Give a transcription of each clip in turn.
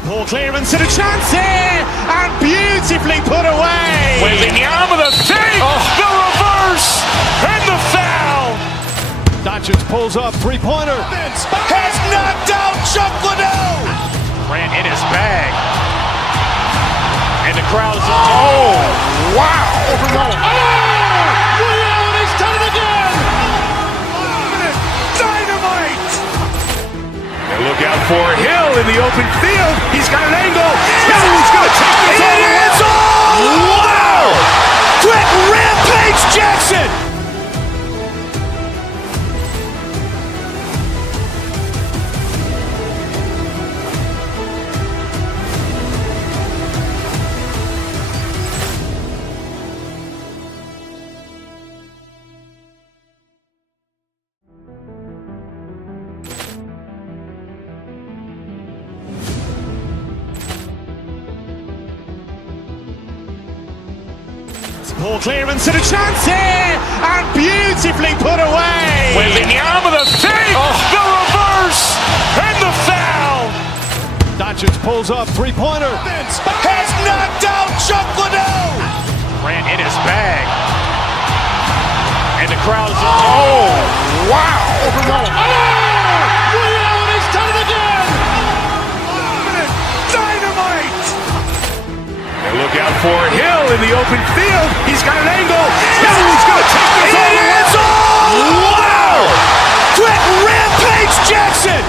Poor clearance and a chance here, and beautifully put away. Wembanyama with a fake, the reverse, and the foul. Doncic pulls up, three-pointer. Has knocked out Chuck Liddell. Grant in his bag. And the crowd is, oh, wow. Ray Allen has done it again. Dynamite. And look out for Hill in the open field. He's got an angle. He's going to take this all the way. Wow. Quick Rampage Jackson. Poor clearance and a chance here, and beautifully put away. Wembanyama with a fake, the reverse, and the foul. Doncic pulls up, three-pointer. Has knocked out Chuck Liddell. Grant in his bag. And the crowd is, oh, wow. Ray Allen has done it again. Dynamite. And look out for Hill in the open field. He's got an angle. He's going to take this all the way. Wow. Quick Rampage Jackson.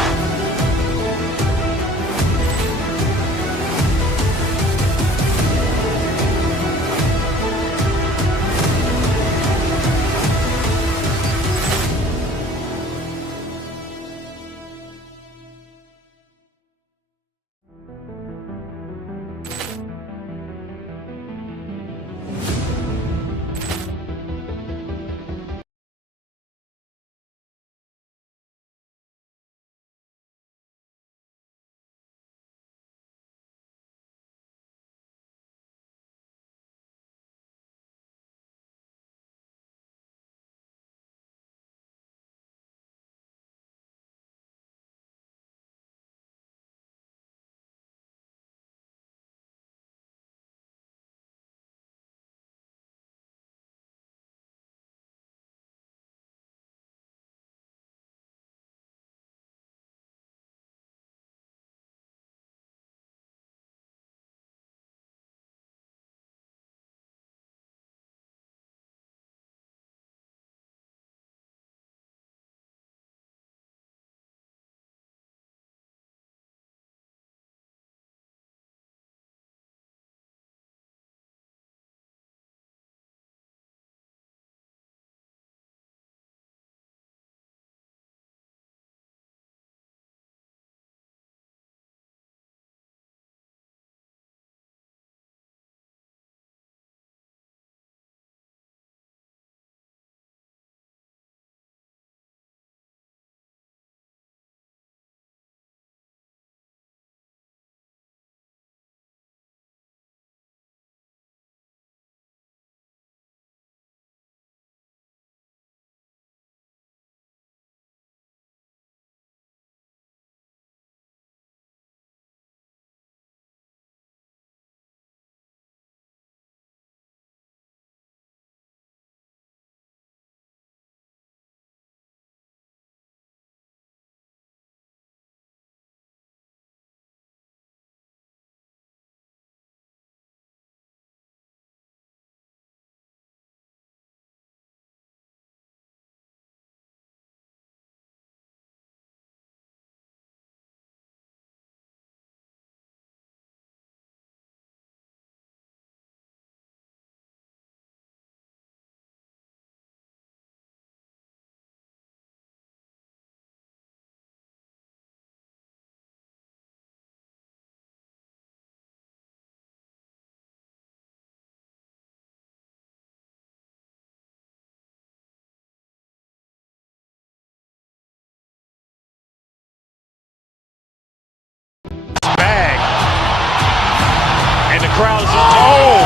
crowd is, oh,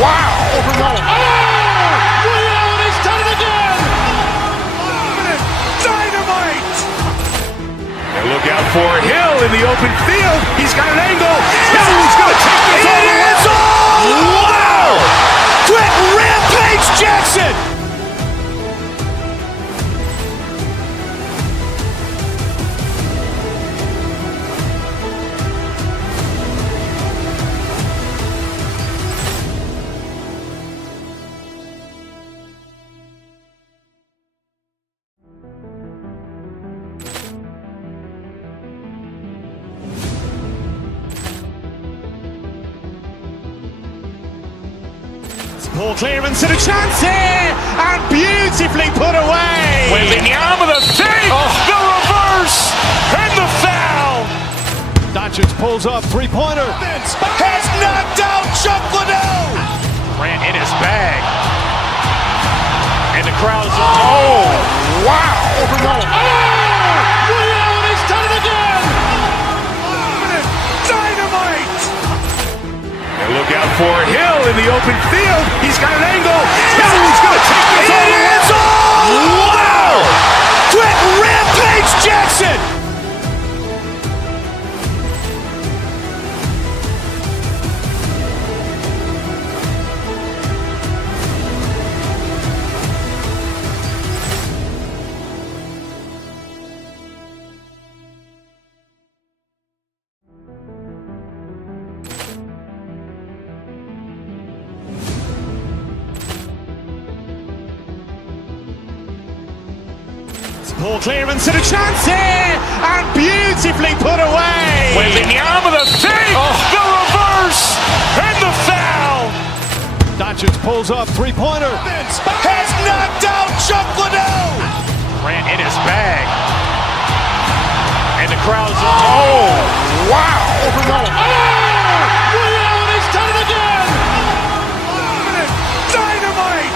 wow. Ray Allen has done it again. Dynamite. And look out for Hill in the open field. He's got an angle. He's going to take this all the way. Wow! Quick Rampage Jackson! Ball clearance and a chance here, and beautifully put away. Wembanyama the fake, the reverse, and the foul. Doncic pulls up, three-pointer. Has knocked out Chuck Liddell. Grant in his bag. And the crowd's oh, wow. Ray Allen has done it again. Dynamite. And look out for Hill in the open field. He's got an angle. He's going to take this all the way. Wow. Quick Rampage Jackson. Ball clearance and a chance here, and beautifully put away. Wembanyama the fake, the reverse, and the foul. Doncic pulls up, three-pointer. Has knocked out Chuck Liddell. Grant in his bag. And the crowd's oh, wow. Ray Allen has done it again. Dynamite.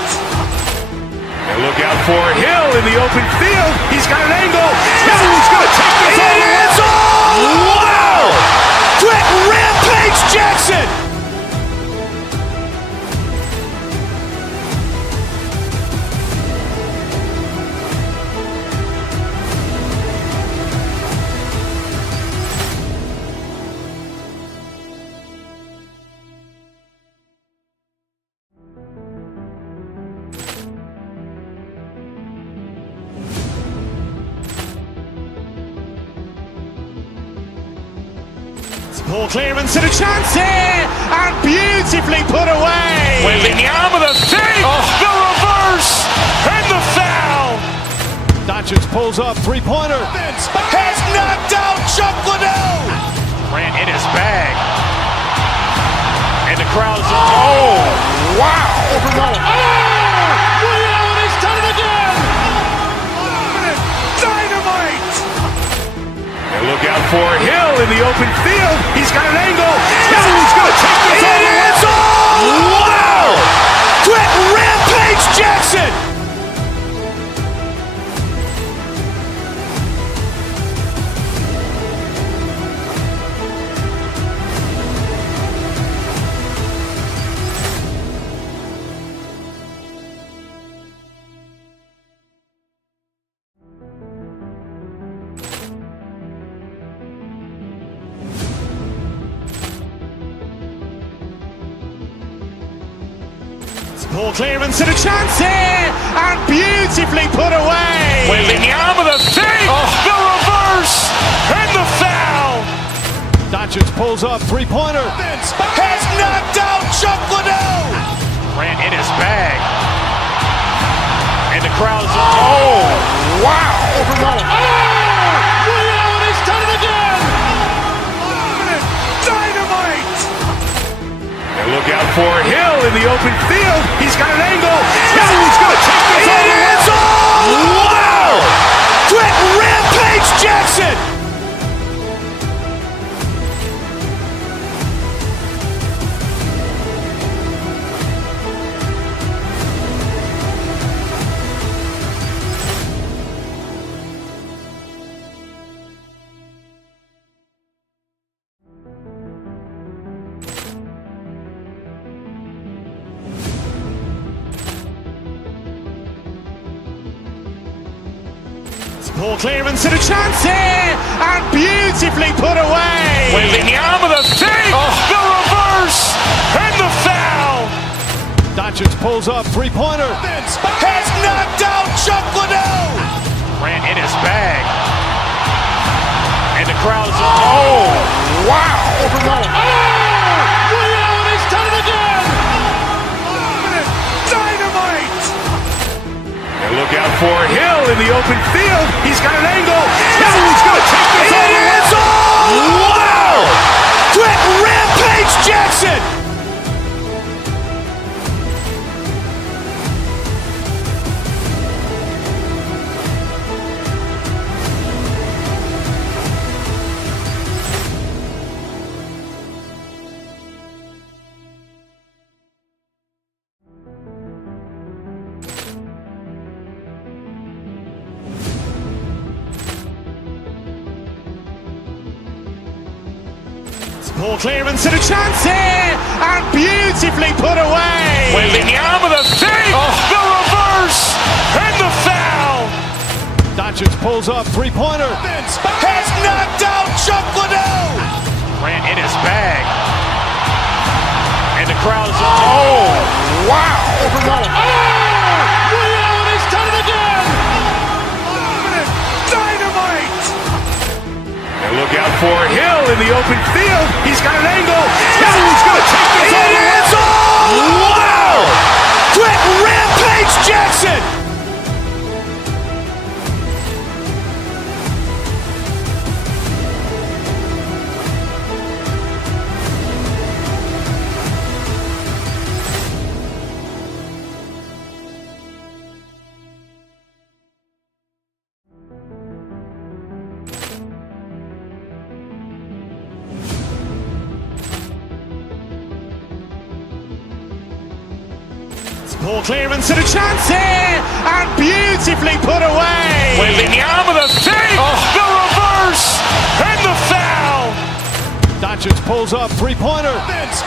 And look out for Hill in the open field. He's got an angle. He's going to take this all the way. Wow. Quick Rampage Jackson. Ball clearance and a chance here, and beautifully put away. Wembanyama the fake, the reverse, and the foul. Doncic pulls up, three-pointer. Has knocked out Chuck Liddell. Grant in his bag. And the crowd's oh, wow. Ray Allen has done it again. Dynamite. And look out for Hill in the open field. He's got an angle. He's going to take this all the way. Wow. Quick Rampage Jackson. Ball clearance and a chance here, and beautifully put away. Wembanyama the fake, the reverse, and the foul. Doncic pulls up, three-pointer. Has knocked out Chuck Liddell. Grant in his bag. And the crowd's oh, wow. Ray Allen has done it again. Dynamite. And look out for Hill in the open field. He's got an angle. He's going to take this all the way. Wow. Quick Rampage Jackson. Poor clearance and a chance here, and beautifully put away. Wembanyama with a fake, the reverse, and the foul. Doncic pulls up, three-pointer. Has knocked out Chuck Liddell. Ran in his bag. And the crowd is, oh, wow. He's done it again. Dynamite. And look out for Hill in the open field. He's got an angle. He's going to take this all the way. Wow. Quick Rampage Jackson. Poor clearance and a chance here, and beautifully put away. Wembanyama with a fake, the reverse, and the foul. Doncic pulls up, three-pointer. Has knocked out Chuck Liddell. Ran in his bag. And the crowd is, oh, wow. He's done it again. Dynamite. And look out for Hill in the open field. He's got an angle. He's going to take this all the way. Wow. Quick Rampage Jackson. Poor clearance and a chance here, and beautifully put away. Wembanyama with a fake, the reverse, and the foul. Doncic pulls up, three-pointer. Has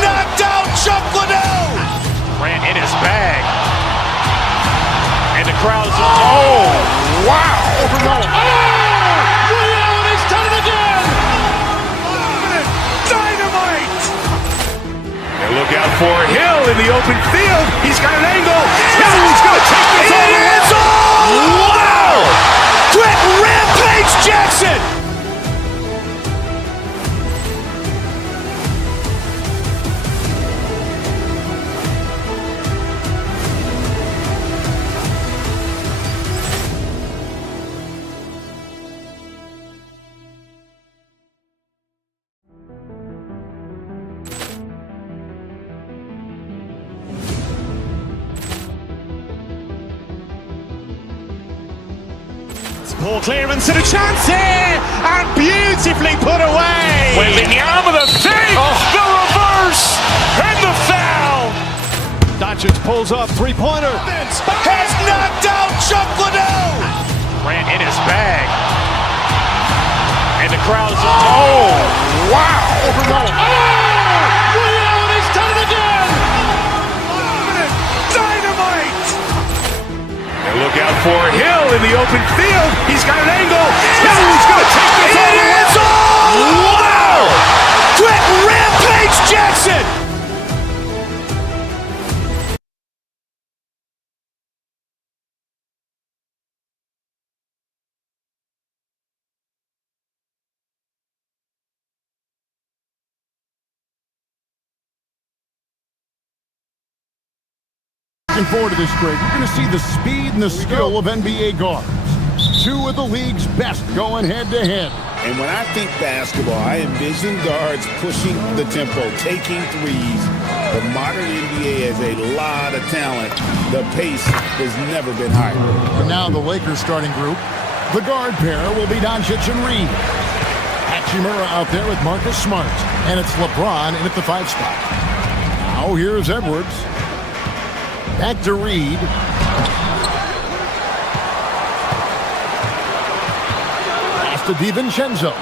knocked out Chuck Liddell. Ran in his bag. And the crowd is, oh, wow. He's done it again. Dynamite. And look out for Hill in the open field. He's got an angle. He's going to take this all the way. Wow. Quick Rampage Jackson. Poor clearance and a chance here, and beautifully put away. Wembanyama with a fake, the reverse, and the foul. Doncic pulls up, three-pointer. Has knocked out Chuck Liddell. Ran in his bag. And the crowd is, oh, wow. He's done it again. Dynamite. And look out for Hill in the open field. He's got an angle. He's going to take this all the way. Wow. Quick Rampage Jackson. Looking forward to this break. We're going to see the speed and the skill of NBA guards. Two of the league's best going head-to-head. And when I think basketball, I envision guards pushing the tempo, taking threes. The modern NBA has a lot of talent. The pace has never been higher. But now the Lakers starting group. The guard pair will be Doncic and Reed. Hachimura out there with Marcus Smart. And it's LeBron in at the 5 spot. Now here's Edwards. Back to Reed. Pass to DiVincenzo.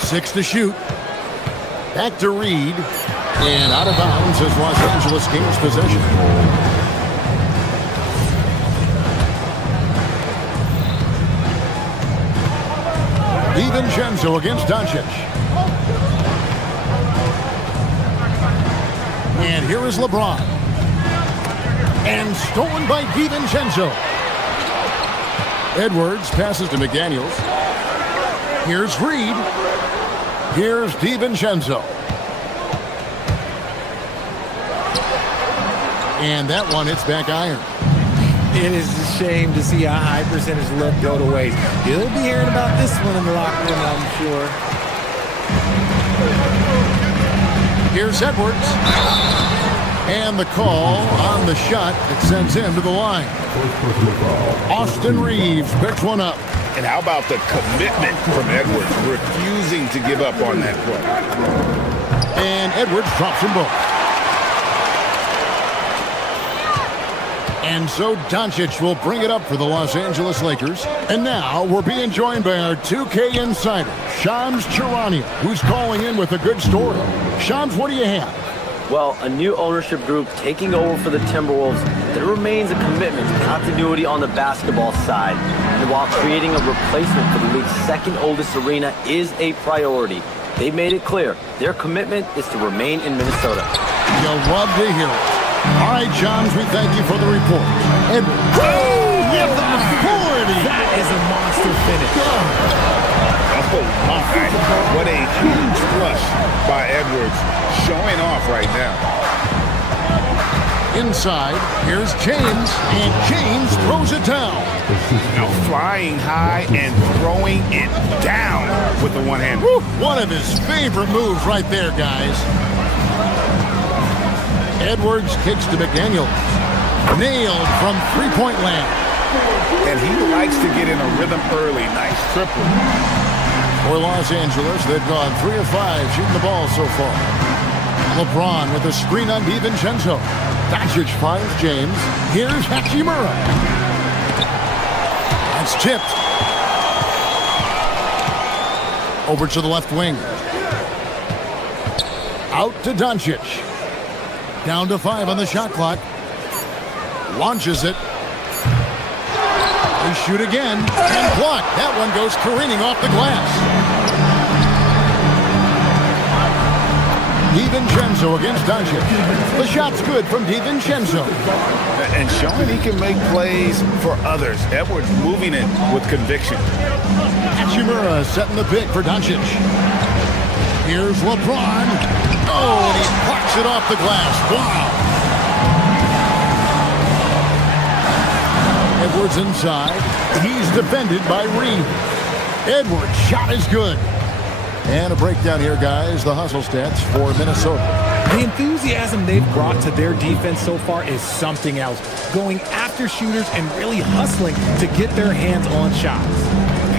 6 to shoot. Back to Reed. And out of bounds as Los Angeles gains possession. DiVincenzo against Doncic. And here is LeBron. And stolen by DiVincenzo. Edwards passes to McDaniels. Here's Reed. Here's DiVincenzo. And that one hits back iron. It is a shame to see a high percentage look go to waste. You'll be hearing about this one in the locker room, I'm sure. Here's Edwards. And the call on the shot that sends him to the line. Austin Reeves picks one up. And how about the commitment from Edwards, refusing to give up on that play. And Edwards drops them both. And so Doncic will bring it up for the Los Angeles Lakers. And now we're being joined by our 2K insider, Shams Charania, who's calling in with a good story. Shams, what do you have? Well, a new ownership group taking over for the Timberwolves. There remains a commitment to continuity on the basketball side. And while creating a replacement for the league's second oldest arena is a priority, they made it clear their commitment is to remain in Minnesota. You'll love to hear it. All right, Johns, we thank you for the report. And with authority. That is a monster finish. Oh, my. What a huge flush by Edwards, showing off right now. Inside, here's James, and James throws it down. Now flying high and throwing it down with the one hand. One of his favorite moves right there, guys. Edwards kicks to McDaniels. Nailed from three-point land. And he likes to get in a rhythm early. Nice triple. For Los Angeles, they've gone 3 of 5 shooting the ball so far. LeBron with a screen on DiVincenzo. Doncic finds James. Here's Hachimura. That's tipped. Over to the left wing. Out to Doncic. Down to 5 on the shot clock. Launches it. They shoot again. And blocked. That one goes careening off the glass. DiVincenzo against Doncic. The shot's good from DiVincenzo. And showing he can make plays for others. Edwards moving it with conviction. Hachimura setting the pick for Doncic. Here's LeBron. Oh, and he blocks it off the glass. Wow. Edwards inside. He's defended by Reed. Edwards' shot is good. And a breakdown here, guys. The hustle stats for Minnesota. The enthusiasm they've brought to their defense so far is something else. Going after shooters and really hustling to get their hands on shots.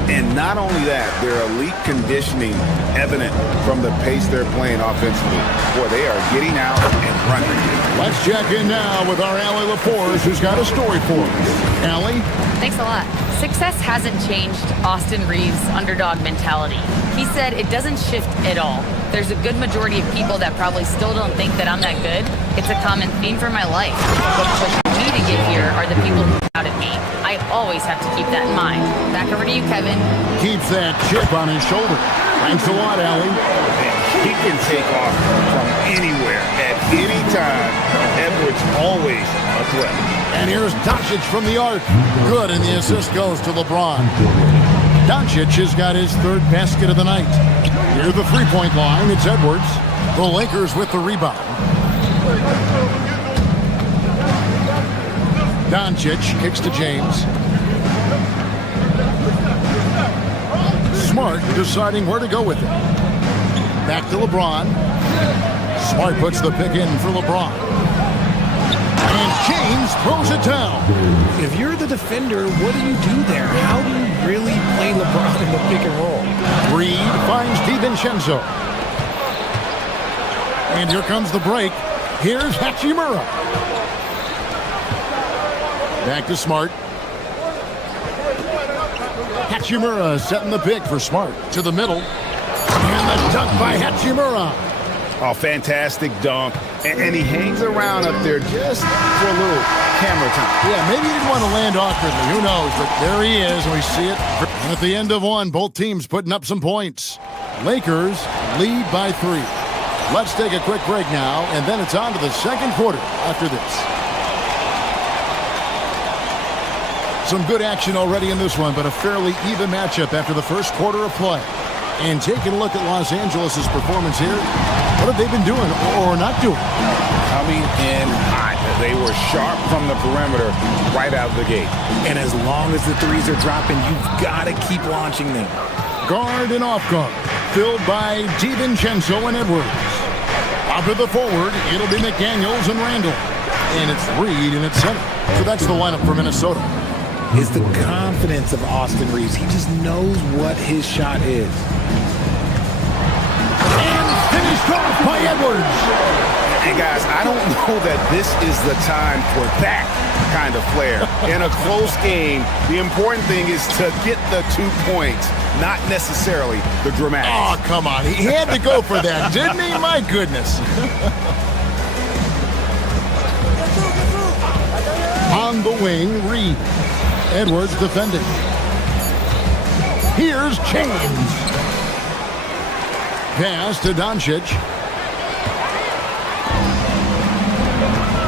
And not only that, their elite conditioning evident from the pace they're playing offensively. Boy, they are getting out and running. Let's check in now with our Allie LaForce, who's got a story for us. Allie? Thanks a lot. Success hasn't changed Austin Reeves' underdog mentality. He said it doesn't shift at all. There's a good majority of people that probably still don't think that I'm that good. It's a common theme for my life. What pushed me to get here are the people who doubted me. I always have to keep that in mind. Back over to you, Kevin. Keeps that chip on his shoulder. Thanks a lot, Allie. He can take off from anywhere at any time. Edwards always a threat. And here's Doncic from the arc. Good, and the assist goes to LeBron. Doncic has got his third basket of the night. Near the three-point line, it's Edwards. The Lakers with the rebound. Doncic kicks to James. Smart deciding where to go with it. Back to LeBron. Smart puts the pick in for LeBron. And James throws it down. If you're the defender, what do you do there? How do you really play LeBron in the pick and roll? Reed finds DiVincenzo. And here comes the break. Here's Hachimura. Back to Smart. Hachimura setting the pick for Smart. To the middle. And the dunk by Hachimura. Oh, fantastic dunk. And he hangs around up there just for a little camera time. Yeah, maybe he didn't want to land awkwardly. Who knows? But there he is, and we see it. At the end of one, both teams putting up some points. Lakers lead by 3. Let's take a quick break now, and then it's on to the second quarter after this. Some good action already in this one, but a fairly even matchup after the first quarter of play. And taking a look at Los Angeles' performance here, what have they been doing or not doing? Coming in hot. They were sharp from the perimeter right out of the gate. And as long as the threes are dropping, you've got to keep launching them. Guard and off guard, filled by DiVincenzo and Edwards. Out to the forward, it'll be McDaniels and Randall. And it's Reed in its center. So that's the lineup for Minnesota. Is the confidence of Austin Reeves. He just knows what his shot is. And finished off by Edwards. And guys, I don't know that this is the time for that kind of flair. In a close game, the important thing is to get the 2 points, not necessarily the dramatics. Oh, come on. He had to go for that, didn't he? My goodness. On the wing, Reed. Edwards defending. Here's James. Pass to Doncic.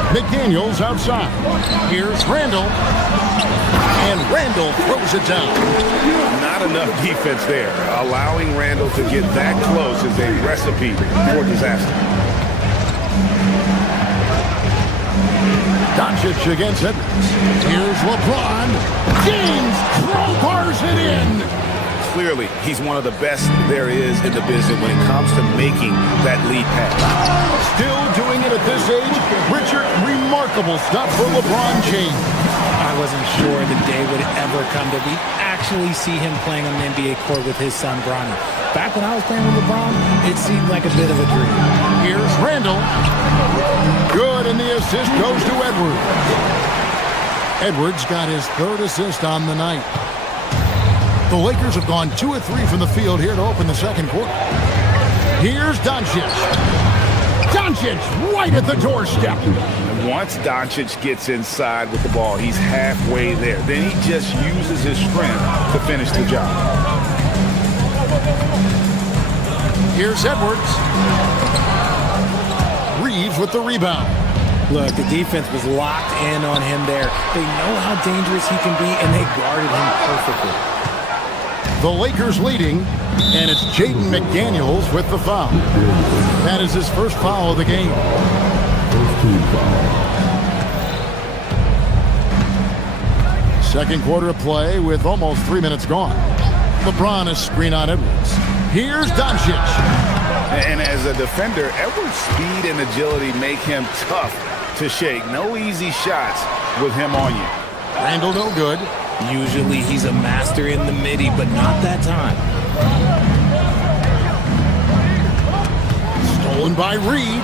McDaniels outside. Here's Randall. And Randall throws it down. Not enough defense there. Allowing Randall to get that close is a recipe for disaster. Doncic against Edwards. Here's LeBron. James crowbars it in. Clearly, he's one of the best there is in the business when it comes to making that lead pass. Still doing it at this age. Richard, remarkable stuff for LeBron James. I wasn't sure the day would ever come that we'd actually see him playing on the NBA court with his son, Bronny. Back when I was playing with LeBron, it seemed like a bit of a dream. Here's Randall. Good, and the assist goes to Edwards. Edwards got his 3rd assist on the night. The Lakers have gone 2 of 3 from the field here to open the second quarter. Here's Doncic. Doncic right at the doorstep. And once Doncic gets inside with the ball, he's halfway there. Then he just uses his strength to finish the job. Here's Edwards. Reeves with the rebound. Look, the defense was locked in on him there. They know how dangerous he can be, and they guarded him perfectly. The Lakers leading, and it's Jaden McDaniels with the foul. That is his first foul of the game. Second quarter of play with almost 3 minutes gone. LeBron is screen on Edwards. Here's Doncic. And as a defender, Edwards' speed and agility make him tough to shake. No easy shots with him on you. Randall no good. Usually he's a master in the midi, but not that time. Stolen by Reed.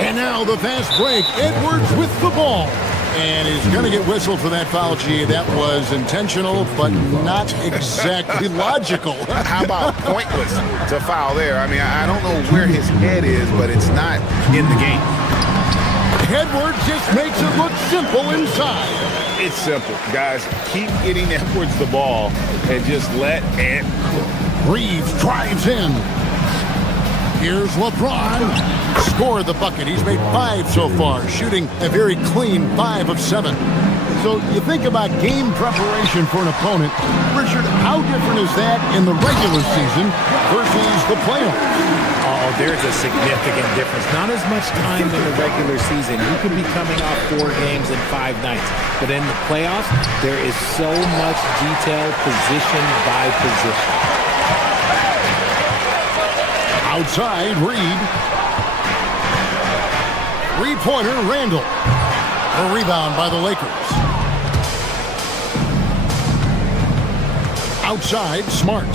And now the fast break. Edwards with the ball. And he's going to get whistled for that foul, G. That was intentional, but not exactly logical. How about pointless to foul there? I mean, I don't know where his head is, but it's not in the game. Edwards just makes it look simple inside. It's simple, guys. Keep getting Edwards the ball and just let it cook. Reeves drives in. Here's LeBron. Scored the bucket. He's made 5 so far, shooting a very clean 5 of 7. So you think about game preparation for an opponent. Richard, how different is that in the regular season versus the playoffs? Oh, there's a significant difference. Not as much time in the regular season. You could be coming off 4 games in 5 nights. But in the playoffs, there is so much detail position by position. Outside, Reed. 3-pointer, Randall. A rebound by the Lakers. Outside, Smart.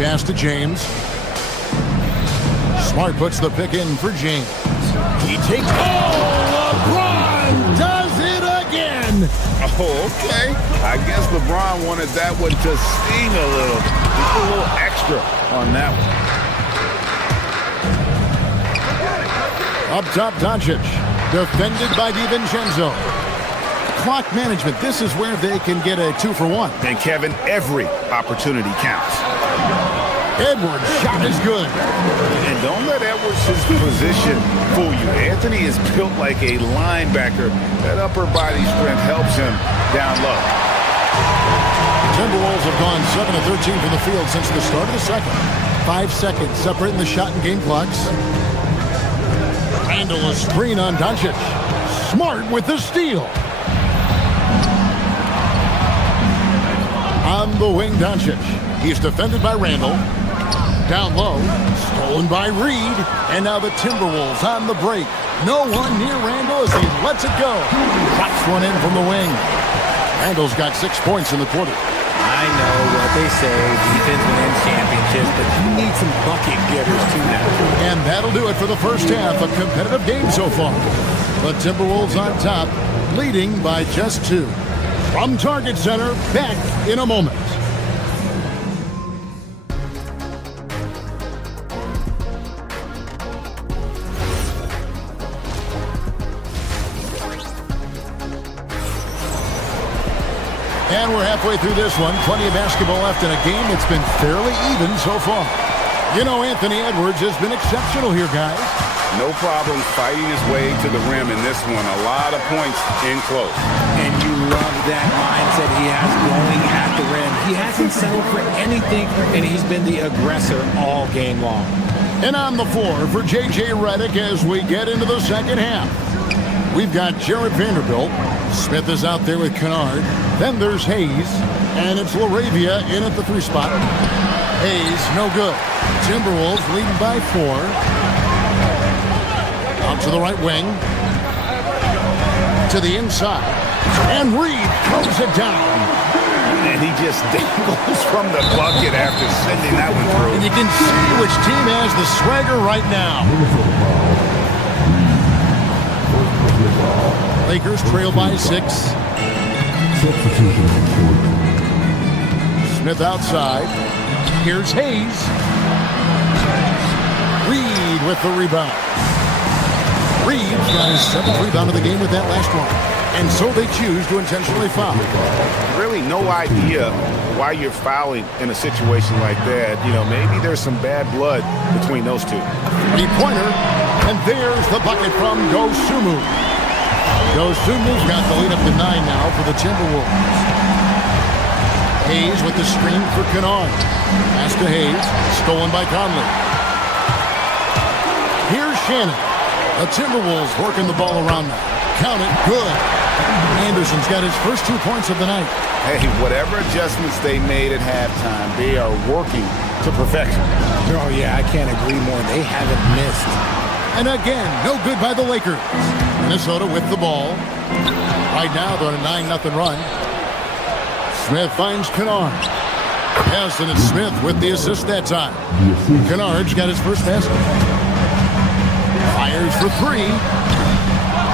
Pass to James. Smart puts the pick in for James. He takes... Oh, LeBron does it again! Oh, okay. I guess LeBron wanted that one to sting a little. Just a little extra on that one. Up top, Doncic. Defended by DiVincenzo. clock management. This is where they can get a 2-for-1. And Kevin, every opportunity counts. Edwards' shot is good. And don't let Edwards' position fool you. Anthony is built like a linebacker. That upper body strength helps him down low. Timberwolves have gone 7 of 13 from the field since the start of the second. 5 seconds separating the shot and game clocks. Randall a screen on Doncic. Smart with the steal. On the wing, Doncic. He's defended by Randall. Down low. Stolen by Reed. And now the Timberwolves on the break. No one near Randall as he lets it go. Drops one in from the wing. Randall's got 6 points in the quarter. I know what they say, defense wins championships, but you need some bucket getters too now. And that'll do it for the first half. A competitive game so far. The Timberwolves on top, leading by just 2. From Target Center, back in a moment. And we're halfway through this one. Plenty of basketball left in a game that's been fairly even so far. You know, Anthony Edwards has been exceptional here, guys. No problem fighting his way to the rim in this one. A lot of points in close. And you love that mindset he has going at the rim. He hasn't settled for anything, and he's been the aggressor all game long. And on the floor for J.J. Redick as we get into the second half. We've got Jared Vanderbilt. Smith is out there with Kennard. Then there's Hayes. And it's LaRavia in at the 3 spot. Hayes, no good. Timberwolves leading by 4. Out to the right wing. To the inside. And Reed throws it down. And he just dangles from the bucket after sending that one through. And you can see which team has the swagger right now. Lakers trail by 6. Smith outside. Here's Hayes. Reed with the rebound. Reed's got his 7th rebound of the game with that last one. And so they choose to intentionally foul. Really no idea why you're fouling in a situation like that. You know, maybe there's some bad blood between those two. 3-pointer. And there's the bucket from Dosunmu. Dosunmu's got the lead up to 9 now for the Timberwolves. Hayes with the screen for Kennard. Pass to Hayes. Stolen by Conley. Here's Shannon. The Timberwolves working the ball around now. Count it. Good. Anderson's got his first 2 points of the night. Hey, whatever adjustments they made at halftime, they are working to perfection. Oh, yeah, I can't agree more. They haven't missed. And again, no good by the Lakers. Minnesota with the ball. Right now, they're on a 9-0 run. Smith finds Kennard. Yes, and it's Smith with the assist that time. Kennard's got his first basket. Fires for 3.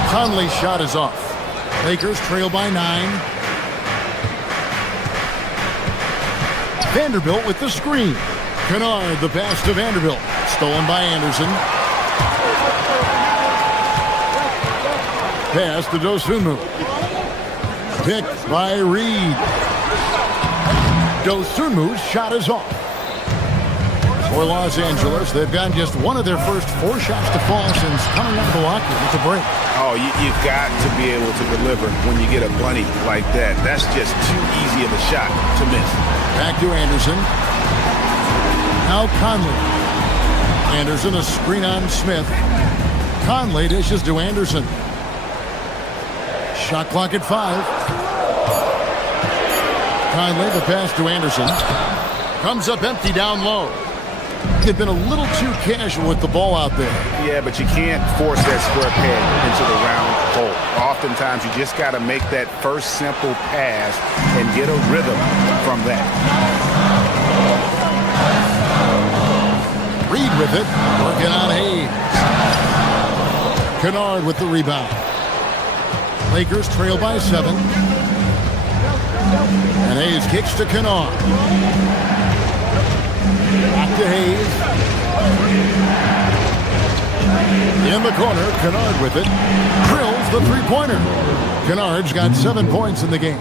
Conley's shot is off. Lakers trail by 9. Vanderbilt with the screen. Kennard, the pass to Vanderbilt. Stolen by Anderson. Pass to Dosunmu. Picked by Reed. Dosunmu's shot is off. For Los Angeles, they've gotten just one of their first 4 shots to fall since coming out of the locker room with a break. Oh, you've got to be able to deliver when you get a bunny like that. That's just too easy of a shot to miss. Back to Anderson. Now Conley. Anderson, a screen on Smith. Conley dishes to Anderson. Shot clock at 5. Conley, the pass to Anderson. Comes up empty down low. They've been a little too casual with the ball out there. Yeah, but you can't force that square peg into the round hole. Oftentimes, you just got to make that first simple pass and get a rhythm from that. Reed with it, working on Hayes. Kennard with the rebound. Lakers trail by 7. And Hayes kicks to Kennard. Back to Hayes. In the corner, Kennard with it. Drills the 3-pointer. Kennard's got 7 points in the game.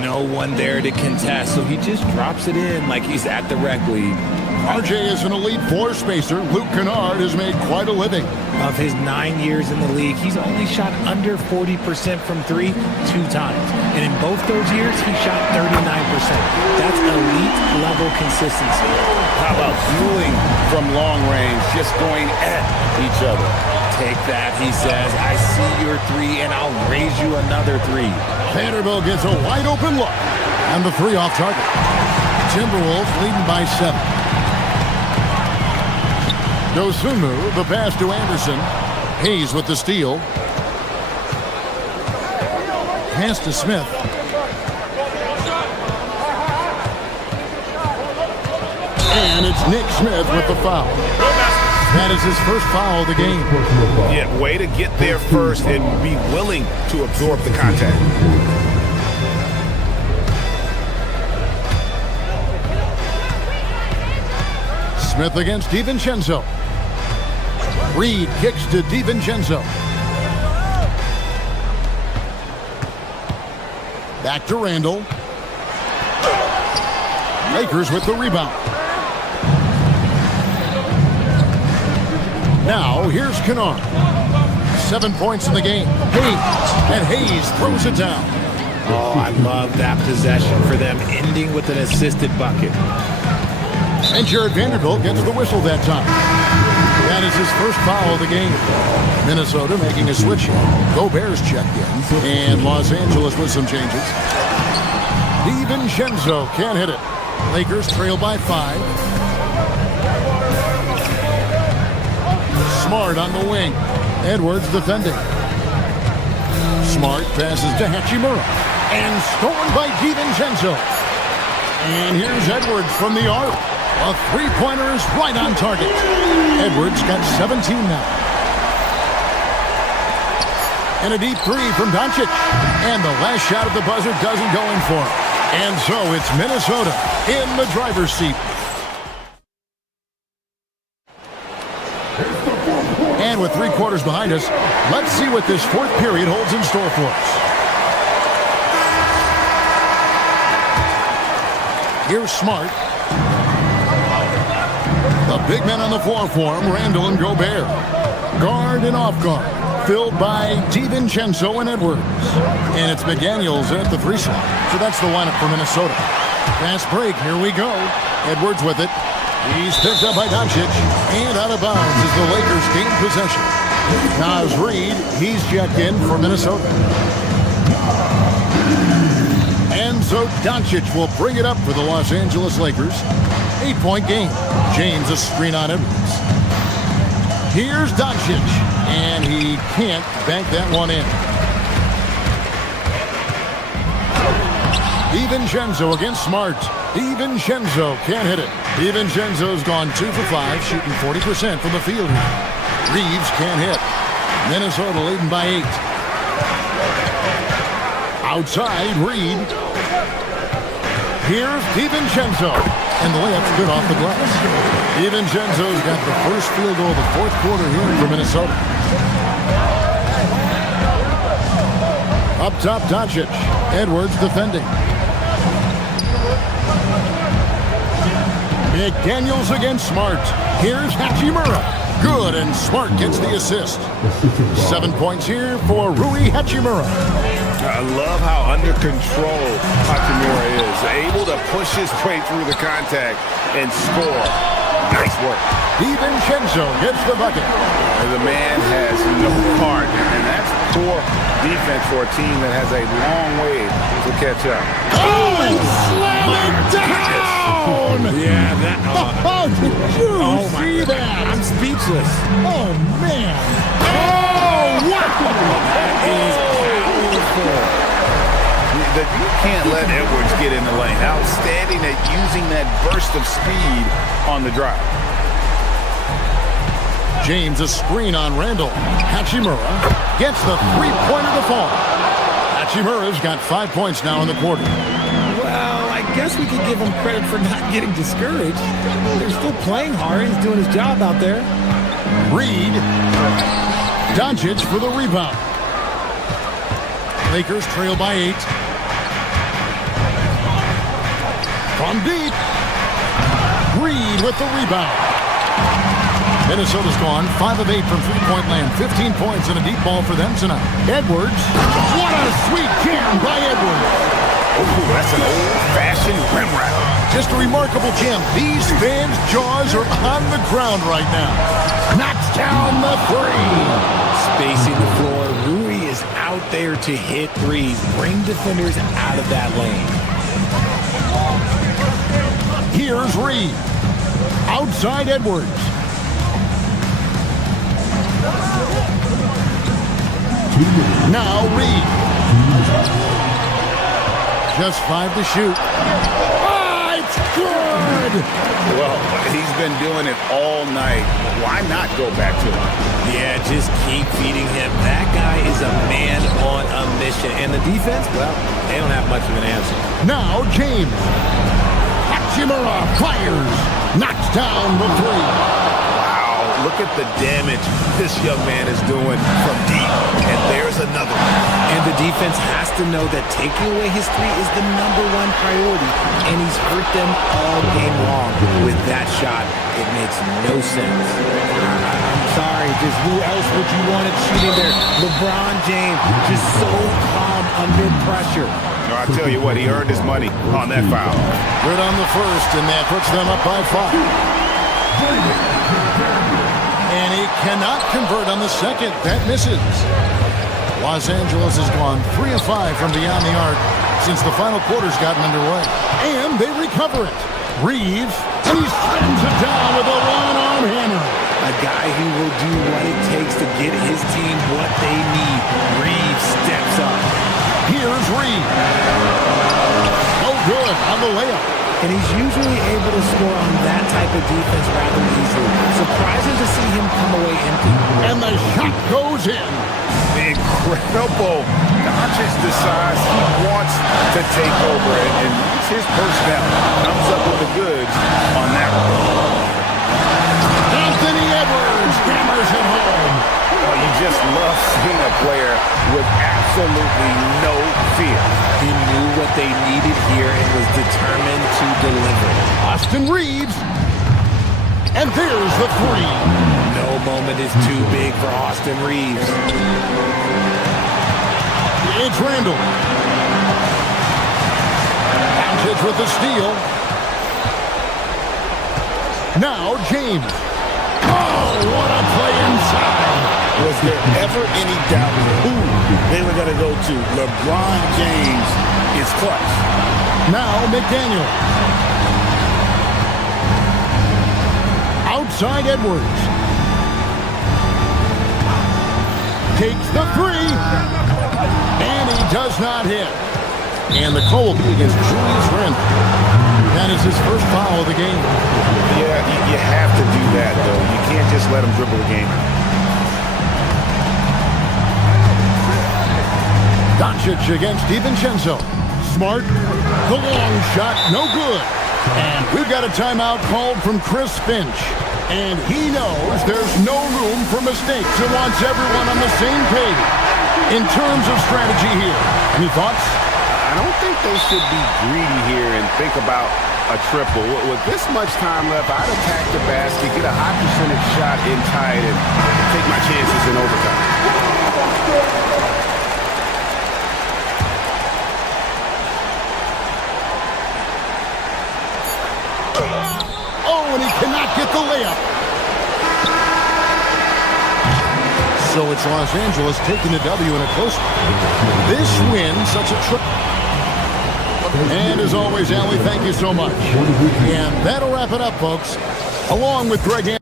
No one there to contest, so he just drops it in like he's at the rec league. RJ is an elite floor spacer. Luke Kennard has made quite a living. Of his 9 years in the league, he's only shot under 40% from 3 2 times. And in both those years, he shot 39%. That's elite level consistency. How about dueling from long range, just going at each other? Take that, he says. I see your 3, and I'll raise you another 3. Vanderbilt gets a wide open look. And the 3 off target. Timberwolves leading by 7. Dosunmu, the pass to Anderson. Hayes with the steal. Pass to Smith. And it's Nick Smith with the foul. That is his first foul of the game. Yeah, way to get there first and be willing to absorb the contact. Smith against DiVincenzo. Reed kicks to DiVincenzo. Back to Randall. Lakers with the rebound. Now here's Kennard. 7 points in the game. Hayes throws it down. Oh, I love that possession for them, ending with an assisted bucket. And Jared Vanderbilt gets the whistle that time. That is his first foul of the game. Minnesota making a switch here. Gobert's checked in. And Los Angeles with some changes. DiVincenzo can't hit it. Lakers trail by 5. Smart on the wing. Edwards defending. Smart passes to Hachimura. And stolen by DiVincenzo. And here's Edwards from the arc. A three-pointer is right on target. Edwards got 17 now. And a deep 3 from Doncic. And the last shot at the buzzer doesn't go in for him. And so it's Minnesota in the driver's seat. And with 3 quarters behind us, let's see what this fourth period holds in store for us. Here's Smart. The big men on the floor for him, Randall and Gobert. Guard and off guard, filled by DiVincenzo and Edwards. And it's McDaniels at the 3 slot. So that's the lineup for Minnesota. Fast break, here we go. Edwards with it. He's picked up by Doncic. And out of bounds as the Lakers gain possession. Naz Reid, he's checked in for Minnesota. And so Doncic will bring it up for the Los Angeles Lakers. 8-point game. James a screen on Edwards. Here's Doncic. And he can't bank that one in. DiVincenzo against Smart. DiVincenzo can't hit it. DiVincenzo's gone 2 for 5, shooting 40% from the field. Reeves can't hit. Minnesota leading by 8. Outside, Reed. Here's DiVincenzo. And the layup's good off the glass. DiVincenzo's got the first field goal of the fourth quarter here for Minnesota. Up top, Doncic. Edwards defending. McDaniels against Smart. Here's Hachimura. Good, and Smart gets the assist. 7 points here for Rui Hachimura. I love how under control Hachimura is. Able to push his way through the contact and score. Nice work. DiVincenzo gets the bucket. And the man has no heart, and that's poor defense for a team that has a long way to catch up. Oh, and slam it down! Yeah, that. Oh, did you see that? I'm speechless. Oh, man. Oh, wow! That is powerful. You can't let Edwards get in the lane. Outstanding at using that burst of speed on the drive. James a screen on Randall. Hachimura gets the three-pointer to fall. Hachimura's got 5 points now in the quarter. Well, I guess we could give him credit for not getting discouraged. They're still playing hard. He's doing his job out there. Reed. Doncic for the rebound. Lakers trail by 8. From deep. Reed with the rebound. Minnesota's gone 5 of 8 from three-point land. 15 points and a deep ball for them tonight. Edwards. What a sweet jam by Edwards. Oh, that's an old-fashioned rim wrap. Just a remarkable jam. These fans' jaws are on the ground right now. Knocks down the three. Spacing the floor. Rui is out there to hit threes. Bring defenders out of that lane. Here's Reed. Outside Edwards. Now Reed. Just 5 to shoot. Oh, it's good! Well, he's been doing it all night. Why not go back to him? Yeah, just keep feeding him. That guy is a man on a mission. And the defense, well, they don't have much of an answer. Now James. Hachimura fires. Knocks down the three. Look at the damage this young man is doing from deep. And there's another one. And the defense has to know that taking away his three is the #1 priority. And he's hurt them all game long. With that shot, it makes no sense. I'm sorry, just who else would you want it shooting there? LeBron James, just so calm under pressure. No, I tell you what, he earned his money on that foul. Good on the first, and that puts them up by 5. And he cannot convert on the second. That misses. Los Angeles has gone 3 of 5 from beyond the arc since the final quarter's gotten underway. And they recover it. Reeves, and he slams it down with a one-arm hammer. A guy who will do what it takes to get his team what they need. Reeves steps up. Here's Reed. No good on the layup. And he's usually able to score on that type of defense rather easily. Surprising to see him come away empty. And the shot goes in. Incredible. Doncic decides he wants to take over, and it's his personnel. Comes up with the goods on that one. Anthony Edwards hammers it home. Well, you just love seeing a player with absolutely no fear. He knew what they needed here and was determined to deliver. Austin Reeves. And there's the three. No moment is too big for Austin Reeves. It's Randall. Doncic with the steal. Now James. Oh, what a play inside. Was there ever any doubt who they were going to go to? LeBron James is clutch. Now McDaniel. Outside Edwards. Takes the three. And he does not hit. And the call will be against Julius Randle. That is his first foul of the game. Yeah, you have to do that, though. You can't just let him dribble the game. Doncic against DiVincenzo. Smart. The long shot, no good. And we've got a timeout called from Chris Finch. And he knows there's no room for mistakes and wants everyone on the same page in terms of strategy here. Any thoughts? I don't think they should be greedy here and think about a triple. With this much time left, I'd attack the basket, get a high percentage shot in tight, and take my chances in overtime. Oh, and he cannot get the layup. So it's Los Angeles taking the W in a close one. This win, such a trip. And as always, Allie, thank you so much. And that'll wrap it up, folks. Along with Greg.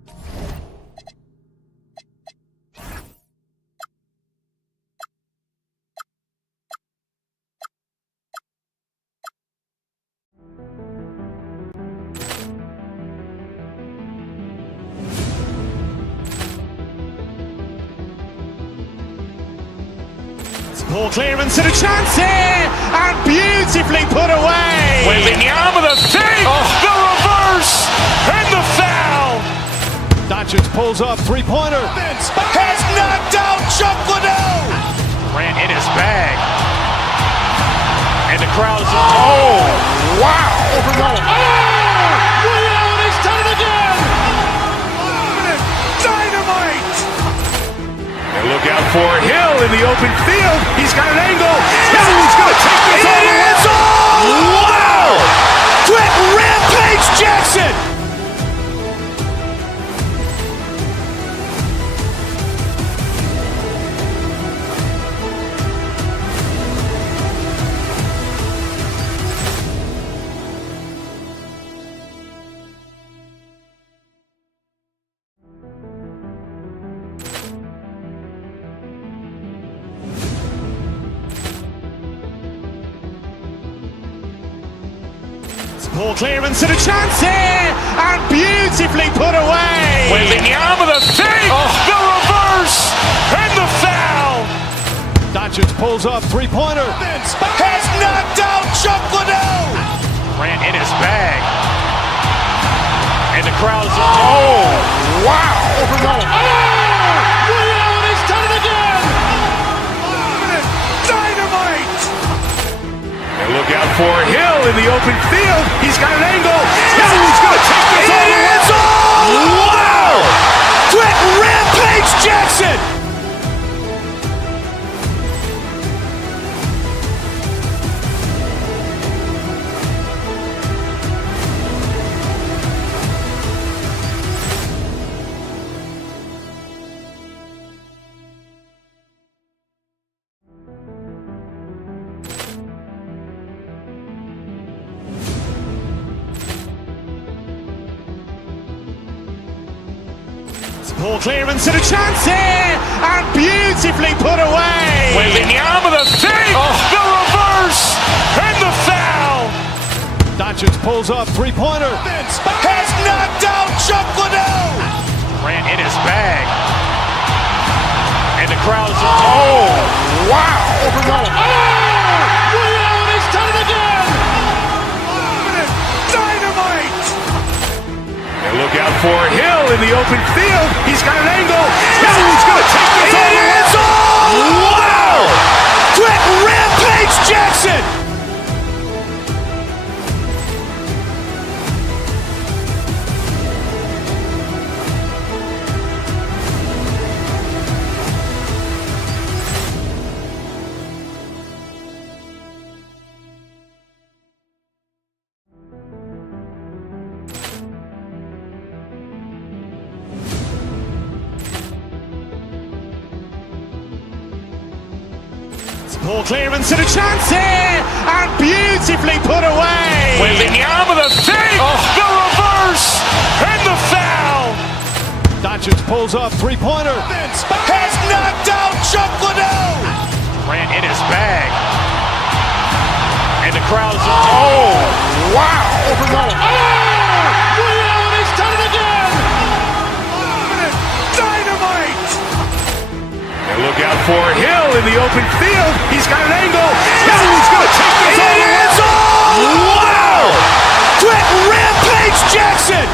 Poor clearance and a chance here, and beautifully put away. Wembanyama the fake, the reverse, and the foul. Doncic pulls up, three-pointer. Has knocked out Chuck Liddell. Grant in his bag. And the crowd is... Oh, wow! Ray Allen has done it again! Dynamite! And look out for Hill in the open field. He's got an angle. Hill's going to take this all the way. Wow! Quick Rampage Jackson! Poor clearance and a chance here, and beautifully put away. Wembanyama the fake, the reverse, and the foul. Doncic pulls up, three-pointer. Has knocked out Chuck Liddell. Grant in his bag. And the crowd is... Oh, wow. Ray Allen has done it again! Dynamite. And look out for Hill in the open field. He's got an angle. Hill's going to take this all the way. Wow. Quick Rampage Jackson. Poor clearance and a chance here, and beautifully put away. Wembanyama the fake, the reverse, and the foul. Doncic pulls up, three-pointer. Has knocked out Chuck Liddell. Grant in his bag. And the crowd is... Oh, wow. Ray Allen has done it again! Dynamite. And look out for Hill in the open field. He's got an angle. Hill's going to take this all the way. Wow. Quick Rampage Jackson. Poor clearance and a chance here, and beautifully put away. Wembanyama the fake, the reverse, and the foul. Doncic pulls up, three-pointer. Has knocked out Chuck Liddell. Grant in his bag. And the crowd is... Oh, wow. Ray Allen has done it again! Dynamite. And look out for Hill in the open field. He's got an angle. Hill's going to take this all the way. Wow. Quick Rampage Jackson.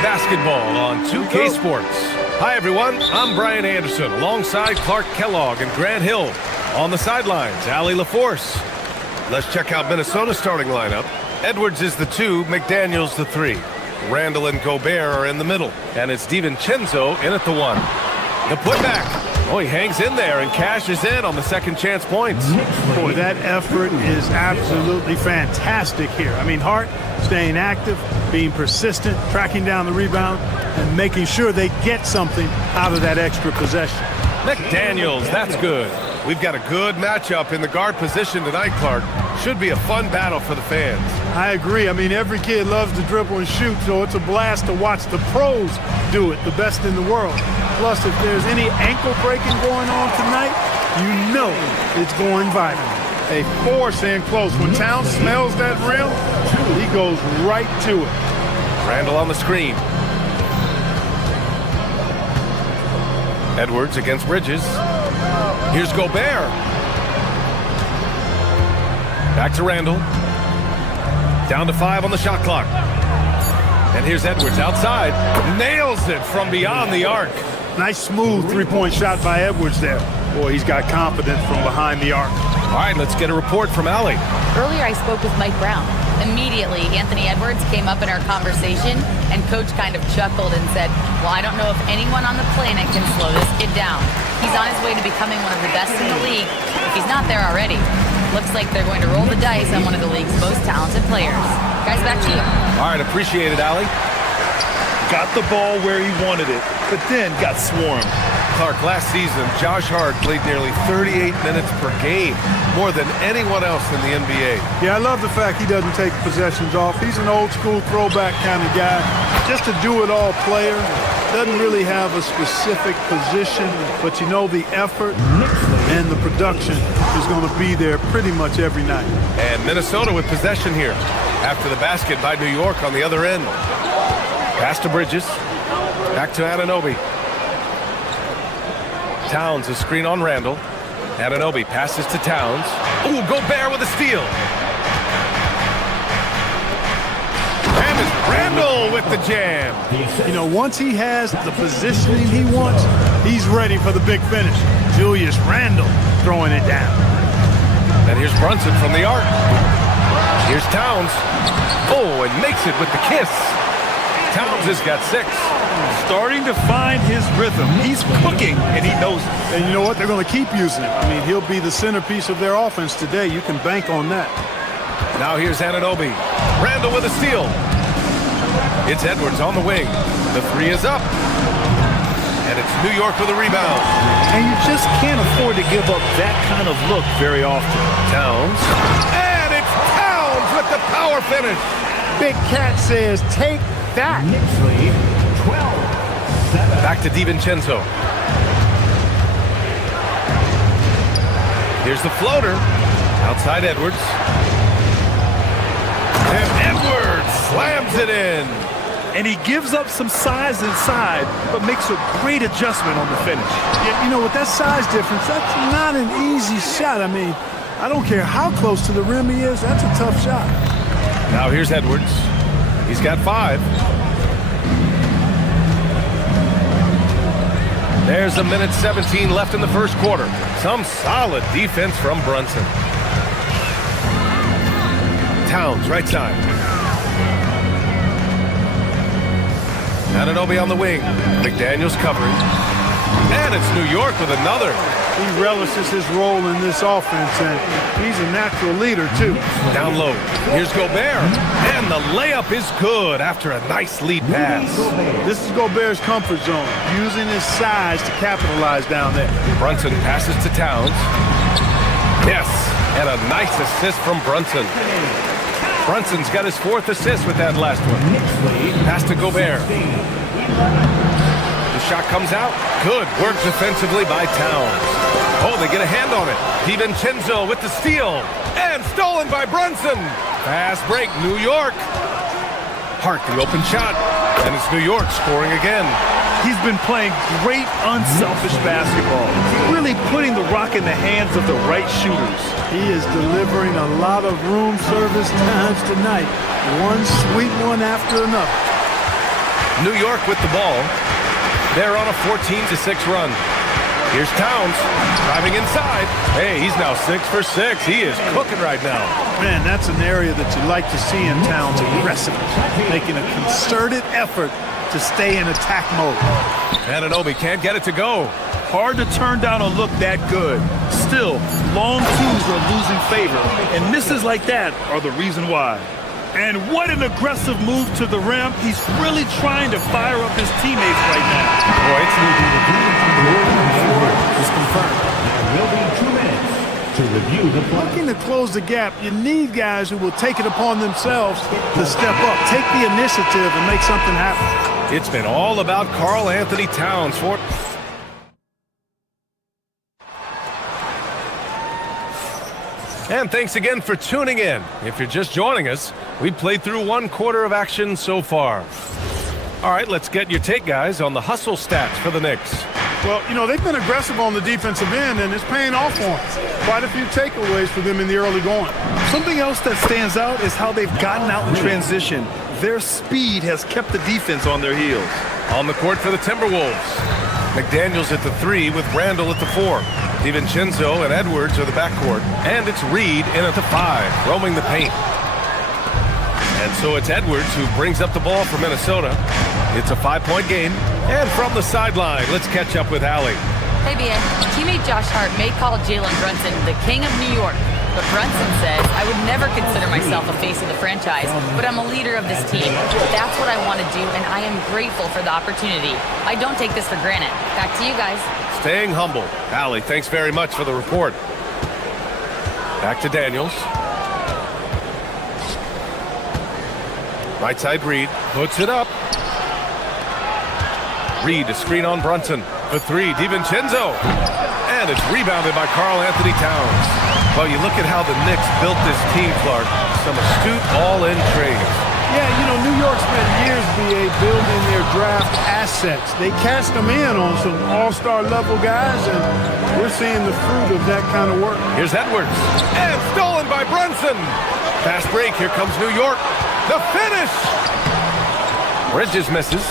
Basketball on 2K Sports. Hi everyone, I'm Brian Anderson alongside Clark Kellogg and Grant Hill. On the sidelines, Allie LaForce. Let's check out Minnesota's starting lineup. Edwards is the 2, McDaniels the 3. Randall and Gobert are in the middle, and it's DiVincenzo in at the 1. The putback. Oh, he hangs in there and cashes in on the second chance points. Boy, that effort is absolutely fantastic here. I mean, Hart staying active, being persistent, tracking down the rebound, and making sure they get something out of that extra possession. McDaniels, that's good. We've got a good matchup in the guard position tonight, Clark. Should be a fun battle for the fans. I agree. I mean, every kid loves to dribble and shoot, so it's a blast to watch the pros do it, the best in the world. Plus, if there's any ankle breaking going on tonight, you know it's going viral. A force in close. When Towns smells that rim, he goes right to it. Randall on the screen. Edwards against Bridges. Here's Gobert. Back to Randall. Down to 5 on the shot clock. And here's Edwards outside. Nails it from beyond the arc. Nice smooth three-point shot by Edwards there. Boy, he's got confidence from behind the arc. All right, let's get a report from Allie. Earlier, I spoke with Mike Brown. Immediately, Anthony Edwards came up in our conversation, and Coach kind of chuckled and said, well, I don't know if anyone on the planet can slow this kid down. He's on his way to becoming one of the best in the league, if he's not there already. Looks like they're going to roll the dice on one of the league's most talented players. Guys, back to you. All right, appreciate it, Allie. Got the ball where he wanted it, but then got swarmed. Clark, last season, Josh Hart played nearly 38 minutes per game, more than anyone else in the NBA. Yeah, I love the fact he doesn't take possessions off. He's an old-school throwback kind of guy. Just a do-it-all player. Doesn't really have a specific position, but you know the effort and the production is going to be there pretty much every night. And Minnesota with possession here after the basket by New York on the other end. Pass to Bridges. Back to Anunoby. Towns, a screen on Randall. Anunoby passes to Towns. Ooh, Gobert with a steal. And it's Randall with the jam. You know, once he has the positioning he wants, he's ready for the big finish. Julius Randle throwing it down. And here's Brunson from the arc. Here's Towns. Oh, and makes it with the kiss. Towns has got 6. Starting to find his rhythm. He's cooking, and he knows it. And you know what? They're going to keep using him. I mean, he'll be the centerpiece of their offense today. You can bank on that. Now here's Anunoby. Randall with a steal. It's Edwards on the wing. The 3 is up. And it's New York with a rebound. And you just can't afford to give up that kind of look very often. Towns. And it's Towns with the power finish. Big Cat says, take that. Knicks lead 12-7. Back to DiVincenzo. Here's the floater. Outside Edwards. And Edwards slams it in. And he gives up some size inside, but makes a great adjustment on the finish. Yeah, you know, with that size difference, that's not an easy shot. I mean, I don't care how close to the rim he is. That's a tough shot. Now here's Edwards. He's got 5. There's a minute 17 left in the first quarter. Some solid defense from Brunson. Towns, right side. Anunoby on the wing. McDaniels covering. And it's New York with another. He relishes his role in this offense, and he's a natural leader, too. Down low. Here's Gobert. And the layup is good after a nice lead pass. This is Gobert's comfort zone, using his size to capitalize down there. Brunson passes to Towns. Yes, and a nice assist from Brunson. Brunson's got his 4th assist with that last one. Pass to Gobert. The shot comes out. Good work defensively by Towns. Oh, they get a hand on it. DiVincenzo with the steal. And stolen by Brunson. Fast break, New York. Hart, the open shot. And it's New York scoring again. He's been playing great, unselfish basketball. Really putting the rock in the hands of the right shooters. He is delivering a lot of room service times tonight. One sweet one after another. New York with the ball. They're on a 14-6 run. Here's Towns driving inside. Hey, he's now 6 for 6. He is cooking right now. Man, that's an area that you like to see in Towns, aggressiveness, making a concerted effort to stay in attack mode. Anunoby can't get it to go. Hard to turn down a look that good. Still, long twos are losing favor, and misses like that are the reason why. And what an aggressive move to the rim. He's really trying to fire up his teammates right now. Is confirmed. There will be 2 minutes to review the play. Looking to close the gap, you need guys who will take it upon themselves to step up, take the initiative, and make something happen. It's been all about Karl Anthony Towns for... And thanks again for tuning in. If you're just joining us, we played through 1 quarter of action so far. All right, let's get your take, guys, on the hustle stats for the Knicks. Well, you know, they've been aggressive on the defensive end, and it's paying off for them. Quite a few takeaways for them in the early going. Something else that stands out is how they've gotten out in transition. Their speed has kept the defense on their heels. On the court for the Timberwolves, McDaniels at the 3 with Randall at the 4. DiVincenzo and Edwards are the backcourt. And it's Reed in at the 5, roaming the paint. And so it's Edwards who brings up the ball for Minnesota. It's a 5-point game. And from the sideline, let's catch up with Allie. Hey, BN. Teammate Josh Hart may call Jalen Brunson the king of New York, but Brunson says, I would never consider myself a face of the franchise, but I'm a leader of this team. That's what I want to do, and I am grateful for the opportunity. I don't take this for granted. Back to you guys. Staying humble. Allie, thanks very much for the report. Back to Daniels. Right side Reed puts it up. Reed to screen on Brunson. The 3, DiVincenzo. And it's rebounded by Karl Anthony Towns. Well, you look at how the Knicks built this team, Clark. Some astute all-in trades. Yeah, you know, New York spent years, BA, building their draft assets. They cast them in on some all-star level guys, and we're seeing the fruit of that kind of work. Here's Edwards. And stolen by Brunson. Fast break. Here comes New York. The finish. Bridges misses.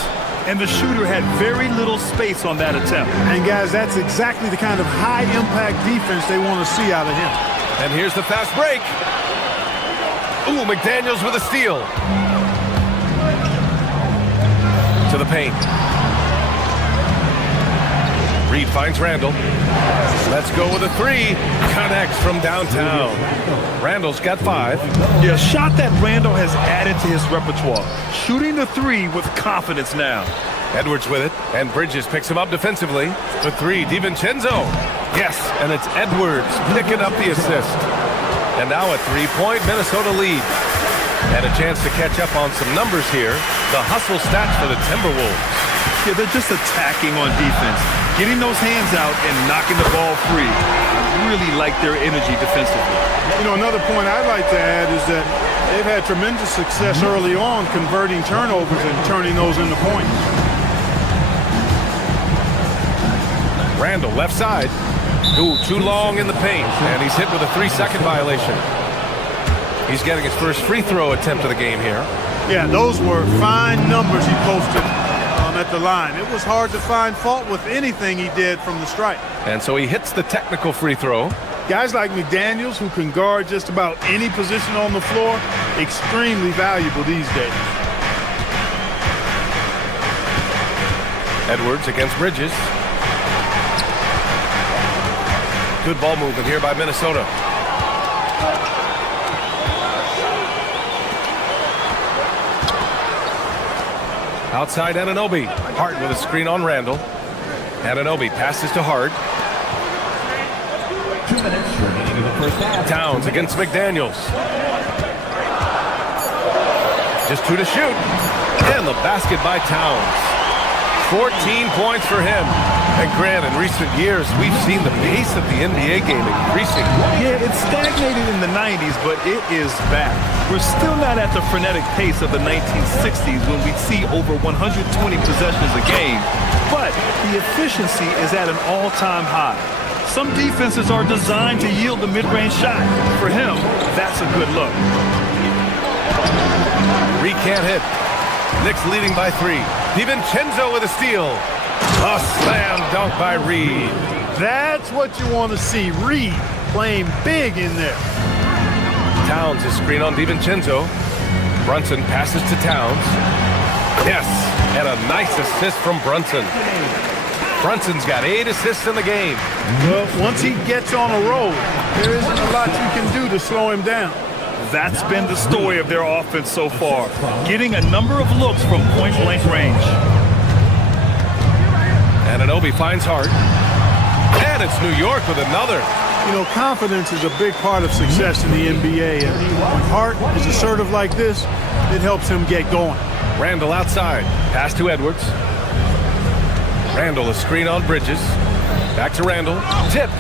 And the shooter had very little space on that attempt. And, guys, that's exactly the kind of high-impact defense they want to see out of him. And here's the fast break. Ooh, McDaniels with a steal. To the paint. Reed finds Randall. Let's go with a 3. Connects from downtown. Randall's got 5. Yeah, a shot that Randall has added to his repertoire. Shooting the 3 with confidence now. Edwards with it, and Bridges picks him up defensively. The 3, DiVincenzo. Yes, and it's Edwards picking up the assist. And now a 3-point Minnesota lead. And a chance to catch up on some numbers here. The hustle stats for the Timberwolves. Yeah, they're just attacking on defense. Getting those hands out and knocking the ball free. I really like their energy defensively. You know, another point I'd like to add is that they've had tremendous success early on converting turnovers and turning those into points. Randall, left side. Ooh, too long in the paint. And he's hit with a 3-second violation. He's getting his first free throw attempt of the game here. Yeah, those were fine numbers he posted at the line. It was hard to find fault with anything he did from the stripe. And so he hits the technical free throw. Guys like McDaniels, who can guard just about any position on the floor, extremely valuable these days. Edwards against Bridges. Good ball movement here by Minnesota. Outside Anunoby. Hart with a screen on Randall. Anunoby passes to Hart. 2 minutes remaining in the first half. Towns against McDaniels. Just 2 to shoot. And the basket by Towns. 14 points for him. And Grant, in recent years, we've seen the pace of the NBA game increasing. Yeah, it stagnated in the 90s, but it is back. We're still not at the frenetic pace of the 1960s when we'd see over 120 possessions a game, but the efficiency is at an all-time high. Some defenses are designed to yield the mid-range shot. For him, that's a good look. Reed can't hit. Knicks leading by 3. DiVincenzo with a steal. A slam dunk by Reed. That's what you want to see. Reed playing big in there. Towns is screen on DiVincenzo. Brunson passes to Towns. Yes, And a nice assist from Brunson. Brunson's got 8 assists in the game. Well, once he gets on a roll, there isn't a lot you can do to slow him down. That's been the story of their offense so far, getting a number of looks from point-blank range. Anunoby finds Hart. And it's New York with another. You know, confidence is a big part of success in the NBA, and when Hart is assertive like this, it helps him get going. Randall outside. Pass to Edwards. Randall, a screen on Bridges. Back to Randall. Tipped.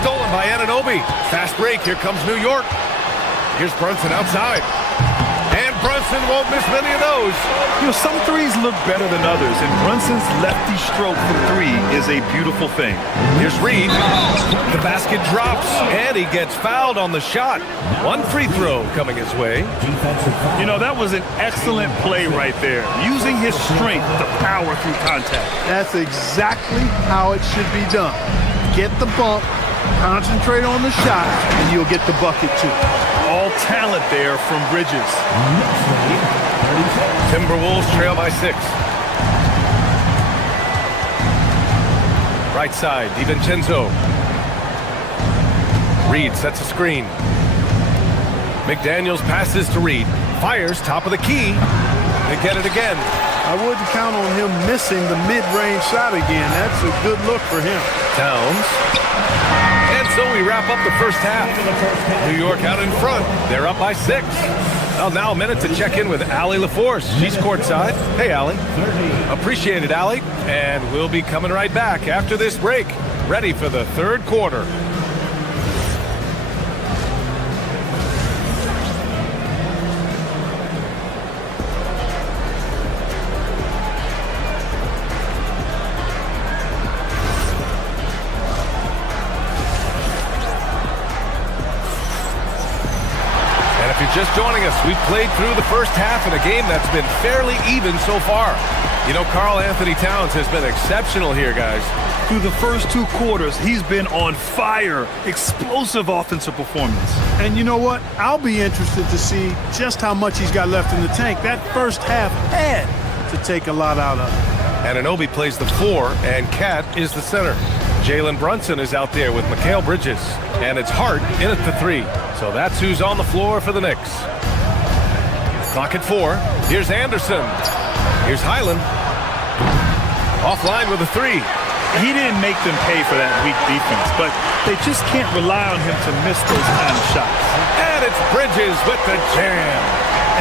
Stolen by Anunoby. Fast break. Here comes New York. Here's Brunson outside. And Brunson won't miss many of those. You know, some threes look better than others, and Brunson's lefty stroke from 3 is a beautiful thing. Here's Reed. The basket drops, and he gets fouled on the shot. 1 free throw coming his way. You know, that was an excellent play right there, using his strength to power through contact. That's exactly how it should be done. Get the bump, concentrate on the shot, and you'll get the bucket too. All talent there from Bridges. Timberwolves trail by 6. Right side, DiVincenzo. Reed sets a screen. McDaniels passes to Reed. Fires top of the key. They get it again. I wouldn't count on him missing the mid-range shot again. That's a good look for him. Towns. And so we wrap up the first half. New York out in front. They're up by 6. Well, now a minute to check in with Allie LaForce. She's courtside. Hey, Allie. Appreciate it, Allie. And we'll be coming right back after this break. Ready for the third quarter. Just joining us, we've played through the first half in a game that's been fairly even so far. You know, Karl Anthony Towns has been exceptional here, guys. Through the first 2 quarters, he's been on fire. Explosive offensive performance. And you know what? I'll be interested to see just how much he's got left in the tank. That first half had to take a lot out of it. Anunoby plays the 4, and Cat is the center. Jalen Brunson is out there with Mikal Bridges, and it's Hart in at the 3. So that's who's on the floor for the Knicks. Clock at 4. Here's Anderson. Here's Highland. Offline with a 3. He didn't make them pay for that weak defense, but they just can't rely on him to miss those kind of shots. And it's Bridges with the jam.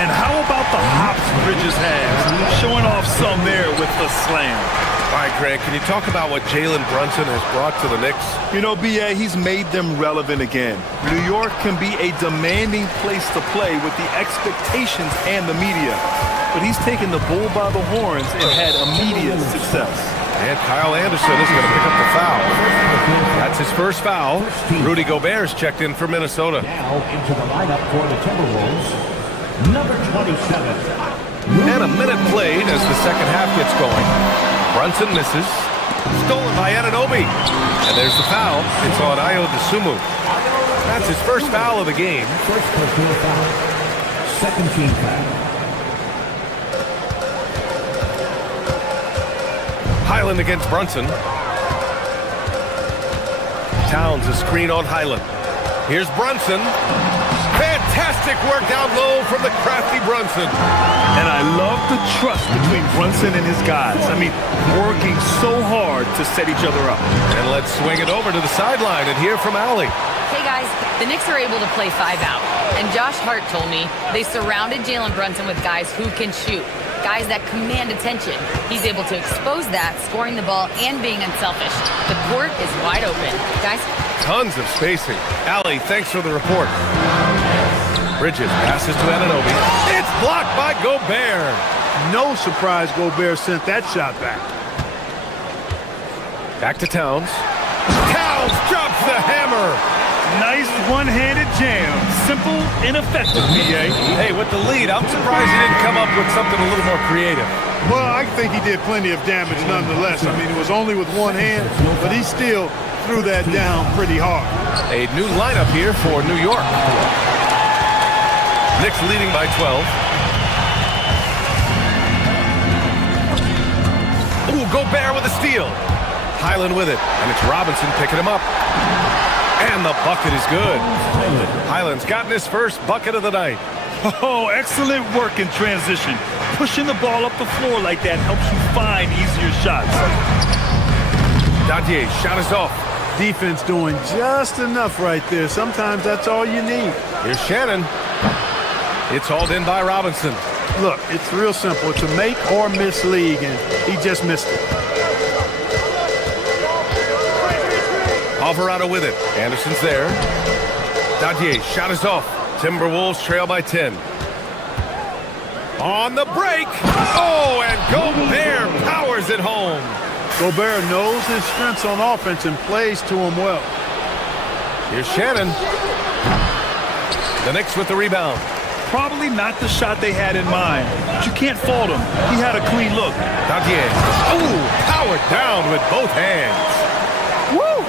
And how about the hops Bridges has? Showing off some there with the slam. All right, Greg, can you talk about what Jalen Brunson has brought to the Knicks? You know, B.A., he's made them relevant again. New York can be a demanding place to play with the expectations and the media. But he's taken the bull by the horns and had immediate success. And Kyle Anderson is going to pick up the foul. That's his first foul. Rudy Gobert's checked in for Minnesota. Now into the lineup for the Timberwolves, number 27. And a minute played as the second half gets going. Brunson misses. Stolen by Anunoby. And there's the foul. It's on Ayo Dosunmu. That's his first foul of the game. First personal foul. Second team foul. Highland against Brunson. Towns a screen on Highland. Here's Brunson. Fantastic work down low from the crafty Brunson. And I love the trust between Brunson and his guys. I mean, working so hard to set each other up. And let's swing it over to the sideline and hear from Allie. Hey guys, the Knicks are able to play 5 out. And Josh Hart told me they surrounded Jalen Brunson with guys who can shoot. Guys that command attention. He's able to expose that, scoring the ball and being unselfish. The court is wide open. Guys? Tons of spacing. Allie, thanks for the report. Bridges passes to Anunoby. It's blocked by Gobert. No surprise Gobert sent that shot back. Back to Towns. Towns drops the hammer. Nice one-handed jam. Simple and effective, B.A. Hey, with the lead, I'm surprised he didn't come up with something a little more creative. Well, I think he did plenty of damage nonetheless. I mean, it was only with one hand, but he still threw that down pretty hard. A new lineup here for New York. Knicks leading by 12. Gobert with a steal. Highland with it, and it's Robinson picking him up. And the bucket is good. Highland's gotten his first bucket of the night. Oh, excellent work in transition. Pushing the ball up the floor like that helps you find easier shots. Dadier, shot is off. Defense doing just enough right there. Sometimes that's all you need. Here's Shannon. It's hauled in by Robinson. Look, it's real simple. It's a make or miss league, and he just missed it. Alvarado with it. Anderson's there. Dadier, shot is off. Timberwolves trail by 10. On the break. Oh, and Gobert powers it home. Gobert knows his strengths on offense and plays to him well. Here's Shannon. The Knicks with the rebound. Probably not the shot they had in mind, but you can't fault him. He had a clean look. Dadier. Oh, powered down with both hands. Woo!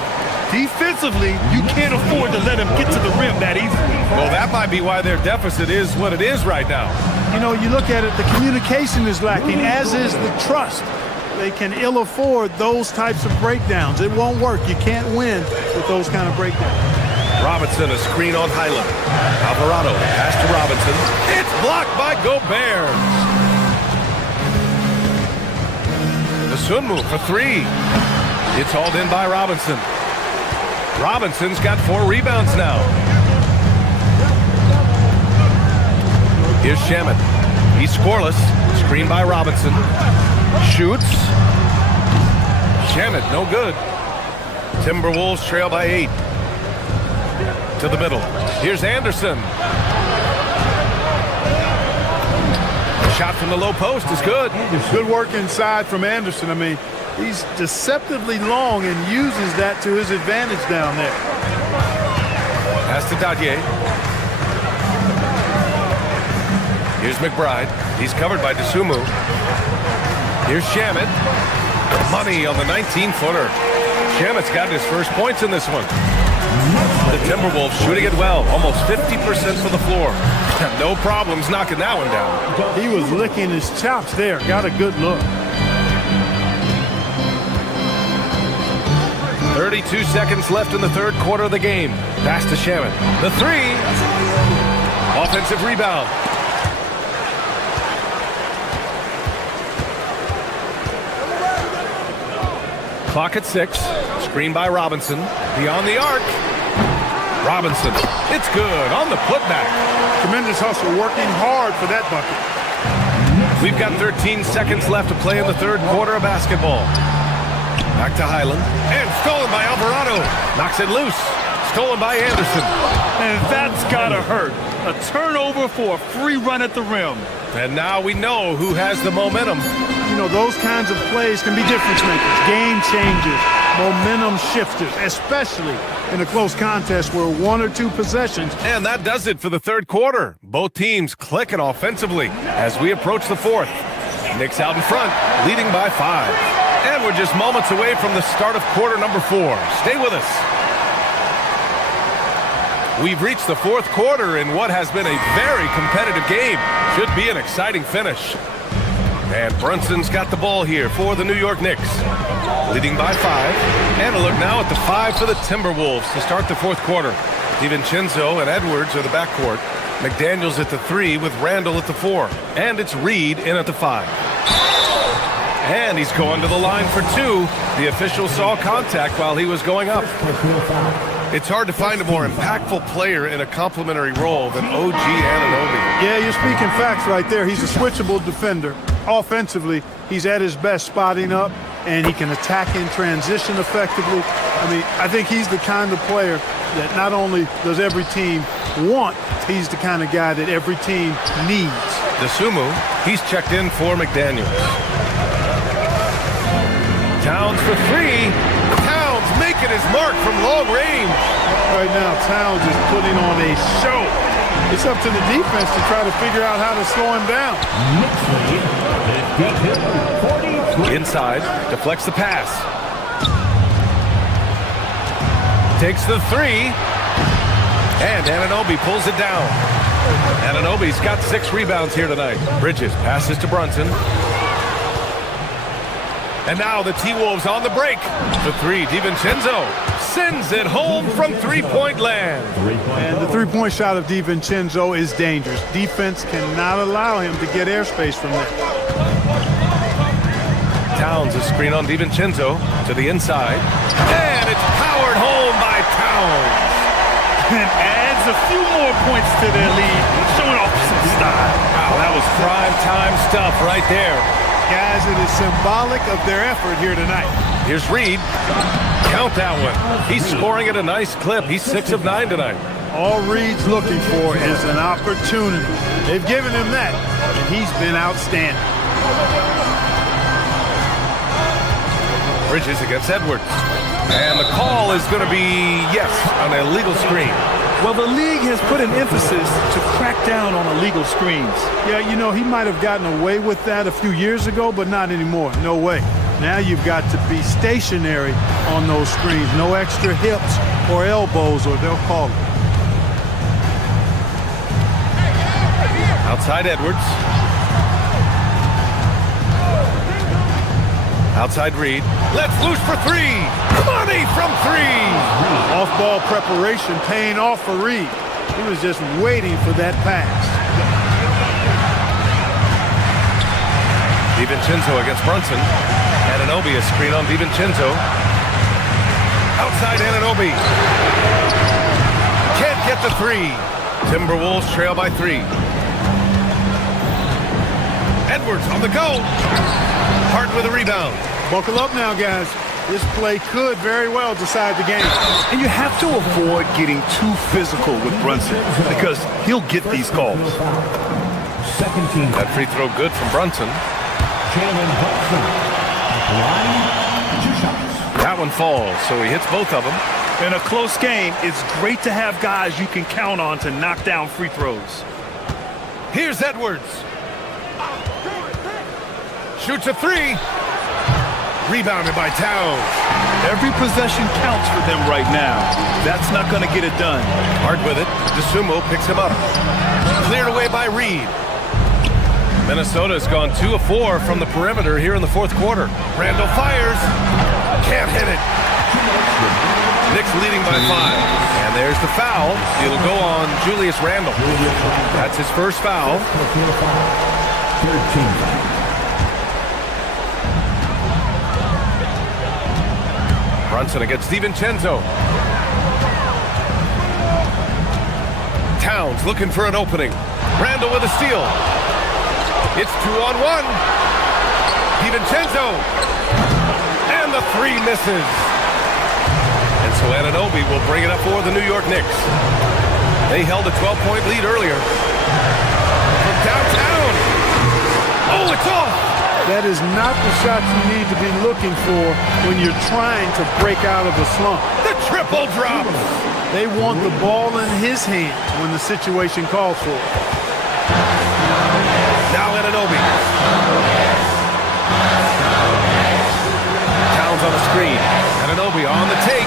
Defensively, you can't afford to let him get to the rim that easily. Well, that might be why their deficit is what it is right now. You know, you look at it, the communication is lacking, as is the trust. They can ill afford those types of breakdowns. It won't work. You can't win with those kind of breakdowns. Robinson, a screen on Highland. Alvarado, pass to Robinson. It's blocked by Gobert. The Sunmu for three. It's hauled in by Robinson. Robinson's got 4 rebounds now. Here's Shaman. He's scoreless. Screen by Robinson. Shoots. Shaman, no good. Timberwolves trail by 8. To the middle. Here's Anderson. Shot from the low post is good. Good work inside from Anderson. I mean, he's deceptively long and uses that to his advantage down there. Pass to Dadier. Here's McBride. He's covered by Dosunmu. Here's Shamet. Money on the 19-footer. Shamet's got his first points in this one. The Timberwolves shooting it well. Almost 50% for the floor. No problems knocking that one down. He was licking his chops there. Got a good look. 32 seconds left in the third quarter of the game. Pass to Shaman. The three. Offensive rebound. Clock at 6. Screen by Robinson. Beyond the arc. Robinson. It's good on the putback. Tremendous hustle. Working hard for that bucket. We've got 13 seconds left to play in the third quarter of basketball. Back to Highland. And stolen by Alvarado. Knocks it loose. Stolen by Anderson. And that's gotta hurt. A turnover for a free run at the rim. And now we know who has the momentum. You know, those kinds of plays can be difference makers, game changers, momentum shifters, especially in a close contest where 1 or 2 possessions. And that does it for the third quarter. Both teams clicking offensively as we approach the fourth. Knicks out in front, leading by 5. And we're just moments away from the start of quarter number 4. Stay with us. We've reached the fourth quarter in what has been a very competitive game. Should be an exciting finish. And Brunson's got the ball here for the New York Knicks. Leading by 5. And a look now at the 5 for the Timberwolves to start the fourth quarter. DiVincenzo and Edwards are the backcourt. McDaniels at the 3 with Randall at the 4. And it's Reed in at the 5. And he's going to the line for 2. The official saw contact while he was going up. It's hard to find a more impactful player in a complementary role than OG Anunoby. Yeah, you're speaking facts right there. He's a switchable defender. Offensively, he's at his best spotting up, and he can attack in transition effectively. I mean, I think he's the kind of player that not only does every team want, he's the kind of guy that every team needs. Dosunmu, he's checked in for McDaniels. Towns for 3. Towns making his mark from long range. Right now, Towns is putting on a show. It's up to the defense to try to figure out how to slow him down. Inside, deflects the pass. Takes the 3. And Anunoby pulls it down. Anunoby's got 6 rebounds here tonight. Bridges passes to Brunson. And now the T-Wolves on the break. The three, DiVincenzo sends it home from three-point land. And the three-point shot of DiVincenzo is dangerous. Defense cannot allow him to get airspace from that. Towns, a screen on DiVincenzo to the inside. And it's powered home by Towns. And adds a few more points to their lead, showing off some style. Wow, that was prime time stuff right there. Guys, it is symbolic of their effort here tonight. Here's Reed. Count that one. He's scoring at a nice clip. He's 6 of 9 tonight. All Reed's looking for is an opportunity. They've given him that, and he's been outstanding. Bridges against Edwards. And the call is going to be, yes, an illegal screen. Well, the league has put an emphasis to crack down on illegal screens. Yeah, you know, he might have gotten away with that a few years ago, but not anymore. No way. Now you've got to be stationary on those screens. No extra hips or elbows, or they'll call it. Outside Edwards. Outside Reed. Let's loose for three. Money from three. Off-ball preparation paying off for Reed. He was just waiting for that pass. DiVincenzo against Brunson. Anunoby, a screen on DiVincenzo. Outside Anunoby. Can't get the three. Timberwolves trail by 3. Edwards on the go. Hart with a rebound. Buckle up now, guys. This play could very well decide the game. And you have to avoid getting too physical with Brunson because he'll get these calls. Second team. That free throw good from Brunson. Jalen Brunson. Line, 2 shots. That one falls, so he hits both of them. In a close game, it's great to have guys you can count on to knock down free throws. Here's Edwards. Shoots a 3. Rebounded by Towns. Every possession counts for them right now. That's not going to get it done. Hart with it. DeSumo picks him up. Cleared away by Reed. Minnesota's gone 2 of 4 from the perimeter here in the fourth quarter. Randall fires. Can't hit it. Knicks leading by 5. And there's the foul. It'll go on Julius Randle. That's his first foul. 13. Brunson against DiVincenzo. Towns looking for an opening. Randall with a steal. It's 2-on-1. DiVincenzo. And the 3 misses. And so Anunoby will bring it up for the New York Knicks. They held a 12-point lead earlier. From downtown. Oh, it's off. That is not the shot you need to be looking for when you're trying to break out of a slump. The triple drop. They want the ball in his hand when the situation calls for it. Now Anunoby. Towns on the screen. Anunoby on the take.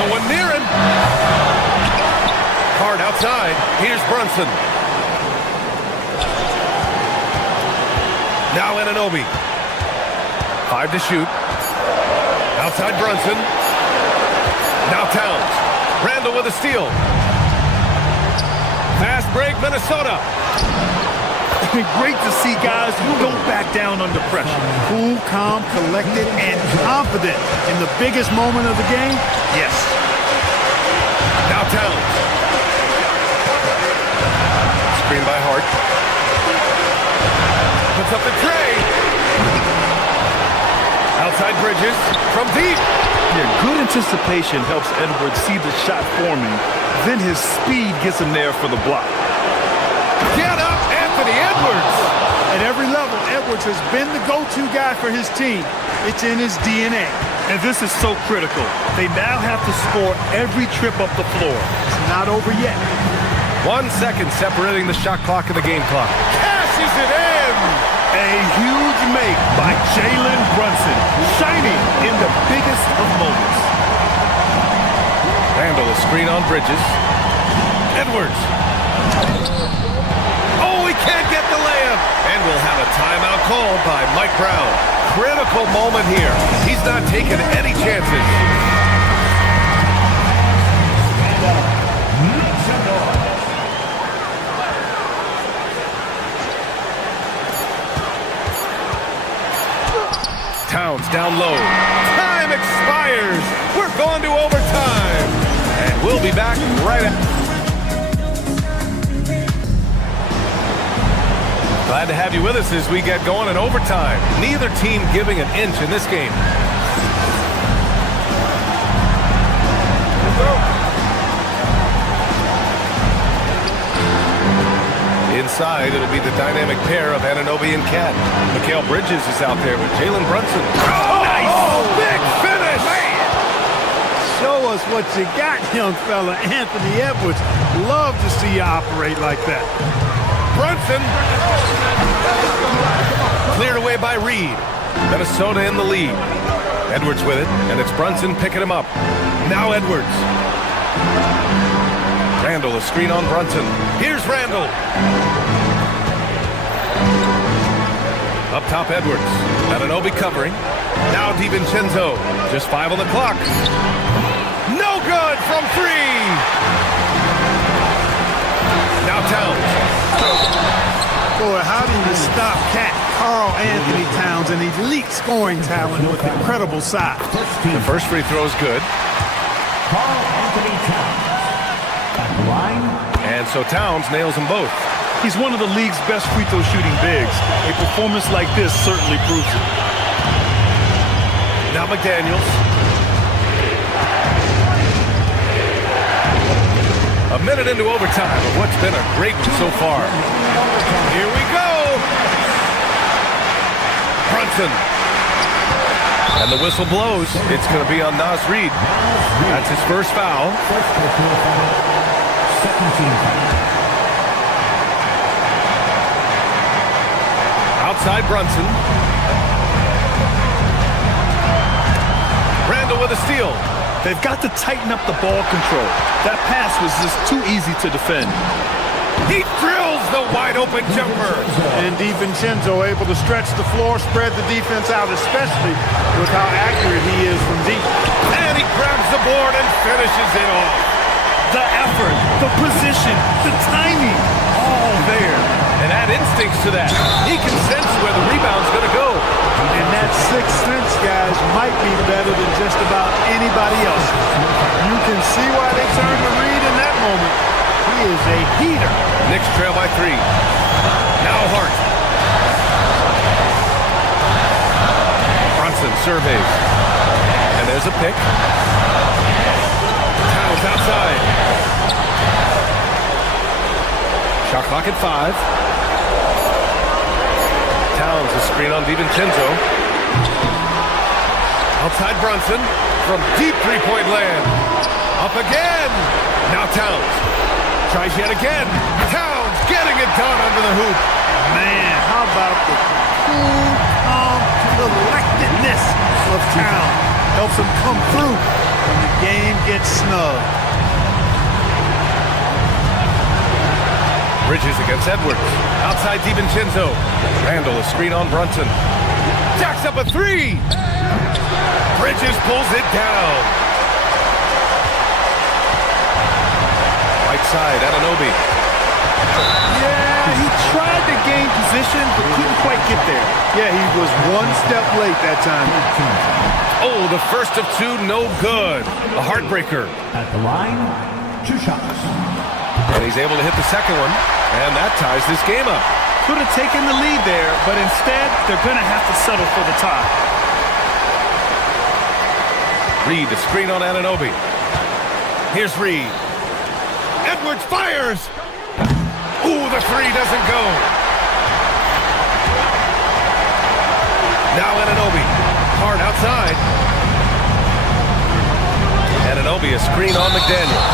No one near him. Hard outside. Here's Brunson. Now Anunoby. 5 to shoot. Outside Brunson. Now Towns. Randall with a steal. Fast break, Minnesota. Great to see guys who don't back down under pressure. Cool, calm, collected, and confident in the biggest moment of the game. Yes. Now Towns. Screen by Hart. Puts up the tray. Outside Bridges from deep. Yeah, good anticipation helps Edwards see the shot forming. Then his speed gets him there for the block. Get up, Anthony Edwards. At every level, Edwards has been the go-to guy for his team. It's in his DNA. And this is so critical. They now have to score every trip up the floor. It's not over yet. 1 second separating the shot clock and the game clock. Cashes it in. A huge make by Jalen Brunson, shining in the biggest of moments. Randall, a screen on Bridges. Edwards. Oh, he can't get the layup. And we'll have a timeout called by Mike Brown. critical moment here. He's not taking any chances. Towns down low. Time expires. We're going to overtime. And we'll be back right after. Glad to have you with us as we get going in overtime. Neither team giving an inch in this game. Inside, it'll be the dynamic pair of Anunoby and Cat. Mikal Bridges is out there with Jalen Brunson. Oh, nice! Big finish! Man. Show us what you got, young fella. Anthony Edwards. Love to see you operate like that. Brunson cleared away by Reed. Minnesota in the lead. Edwards with it, and it's Brunson picking him up. Now Edwards. Randall, a screen on Brunson. Here's Randall. Up top, Edwards. Anunoby covering. Now DiVincenzo. Just 5 on the clock. No good from 3. Now Towns. Boy, how do you stop Cat Carl Anthony Towns, an elite scoring talent with incredible size? The first free throw is good. Carl Anthony Towns. At the line. And so Towns nails them both. He's one of the league's best free throw shooting bigs. A performance like this certainly proves it. Now McDaniels. A minute into overtime of what's been a great one so far. Here we go. Brunson. And the whistle blows. It's going to be on Naz Reid. That's his first foul. Outside Brunson. Randall with a steal. They've got to tighten up the ball control. That pass was just too easy to defend. He drills the wide-open jumper. And DiVincenzo able to stretch the floor, spread the defense out, especially with how accurate he is from deep. And he grabs the board and finishes it off. The effort, the position, the timing, all there. And add instincts to that. He can sense where the rebound's going to go. And that sixth sense, guys, might be better than just about anybody else. You can see why they turned to Reed in that moment. He is a heater. Knicks trail by 3. Now Hart. Brunson surveys. And there's a pick. Towns outside. Shot clock at 5. Towns a screen on DiVincenzo. Outside Brunson from deep three-point land. Up again. Now Towns. Tries yet again. Towns getting it done under the hoop. Man, how about the cool, calm collectedness of Towns? Helps him come through when the game gets snug. Bridges against Edwards. Outside DiVincenzo. Randall a screen on Brunson. Jacks up a 3. Bridges pulls it down. Right side, Anunoby. Yeah, he tried to gain position, but couldn't quite get there. Yeah, he was one step late that time. Oh, the first of 2, no good. A heartbreaker. At the line, 2 shots. And he's able to hit the second one, and that ties this game up. Could have taken the lead there, but instead, they're going to have to settle for the tie. Reed, the screen on Anunoby. Here's Reed. Edwards fires! Ooh, the 3 doesn't go. Now Anunoby. Hard outside. Anunoby, a screen on McDaniel.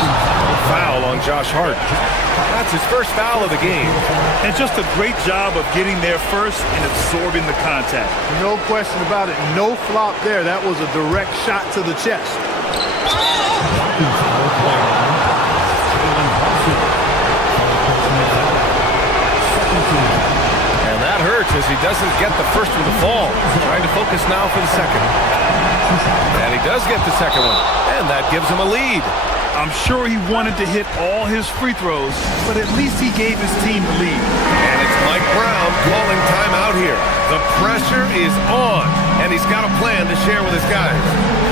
Foul on Josh Hart. That's his first foul of the game. And just a great job of getting there first and absorbing the contact. No question about it. No flop there. That was a direct shot to the chest. And that hurt. starts as he doesn't get the first one to fall. Trying to focus now for the second. And he does get the second one, and that gives him a lead. I'm sure he wanted to hit all his free throws, but at least he gave his team the lead. And it's Mike Brown calling timeout here. The pressure is on, and he's got a plan to share with his guys.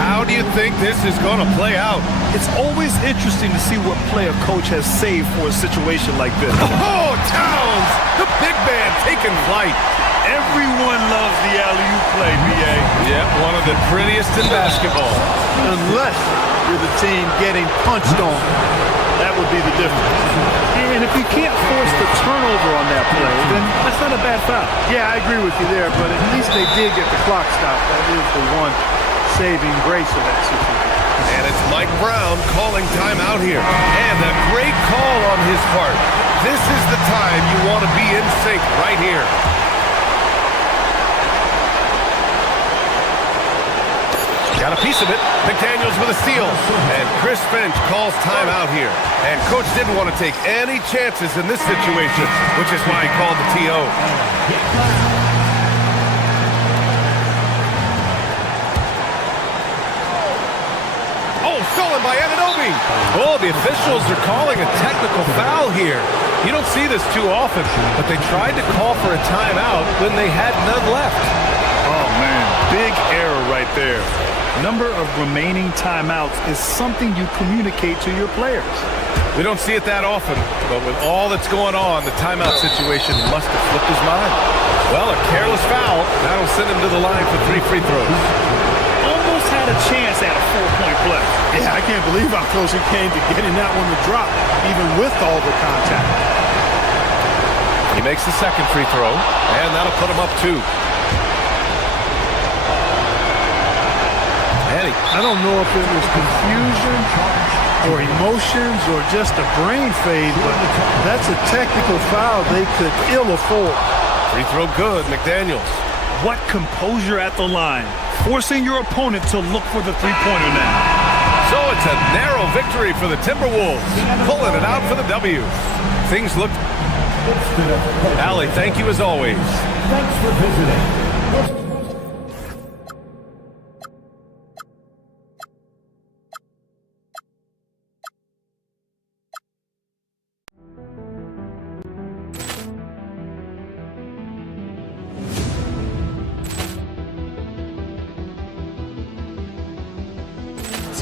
How do you think this is going to play out? It's always interesting to see what play a coach has saved for a situation like this. Oh, Towns! The big man taking flight. Everyone loves the alley-oop play, B.A. Yeah, one of the prettiest in basketball. Unless you're the team getting punched on. That would be the difference. And if you can't force the turnover on that play, then that's not a bad foul. Yeah, I agree with you there, but at least they did get the clock stopped. That is the one saving grace of that situation. And it's Mike Brown calling timeout here. And a great call on his part. This is the time you want to be in sync right here. Got a piece of it. McDaniels with a steal. And Chris Finch calls timeout here. And Coach didn't want to take any chances in this situation, which is why he called the TO. Oh, stolen by Anunoby. Oh, the officials are calling a technical foul here. You don't see this too often, but they tried to call for a timeout when they had none left. Oh, man, big error right there. Number of remaining timeouts is something you communicate to your players. We don't see it that often, but with all that's going on, the timeout situation must have flipped his mind. Well, a careless foul. That'll send him to the line for 3 free throws. Almost had a chance at a 4-point play. Yeah, I can't believe how close he came to getting that one to drop, even with all the contact. He makes the second free throw, and that'll put him up 2. I don't know if it was confusion or emotions or just a brain fade, but that's a technical foul they could ill afford. Free throw good, McDaniels. What composure at the line, forcing your opponent to look for the three-pointer now. So it's a narrow victory for the Timberwolves, pulling it out for the W. Things look... Allie, thank you as always. Thanks for visiting.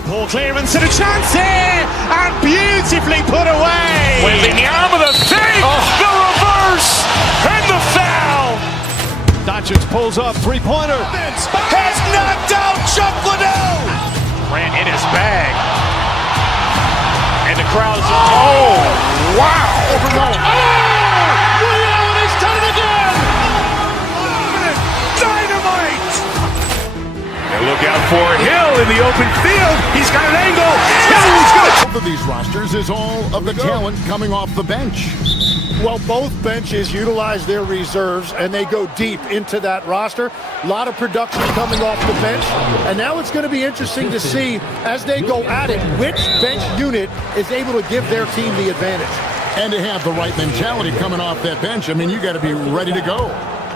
Ball clearance and a chance here, and beautifully put away. Waving the arm of the thing, the reverse, and the foul. Doncic pulls up, three-pointer. Has knocked out Chuck Liddell. Ran in his bag. And the crowd is, oh, wow. Overrun. Oh, he's done it again. Dynamite. And look out for Hill in the open field. He's got an angle. Hill's good. Both of these rosters is all of the talent coming off the bench. Well, both benches utilize their reserves, and they go deep into that roster. A lot of production coming off the bench, and now it's going to be interesting to see, as they go at it, which bench unit is able to give their team the advantage. And to have the right mentality coming off that bench, I mean, you got to be ready to go.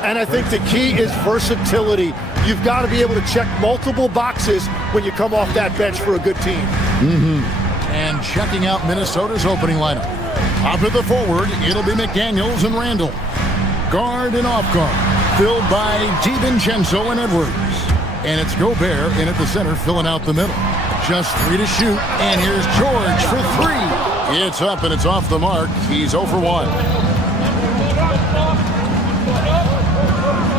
And I think the key is versatility. You've got to be able to check multiple boxes when you come off that bench for a good team. And checking out Minnesota's opening lineup. Top of the forward, it'll be McDaniels and Randall. Guard and off guard, filled by DiVincenzo and Edwards. And it's Gobert in at the center, filling out the middle. Just 3 to shoot, and here's George for 3. It's up and it's off the mark. He's 0 for 1.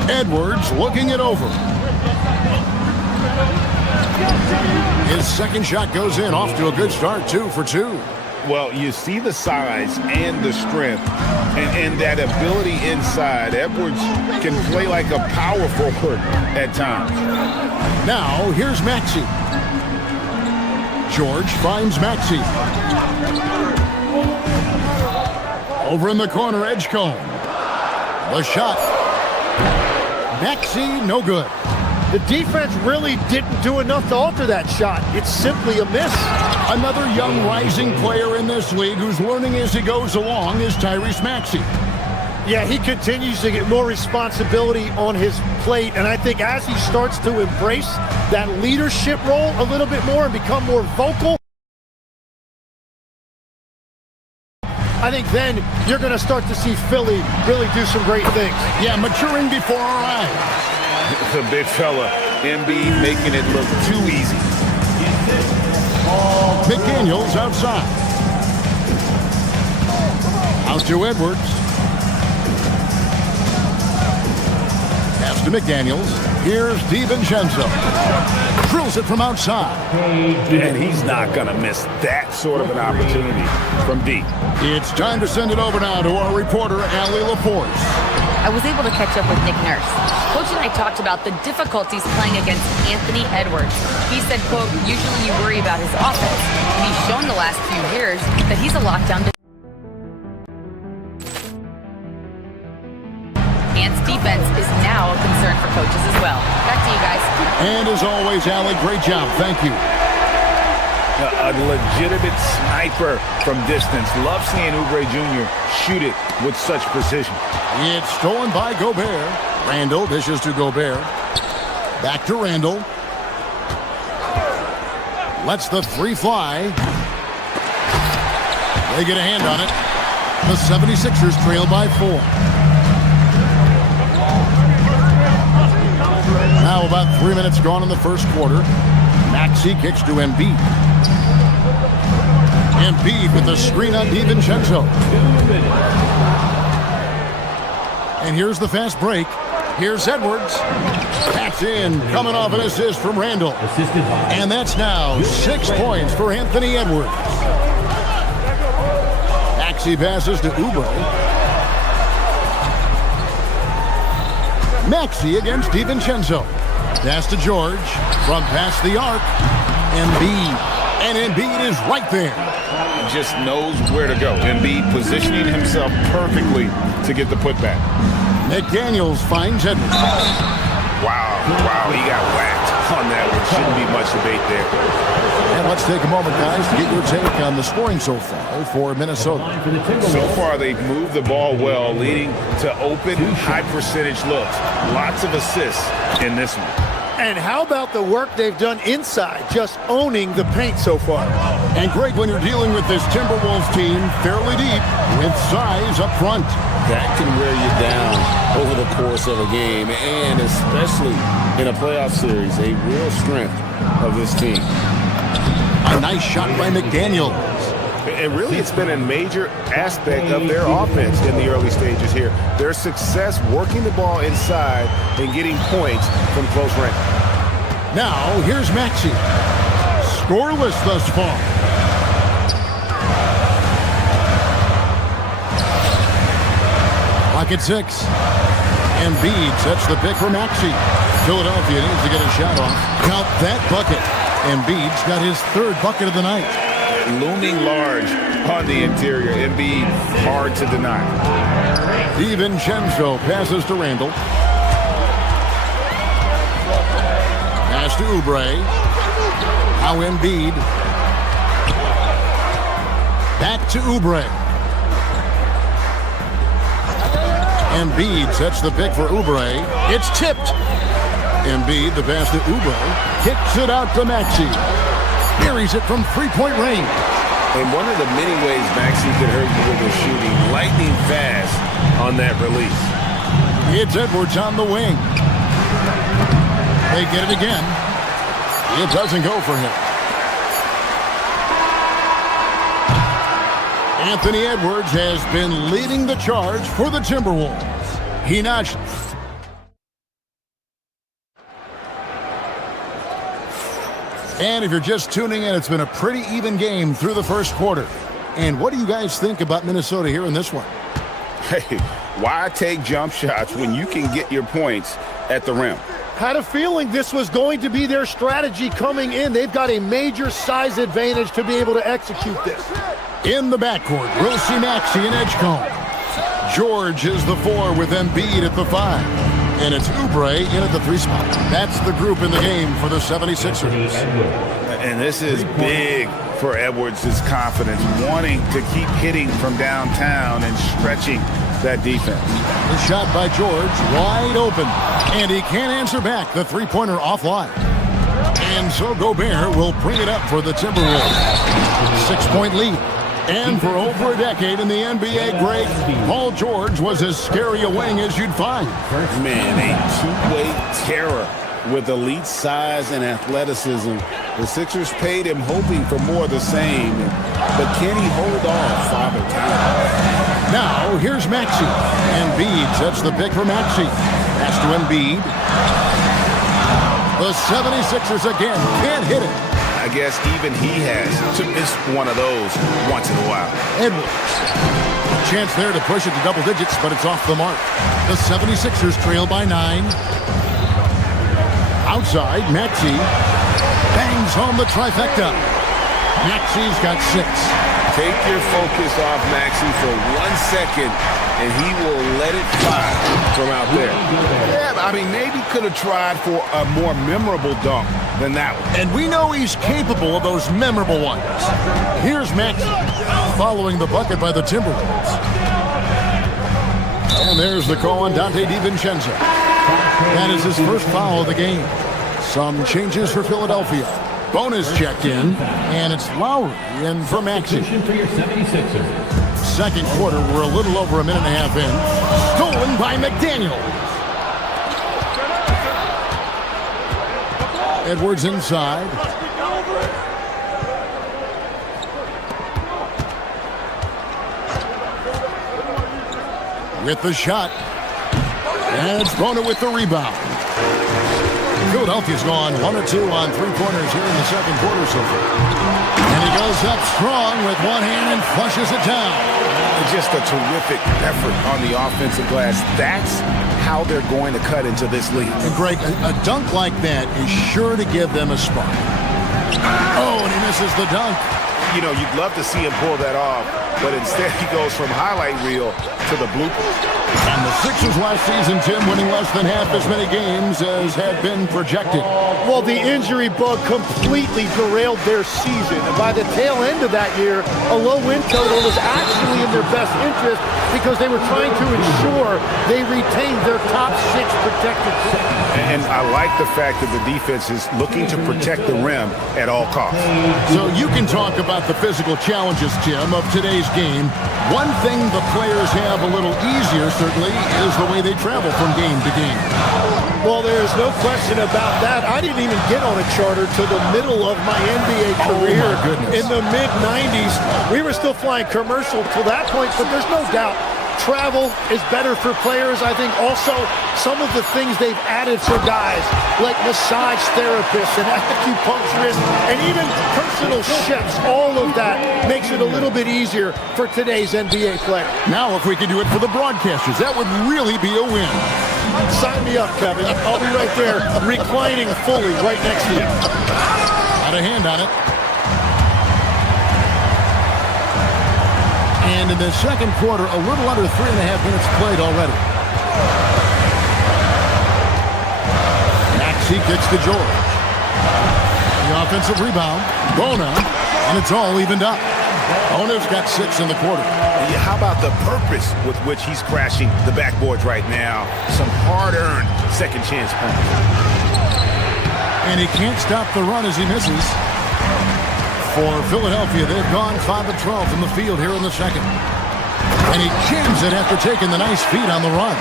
Edwards looking it over. His second shot goes in, off to a good start, 2 for 2. Well, you see the size and the strength and that ability inside. Edwards can play like a power forward at times. Now, here's Maxey. George finds Maxey. Over in the corner, Edgecombe. The shot. Maxey, no good. The defense really didn't do enough to alter that shot. It's simply a miss. Another young rising player in this league who's learning as he goes along is Tyrese Maxey. Yeah, he continues to get more responsibility on his plate, and I think as he starts to embrace that leadership role a little bit more and become more vocal, I think then you're going to start to see Philly really do some great things. Yeah, maturing before our eyes. The big fella, Embiid, making it look too easy. McDaniels outside. Out to Edwards. Pass to McDaniels. Here's DiVincenzo. Drills it from outside. And he's not going to miss that sort of an opportunity from deep. It's time to send it over now to our reporter, Allie LaForce. I was able to catch up with Nick Nurse. Coach and I talked about the difficulties playing against Anthony Edwards. He said, quote, usually you worry about his offense. And he's shown the last few years that he's a lockdown. Ant's defense is now a concern for coaches as well. Back to you guys. And as always, Allie, great job. Thank you. A legitimate sniper from distance. Love seeing Oubre Jr. shoot it with such precision. It's stolen by Gobert. Randall dishes to Gobert. Back to Randall. Lets the three fly. They get a hand on it. The 76ers trail by 4. Now about 3 minutes gone in the first quarter. Maxey kicks to Embiid. Embiid with the screen on DiVincenzo. And here's the fast break. Here's Edwards. That's in, coming off an assist from Randall. And that's now 6 points for Anthony Edwards. Maxey passes to Oubre. Maxey against DiVincenzo. Pass to George. From past the arc. Embiid. And Embiid is right there. He just knows where to go. Embiid positioning himself perfectly to get the putback. McDaniels finds Edwards. Wow, he got whacked on that one. Shouldn't be much debate there. And let's take a moment, guys, to get your take on the scoring so far for Minnesota. So far, they've moved the ball well, leading to open, high-percentage looks. Lots of assists in this one. And how about the work they've done inside, just owning the paint so far? And Greg, when you're dealing with this Timberwolves team fairly deep with size up front, that can wear you down over the course of a game, and especially in a playoff series, a real strength of this team. A nice shot by McDaniels. And really, it's been a major aspect of their offense in the early stages here. Their success working the ball inside and getting points from close range. Now, here's Maxey. Scoreless thus far. Clock at 6. Embiid sets the pick for Maxey. Philadelphia needs to get a shot off. Count that bucket. Embiid's got his 3rd bucket of the night. Looming large on the interior. Embiid, hard to deny. DiVincenzo passes to Randall. Pass to Oubre. Now Embiid. Back to Oubre. Embiid sets the pick for Oubre. It's tipped. Embiid, the pass to Oubre. Kicks it out to Maxey. Buries it from 3-point range. And one of the many ways Maxey could hurt you with his shooting, lightning fast on that release. It's Edwards on the wing. They get it again. It doesn't go for him. Anthony Edwards has been leading the charge for the Timberwolves. He notched. And if you're just tuning in, it's been a pretty even game through the first quarter. And what do you guys think about Minnesota here in this one? Hey, why take jump shots when you can get your points at the rim? Had a feeling this was going to be their strategy coming in. They've got a major size advantage to be able to execute this. In the backcourt, we'll see Maxey and Edgecombe. George is the 4 with Embiid at the 5. And it's Oubre in at the 3 spot. That's the group in the game for the 76ers. And this is big for Edwards' confidence, wanting to keep hitting from downtown and stretching that defense. The shot by George, wide open. And he can't answer back. The three-pointer offline. And so Gobert will bring it up for the Timberwolves. 6-point lead. And for over a decade in the NBA, Greg, Paul George was as scary a wing as you'd find. Man, a two-way terror with elite size and athleticism. The Sixers paid him hoping for more of the same. But can he hold off Father Time? Now, here's Maxey. Embiid sets the pick for Maxey. Pass to Embiid. The 76ers again can't hit it. I guess even he has to miss one of those once in a while. Edwards. Chance there to push it to double digits, but it's off the mark. The 76ers trail by 9. Outside, Maxey bangs home the trifecta. Maxey's got 6. Take your focus off Maxey for 1 second, and he will let it fly from out there. Yeah, I mean, maybe could have tried for a more memorable dunk than that one. And we know he's capable of those memorable ones. Here's Maxey following the bucket by the Timberwolves. And there's the call on Dante DiVincenzo. That is his first foul of the game. Some changes for Philadelphia. Bonus checked in, and it's Lowry in for Maxey. Second quarter, we're a little over a minute and a half in. Stolen by McDaniel. Edwards inside. With the shot. And it's Bona with the rebound. Philadelphia's gone 1 or 2 on three-pointers here in the second quarter so far. And he goes up strong with one hand and flushes it down. Just a terrific effort on the offensive glass. That's how they're going to cut into this league. And Greg, a dunk like that is sure to give them a spark. Oh, and he misses the dunk. You know, you'd love to see him pull that off, but instead he goes from highlight reel to the bloopers. And the Sixers last season, Tim, winning less than half as many games as had been projected. Well, the injury bug completely derailed their season. And by the tail end of that year, a low win total was actually in their best interest because they were trying to ensure they retained their top 6 protected set. And I like the fact that the defense is looking to protect the rim at all costs. So you can talk about the physical challenges, Tim, of today's game. One thing the players have a little easier, certainly, is the way they travel from game to game. Well, there's no question about that. I didn't even get on a charter to the middle of my NBA career in the mid-90s. We were still flying commercial to that point, but there's no doubt travel is better for players. I think also some of the things they've added for guys like massage therapists and acupuncturists and even personal chefs, all of that makes it a little bit easier for today's NBA player. Now, if we could do it for the broadcasters, that would really be a win. Sign me up, Kevin. I'll be right there reclining fully right next to you. Got a hand on it. And in the second quarter, a little under 3.5 minutes played already. Maxey kicks to George. The offensive rebound. Bona. And it's all evened up. Bona's got 6 in the quarter. Yeah, how about the purpose with which he's crashing the backboards right now? Some hard-earned second chance points. And he can't stop the run as he misses. For Philadelphia, they've gone 5 of 12 from the field here in the second. And he jams it after taking the nice feed on the run.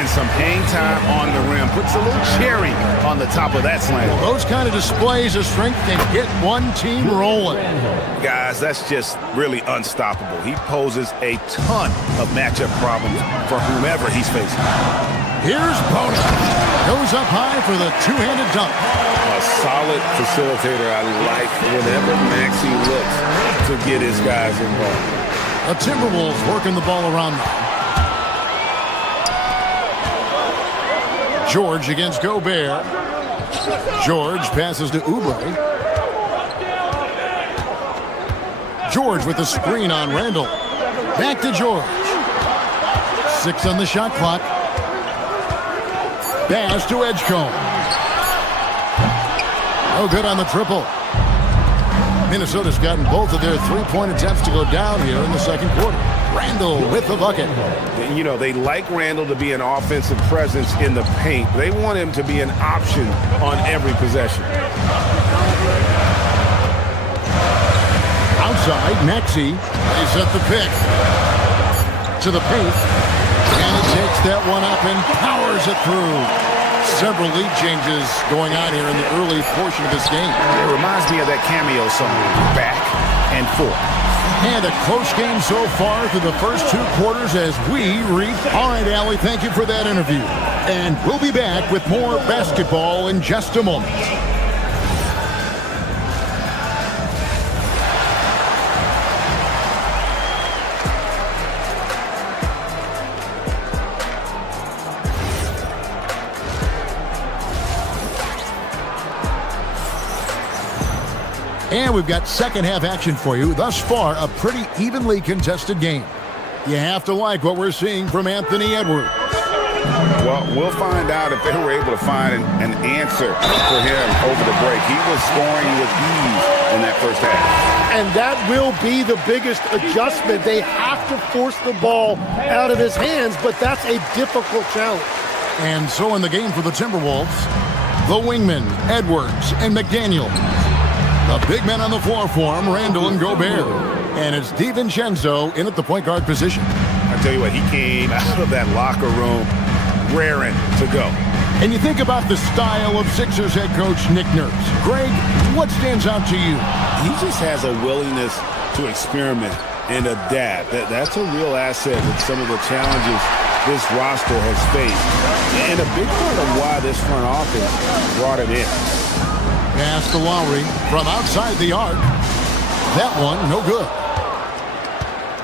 And some hang time on the rim. Puts a little cherry on the top of that slam. Well, those kind of displays of strength can get one team rolling. Guys, that's just really unstoppable. He poses a ton of matchup problems for whomever he's facing. Here's Bona. Goes up high for the two-handed dunk. A solid facilitator. I like whenever Maxey looks to get his guys involved. The Timberwolves working the ball around them. George against Gobert. George passes to Oubre. George with the screen on Randall. Back to George. 6 on the shot clock. Dash to Edgecombe. No good on the triple. Minnesota's gotten both of their three-point attempts to go down here in the second quarter. Randall with the bucket. You know, they like Randall to be an offensive presence in the paint. They want him to be an option on every possession. Outside, Maxey. They set the pick to the paint. And he takes that one up and powers it through. Several lead changes going on here in the early portion of this game. It reminds me of that cameo song, Back and Forth. And a close game so far through the first 2 quarters as we reach. All right, Allie, thank you for that interview. And we'll be back with more basketball in just a moment. And we've got second half action for you. Thus far, a pretty evenly contested game. You have to like what we're seeing from Anthony Edwards. Well, we'll find out if they were able to find an answer for him over the break. He was scoring with ease in that first half. And that will be the biggest adjustment. They have to force the ball out of his hands, but that's a difficult challenge. And so in the game for the Timberwolves, the wingmen, Edwards and McDaniel. The big men on the floor for him, Randall and Gobert. And it's DiVincenzo in at the point guard position. I tell you what, he came out of that locker room raring to go. And you think about the style of Sixers head coach Nick Nurse. Greg, what stands out to you? He just has a willingness to experiment and adapt. That's a real asset with some of the challenges this roster has faced. And a big part of why this front office brought him in. Pass to Lowry from outside the arc. That one, no good.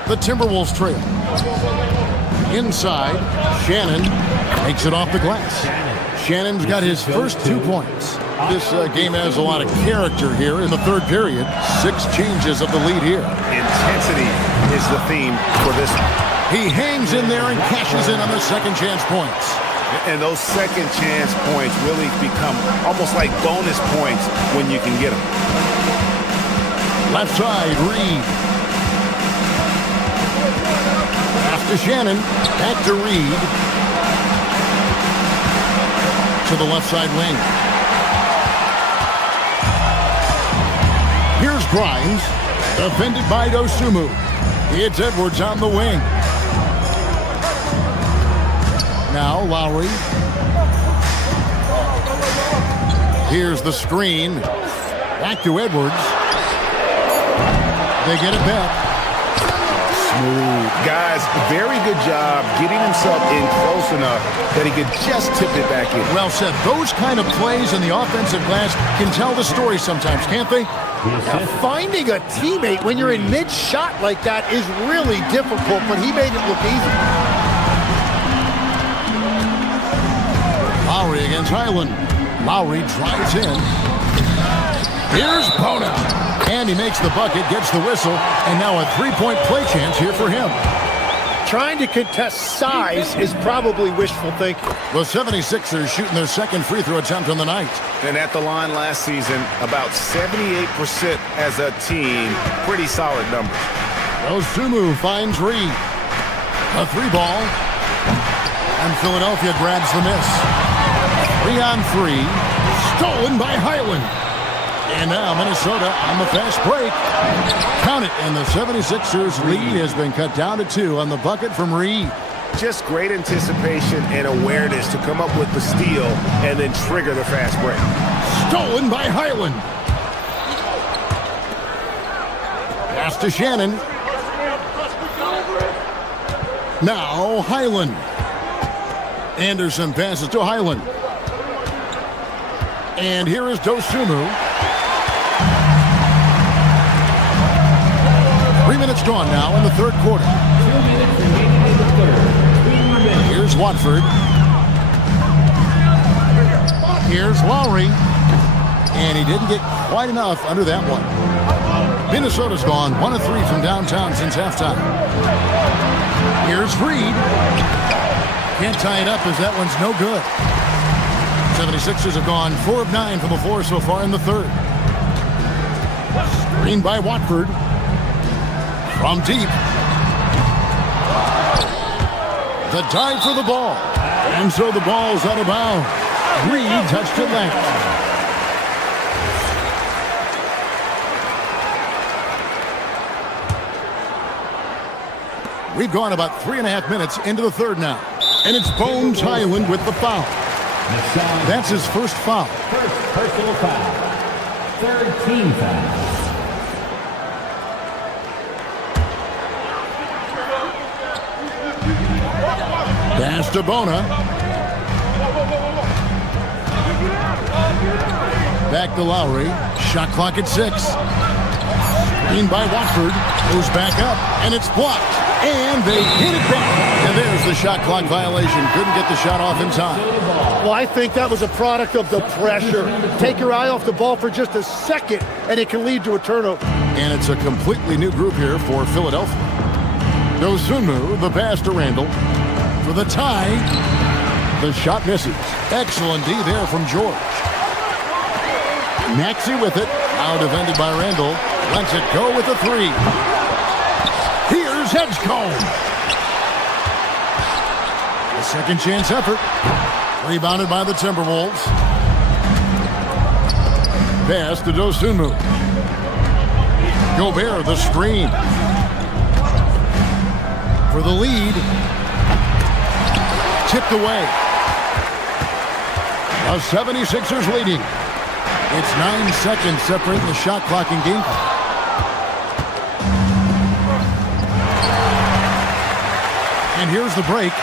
The Timberwolves trail. Inside, Shannon takes it off the glass. Shannon's got his first 2 points. This game has a lot of character here in the third period. 6 changes of the lead here. Intensity is the theme for this one. He hangs in there and cashes in on the second chance points. And those second chance points really become almost like bonus points when you can get them. Left side, Reed. Pass to Shannon. Back to Reed. To the left side wing. Here's Grimes. Defended by Dosunmu. It's Edwards on the wing. Now Lowry. Here's the screen. Back to Edwards. They get it back. Smooth. Guys, very good job getting himself in close enough that he could just tip it back in. Well said. Those kind of plays in the offensive glass can tell the story sometimes, can't they? Now, finding a teammate when you're in mid-shot like that is really difficult, but he made it look easy. Lowry against Highland. Lowry drives in. Here's Bona. And he makes the bucket, gets the whistle, and now a three-point play chance here for him. Trying to contest size is probably wishful thinking. The 76ers shooting their second free throw attempt on the night. And at the line last season, about 78% as a team. Pretty solid numbers. Dosunmu finds Reed. A 3-ball. And Philadelphia grabs the miss. 3-on-3. Stolen by Highland. And now Minnesota on the fast break. Count it, and the 76ers lead has been cut down to 2 on the bucket from Reed. Just great anticipation and awareness to come up with the steal and then trigger the fast break. Stolen by Highland. Pass to Shannon. Now Highland. Anderson passes to Highland. And here is Dosunmu. 3 minutes gone now in the third quarter. Here's Watford. Here's Lowry. And he didn't get quite enough under that one. Minnesota's gone 1 of 3 from downtown since halftime. Here's Reed. Can't tie it up as that one's no good. 76ers have gone 4 of 9 from the floor so far in the third. Screen by Watford. From deep. The dive for the ball. And so the ball's out of bounds. Reed touched it left. We've gone about 3.5 minutes into the third now. And it's Bones Highland with the foul. That's his first foul. First personal foul. Third team foul. Pass to Bona. Back to Lowry. Shot clock at 6. Screen by Watford. Goes back up. And it's blocked. And they hit it back. And there's the shot clock violation. Couldn't get the shot off in time. Well, I think that was a product of the pressure. Take your eye off the ball for just a second, and it can lead to a turnover. And it's a completely new group here for Philadelphia. Dosunmu, the pass to Randall. For the tie. The shot misses. Excellent D there from George. Maxey with it. Now defended by Randall. Lets it go with the 3. Here's Edgecombe. A second chance effort. Rebounded by the Timberwolves. Pass to Dosunmu. Gobert, the screen. For the lead. Tipped away. The 76ers leading. It's 9 seconds separating the shot clock and game clock. And here's the break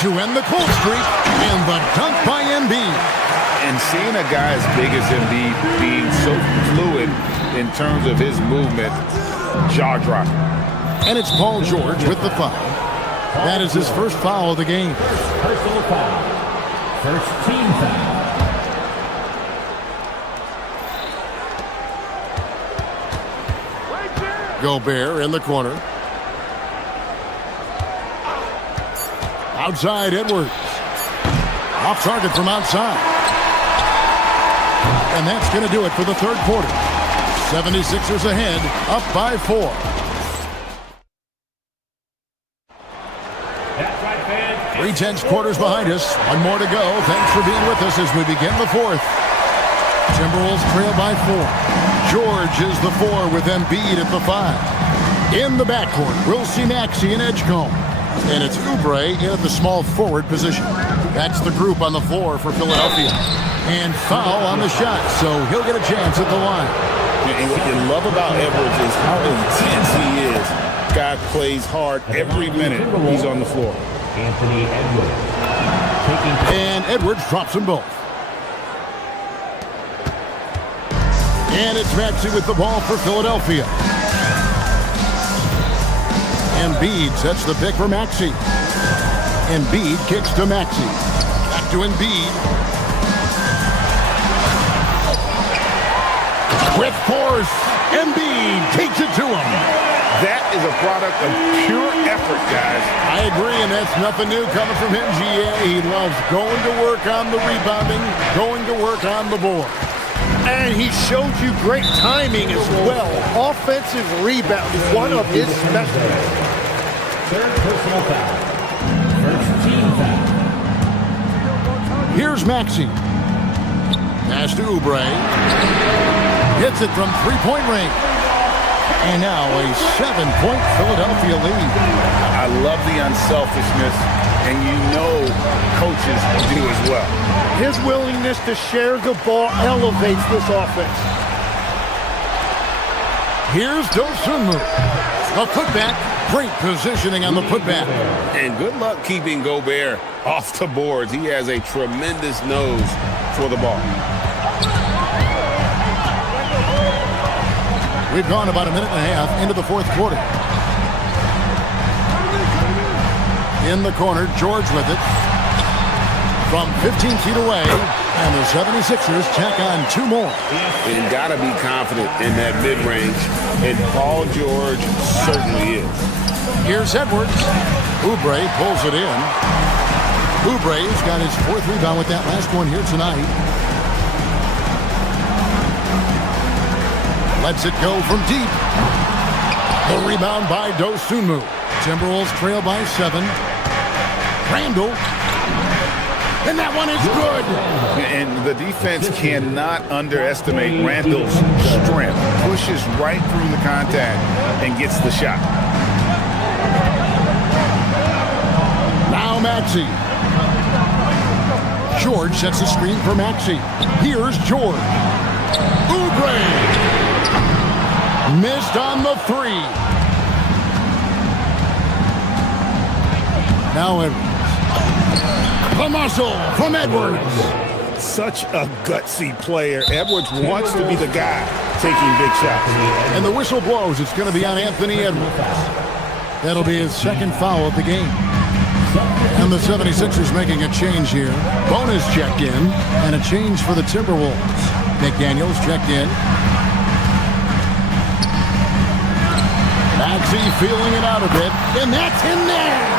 to end the cold streak, and the dunk by Embiid. And seeing a guy as big as Embiid being so fluid in terms of his movement, jaw-dropping. And it's Paul George with the foul. That is his first foul of the game. First personal foul. First team foul. Gobert in the corner. Outside Edwards. Off target from outside. And that's going to do it for the third quarter. 76ers ahead, up by 4. That's right, fans. 3 tenths quarters behind us. One more to go. Thanks for being with us as we begin the fourth. Timberwolves trail by 4. George is the 4 with Embiid at the 5. In the backcourt, we'll see Maxey and Edgecombe. And it's Oubre in at the small forward position. That's the group on the floor for Philadelphia. And foul on the shot, so he'll get a chance at the line. And what you love about Edwards is how intense he is. Guy plays hard every minute he's on the floor. Anthony Edwards. And Edwards drops them both. And it's Maxey with the ball for Philadelphia. Embiid sets the pick for Maxey. Embiid kicks to Maxey. Back to Embiid. With force, Embiid takes it to him. That is a product of pure effort, guys. I agree, and that's nothing new coming from him, GA. He loves going to work on the rebounding, going to work on the board. And he showed you great timing as well. Offensive rebound is one of his specialties. Third personal foul. First team foul. Here's Maxey. Pass to Oubre. Hits it from three-point range. And now a 7-point Philadelphia lead. I love the unselfishness, and you know coaches do as well. His willingness to share the ball elevates this offense. Here's Dosunmu. A putback. Great positioning on the putback. And good luck keeping Gobert off the boards. He has a tremendous nose for the ball. We've gone about a minute and a half into the fourth quarter. In the corner, George with it. From 15 feet away, and the 76ers tack on 2 more. And got to be confident in that mid-range, and Paul George certainly is. Here's Edwards. Oubre pulls it in. Oubre's got his 4th rebound with that last one here tonight. Lets it go from deep. The rebound by Dosunmu. Timberwolves trail by 7. Randall. And that one is good. And the defense cannot underestimate Randall's strength. Pushes right through the contact and gets the shot. Now Maxey. George sets a screen for Maxey. Here's George. Oubre. Missed on the three. Now Edwards. The muscle from Edwards. Such a gutsy player. Edwards wants to be the guy taking big shots. And the whistle blows. It's going to be on Anthony Edwards. That'll be his second foul of the game. And the 76ers making a change here. Bonus checked in, and a change for the Timberwolves. McDaniels checked in. Maxey feeling it out a bit, and that's in there!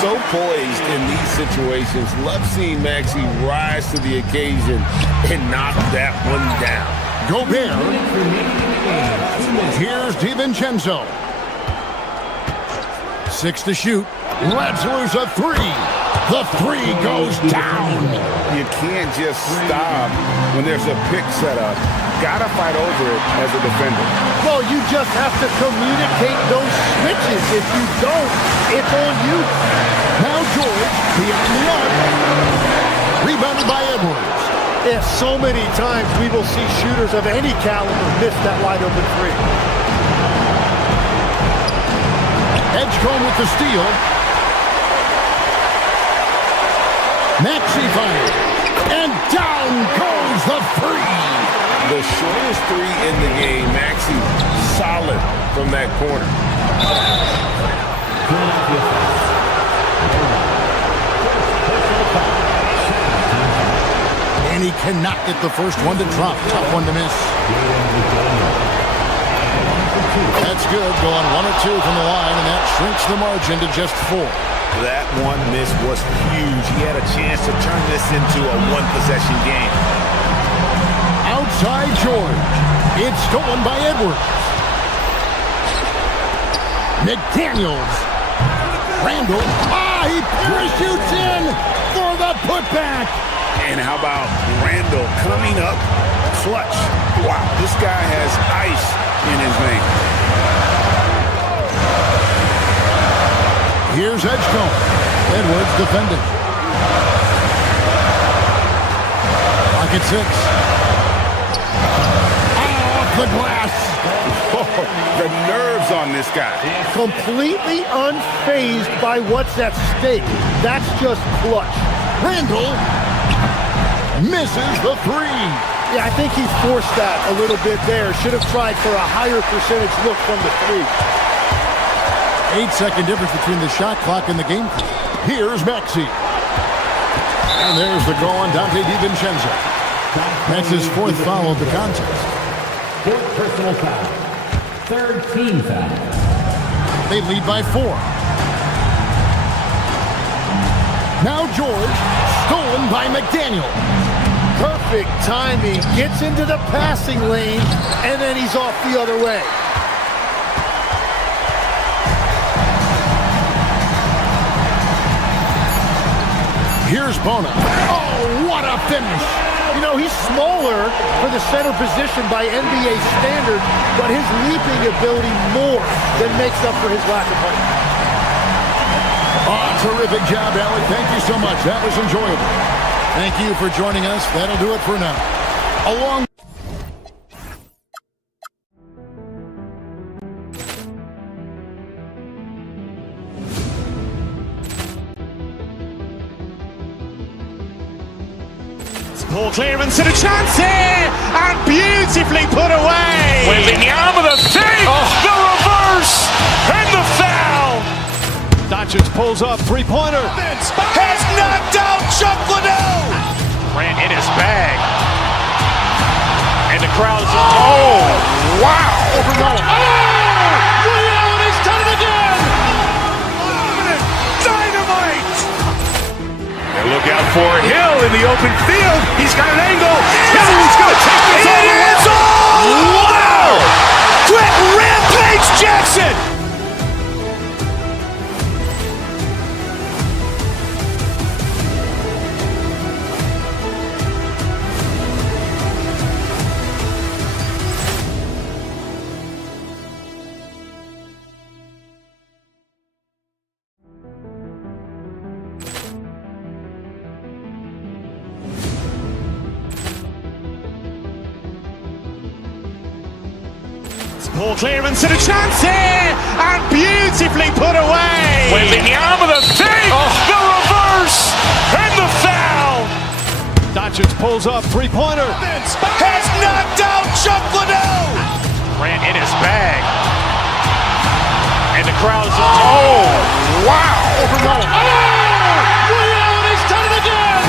So poised in these situations. Love seeing Maxey rise to the occasion and knock that one down. Gobert. Here's DiVincenzo. 6 to shoot. Let's lose a three. The three goes down. You can't just stop when there's a pick set up. Gotta fight over it as a defender. Well, you just have to communicate those switches. If you don't, it's on you. Now George, beyond the arc. Rebounded by Edwards. Yeah, so many times we will see shooters of any caliber miss that wide open three. Edgecombe with the steal. Maxey fired. And down goes the three. The shortest three in the game. Maxey solid from that corner. And he cannot get the first one to drop. Tough one to miss. That's good. Going 1 or 2 from the line, and that shrinks the margin to just 4. That one miss was huge. He had a chance to turn this into a one-possession game. Outside George. It's stolen by Edwards. McDaniels. Randall. He parachutes in for the putback. And how about Randall coming up clutch? Wow, this guy has ice in his veins. Here's Edgecombe. Edwards defending. Lock at 6. Off the glass. Oh, the nerves on this guy. Completely unfazed by what's at stake. That's just clutch. Randall misses the three. Yeah, I think he forced that a little bit there. Should have tried for a higher percentage look from the three. 8-second difference between the shot clock and the game clock. Here's Maxey. And there's the goal on Dante DiVincenzo. That's his 4th foul of the contest. 4th personal foul. 3rd team foul. They lead by 4. Now George, stolen by McDaniel. Perfect timing. Gets into the passing lane, and then he's off the other way. Here's Bona. Oh, what a finish. You know, he's smaller for the center position by NBA standard, but his leaping ability more than makes up for his lack of height. Oh, terrific job, Alec. Thank you so much. That was enjoyable. Thank you for joining us. That'll do it for now. Along Poor clearance and a chance here, and beautifully put away. Wembanyama the save, the reverse, and the foul. Doncic pulls up, three-pointer. Has knocked out Chuck Liddell. Ran in his bag. And the crowd is, oh, wow. Ray Allen has done it again. Dynamite. And look out for Hill in the open field. He's got an angle. He's going to take this all the way. Wow. Quick Rampage Jackson. Ball clearance and a chance here, and beautifully put away. Wembanyama the fake, the reverse, and the foul. Doncic pulls up, three-pointer. Has knocked out Chuck Liddell. Ran in his bag. And the crowd's... Oh, wow. He's done it again.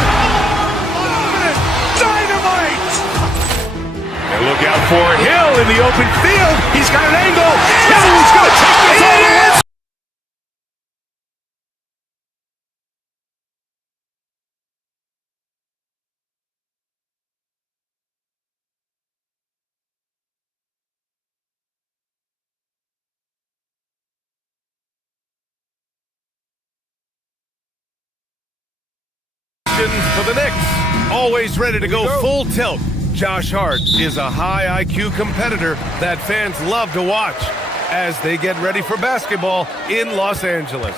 Dynamite. And look out for Hill in the open field. He's got an angle. Hill's going to take this all the way. For the Knicks, always ready to go full tilt. Josh Hart is a high IQ competitor that fans love to watch as they get ready for basketball in Los Angeles.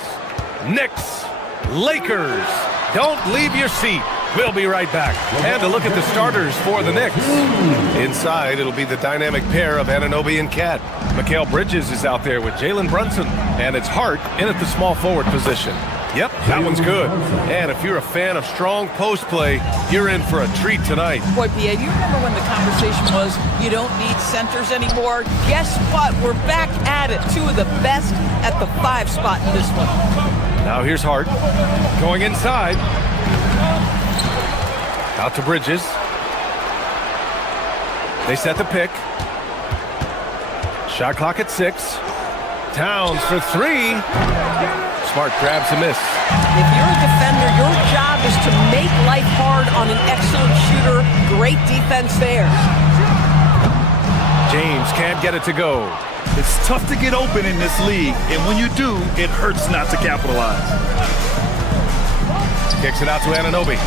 Knicks, Lakers, don't leave your seat. We'll be right back. And to look at the starters for the Knicks. Inside, it'll be the dynamic pair of Anunoby and Cat. Mikal Bridges is out there with Jalen Brunson, and it's Hart in at the small forward position. Yep, that one's good. And if you're a fan of strong post play, you're in for a treat tonight. Boy, P.A., you remember when the conversation was you don't need centers anymore? Guess what? We're back at it. Two of the best at the 5 spot in this one. Now here's Hart going inside. Out to Bridges. They set the pick. Shot clock at 6. Towns for 3. Smart grabs a miss. If you're a defender, your job is to make life hard on an excellent shooter. Great defense there. James can't get it to go. It's tough to get open in this league, and when you do, it hurts not to capitalize. Kicks it out to Anunoby.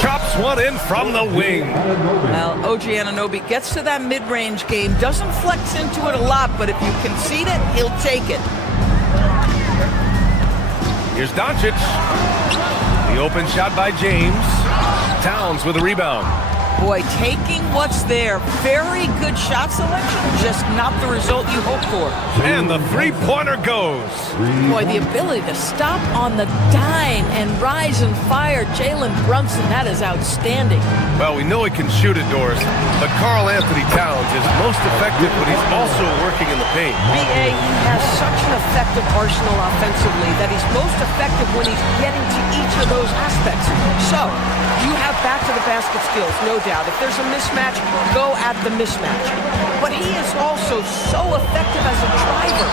Chops one in from the wing. Well, OG Anunoby gets to that mid-range game, doesn't flex into it a lot, but if you concede it, he'll take it. Here's Doncic. The open shot by James. Towns with a rebound. Boy, taking what's there. Very good shot selection, just not the result you hope for. And the three-pointer goes. Boy, the ability to stop on the dime and rise and fire. Jalen Brunson, that is outstanding. Well, we know he can shoot it, Doris, but Karl Anthony Towns is most effective when he's also working in the paint. B.A., he has such an effective arsenal offensively that he's most effective when he's getting to each of those aspects. So, you have back-to-the-basket skills, no doubt. If there's a mismatch, go at the mismatch. But he is also so effective as a driver.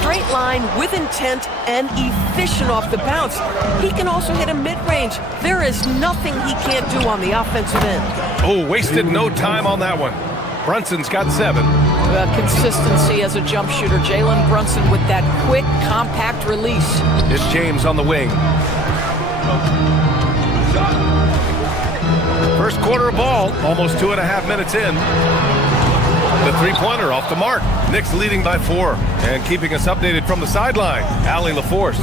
Straight line, with intent, and efficient off the bounce. He can also hit a mid-range. There is nothing he can't do on the offensive end. Oh, wasted no time on that one. Brunson's got 7. Consistency as a jump shooter. Jalen Brunson with that quick, compact release. It's James on the wing. First quarter of ball, almost 2.5 minutes in. The three-pointer off the mark. Knicks leading by 4. And keeping us updated from the sideline, Allie LaForce.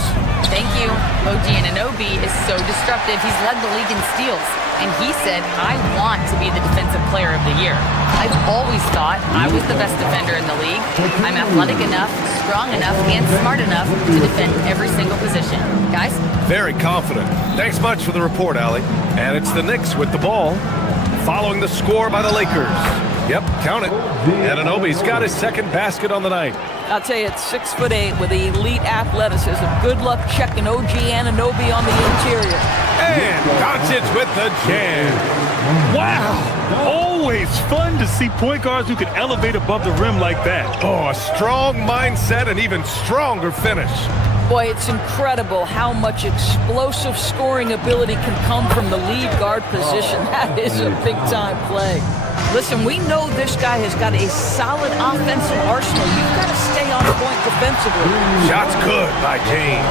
Thank you. OG Anunoby is so disruptive. He's led the league in steals. And he said, I want to be the defensive player of the year. I've always thought I was the best defender in the league. I'm athletic enough, strong enough, and smart enough to defend every single position. Guys? Very confident. Thanks much for the report, Allie. And it's the Knicks with the ball, following the score by the Lakers. Yep, count it. Anunoby's got his second basket on the night. I'll tell you, it's 6'8" with elite athleticism. Good luck checking OG Anunoby on the interior. And Doncic with the jam. Wow! Always fun to see point guards who can elevate above the rim like that. Oh, a strong mindset and even stronger finish. Boy, it's incredible how much explosive scoring ability can come from the lead guard position. That is a big-time play. Listen, we know this guy has got a solid offensive arsenal. You've got to stay on point defensively. Shots good by James.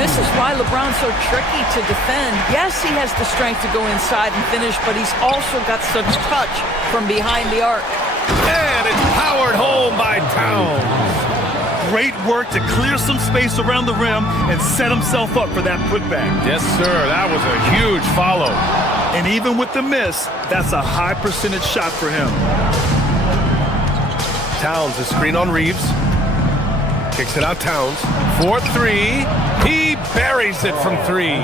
This is why LeBron's so tricky to defend. Yes, he has the strength to go inside and finish, but he's also got such touch from behind the arc. And it's powered home by Towns. Great work to clear some space around the rim and set himself up for that putback. Yes, sir. That was a huge follow. And even with the miss, that's a high percentage shot for him. Towns, a screen on Reeves. Kicks it out, Towns. 4-3. He buries it from 3.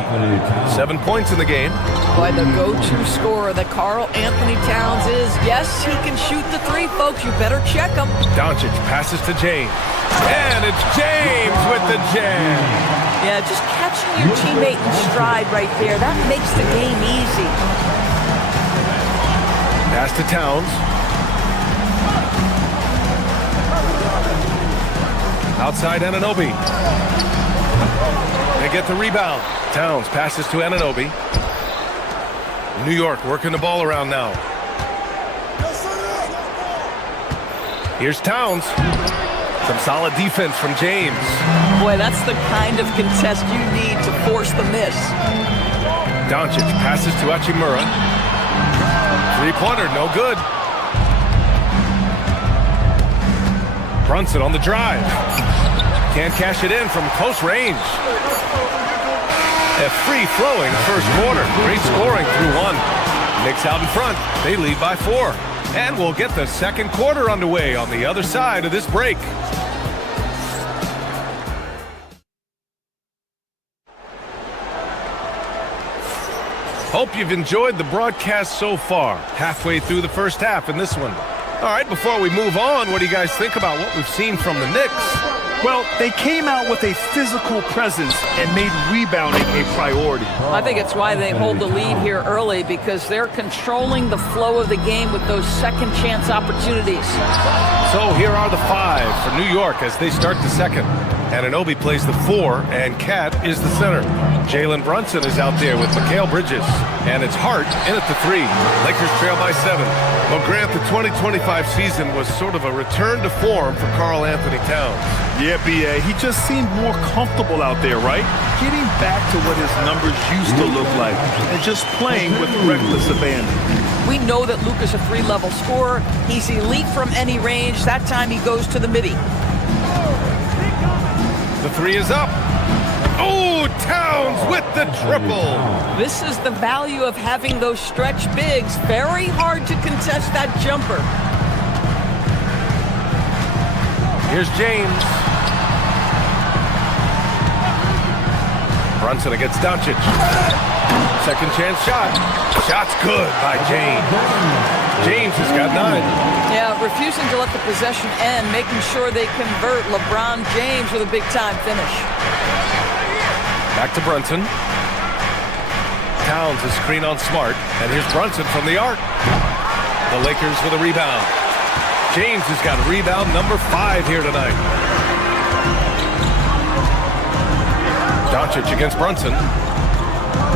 7 points in the game. Boy, the go-to scorer that Karl Anthony Towns is. Yes, he can shoot the 3, folks. You better check him. Doncic passes to James. And it's James with the jam. Yeah, just catching your teammate in stride right there. That makes the game easy. Pass to Towns. Outside Anunoby. They get the rebound. Towns passes to Anunoby. New York working the ball around now. Here's Towns. Some solid defense from James. Boy, that's the kind of contest you need to force the miss. Doncic passes to Hachimura. Three-pointer, no good. Brunson on the drive. Can't cash it in from close range. A free-flowing first quarter. Great scoring through 1. Knicks out in front. They lead by 4. And we'll get the second quarter underway on the other side of this break. Hope you've enjoyed the broadcast so far. Halfway through the first half in this one. All right, before we move on, what do you guys think about what we've seen from the Knicks? Well, they came out with a physical presence and made rebounding a priority. I think it's why they hold the lead here early, because they're controlling the flow of the game with those second chance opportunities. So here are the 5 for New York as they start the second. Anunoby plays the 4, and Cat is the center. Jalen Brunson is out there with Mikal Bridges, and it's Hart in at the 3. Lakers trail by 7. Well, Grant, the 2025 season was sort of a return to form for Karl Anthony Towns. Yeah, B.A., he just seemed more comfortable out there, right? Getting back to what his numbers used to look like, and just playing with reckless abandon. We know that Luke is a 3-level scorer. He's elite from any range. That time he goes to the midi. The 3 is up. Oh, Towns with the triple. This is the value of having those stretch bigs. Very hard to contest that jumper. Here's James. Brunson against Doncic. Second chance shot. Shot's good by James. James has got 9. Yeah, refusing to let the possession end, making sure they convert. LeBron James with a big-time finish. Back to Brunson. Towns is screen on Smart, and here's Brunson from the arc. The Lakers with a rebound. James has got rebound number 5 here tonight. Doncic against Brunson.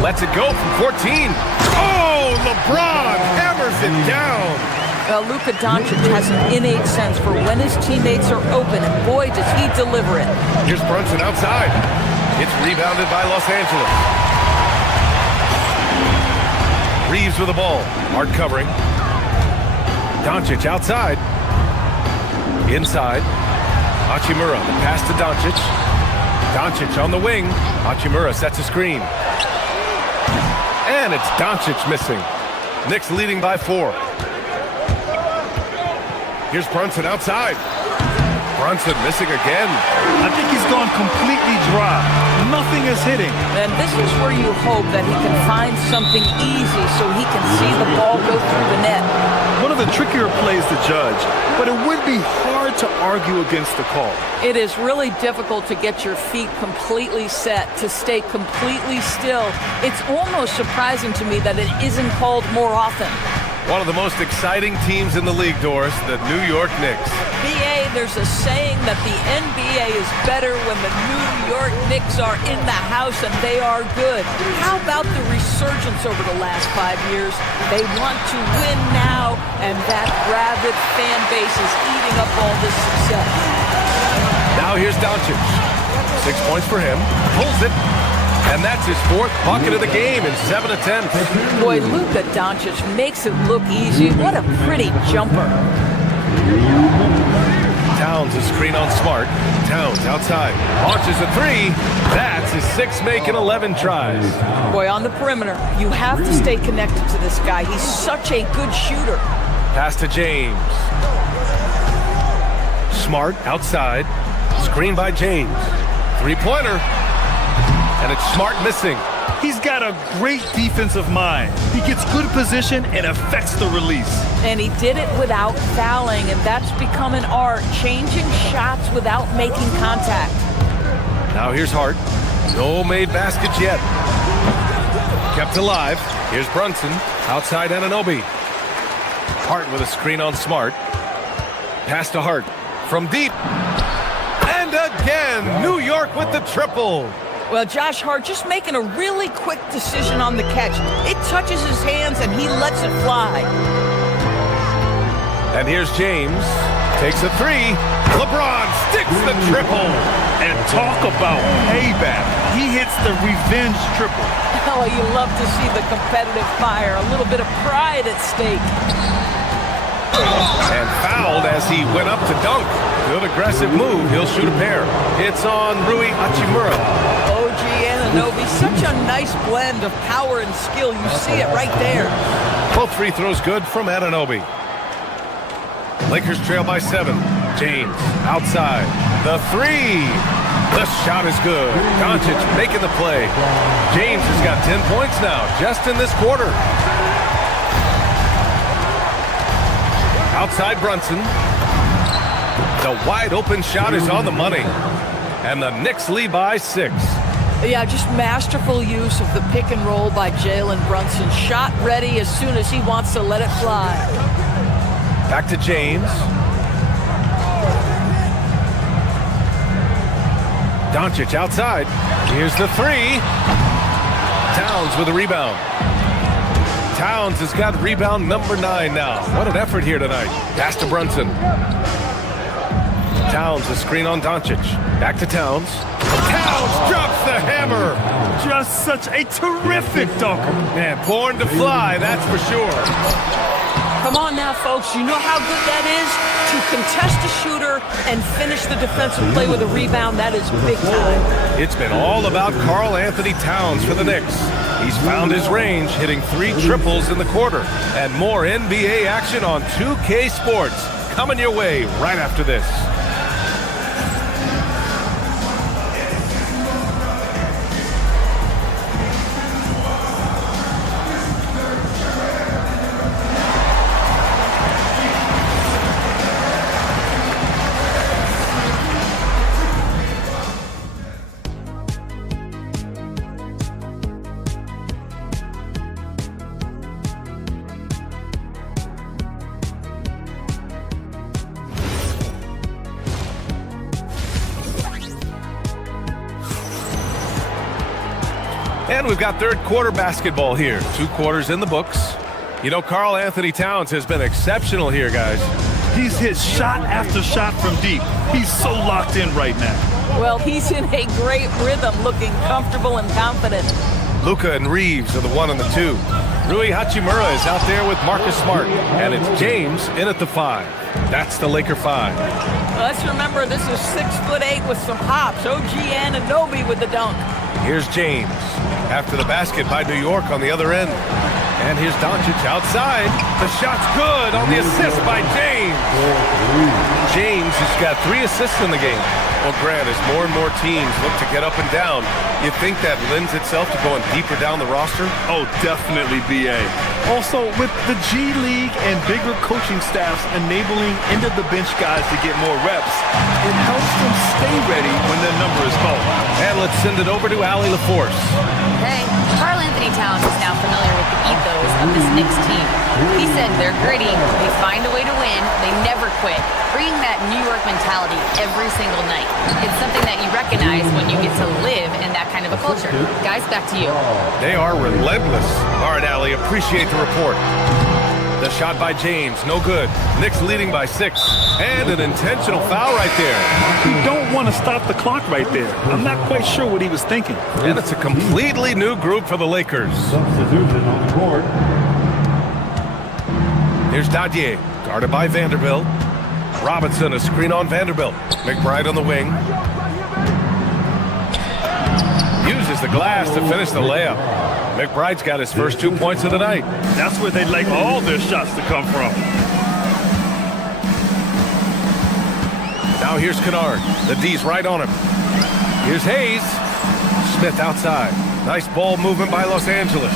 Lets it go from 14. Oh, LeBron hammers it down. Luka Doncic has an innate sense for when his teammates are open, and boy, does he deliver it. Here's Brunson outside. It's rebounded by Los Angeles. Reeves with the ball. Hard covering. Doncic outside. Inside. Hachimura, the pass to Doncic. Doncic on the wing. Hachimura sets a screen. And it's Doncic missing. Knicks leading by 4. Here's Brunson outside. Brunson missing again. I think he's gone completely dry. Nothing is hitting. And this is where you hope that he can find something easy so he can see the ball go through the net. One of the trickier plays to judge, but it would be hard to argue against the call. It is really difficult to get your feet completely set, to stay completely still. It's almost surprising to me that it isn't called more often. One of the most exciting teams in the league, Doris, the New York Knicks. BA, there's a saying that the NBA is better when the New York Knicks are in the house, and they are good. How about the resurgence over the last 5 years? They want to win now, and that rabid fan base is eating up all this success. Now here's Doncic. 6 points for him. Pulls it. And that's his 4th bucket of the game in 7 attempts. Boy, Luka Doncic makes it look easy. What a pretty jumper. Towns is screen on Smart. Towns outside. Launches a 3. That's his 6th make in 11 tries. Boy, on the perimeter, you have to stay connected to this guy. He's such a good shooter. Pass to James. Smart outside. Screen by James. Three-pointer. And it's Smart missing. He's got a great defensive mind. He gets good position and affects the release. And he did it without fouling, and that's become an art, changing shots without making contact. Now here's Hart. No made baskets yet. Kept alive. Here's Brunson. Outside Anunoby. Hart with a screen on Smart. Pass to Hart. From deep. And again, New York with the triple. Well, Josh Hart just making a really quick decision on the catch. It touches his hands and he lets it fly. And here's James. Takes a three. LeBron sticks the triple. And talk about payback. He hits the revenge triple. Oh, you love to see the competitive fire. A little bit of pride at stake. And fouled as he went up to dunk. Good aggressive move. He'll shoot a pair. It's on Rui Hachimura. OG Anunoby, such a nice blend of power and skill. You see it right there. Both free throws good from Anunoby. Lakers trail by 7. James outside. The three. The shot is good. Doncic making the play. James has got 10 points now just in this quarter. Outside Brunson. The wide open shot is on the money. And the Knicks lead by 6. Yeah, just masterful use of the pick and roll by Jalen Brunson. Shot ready as soon as he wants to let it fly. Back to James. Doncic outside. Here's the three. Towns with a rebound. Towns has got rebound number 9 now. What an effort here tonight. Pass to Brunson. Towns, a screen on Doncic. Back to Towns. Towns drops the hammer. Just such a terrific dunker. Man, born to fly, that's for sure. Come on now, folks. You know how good that is? To contest a shooter and finish the defensive play with a rebound, that is big time. It's been all about Karl Anthony Towns for the Knicks. He's found his range, hitting 3 triples in the quarter. And more NBA action on 2K Sports. Coming your way right after this. And we've got third quarter basketball here. 2 quarters in the books. You know, Karl Anthony Towns has been exceptional here, guys. He's hit shot after shot from deep. He's so locked in right now. Well, he's in a great rhythm, looking comfortable and confident. Luka and Reeves are the 1 and the 2. Rui Hachimura is out there with Marcus Smart. And it's James in at the 5. That's the Laker 5. Let's remember, this is 6'8" with some hops. OG Anunoby with the dunk. Here's James. After the basket by New York on the other end. And here's Doncic outside. The shot's good on the assist by James. James has got 3 assists in the game. Well, Grant, as more and more teams look to get up and down, you think that lends itself to going deeper down the roster? Oh, definitely, BA. Also, with the G League and bigger coaching staffs enabling end-of-the-bench guys to get more reps, it helps them stay ready when their number is called. And let's send it over to Allie LaForce. Hey, Karl Anthony Towns is now familiar with the ethos of this Knicks team. He said they're gritty, they find a way to win, they never quit, bringing that New York mentality every single night. It's something that you recognize when you get to live in that kind of a culture. Guys, back to you. They are relentless. All right, Allie, appreciate the report. The shot by James, no good. Knicks leading by 6. And an intentional foul right there. You don't want to stop the clock right there. I'm not quite sure what he was thinking. And it's a completely new group for the Lakers. Substitution on the court. Here's Dadier, guarded by Vanderbilt. Robinson, a screen on Vanderbilt. McBride on the wing. Uses the glass to finish the layup. McBride's got his first 2 points of the night. That's where they'd like all their shots to come from. Now here's Kennard. The D's right on him. Here's Hayes. Smith outside. Nice ball movement by Los Angeles.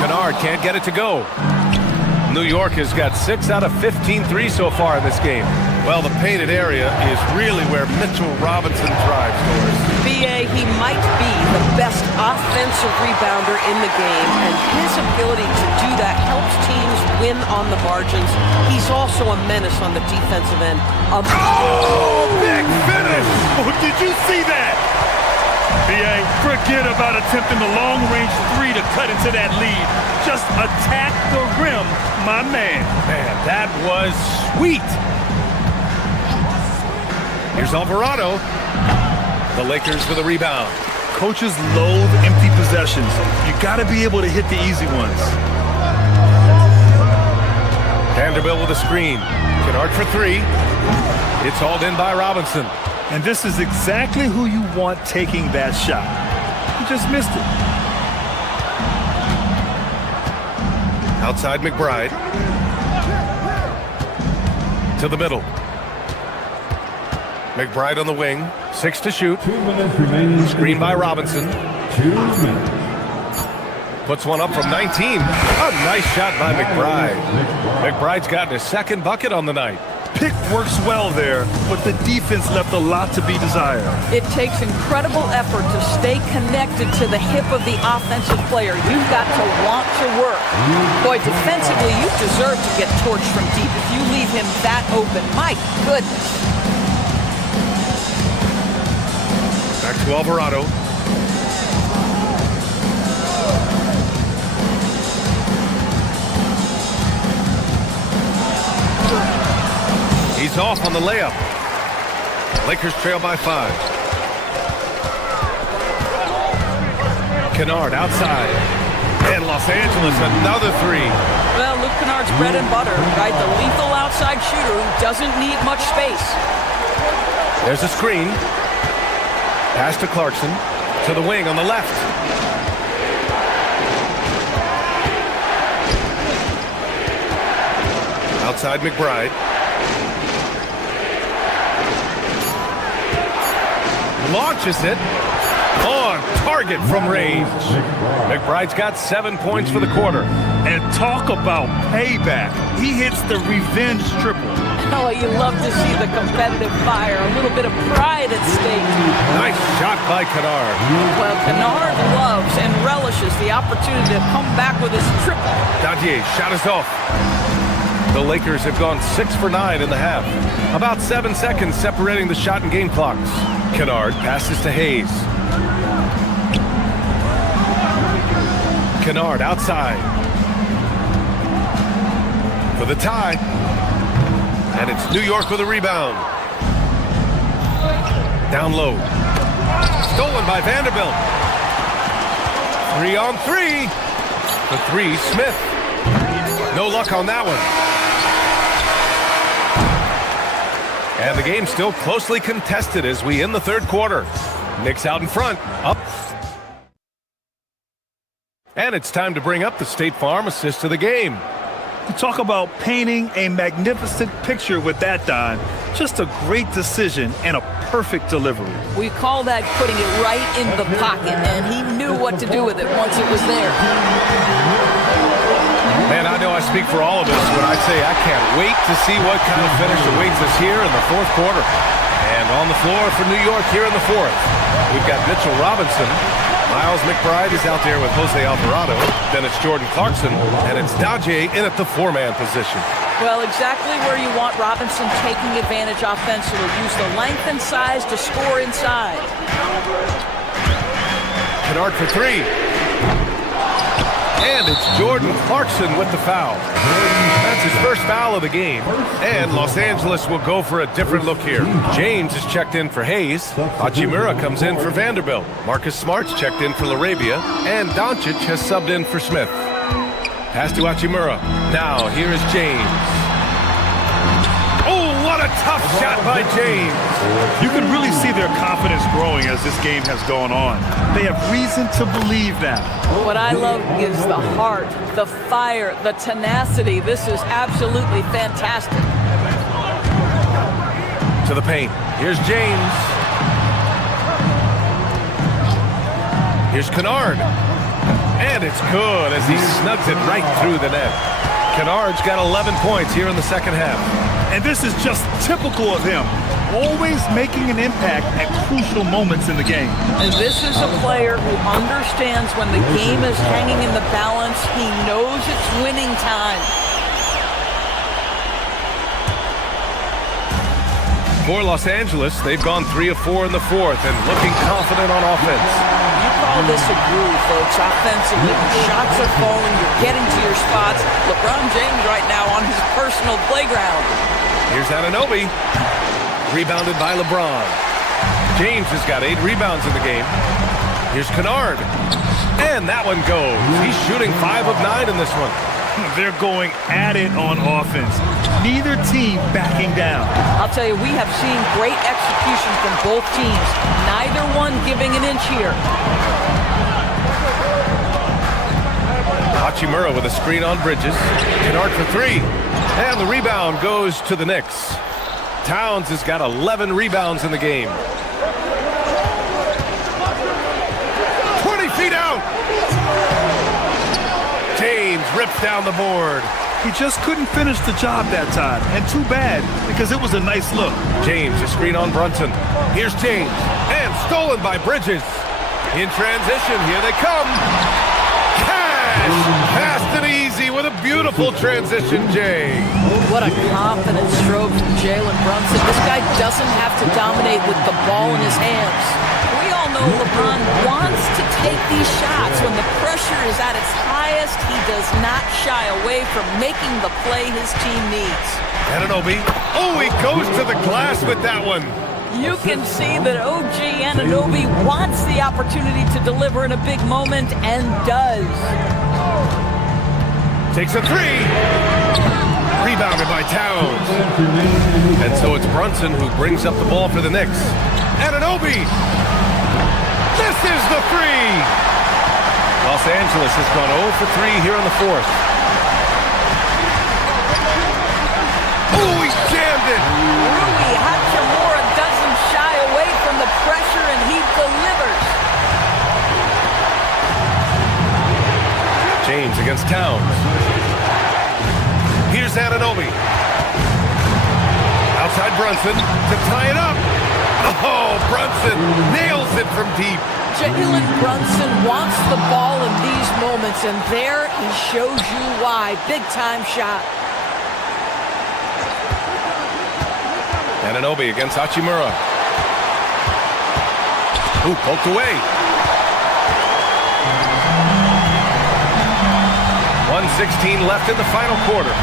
Kennard can't get it to go. New York has got 6 out of 15 threes so far in this game. Well, the painted area is really where Mitchell Robinson thrives, Doris. BA, he might be the best offensive rebounder in the game, and his ability to do that helps teams win on the margins. He's also a menace on the defensive end. Oh, big finish! Oh, did you see that? BA, forget about attempting the long-range 3 to cut into that lead. Just attack the rim, my man. Man, that was sweet. Here's Alvarado. The Lakers with a rebound. Coaches loathe empty possessions. You got to be able to hit the easy ones. Vanderbilt with a screen. Kennard for 3. It's hauled in by Robinson. And this is exactly who you want taking that shot. You just missed it. Outside McBride. To the middle. McBride on the wing. 6 to shoot. 2 minutes remaining. Screen by Robinson. 2 minutes. Puts one up from 19. A nice shot by McBride. McBride's gotten his second bucket on the night. Pick works well there, but the defense left a lot to be desired. It takes incredible effort to stay connected to the hip of the offensive player. You've got to want to work. Boy, defensively, you deserve to get torched from deep if you leave him that open. My goodness. Back to Alvarado. He's off on the layup. Lakers trail by 5. Kennard outside. And Los Angeles another 3. Well, Luke Kennard's bread and butter, right? The lethal outside shooter who doesn't need much space. There's a screen. Pass to Clarkson. To the wing on the left. Outside McBride. Launches it. On target from range. McBride's got 7 points for the quarter. And talk about payback. He hits the revenge triple. Oh, you love to see the competitive fire. A little bit of pride at stake. Nice shot by Kennard. Well, Kennard loves and relishes the opportunity to come back with his triple. Dadier shot is off. The Lakers have gone 6 for 9 in the half. About 7 seconds separating the shot and game clocks. Kennard passes to Hayes. Kennard outside. For the tie. And it's New York with a rebound. Down low. Stolen by Vanderbilt. 3 on 3. For 3, Smith. No luck on that one. And the game's still closely contested as we end the third quarter. Knicks out in front, up. And it's time to bring up the State Farm assist of the game. Talk about painting a magnificent picture with that, Don. Just a great decision and a perfect delivery. We call that putting it right in the pocket, and he knew what to do with it once it was there. Man, I know I speak for all of us when I say I can't wait to see what kind of finish awaits us here in the fourth quarter. And on the floor for New York here in the fourth, we've got Mitchell Robinson. Miles McBride is out there with Jose Alvarado. Then it's Jordan Clarkson, and it's Dadier in at the 4-man position. Well, exactly where you want Robinson taking advantage offensively. Use the length and size to score inside. Kennard for 3. And it's Jordan Clarkson with the foul. That's his first foul of the game. And Los Angeles will go for a different look here. James is checked in for Hayes. Hachimura comes in for Vanderbilt. Marcus Smart's checked in for LaRabia. And Doncic has subbed in for Smith. Pass to Hachimura. Now here is James. Oh, what a tough shot by James. You can really see their confidence growing as this game has gone on. They have reason to believe that. What I love is the heart, the fire, the tenacity. This is absolutely fantastic. To the paint. Here's James. Here's Kennard. And it's good as he snugs it right through the net. Kennard's got 11 points here in the second half. And this is just typical of him. Always making an impact at crucial moments in the game. And this is a player who understands when the game is hanging in the balance. He knows it's winning time. For Los Angeles, they've gone 3 of 4 in the fourth and looking confident on offense. You call this a groove, folks. Offensively, the shots are falling. You're getting to your spots. LeBron James right now on his personal playground. Here's Anunoby. Rebounded by LeBron. James has got 8 rebounds in the game. Here's Kennard. And that one goes. He's shooting 5 of 9 in this one. They're going at it on offense. Neither team backing down. I'll tell you, we have seen great execution from both teams. Neither one giving an inch here. Hachimura with a screen on Bridges. Kennard for 3. And the rebound goes to the Knicks. Towns has got 11 rebounds in the game. 20 feet out. James rips down the board. He just couldn't finish the job that time. And too bad, because it was a nice look. James, a screen on Brunson. Here's James. And stolen by Bridges. In transition, here they come. Fast and easy with a beautiful transition, Jay. What a confident stroke from Jalen Brunson. This guy doesn't have to dominate with the ball in his hands. We all know LeBron wants to take these shots. When the pressure is at its highest, he does not shy away from making the play his team needs. Anunoby. Oh, he goes to the glass with that one. You can see that OG Anunoby wants the opportunity to deliver in a big moment and does. Takes a 3. Rebounded by Towns. And so it's Brunson who brings up the ball for the Knicks. Anunoby. This is the 3. Los Angeles has gone 0 for 3 here in the fourth. Oh, he jammed it. Rui Hachimura doesn't shy away from the pressure, and he delivers. James against Towns. Here's Anunoby. Outside Brunson to tie it up. Oh, Brunson nails it from deep. Jalen Brunson wants the ball in these moments, and there he shows you why. Big-time shot. Anunoby against Hachimura. Ooh, poked away. 1:16 left in the final quarter.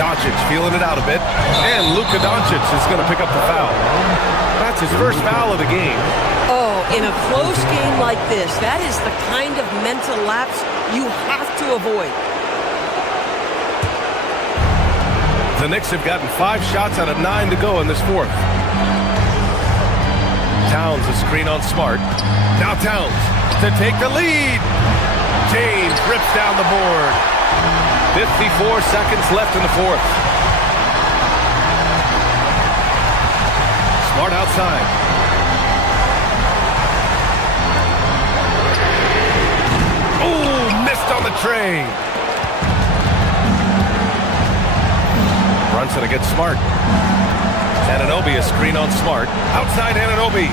Doncic feeling it out a bit. And Luka Doncic is going to pick up the foul. That's his first foul of the game. Oh, in a close game like this, that is the kind of mental lapse you have to avoid. The Knicks have gotten 5 shots out of 9 to go in this fourth. Towns a screen on Smart. Now Towns to take the lead. James rips down the board. 54 seconds left in the fourth. Smart outside. Oh, missed on the tray. Brunson against Smart. Anunoby a screen on Smart. Outside Anunoby.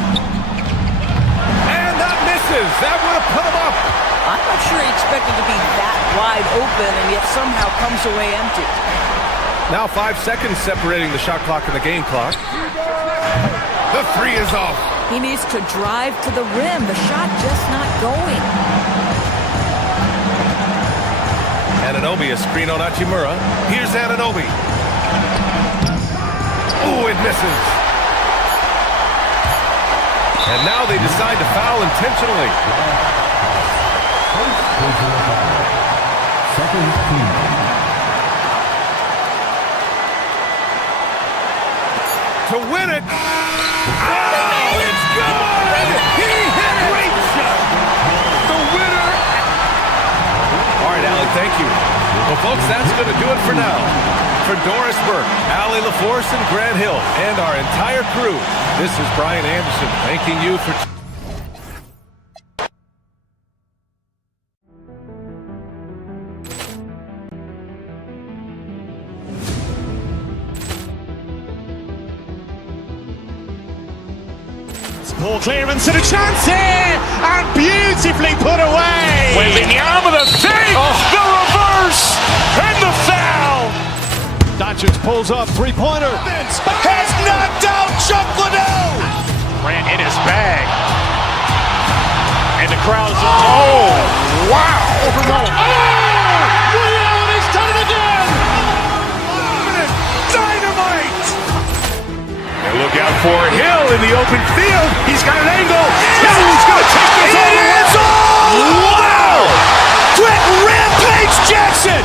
And that misses. That would have put him up. I'm not sure he expected to be that wide open and yet somehow comes away empty. Now 5 seconds separating the shot clock and the game clock. The 3 is off. He needs to drive to the rim. The shot just not going. Anunoby a screen on Hachimura. Here's Anunoby. Oh, it misses. And now they decide to foul intentionally. Second team. To win it. Oh, it's good. He hit it. Great shot. The winner. All right, Alec, thank you. Well, folks, that's going to do it for now. For Dorisburg, Ali LaForce and Grant Hill, and our entire crew, this is Brian Anderson thanking you for... Ball clearance and a chance here, and beautifully put away. Wembanyama the save, the reverse, and the foul. Doncic pulls up, three-pointer. Has knocked out Chuck Liddell. Grant in his bag. And the crowd's... Oh, wow. He's done it again. Dynamite. And look out for Hill in the open field. He's got an angle. He's going to take this all the way. Wow. Quick Rampage Jackson.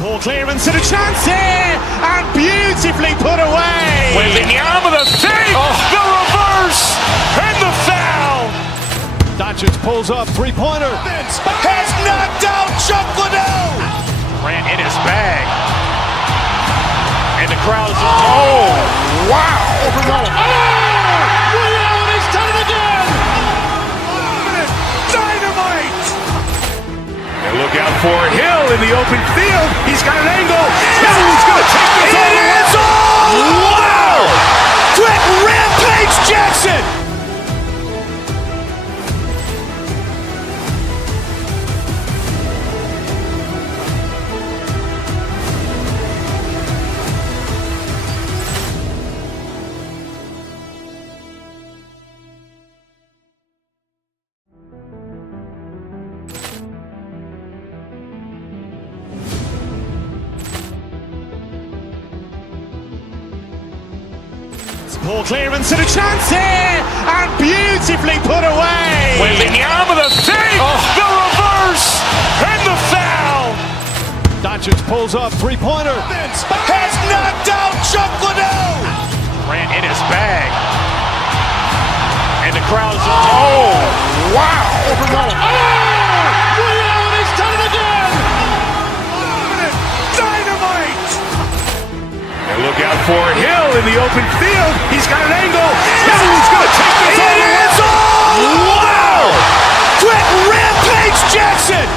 Ball clearance and a chance here, and beautifully put away. Wembanyama the save, the reverse, and the foul. Doncic pulls up, three-pointer. Has knocked out Chuck Liddell. Grant in his bag. And the crowd's... Oh, wow. He's done it again. Dynamite. And look out for Hill in the open field. He's got an angle. He's going to take this all the way. Wow. Quick Rampage Jackson. Ball clearance and a chance here, and beautifully put away. Wembanyama the save, the reverse, and the foul. Doncic pulls up, three-pointer. Has knocked out Chuck Liddell. Grant in his bag. And the crowd's... Oh, wow. He's done it again. Dynamite. And look out for Hill in the open field. He's got an angle. He's going to take this all the way. Wow. Quick Rampage Jackson.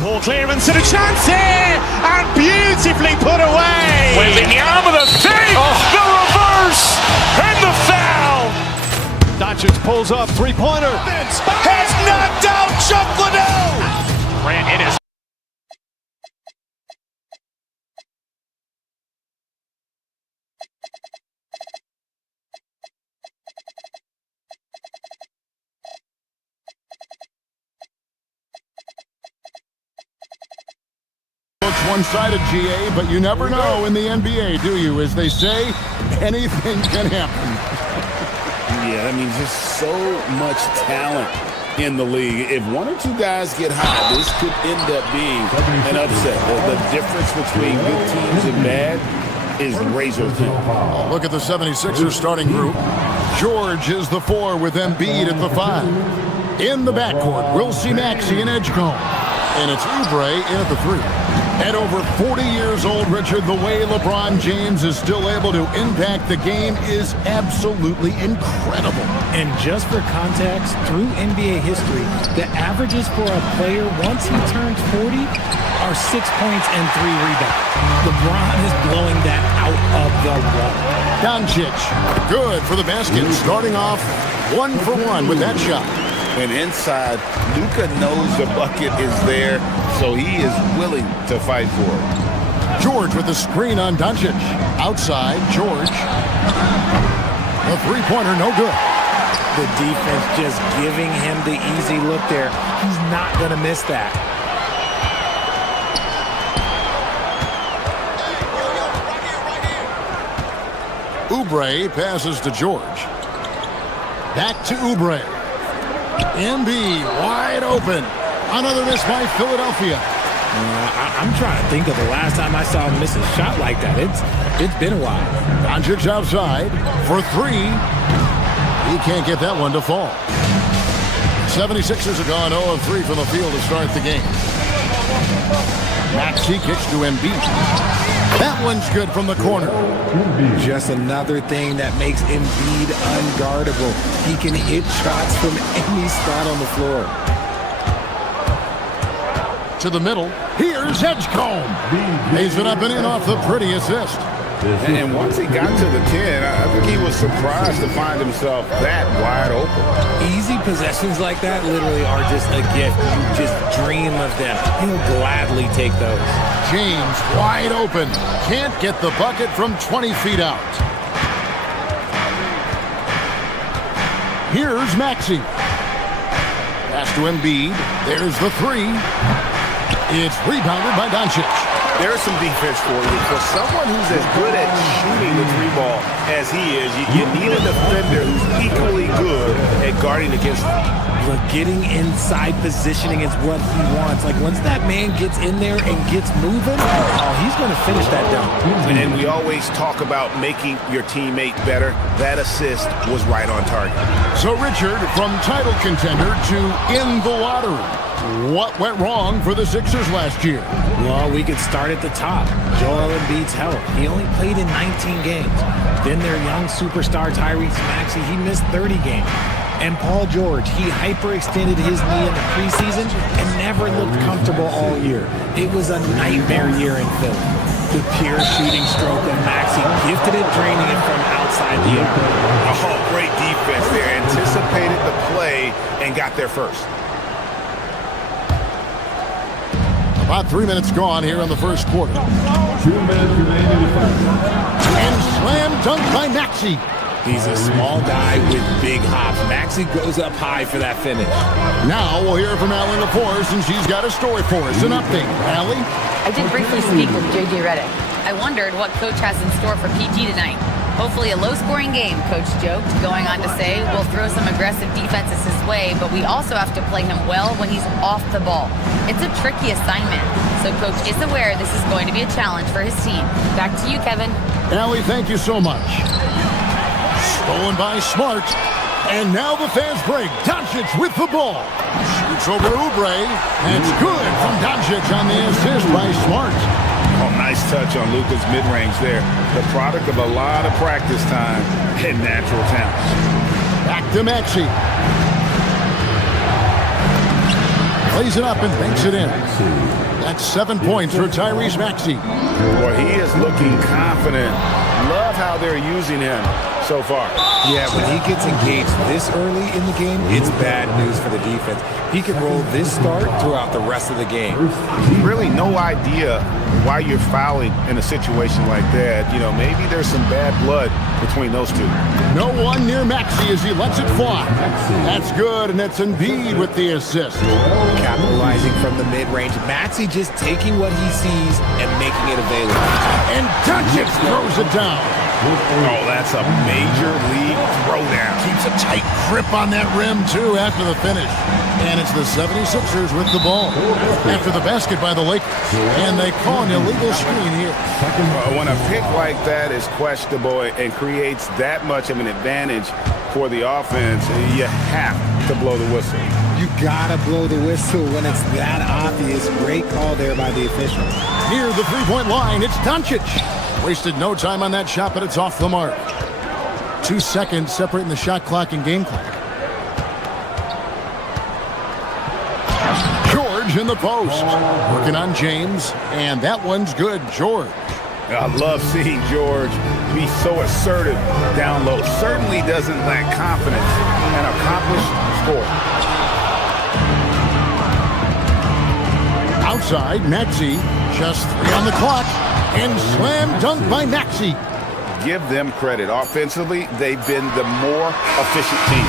Ball clearance and a chance here, and beautifully put away. Wembanyama the save, the reverse, and the foul. Doncic pulls up, three-pointer. Has knocked out Chuck Liddell. Grant in his... Looks one-sided, GA, but you never know in the NBA, do you? As they say, anything can happen. Yeah, I mean, just so much talent in the league. If one or two guys get hot, this could end up being an upset. The difference between good teams and bad is razor thin. Oh, look at the 76ers starting group. George is the 4 with Embiid at the 5. In the backcourt, we'll see Maxey and Edgecombe. And it's Oubre in at the 3. At over 40 years old, Richard, the way LeBron James is still able to impact the game is absolutely incredible. And just for context, through NBA history, the averages for a player once he turns 40 are 6 points and 3 rebounds. LeBron is blowing that out of the water. Doncic, good for the basket, starting off 1 for 1 with that shot. And inside, Luka knows the bucket is there, so he is willing to fight for it. George with the screen on Doncic. Outside, George. The three-pointer, no good. The defense just giving him the easy look there. He's not going to miss that. Oubre passes to George. Back to Oubre. Embiid wide open. Another miss by Philadelphia. I'm trying to think of the last time I saw him miss a shot like that. It's been a while. Doncic outside for three. He can't get that one to fall. 76ers have gone 0 of 3 from the field to start the game. Maxey kicks to Embiid. That one's good from the corner. Just another thing that makes Embiid unguardable. He can hit shots from any spot on the floor. To the middle. Here's Edgecombe. He's been up and in off the pretty assist. And once he got to the 10, I think he was surprised to find himself that wide open. Easy possessions like that literally are just a gift. You just dream of them. He'll gladly take those. James wide open. Can't get the bucket from 20 feet out. Here's Maxey. Pass to Embiid. There's the three. It's rebounded by Doncic. There's some defense for you. For someone who's as good at shooting the three ball as he is, you need a defender who's equally good at guarding against him. Look, getting inside positioning is what he wants. Like, once that man gets in there and gets moving, he's going to finish that dunk. And we always talk about making your teammate better. That assist was right on target. So, Richard, from title contender to in the lottery. What went wrong for the Sixers last year? Well, we could start at the top. Joel Embiid's health. He only played in 19 games. Then their young superstar Tyrese Maxey, he missed 30 games. And Paul George, he hyperextended his knee in the preseason and never looked comfortable all year. It was a nightmare year in Philly. The pure shooting stroke of Maxey, gifted at draining it from outside the arc. Oh, great defense there. Anticipated the play and got there first. About 3 minutes gone here in the first quarter. 2 minutes remaining in the first. And slam dunk by Maxey. He's a small guy with big hops. Maxey goes up high for that finish. Now we'll hear from Allie LaForce, and she's got a story for us. An update. Allie? I did briefly speak with J.J. Redick. I wondered what Coach has in store for PG tonight. Hopefully a low-scoring game, Coach joked, going on to say, we'll throw some aggressive defenses his way, but we also have to play him well when he's off the ball. It's a tricky assignment, so Coach is aware this is going to be a challenge for his team. Back to you, Kevin. Allie, thank you so much. Stolen by Smart. And now the fast break. Doncic with the ball. Shoots over Oubre. And it's good from Doncic on the assist by Smart. Oh, nice touch on Luka's mid-range there. The product of a lot of practice time and natural talent. Back to Maxey. Plays it up and banks it in. That's 7 points for Tyrese Maxey. Boy, he is looking confident. Love how they're using him so far. Yeah, when he gets engaged this early in the game, it's bad news for the defense. He can roll this start throughout the rest of the game. Really no idea why you're fouling in a situation like that. You know, maybe there's some bad blood between those two. No one near Maxey as he lets it fly. That's good, and it's Embiid with the assist. Capitalizing from the mid-range. Maxey just taking what he sees and making it available. And Doncic throws it down. Oh, that's a major league throwdown. Keeps a tight grip on that rim, too, after the finish. And it's the 76ers with the ball after the basket by the Lakers. And they call an illegal screen here. When a pick like that is questionable and creates that much of an advantage for the offense, you have to blow the whistle. You gotta blow the whistle when it's that obvious. Great call there by the official. Near the three-point line, it's Doncic. Wasted no time on that shot, but it's off the mark. 2 seconds separating the shot clock and game clock. George in the post. Working on James, and that one's good. George. I love seeing George be so assertive down low. Certainly doesn't lack confidence. An accomplished scorer. Outside, Maxey, just 3 on the clock, and slam dunk by Maxey. Give them credit. Offensively, they've been the more efficient team.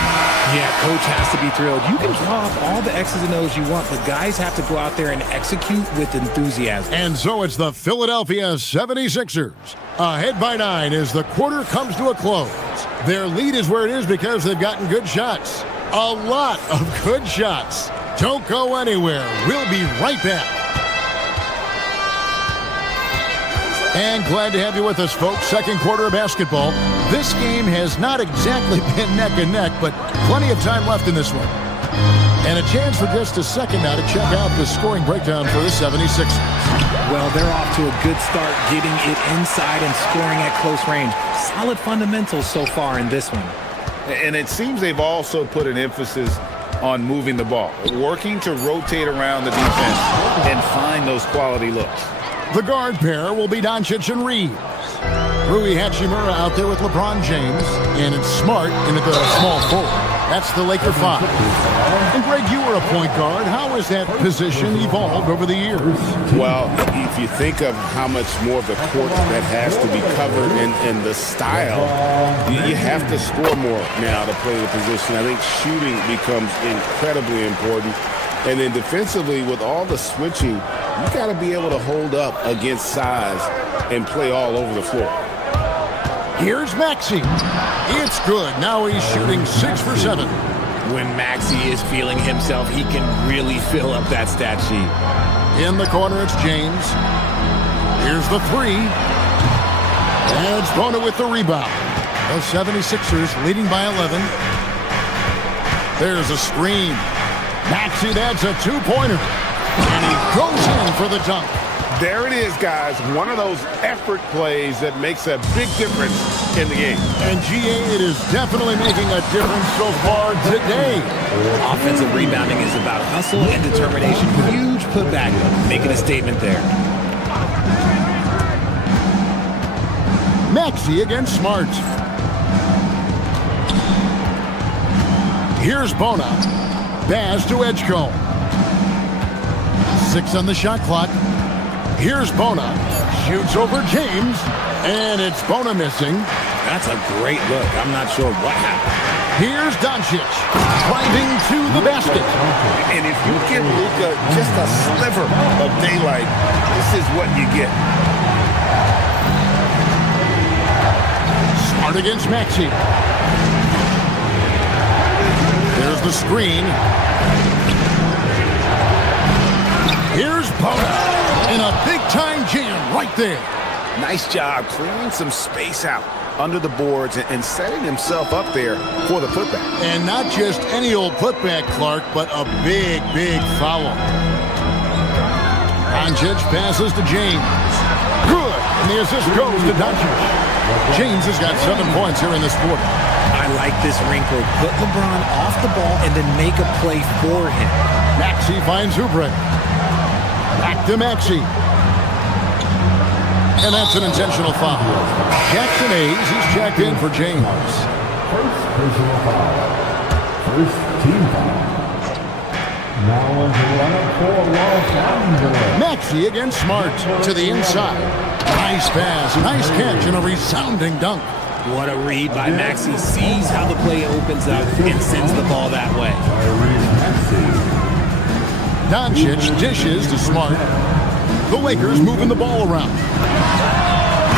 Yeah, coach has to be thrilled. You can draw up all the X's and O's you want, but guys have to go out there and execute with enthusiasm. And so it's the Philadelphia 76ers. Ahead by 9 as the quarter comes to a close. Their lead is where it is because they've gotten good shots. A lot of good shots. Don't go anywhere. We'll be right back. And glad to have you with us, folks. Second quarter of basketball. This game has not exactly been neck and neck, but plenty of time left in this one. And a chance for just a second now to check out the scoring breakdown for the 76ers. Well, they're off to a good start getting it inside and scoring at close range. Solid fundamentals so far in this one. And it seems they've also put an emphasis on moving the ball, working to rotate around the defense and find those quality looks. The guard pair will be Doncic and Reeves. Rui Hachimura out there with LeBron James, and it's Smart into the small forward. That's the Laker 5. And Greg, you were a point guard. How has that position evolved over the years? Well, if you think of how much more of the court that has to be covered and the style, you have to score more now to play the position. I think shooting becomes incredibly important. And then defensively, with all the switching, you got to be able to hold up against size and play all over the floor. Here's Maxey. It's good. Now he's shooting 6 for 7. When Maxey is feeling himself, he can really fill up that stat sheet. In the corner, it's James. Here's the 3. And it's Bona with the rebound. The 76ers leading by 11. There's a screen. Maxey, that's a 2-pointer. And he goes in for the dunk. There it is, guys. One of those effort plays that makes a big difference in the game. And GA, it is definitely making a difference so far today. Offensive rebounding is about hustle and determination. Huge putback, making a statement there. Maxey against Smart. Here's Bona. Baz to Edgecombe. 6 on the shot clock. Here's Bona. Shoots over James. And it's Bona missing. That's a great look. I'm not sure what happened. Here's Doncic. Driving to the basket. And if you give Luka just a sliver of daylight, this is what you get. Smart against Maxey. There's the screen. Here's Bona. And a big-time jam right there. Nice job clearing some space out under the boards and setting himself up there for the putback. And not just any old putback, Clark, but a big, big foul. Doncic passes to James. Good. And the assist goes to Doncic. James has got 7 points here in this quarter. I like this wrinkle. Put LeBron off the ball and then make a play for him. Maxey finds Oubre. Back to Maxey. And that's an intentional foul. Jackson Hayes, he's checked in for James. First personal foul. First team foul. Now on the lineup for Los Angeles. Maxey against Smart to the inside. Nice pass, nice catch, and a resounding dunk. What a read by Maxey. Sees how the play opens up and sends the ball that way. Doncic dishes to Smart. The Lakers moving the ball around.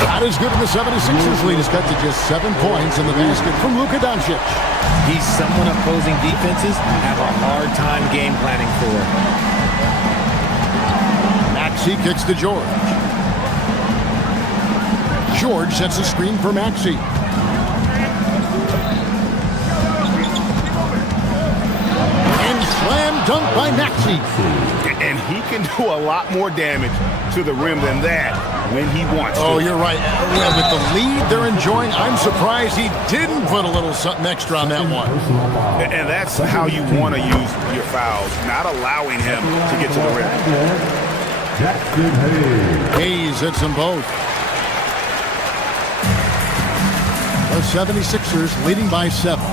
Not as good in the 76ers lead. Is cut to just 7 points in the basket from Luka Doncic. He's someone opposing defenses have a hard time game planning for. Maxey kicks to George. George sets a screen for Maxey. And slam dunk by Maxey. And he can do a lot more damage to the rim than that when he wants to. Oh, you're right. Well, with the lead they're enjoying, I'm surprised he didn't put a little something extra on that one. And that's how you want to use your fouls, not allowing him to get to the rim. Hayes hits them both. The 76ers leading by 7.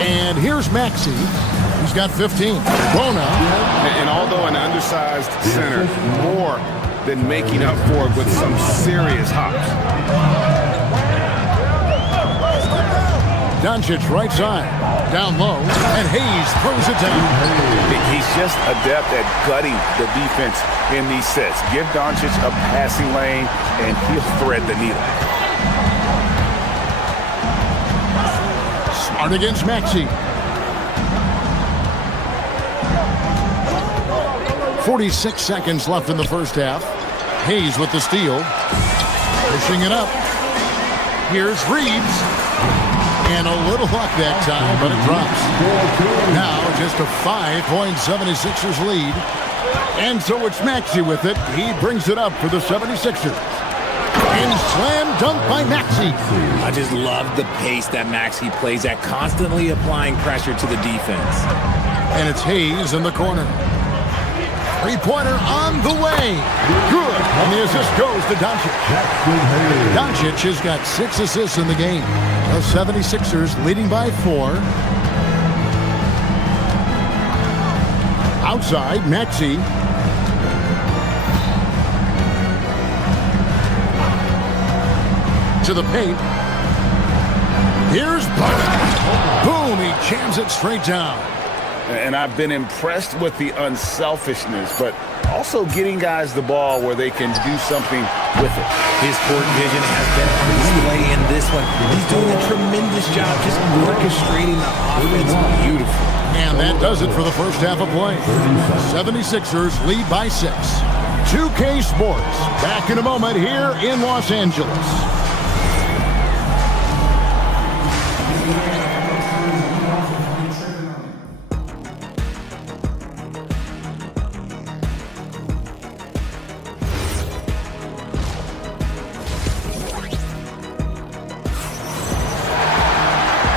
And here's Maxey. He's got 15. Bona. And although an undersized center, more than making up for it with some serious hops. Doncic right side. Down low. And Hayes throws it down. He's just adept at gutting the defense in these sets. Give Doncic a passing lane, and he'll thread the needle. Smart against Maxey. 46 seconds left in the first half. Hayes with the steal. Pushing it up. Here's Reeves. And a little luck that time, but it drops. Now just a 5-point 76ers lead. And so it's Maxey with it. He brings it up for the 76ers. And slam dunk by Maxey. I just love the pace that Maxey plays at, constantly applying pressure to the defense. And it's Hayes in the corner. Three-pointer on the way. Good. And the assist goes to Doncic. Doncic has got 6 assists in the game. The 76ers leading by 4. Outside, Maxey. To the paint. Here's Butler. Boom, he jams it straight down. And I've been impressed with the unselfishness, but also getting guys the ball where they can do something with it. His court vision has been on display in this one. He's doing a tremendous job just orchestrating the offense beautifully. And that does it for the first half of play. 76ers lead by 6. 2K Sports, back in a moment here in Los Angeles.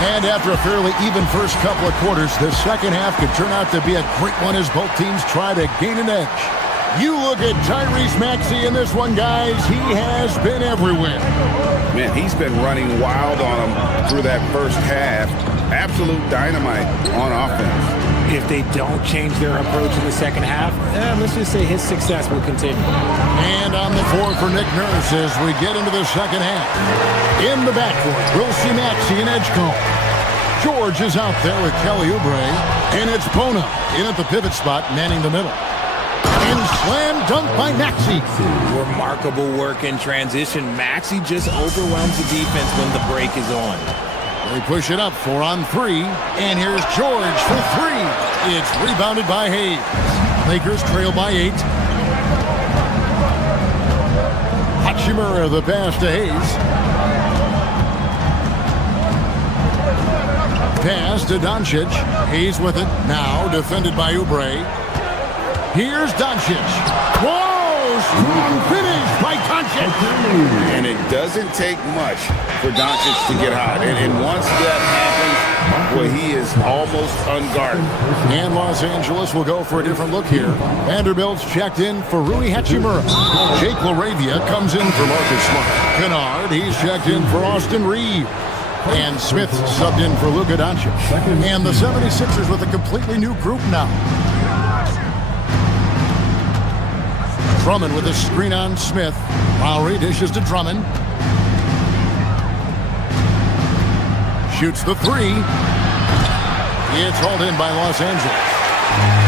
And after a fairly even first couple of quarters, the second half could turn out to be a great one as both teams try to gain an edge. You look at Tyrese Maxey in this one, guys. He has been everywhere. Man, he's been running wild on them through that first half. Absolute dynamite on offense. If they don't change their approach in the second half, let's just say his success will continue. And on the floor for Nick Nurse as we get into the second half. In the backcourt, we'll see Maxey and Edgecombe. George is out there with Kelly Oubre. And it's Bona in at the pivot spot, manning the middle. And slam dunk by Maxey. Remarkable work in transition. Maxey just overwhelms the defense when the break is on. They push it up 4 on 3. And here's George for 3. It's rebounded by Hayes. Lakers trail by 8. Hachimura the pass to Hayes. Pass to Doncic. Hayes with it. Now defended by Oubre. Here's Doncic. Whoa! Strong finish by Doncic. And it doesn't take much for Doncic to get hot. And once that happens, well, he is almost unguarded. And Los Angeles will go for a different look here. Vanderbilt's checked in for Rui Hachimura. Jake LaRavia comes in for Marcus Smart. Kennard, he's checked in for Austin Reeves. And Smith subbed in for Luka Doncic. And the 76ers with a completely new group now. Drummond with a screen on Smith. Lowry dishes to Drummond. Shoots the 3. It's hauled in by Los Angeles.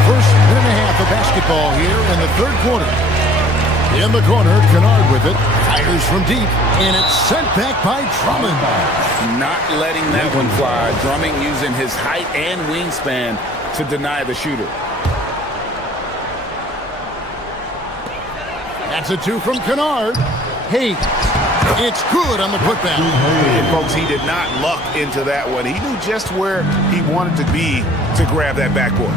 First minute and a half of basketball here in the third quarter. In the corner, Kennard with it. Fires from deep, and it's sent back by Drummond. Not letting that one fly. Drummond using his height and wingspan to deny the shooter. That's a 2 from Kennard. Hey, it's good on the putback. And folks, he did not luck into that one. He knew just where he wanted to be to grab that backboard.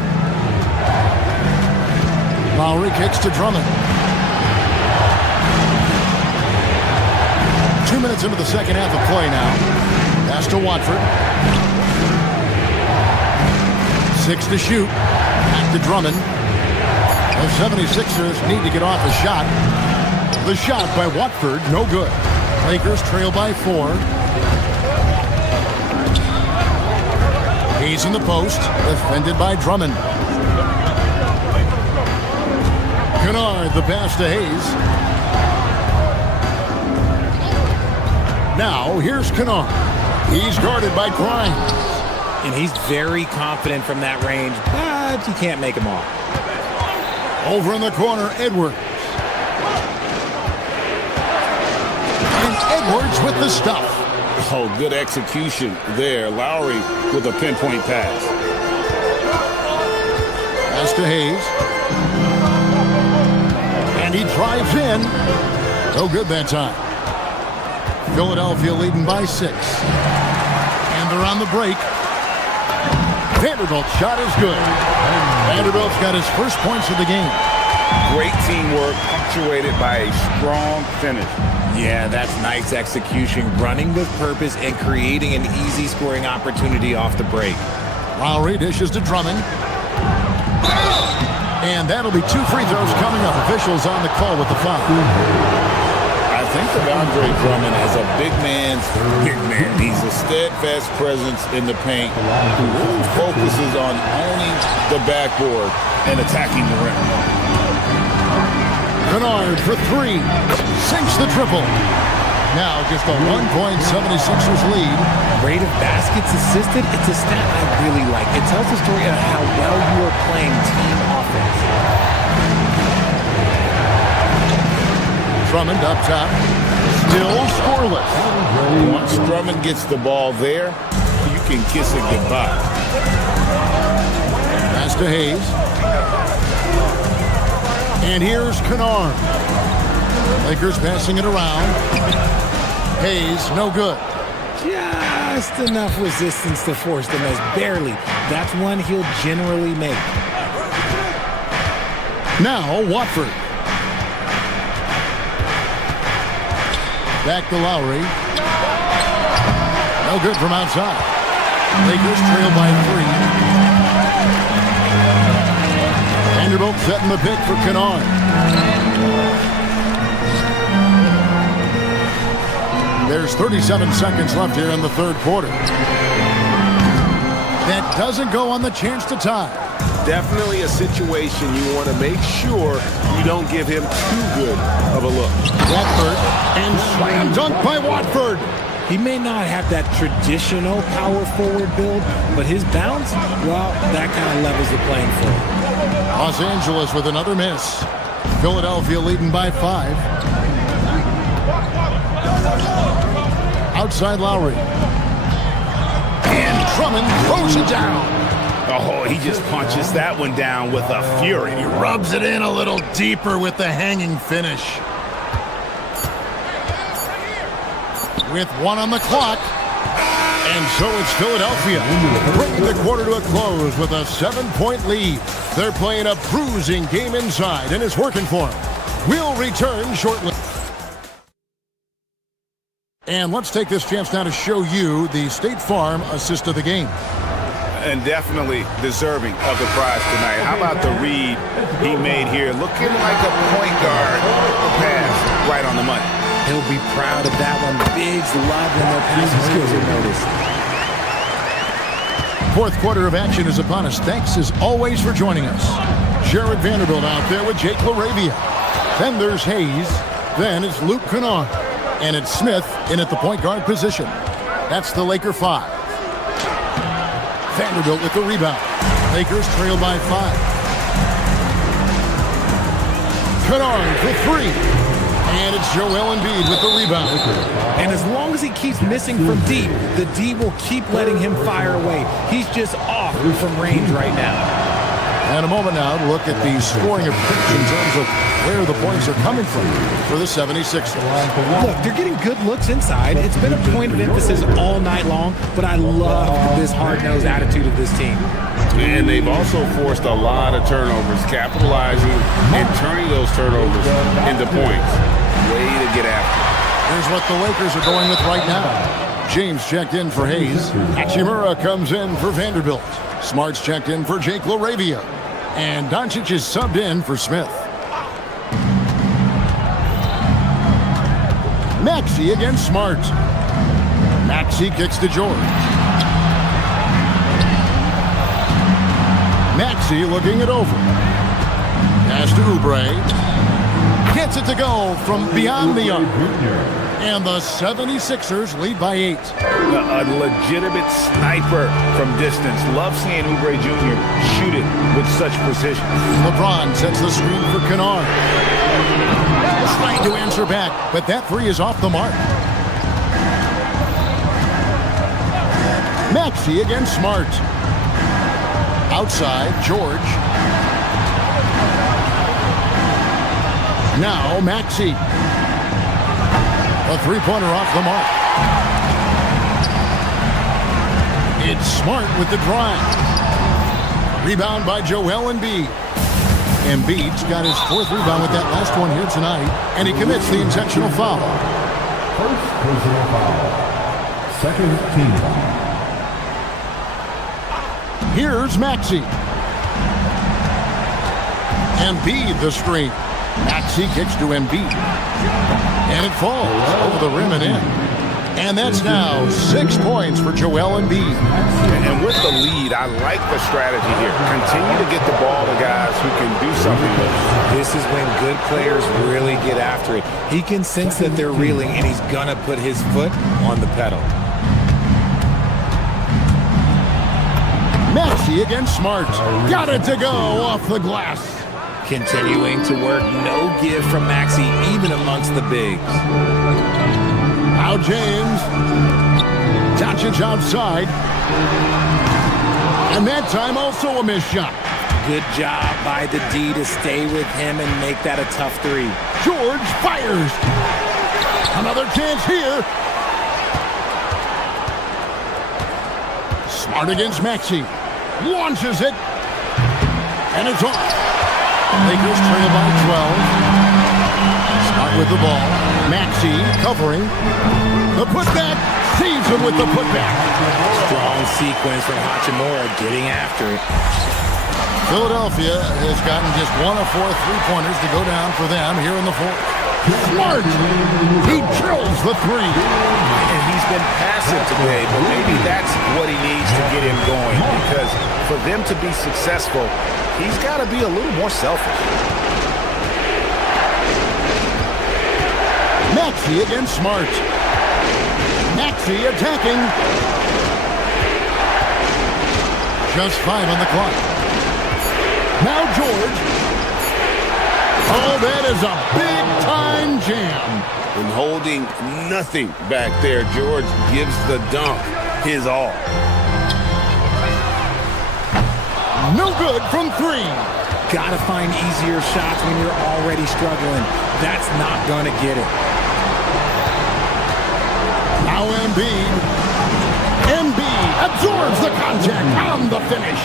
Lowry kicks to Drummond. 2 minutes into the second half of play now. Pass to Watford. 6 to shoot. Back to Drummond. The 76ers need to get off a shot. The shot by Watford, no good. Lakers trail by 4. He's in the post, defended by Drummond. Kennard, the pass to Hayes. Now, here's Kennard. He's guarded by Grimes. And he's very confident from that range, but you can't make him off. Over in the corner, Edwards. And Edwards with the stuff. Oh, good execution there. Lowry with a pinpoint pass. Pass to Hayes. And he drives in. No good that time. Philadelphia leading by 6. And they're on the break. Vanderbilt's shot is good. Vanderbilt's got his first points of the game. Great teamwork, punctuated by a strong finish. Yeah, that's nice execution, running with purpose and creating an easy scoring opportunity off the break. Lowry dishes to Drummond. And that'll be 2 free throws coming up. Officials on the call with the foul. I think of Andre Drummond as a big man's big man. He's a steadfast presence in the paint who really focuses on owning the backboard and attacking the rim. Kennard for 3. Sinks the triple. Now just a 1-point 76ers lead. Rate of baskets assisted, it's a stat I really like. It tells the story of how well you are playing team offense. Drummond up top. Still scoreless. Once Drummond gets the ball there, you can kiss it goodbye. Pass to Hayes. And here's Kennard. Lakers passing it around. Hayes, no good. Just enough resistance to force the miss. Barely. That's one he'll generally make. Now, Watford. Back to Lowry. No good from outside. Lakers trail by 3. Vanderbilt setting the pick for Kennard. There's 37 seconds left here in the third quarter. That doesn't go on the chance to tie. Definitely a situation you want to make sure you don't give him too good of a look. Watford, and slam dunk by Watford. He may not have that traditional power forward build, but his bounce, well, that kind of levels the playing field. Los Angeles with another miss. Philadelphia leading by 5. Outside Lowry. And Drummond throws it down. Oh, he just punches that one down with a fury. He rubs it in a little deeper with the hanging finish. With 1 on the clock. And so it's Philadelphia, bringing the quarter to a close with a 7-point lead. They're playing a bruising game inside, and it's working for them. We'll return shortly. And let's take this chance now to show you the State Farm assist of the game. And definitely deserving of the prize tonight. How about the read he made here? Looking like a point guard pass right on the money. He'll be proud of that one. Bigs love when their passing skills are noticed. Fourth quarter of action is upon us. Thanks as always for joining us. Jared Vanderbilt out there with Jake LaRavia. Then there's Hayes. Then it's Luke Kennard. And it's Smith in at the point guard position. That's the Laker 5. Vanderbilt with the rebound. Lakers trail by 5. Kennard for 3. And it's Joel Embiid with the rebound. And as long as he keeps missing from deep, the D will keep letting him fire away. He's just off from range right now. And a moment now to look at the scoring of picks in terms of where the points are coming from for the 76ers. Look, they're getting good looks inside. It's been a point of emphasis all night long, but I love this hard-nosed attitude of this team. And they've also forced a lot of turnovers, capitalizing and turning those turnovers into points. Way to get after. Here's what the Lakers are going with right now. James checked in for Hayes. Hachimura comes in for Vanderbilt. Smart's checked in for Jake LaRavia. And Doncic is subbed in for Smith. Maxey against Smart. Maxey kicks to George. Maxey looking it over. Pass to Oubre. Gets it to go from beyond the arc. And the 76ers lead by 8. A legitimate sniper from distance. Love seeing Oubre Jr. shoot it with such precision. LeBron sets the screen for Kennard. Trying to answer back, but that three is off the mark. Maxey against Smart. Outside, George. Now Maxey. A three-pointer off the mark. It's Smart with the drive. Rebound by Joel Embiid. Embiid's got his 4th rebound with that last one here tonight, and he commits the intentional foul. First personal foul. Second team foul. Here's Maxey. Embiid the screen. Maxey kicks to Embiid. And it falls over the rim and in. And that's now 6 points for Joel Embiid. And with the lead, I like the strategy here. Continue to get the ball to guys who can do something with it. This is when good players really get after it. He can sense that they're reeling, and he's going to put his foot on the pedal. Maxey against Smart. Got it to go off the glass. Continuing to work, no give from Maxey, even amongst the bigs. Now James. Doncic outside. And that time also a missed shot. Good job by the D to stay with him and make that a tough three. George fires. Another chance here. Smart against Maxey. Launches it. And it's off. Lakers trail by 12. Smart with the ball. Maxey covering. The putback. Saves him with the putback. Strong sequence from Hachimura getting after it. Philadelphia has gotten just 1 of 4 3-pointers to go down for them here in the 4th. Smart. He drills the 3. And he's been passive today, but maybe that's what he needs to get him going, because for them to be successful, he's got to be a little more selfish. Maxey against Smart. Maxey attacking. Just 5 on the clock. Now George. Oh, that is a big-time jam. And holding nothing back there, George gives the dunk his all. No good from 3. Gotta find easier shots when you're already struggling. That's not gonna get it. Now Embiid. Embiid absorbs the contact on the finish.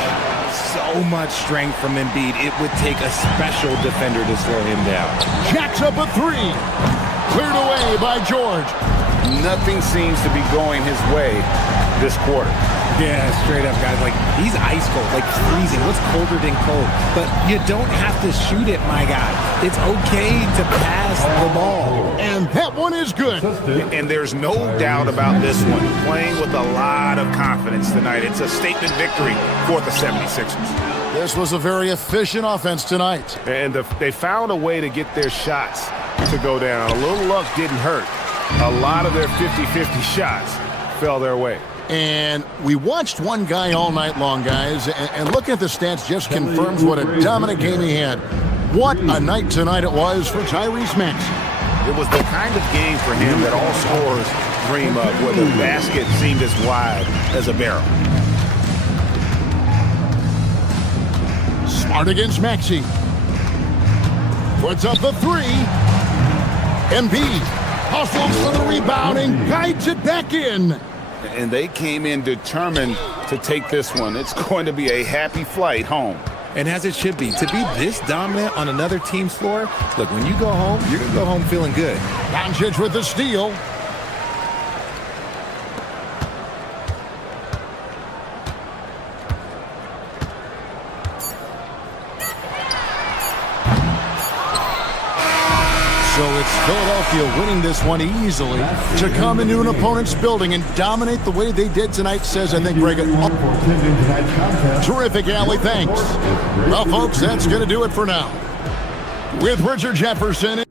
So much strength from Embiid. It would take a special defender to slow him down. Jacks up a 3. Cleared away by George. Nothing seems to be going his way this quarter. Yeah, straight up, guys. Like, he's ice cold, like freezing. What's colder than cold? But you don't have to shoot it, my guy. It's okay to pass the ball. And that one is good. And there's no doubt about this one. Playing with a lot of confidence tonight. It's a statement victory for the 76ers. This was a very efficient offense tonight. And they found a way to get their shots to go down. A little luck didn't hurt. A lot of their 50-50 shots fell their way. And we watched one guy all night long, guys, and looking at the stats just confirms what a dominant game he had. What a night tonight it was for Tyrese Maxey. It was the kind of game for him that all scorers dream of, where the basket seemed as wide as a barrel. Smart against Maxey. Puts up the 3. Embiid hustles for the rebound and guides it back in. And they came in determined to take this one. It's going to be a happy flight home. And as it should be. To be this dominant on another team's floor, look, when you go home, you're going to go home feeling good. Doncic with the steal. So it's Philadelphia Philadelphia winning this one easily. To come into an opponent's building and dominate the way they did tonight says, I think, Greg, terrific, Allie, thanks. Well, folks, that's going to do it for now. With Richard Jefferson.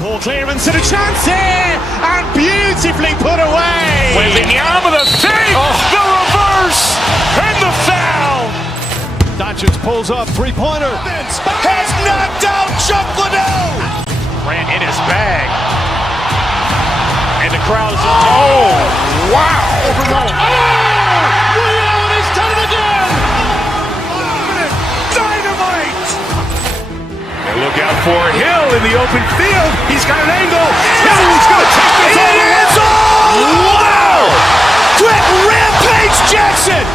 Ball clearance and a chance here, and beautifully put away. Wembanyama the save, the reverse, and the foul. Doncic pulls up, three-pointer. Has knocked out Chuck Liddell. Ran in his bag. And the crowd is... Oh, wow. Allen has done it again. Dynamite. And look out for Hill in the open field. He's got an angle. Hill's going to take this all the way. Wow! Quick Rampage Jackson.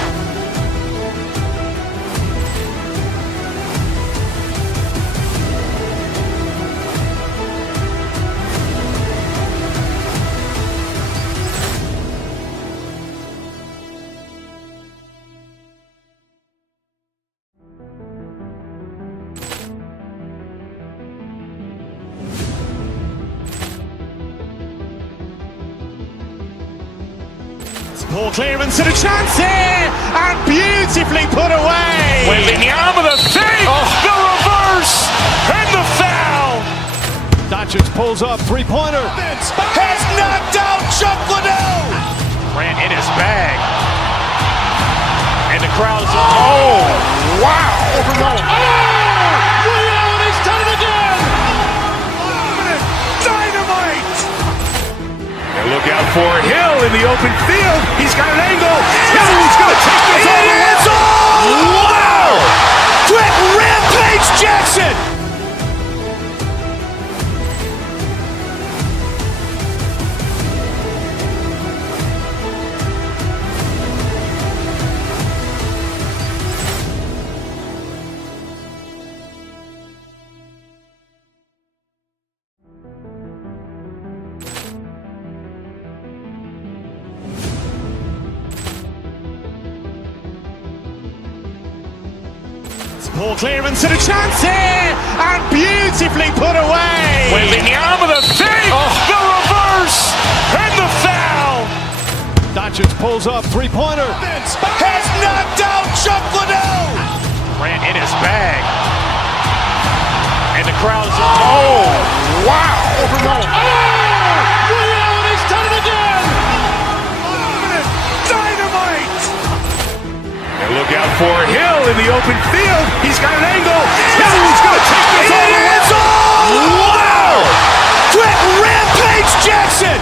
Ball clearance and a chance here, and beautifully put away. Wembanyama the save, the reverse, and the foul. Doncic pulls up, three-pointer. Has knocked out Chuck Liddell. Ran in his bag. And the crowd is... Oh, wow. Allen has done it again. Dynamite. And look out for Hill in the open field. He's got an angle. Hill's going to take this all the way. Wow! Quick Rampage Jackson. Ball clearance and a chance here, and beautifully put away. Wembanyama the save, the reverse, and the foul. Doncic pulls up, three-pointer. Has knocked out Chuck Liddell. Ran in his bag. And the crowd is... Oh, wow. Allen has done it again. Dynamite. And look out for Hill in the open field. He's got an angle. Hill's going to take this all the way. Wow! Quick Rampage Jackson.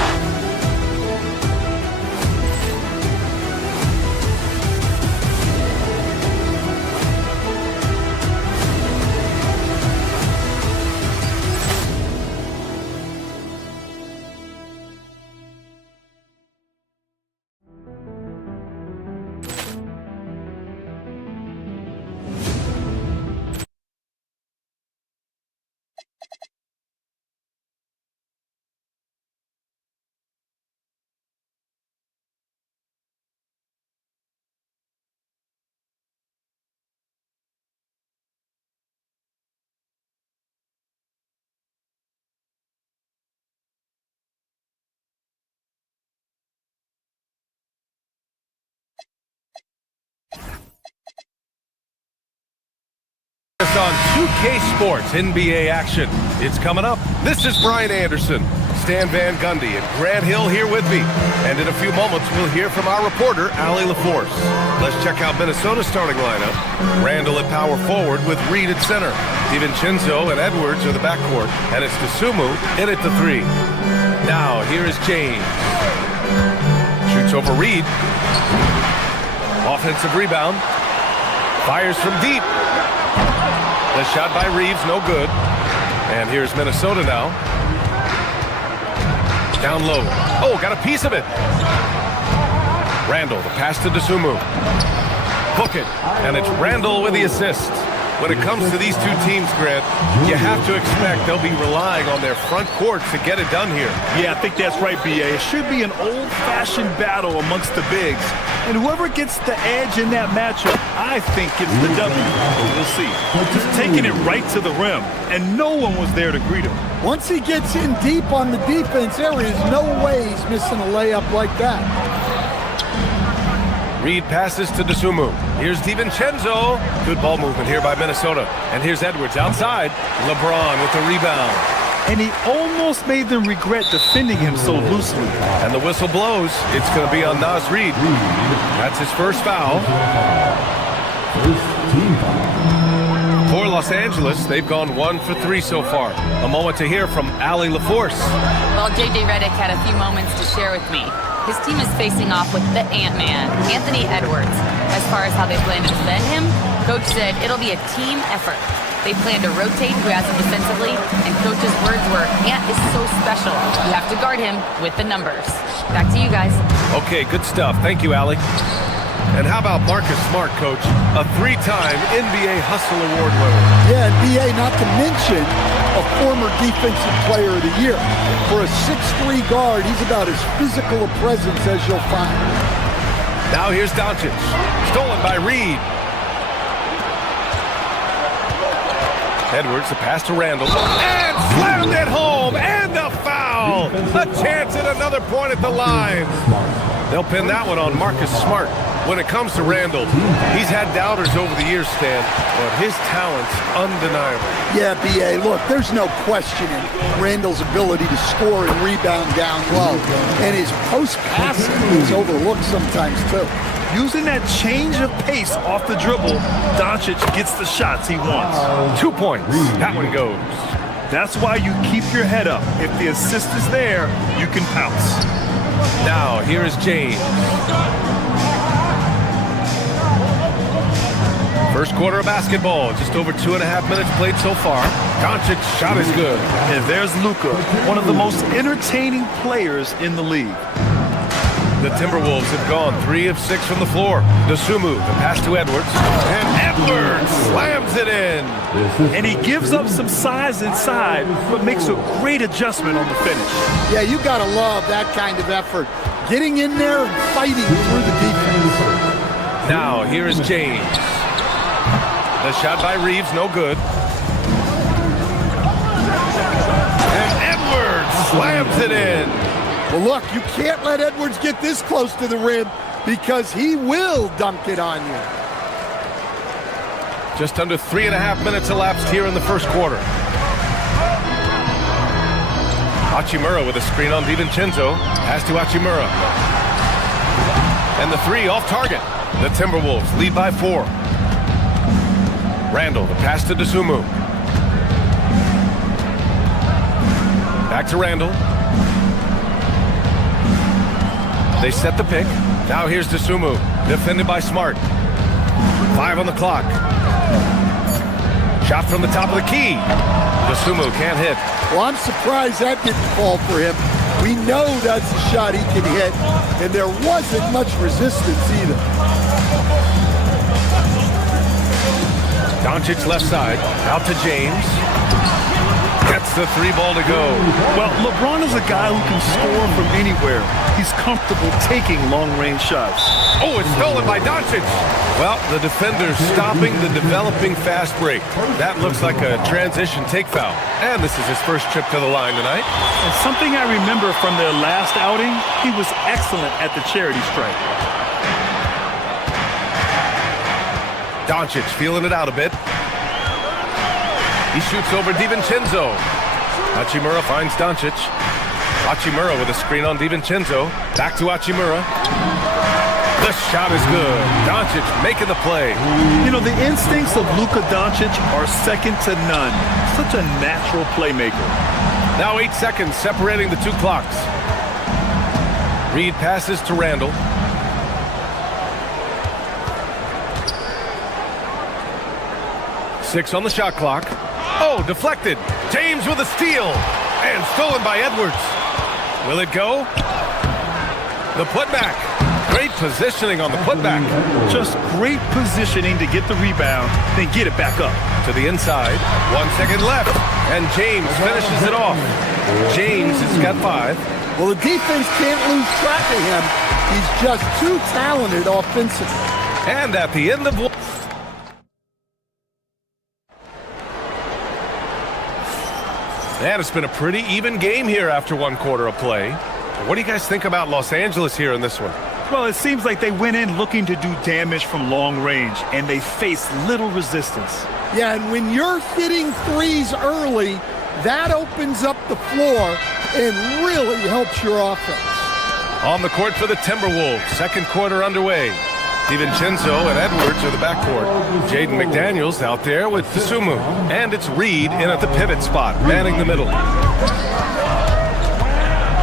On 2K Sports NBA action. It's coming up. This is Brian Anderson, Stan Van Gundy, and Grant Hill here with me. And in a few moments, we'll hear from our reporter, Allie LaForce. Let's check out Minnesota's starting lineup. Randall at power forward with Reed at center. DiVincenzo and Edwards are the backcourt. And it's Dosunmu in at the three. Now, here is James. Shoots over Reed. Offensive rebound. Fires from deep. The shot by Reeves, no good. And here's Minnesota now. Down low. Oh, got a piece of it. Randall, the pass to Dosunmu. Book it. And it's Randall with the assist. When it comes to these two teams, Grant, you have to expect they'll be relying on their front court to get it done here. Yeah, I think that's right, B.A. It should be an old-fashioned battle amongst the bigs. And whoever gets the edge in that matchup, I think gets the W. But we'll see. Just taking it right to the rim, and no one was there to greet him. Once he gets in deep on the defense, there is no way he's missing a layup like that. Reed passes to DeSumo. Here's DiVincenzo. Good ball movement here by Minnesota. And here's Edwards outside. LeBron with the rebound. And he almost made them regret defending him so loosely. And the whistle blows. It's going to be on Naz Reid. That's his first foul. For Los Angeles, they've gone 1 for 3 so far. A moment to hear from Allie LaForce. Well, J.J. Redick had a few moments to share with me. His team is facing off with the Ant-Man, Anthony Edwards. As far as how they plan to defend him, Coach said it'll be a team effort. They plan to rotate who has him defensively, and Coach's words were, Ant is so special. You have to guard him with the numbers. Back to you guys. Okay, good stuff. Thank you, Allie. And how about Marcus Smart, Coach? A 3-time NBA Hustle Award winner. Yeah, and B.A., not to mention a former Defensive Player of the Year. For a 6'3" guard, he's about as physical a presence as you'll find. Now here's Doncic. Stolen by Reed. Edwards, the pass to Randall. And slammed it home, and the foul! A chance at another point at the line. They'll pin that one on Marcus Smart. When it comes to Randall, he's had doubters over the years, Stan, but his talent's undeniable. Yeah, B.A., look, there's no questioning Randall's ability to score and rebound down low. And his post-passing is overlooked sometimes, too. Using that change of pace off the dribble, Doncic gets the shots he wants. 2 points. That one goes. That's why you keep your head up. If the assist is there, you can pounce. Now, here is James. First quarter of basketball, just over 2.5 minutes played so far. Doncic's shot is good. And there's Luka, one of the most entertaining players in the league. The Timberwolves have gone 3 of 6 from the floor. DeSumo, the pass to Edwards. And Edwards slams it in. And he gives up some size inside, but makes a great adjustment on the finish. Yeah, you got to love that kind of effort. Getting in there and fighting through the defense. Now, here is James. The shot by Reeves, no good. And Edwards slams it in. Well, look, you can't let Edwards get this close to the rim because he will dunk it on you. Just under 3.5 minutes elapsed here in the first quarter. Hachimura with a screen on DiVincenzo. Pass to Hachimura. And the 3 off target. The Timberwolves lead by 4. Randall, the pass to DeSumo. Back to Randall. They set the pick. Now here's DeSumo, defended by Smart. 5 on the clock. Shot from the top of the key. DeSumo can't hit. Well, I'm surprised that didn't fall for him. We know that's a shot he can hit, and there wasn't much resistance either. Doncic left side, out to James. Gets the 3 ball to go. Well, LeBron is a guy who can score from anywhere. He's comfortable taking long-range shots. Oh, it's stolen by Doncic. Well, the defender's stopping the developing fast break. That looks like a transition take foul. And this is his first trip to the line tonight. And something I remember from their last outing, he was excellent at the charity stripe. Doncic feeling it out a bit. He shoots over DiVincenzo. Hachimura finds Doncic. Hachimura with a screen on DiVincenzo. Back to Hachimura. The shot is good. Doncic making the play. You know, the instincts of Luka Doncic are second to none. Such a natural playmaker. Now 8 seconds separating the 2 clocks. Reed passes to Randall. Six on the shot clock. Oh, deflected. James with a steal. And stolen by Edwards. Will it go? The putback. Great positioning on the putback. Just great positioning to get the rebound, then get it back up. To the inside. 1 second left. And James finishes it off. James has got 5. Well, the defense can't lose track of him. He's just too talented offensively. And at the end of... And it's been a pretty even game here after 1 quarter of play. What do you guys think about Los Angeles here in this one? Well, it seems like they went in looking to do damage from long range, and they faced little resistance. Yeah, and when you're hitting threes early, that opens up the floor and really helps your offense. On the court for the Timberwolves, second quarter underway. DiVincenzo and Edwards are the backcourt. Jaden McDaniels out there with Sumu. And it's Reed in at the pivot spot, manning the middle.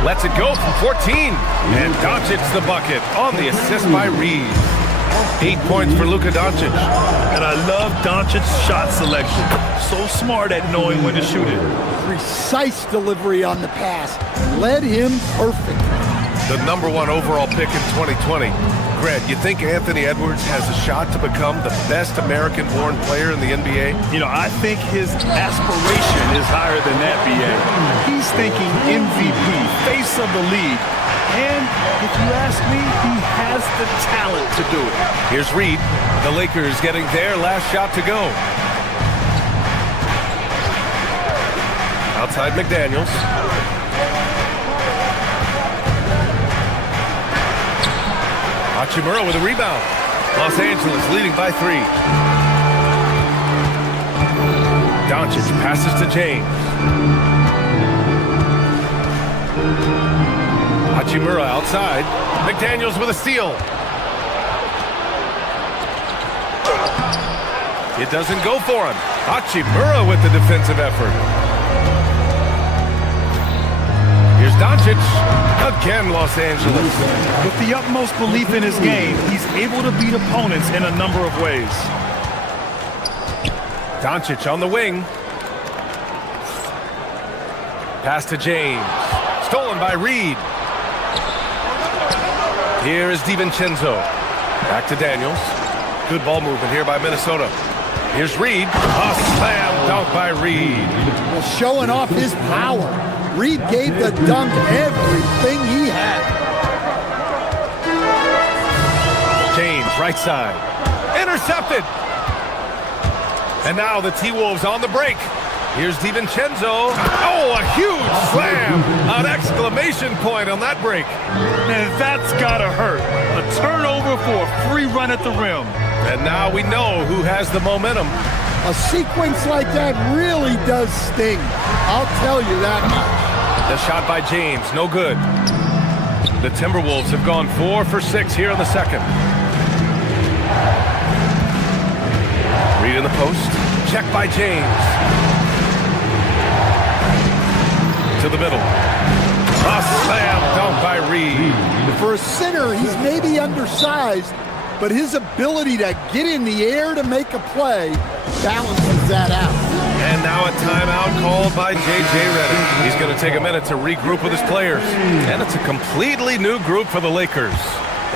Lets it go from 14. And Doncic's the bucket on the assist by Reed. 8 points for Luka Doncic. And I love Doncic's shot selection. So smart at knowing when to shoot it. Precise delivery on the pass. Led him perfect. The #1 overall pick in 2020. Greg, you think Anthony Edwards has a shot to become the best American-born player in the NBA? You know, I think his aspiration is higher than that, B.A. He's thinking MVP, face of the league. And if you ask me, he has the talent to do it. Here's Reed. The Lakers getting their last shot to go. Outside McDaniels. Hachimura with a rebound. Los Angeles leading by 3. Doncic passes to James. Hachimura outside. McDaniels with a steal. It doesn't go for him. Hachimura with the defensive effort. Here's Doncic. Again, Los Angeles. With the utmost belief in his game, he's able to beat opponents in a number of ways. Doncic on the wing. Pass to James. Stolen by Reed. Here is DiVincenzo. Back to Daniels. Good ball movement here by Minnesota. Here's Reed. A slam dunk by Reed. Well, showing off his power. Reed gave the dunk everything he had. James, right side. Intercepted. And now the T-Wolves on the break. Here's DiVincenzo. Oh, a huge slam. An exclamation point on that break. Man, that's gotta hurt. A turnover for a free run at the rim. And now we know who has the momentum. A sequence like that really does sting. I'll tell you that much. The shot by James, no good. The Timberwolves have gone 4 for 6 here in the second. Reed in the post. Check by James. To the middle. A slam dunk by Reed. For a center, he's maybe undersized, but his ability to get in the air to make a play balances that out. And now a timeout called by J.J. Redick. He's going to take a minute to regroup with his players. And it's a completely new group for the Lakers.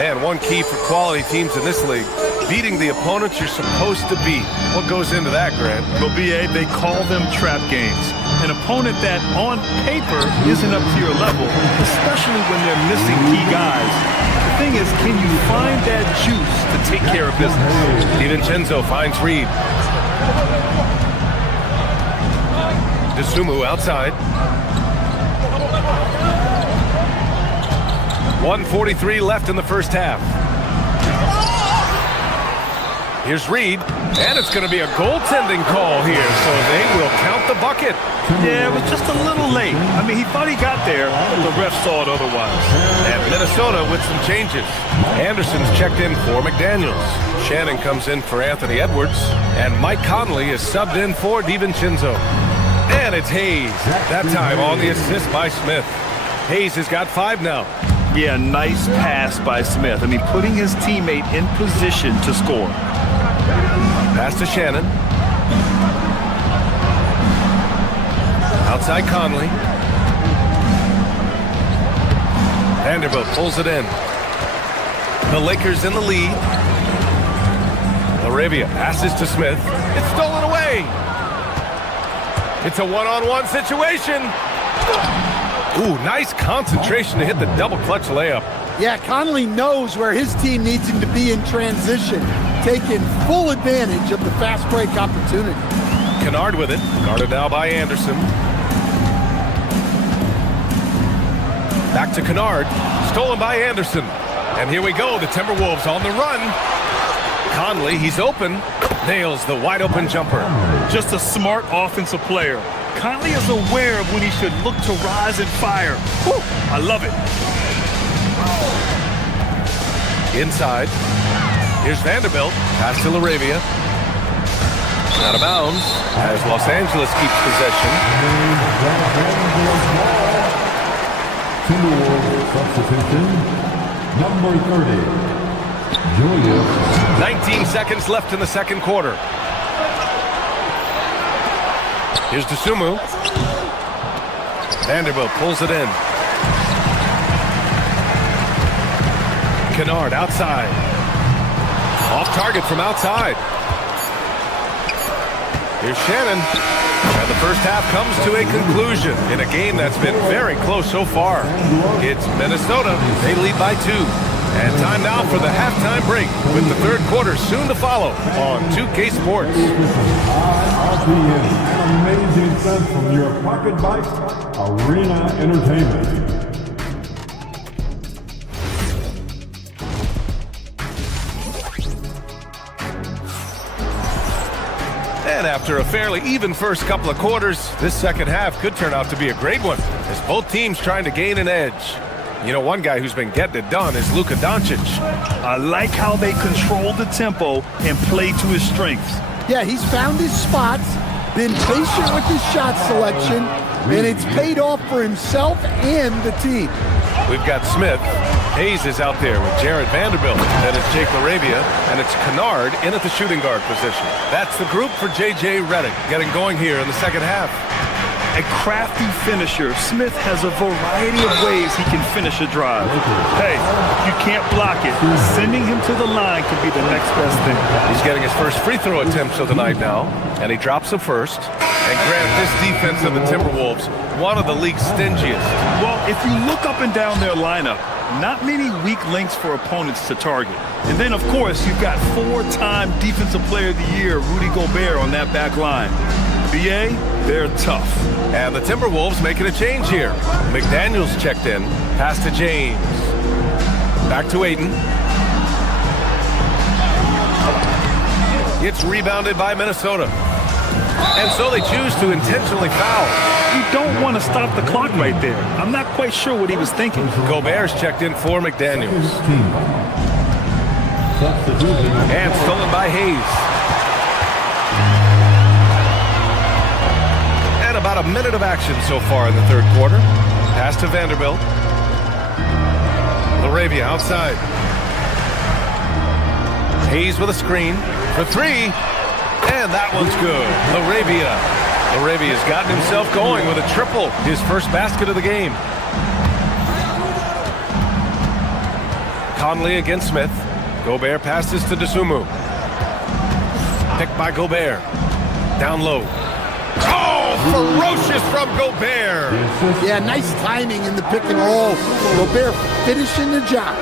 And one key for quality teams in this league, beating the opponents you're supposed to beat. What goes into that, Grant? Well, B.A., they call them trap games. An opponent that, on paper, isn't up to your level, especially when they're missing key guys. The thing is, can you find that juice to take care of business? DiVincenzo finds Reed. Sumu outside. 1:43 left in the first half. Here's Reed, and it's going to be a goaltending call here, so they will count the bucket. Yeah, it was just a little late. I mean, he thought he got there, but the ref saw it otherwise. And Minnesota with some changes. Anderson's checked in for McDaniels. Shannon comes in for Anthony Edwards, and Mike Conley is subbed in for DiVincenzo. And it's Hayes, that time on the assist by Smith. Hayes has got 5 now. Yeah, nice pass by Smith. I mean, putting his teammate in position to score. Pass to Shannon. Outside Conley. Vanderbilt pulls it in. The Lakers in the lead. Laravia passes to Smith. It's stolen away. It's a one-on-one situation. Ooh, nice concentration to hit the double clutch layup. Yeah, Conley knows where his team needs him to be in transition, taking full advantage of the fast break opportunity. Kennard with it, guarded now by Anderson. Back to Kennard, stolen by Anderson. And here we go, the Timberwolves on the run. Conley, he's open, nails the wide open jumper. Just a smart offensive player. Conley is aware of when he should look to rise and fire. Whew, I love it. Inside, here's Vanderbilt, pass to Laravia. Out of bounds as Los Angeles keeps possession. Timberwolves substitution, number 30. Julius. 19 seconds left in the second quarter. Here's Dosunmu. Vanderbilt pulls it in. Kennard outside. Off target from outside. Here's Shannon. And the first half comes to a conclusion in a game that's been very close so far. It's Minnesota. They lead by 2. And time now for the halftime break with the third quarter soon to follow on 2K Sports. RPM, an amazing sense from your Pocket Bike Arena Entertainment. And after a fairly even first couple of quarters, this second half could turn out to be a great one as both teams trying to gain an edge. You know, one guy who's been getting it done is Luka Doncic. I like how they control the tempo and play to his strengths. Yeah, he's found his spots, been patient with his shot selection, and it's paid off for himself and the team. We've got Smith. Hayes is out there with Jared Vanderbilt. Then it's Jake Laravia, and it's Kennard in at the shooting guard position. That's the group for J.J. Redick getting going here in the second half. A crafty finisher, Smith has a variety of ways he can finish a drive. Hey, if you can't block it, sending him to the line can be the next best thing. He's getting his first free throw attempts of the night now, and he drops the first. And Grant, this defense of the Timberwolves, one of the league's stingiest. Well, if you look up and down their lineup, not many weak links for opponents to target. And then, of course, you've got 4-time Defensive Player of the Year, Rudy Gobert, on that back line. BA, they're tough. And the Timberwolves making a change here. McDaniels checked in. Pass to James. Back to Ayton. It's rebounded by Minnesota. And so they choose to intentionally foul. You don't want to stop the clock right there. I'm not quite sure what he was thinking. Gobert's checked in for McDaniels. And stolen by Hayes. About a minute of action so far in the third quarter. Pass to Vanderbilt. Laravia outside. Hayes with a screen for 3. And that one's good. Laravia's gotten himself going with a triple. His first basket of the game. Conley against Smith. Gobert passes to Dosunmu. Picked by Gobert. Down low. Ferocious from Gobert. Yeah, nice timing in the pick and roll. Gobert finishing the job.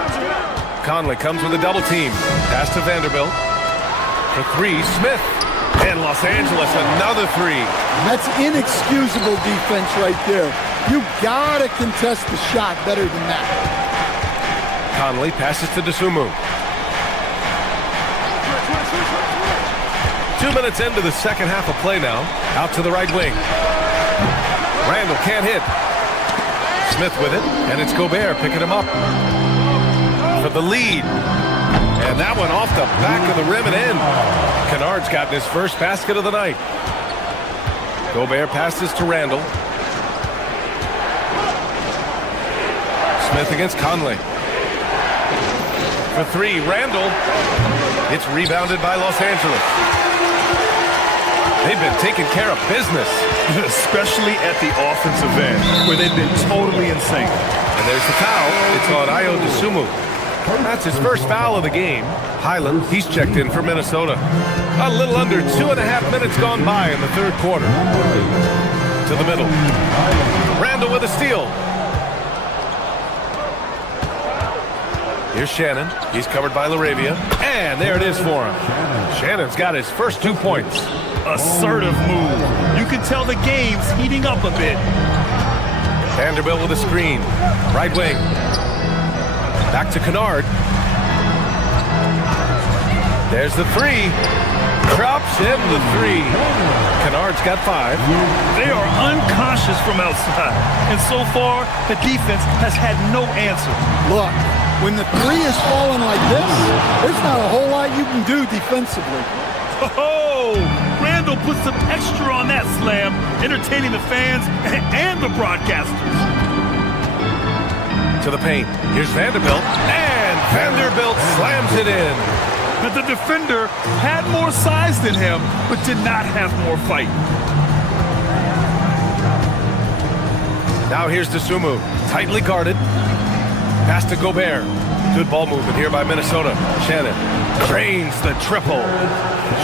Conley comes with a double team. Pass to Vanderbilt. For 3, Smith. And Los Angeles, another 3. That's inexcusable defense right there. You gotta contest the shot better than that. Conley passes to Dosunmu. 2 minutes into the second half of play now. Out to the right wing. Randall can't hit. Smith with it, and it's Gobert picking him up for the lead. And that one off the back of the rim and in. Kennard's gotten his first basket of the night. Gobert passes to Randall. Smith against Conley. For 3, Randall. It's rebounded by Los Angeles. They've been taking care of business. Especially at the offensive end, where they've been totally insane. And there's the foul. It's on Ayo Dosunmu. That's his first foul of the game. Highland, he's checked in for Minnesota. A little under 2.5 minutes gone by in the third quarter. To the middle. Randall with a steal. Here's Shannon. He's covered by LaRavia. And there it is for him. Shannon's got his first 2 points. Assertive move. You can tell the game's heating up a bit. Vanderbilt with a screen. Right wing. Back to Kennard. There's the three. Drops in the three. Kennard's got 5. They are unconscious from outside. And so far, the defense has had no answer. Look, when the three is falling like this, there's not a whole lot you can do defensively. Oh, Randall put some extra on that slam, entertaining the fans and the broadcasters. To the paint. Here's Vanderbilt. And Vanderbilt slams it in. But the defender had more size than him, but did not have more fight. Now here's DeSumo. Tightly guarded. Pass to Gobert. Good ball movement here by Minnesota. Shannon drains the triple.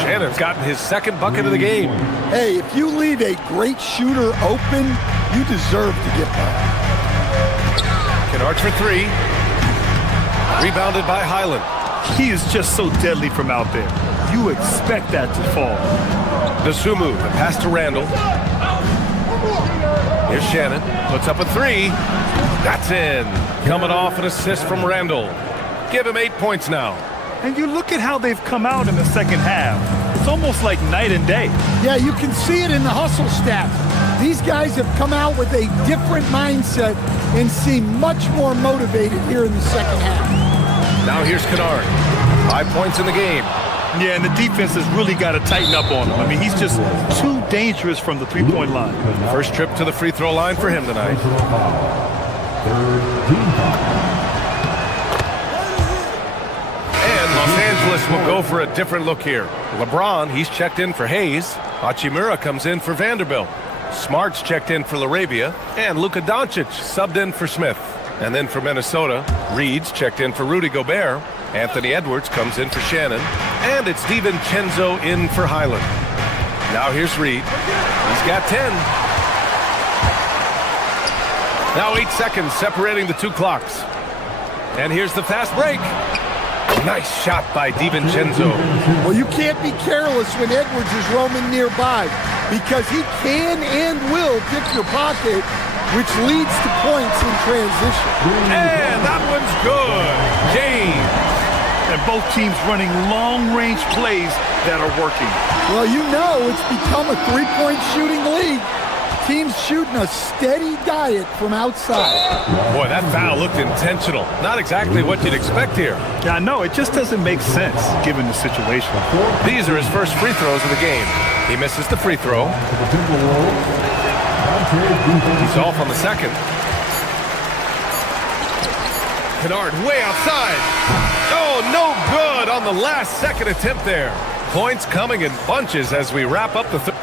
Shannon's gotten his second bucket of the game. Hey, if you leave a great shooter open, you deserve to get that. Kennard for 3. Rebounded by Highland. He is just so deadly from out there. You expect that to fall. DeSumo, the pass to Randall. Here's Shannon. Puts up a 3. That's in. Coming off an assist from Randall. Give him 8 points now. And you look at how they've come out in the second half. It's almost like night and day. Yeah, you can see it in the hustle stats. These guys have come out with a different mindset and seem much more motivated here in the second half. Now here's Kennard. 5 points in the game. Yeah, and the defense has really got to tighten up on him. I mean, he's just too dangerous from the three-point line. First trip to the free throw line for him tonight. And Los Angeles will go for a different look here. LeBron, he's checked in for Hayes. Hachimura comes in for Vanderbilt. Smart's checked in for LaRavia. And Luka Doncic subbed in for Smith. And then for Minnesota, Reed's checked in for Rudy Gobert. Anthony Edwards comes in for Shannon. And it's DiVincenzo in for Highland. Now here's Reed. He's got 10. Now 8 seconds separating the 2 clocks. And here's the fast break. Nice shot by DiVincenzo. Well, you can't be careless when Edwards is roaming nearby because he can and will pick your pocket, which leads to points in transition. And that one's good. James. And both teams running long-range plays that are working. Well, you know it's become a three-point shooting league. Teams shooting a steady diet from outside. Boy, that foul looked intentional. Not exactly what you'd expect here. Yeah, I know. It just doesn't make sense given the situation. These are his first free throws of the game. He misses the free throw. He's off on the second. Kennard way outside. Oh, no good on the last second attempt there. Points coming in bunches as we wrap up the third.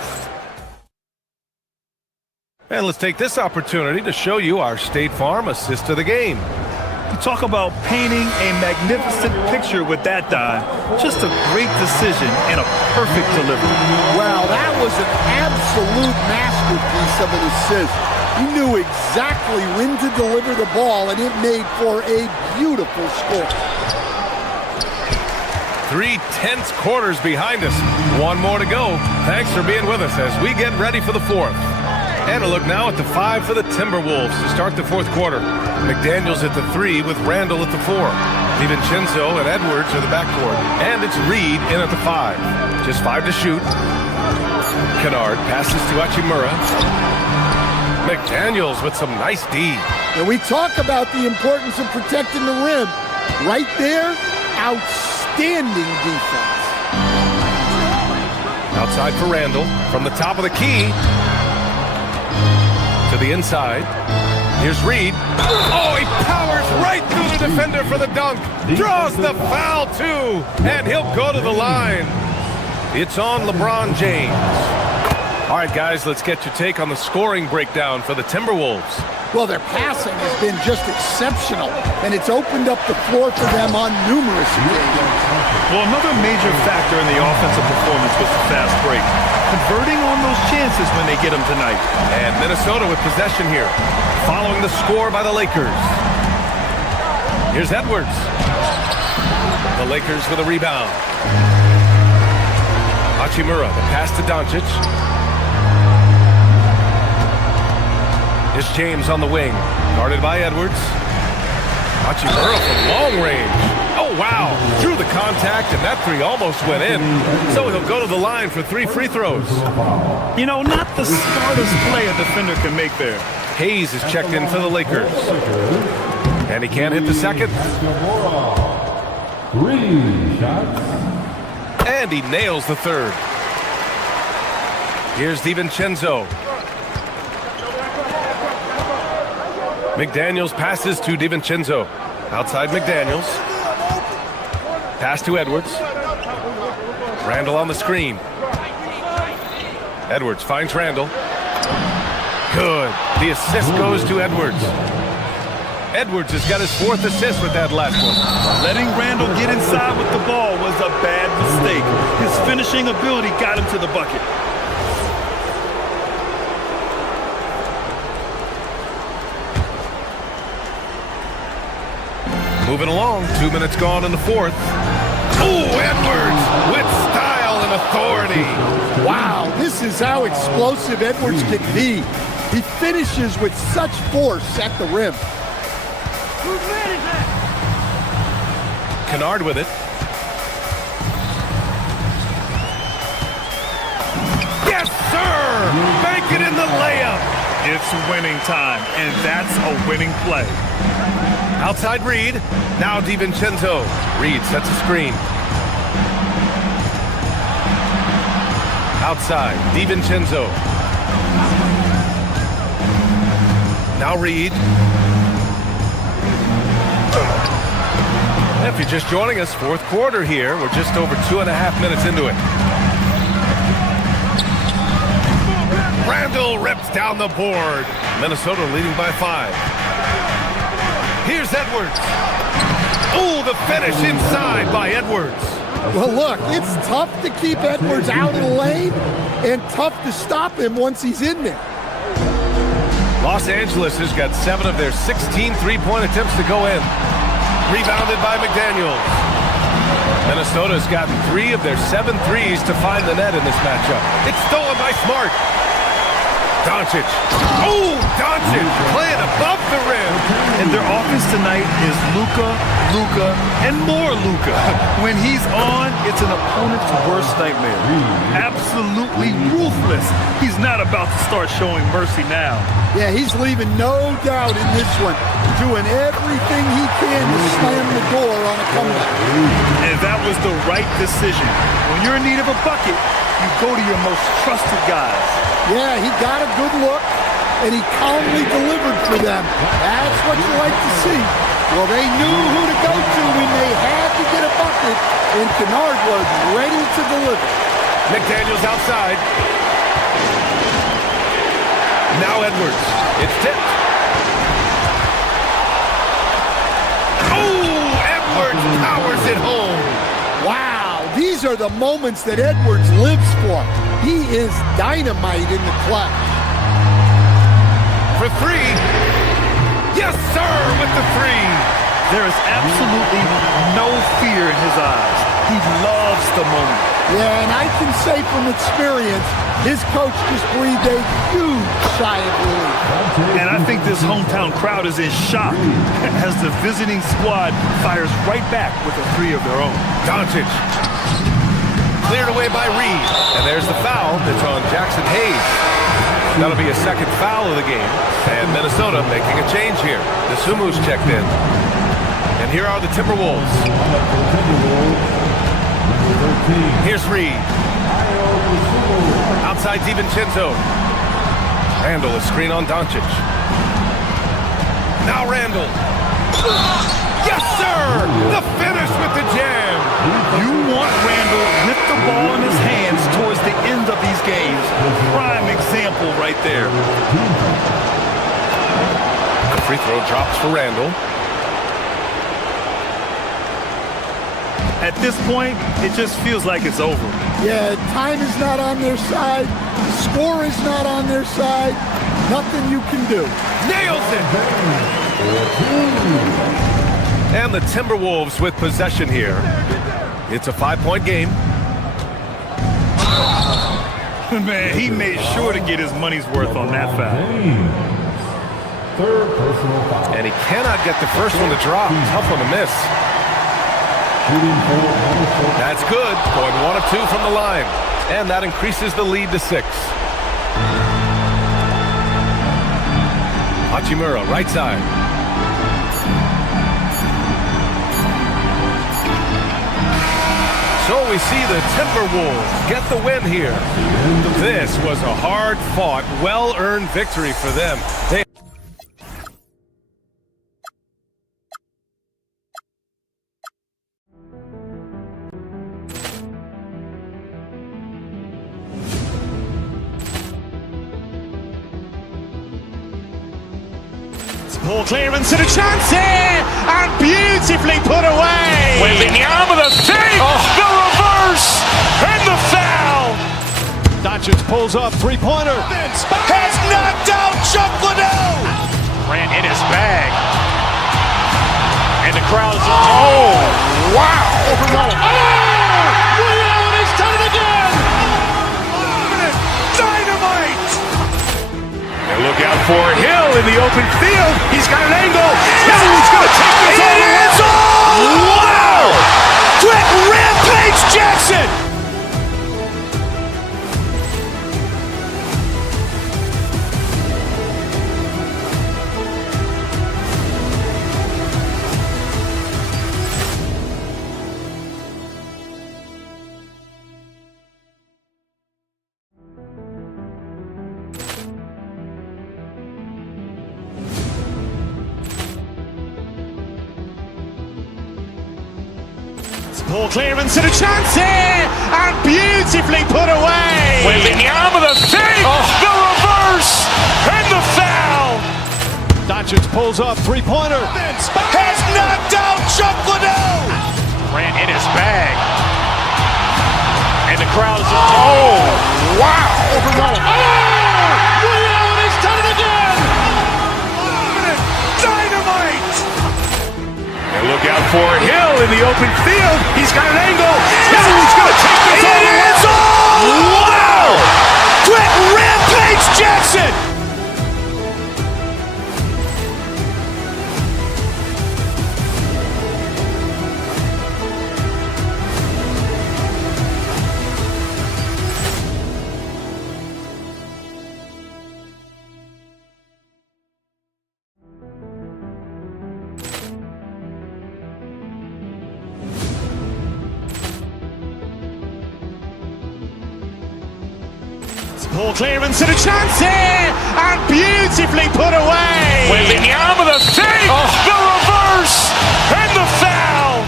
And let's take this opportunity to show you our State Farm assist of the game. You talk about painting a magnificent picture with that dive. Just a great decision and a perfect delivery. Wow, that was an absolute masterpiece of an assist. He knew exactly when to deliver the ball, and it made for a beautiful score. 3 tense quarters behind us. 1 more to go. Thanks for being with us as we get ready for the 4th. And a look now at the 5 for the Timberwolves to start the 4th quarter. McDaniels at the 3 with Randall at the 4. DiVincenzo and Edwards are the backcourt. And it's Reed in at the 5. Just 5 to shoot. Kennard passes to Hachimura. McDaniels with some nice D. And we talk about the importance of protecting the rim. Right there, outstanding defense. Outside for Randall from the top of the key. To the inside. Here's Reed. Oh, he powers right through the defender for the dunk. Draws the foul, too. And he'll go to the line. It's on LeBron James. All right, guys, let's get your take on the scoring breakdown for the Timberwolves. Well, their passing has been just exceptional, and it's opened up the floor for them on numerous occasions. Well, another major factor in the offensive performance was the fast break. Converting on those chances when they get them tonight. And Minnesota with possession here, following the score by the Lakers. Here's Edwards. The Lakers with a rebound. Hachimura, the pass to Doncic. Here's James on the wing, guarded by Edwards. Hachimura from long range. Oh, wow. Drew the contact, and that three almost went in. So he'll go to the line for 3 free throws. You know, not the smartest play a defender can make there. Hayes is checked in for the Lakers. And he can't hit the second. 3 shots. And he nails the third. Here's DiVincenzo. McDaniels passes to DiVincenzo. Outside McDaniels. Pass to Edwards. Randall on the screen. Edwards finds Randall. Good. The assist goes to Edwards. Edwards has got his 4th assist with that last one. Letting Randall get inside with the ball was a bad mistake. His finishing ability got him to the bucket. Moving along, 2 minutes gone in the 4th. Oh, Edwards with style and authority. Wow, this is how explosive Edwards can be. He finishes with such force at the rim. Kennard with it. Yes, sir! Make it in the layup. It's winning time, and that's a winning play. Outside Reed. Now DiVincenzo. Reed sets a screen. Outside. DiVincenzo. Now Reed. If you're just joining us, 4th quarter here. We're just over 2.5 minutes into it. Randall rips down the board. Minnesota leading by 5. Here's Edwards. Oh, the finish inside by Edwards. Well, look, it's tough to keep Edwards out of the lane and tough to stop him once he's in there. Los Angeles has got 7 of their 16 three-point attempts to go in. Rebounded by McDaniels. Minnesota's gotten 3 of their 7 threes to find the net in this matchup. It's stolen by Smart. Doncic. Oh, Doncic playing above the rim. And their offense tonight is Luka, and more Luka. When he's on, it's an opponent's worst nightmare. Absolutely ruthless. He's not about to start showing mercy now. Yeah, he's leaving no doubt in this one. Doing everything he can to slam the door on a comeback. And that was the right decision. When you're in need of a bucket, you go to your most trusted guys. Yeah, he got a good look, and he calmly delivered for them. That's what you like to see. Well, they knew who to go to when they had to get a bucket, and Kennard was ready to deliver. McDaniels outside. Now Edwards. It's tipped. Oh, Edwards powers it home. Wow, these are the moments that Edwards lives for. He is dynamite in the clutch. For 3. Yes, sir, with the 3. There is absolutely no fear in his eyes. He loves the moment. Yeah, and I can say from experience, his coach just breathed a huge sigh of relief. And I think this hometown crowd is in shock as the visiting squad fires right back with a 3 of their own. Doncic. Cleared away by Reed. And there's the foul. It's on Jackson Hayes. That'll be a 2nd foul of the game. And Minnesota making a change here. The Sumu's checked in. And here are the Timberwolves. Here's Reed. Outside DiVincenzo. Randall, a screen on Doncic. Now Randall. Yes, sir! The finish with the jam. You want Randall with the ball in his hands towards the end of these games. Prime example right there. free throw drops for Randall. At this point, it just feels like it's over. Yeah, time is not on their side. Score is not on their side. Nothing you can do. Nails it! And the Timberwolves with possession here. It's a 5-point game. Man, he made sure to get his money's worth on that foul. Third personal foul. And he cannot get the first one to drop. Tough one to miss. That's good. Going 1 of 2 from the line. And that increases the lead to 6. Hachimura, right side. So we see the Timberwolves get the win here. This was a hard-fought, well-earned victory for them. Poor clearance and a chance here, and beautifully put away. Wembanyama the fake, the reverse, and the foul. Doncic pulls up, three-pointer. Has knocked out Chuck Liddell. Ran in his bag. And the crowd is... Oh, wow. He's done it again. Dynamite. And look out for Hill in the open field. He's got an angle. Hill's going to take this all the way. Wow! Quick Rampage Jackson. Poor clearance and a chance here, and beautifully put away. Wembanyama the fake, the reverse, and the foul. Doncic pulls up, three-pointer. Has knocked out Chuck Liddell. Ran in his bag. And the crowd is... Oh, wow. He's done it again. Dynamite. And look out for Hill in the open field. He's got an angle. Hill's going to take this all the way. Wow! Quick Rampage Jackson. Poor clearance and a chance here, and beautifully put away. Wembanyama the fake, the reverse, and the foul.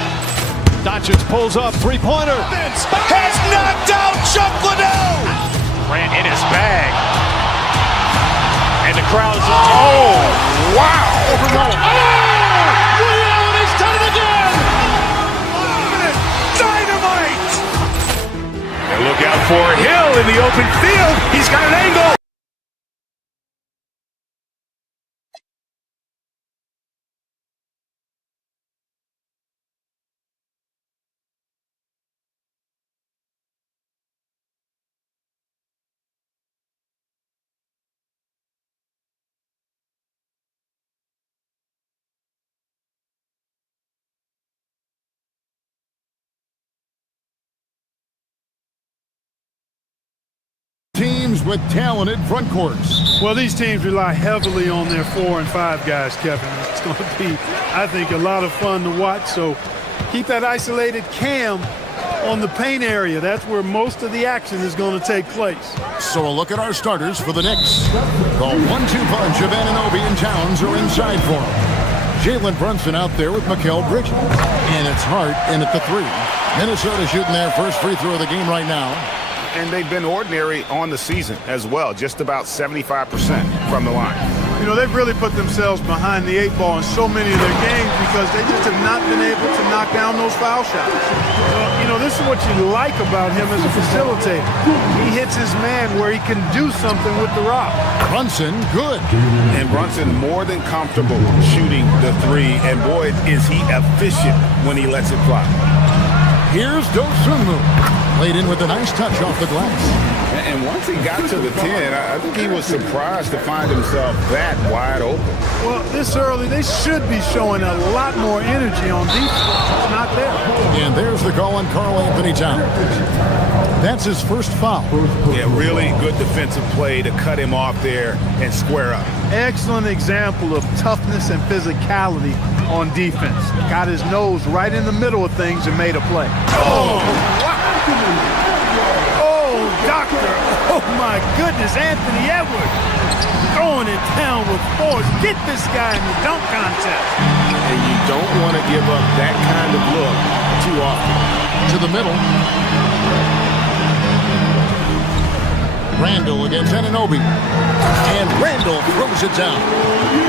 Doncic pulls up, three-pointer. Has knocked out Chuck Liddell. Ran in his bag. And the crowd is... Oh, wow. He's done it again. Dynamite. And look out for Hill in the open field. He's got an angle. Teams with talented front courts. Well, these teams rely heavily on their 4 and 5 guys, Kevin. It's going to be, I think, a lot of fun to watch. So keep that isolated cam on the paint area. That's where most of the action is going to take place. So a look at our starters for the Knicks. The 1-2 punch of Anunoby and Towns are inside for him. Jalen Brunson out there with Mikal Bridges. And it's Hart in at the 3. Minnesota shooting their first free throw of the game right now. And they've been ordinary on the season as well, just about 75% from the line. You know, they've really put themselves behind the 8 ball in so many of their games because they just have not been able to knock down those foul shots. You know, this is what you like about him as a facilitator. He hits his man where he can do something with the rock. Brunson, good. And Brunson more than comfortable shooting the 3, and boy, is he efficient when he lets it fly. Here's Dosunmu. Laid in with a nice touch off the glass. And once he got to the 10, I think he was surprised to find himself that wide open. Well, this early, they should be showing a lot more energy on defense. It's not there. And there's the call on Karl Anthony Towns. That's his first foul. Yeah, really good defensive play to cut him off there and square up. Excellent example of toughness and physicality on defense. Got his nose right in the middle of things and made a play. Oh, doctor. Oh, my goodness. Anthony Edwards throwing it down with force. Get this guy in the dunk contest. And you don't want to give up that kind of look too often. To the middle. Randall against Anunoby. And Randall throws it down.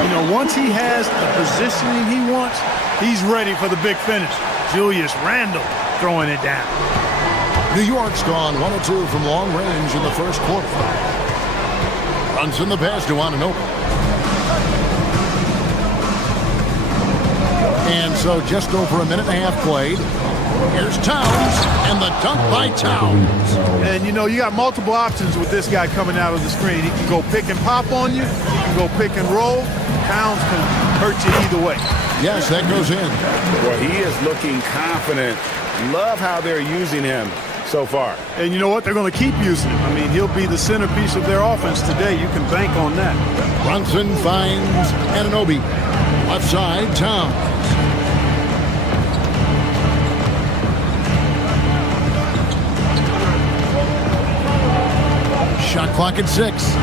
You know, once he has the positioning he wants, he's ready for the big finish. Julius Randle throwing it down. New York's gone 1 of 2 from long range in the first quarter. Runs in the pass to Anunoby. And so just over a minute and a half played. Here's Towns, and the dunk by Towns. And, you know, you got multiple options with this guy coming out of the screen. He can go pick and pop on you. He can go pick and roll. Towns can hurt you either way. Yes, that goes in. Well, he is looking confident. Love how they're using him so far. And you know what? They're going to keep using him. I mean, he'll be the centerpiece of their offense today. You can bank on that. Brunson finds Anunoby. Left side, Towns. Shot clock at 6.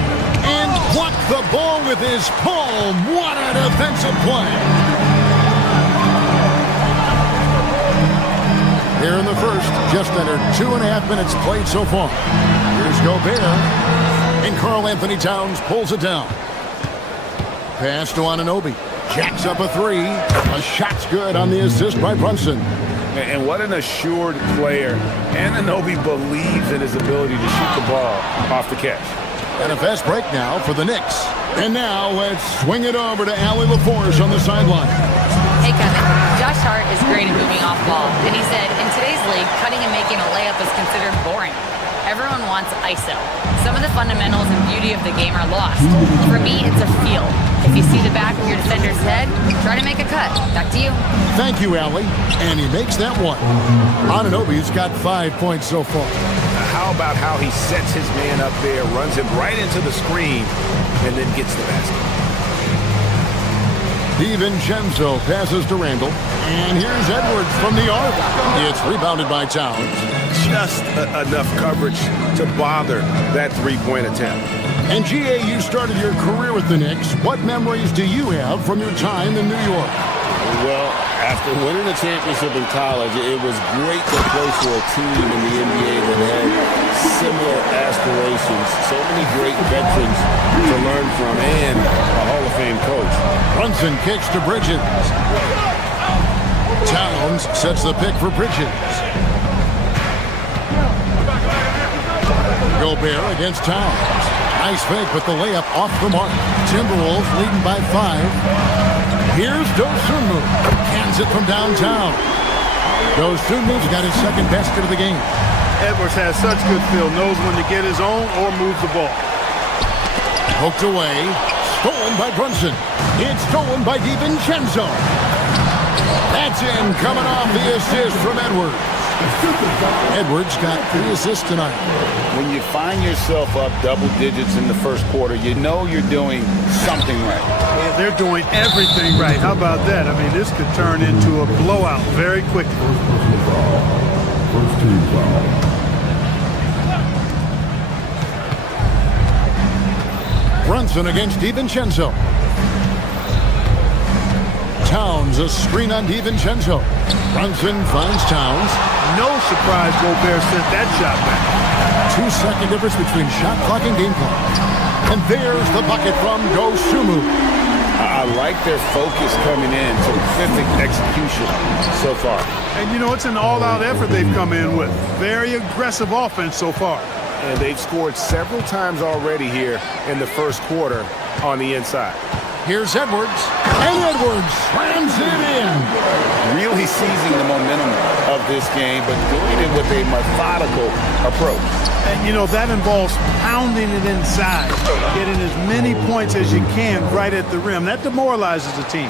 And blocked the ball with his palm. What a defensive play. Here in the first, just under 2.5 minutes played so far. Here's Gobert. And Karl Anthony Towns pulls it down. Pass to Anunoby. Jacks up a 3. A shot's good on the assist by Brunson. And what an assured player. Anunoby believes in his ability to shoot the ball off the catch. And a fast break now for the Knicks. And now let's swing it over to Allie LaForce on the sideline. Hey, Kevin. Josh Hart is great at moving off ball. And he said, in today's league, cutting and making a layup is considered boring. Everyone wants ISO. Some of the fundamentals and beauty of the game are lost. For me, it's a feel. If you see the back of your defender's head, try to make a cut. Back to you. Thank you, Allie. And he makes that one. Anunoby's got 5 points so far. How about how he sets his man up there, runs him right into the screen, and then gets the basket. DiVincenzo passes to Randall. And here's Edwards from the arc. It's rebounded by Towns. Just enough coverage to bother that three-point attempt. And G.A., you started your career with the Knicks. What memories do you have from your time in New York? Well, after winning the championship in college, it was great to play for a team in the NBA that had similar aspirations. So many great veterans to learn from and a Hall of Fame coach. Brunson kicks to Bridges. Towns sets the pick for Bridges. Gobert against Towns. Nice fake, but the layup off the mark. Timberwolves leading by 5. Here's Dosunmu. Hands it from downtown. Dosunmu's got his second basket of the game. Edwards has such good feel, knows when to get his own or move the ball. Poked away. Stolen by Brunson. It's stolen by DiVincenzo. That's in, coming off the assist from Edwards. Edwards got 3 assists tonight. When you find yourself up double digits in the first quarter, you know you're doing something right. Yeah, they're doing everything right. How about that? I mean, this could turn into a blowout very quickly. First team foul. Brunson against DiVincenzo. Towns, a screen on DiVincenzo. Brunson finds Towns. No surprise Gobert sent that shot back. 2-second difference between shot clock and game clock. And there's the bucket from Dosunmu. I like their focus coming in. Terrific execution so far. And, you know, it's an all-out effort they've come in with. Very aggressive offense so far. And they've scored several times already here in the first quarter on the inside. Here's Edwards, and Edwards slams it in. Really seizing the momentum of this game, but doing it with a methodical approach. And, you know, that involves pounding it inside, getting as many points as you can right at the rim. That demoralizes the team.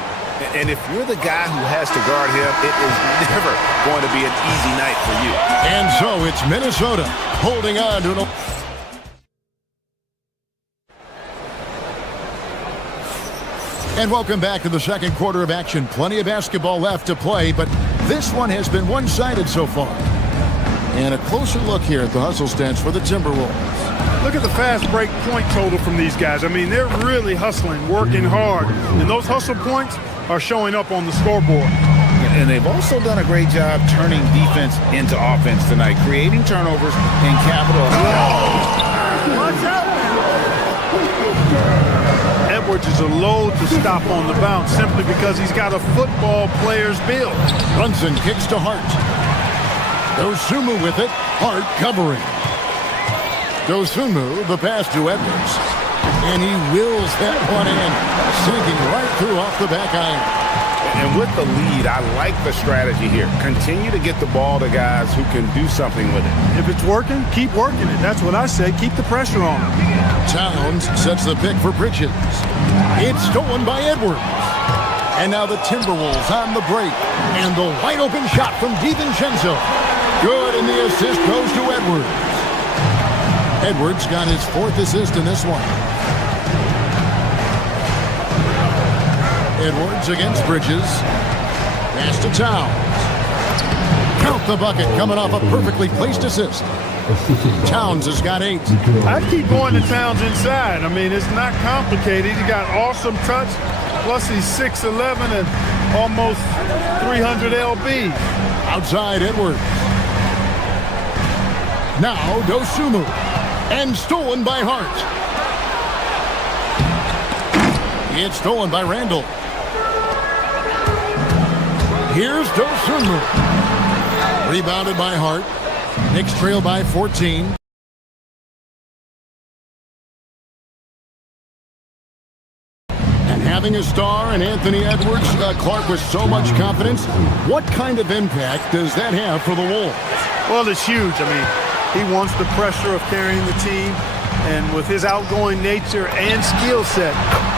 And if you're the guy who has to guard him, it is never going to be an easy night for you. And so it's Minnesota holding on to an... And welcome back to the second quarter of action. Plenty of basketball left to play, but this one has been one-sided so far. And a closer look here at the hustle stats for the Timberwolves. Look at the fast break point total from these guys. I mean, they're really hustling, working hard. And those hustle points are showing up on the scoreboard. And they've also done a great job turning defense into offense tonight, creating turnovers and capitalizing. Watch out! Edwards is a load to stop on the bounce simply because he's got a football player's build. Brunson kicks to Hart. Dosunmu with it. Hart covering. Dosunmu, the pass to Edwards. And he wills that one in, sinking right through off the back iron. And with the lead, I like the strategy here. Continue to get the ball to guys who can do something with it. If it's working, keep working it. That's what I say. Keep the pressure on him. Towns sets the pick for Bridges. It's stolen by Edwards. And now the Timberwolves on the break. And the wide open shot from DiVincenzo. Good, and the assist goes to Edwards. Edwards got his fourth assist in this one. Edwards against Bridges. Pass to Towns. Count the bucket coming off a perfectly placed assist. Towns has got 8. I'd keep going to Towns inside. I mean, it's not complicated. He got awesome touch. Plus, he's 6'11 and almost 300 lb. Outside Edwards. Now Dosunmu. And stolen by Hart. It's stolen by Randall. Here's Dosunmu. Rebounded by Hart. Knicks trail by 14. And having a star in Anthony Edwards, Clark with so much confidence, what kind of impact does that have for the Wolves? Well, it's huge. I mean, he wants the pressure of carrying the team. And with his outgoing nature and skill set,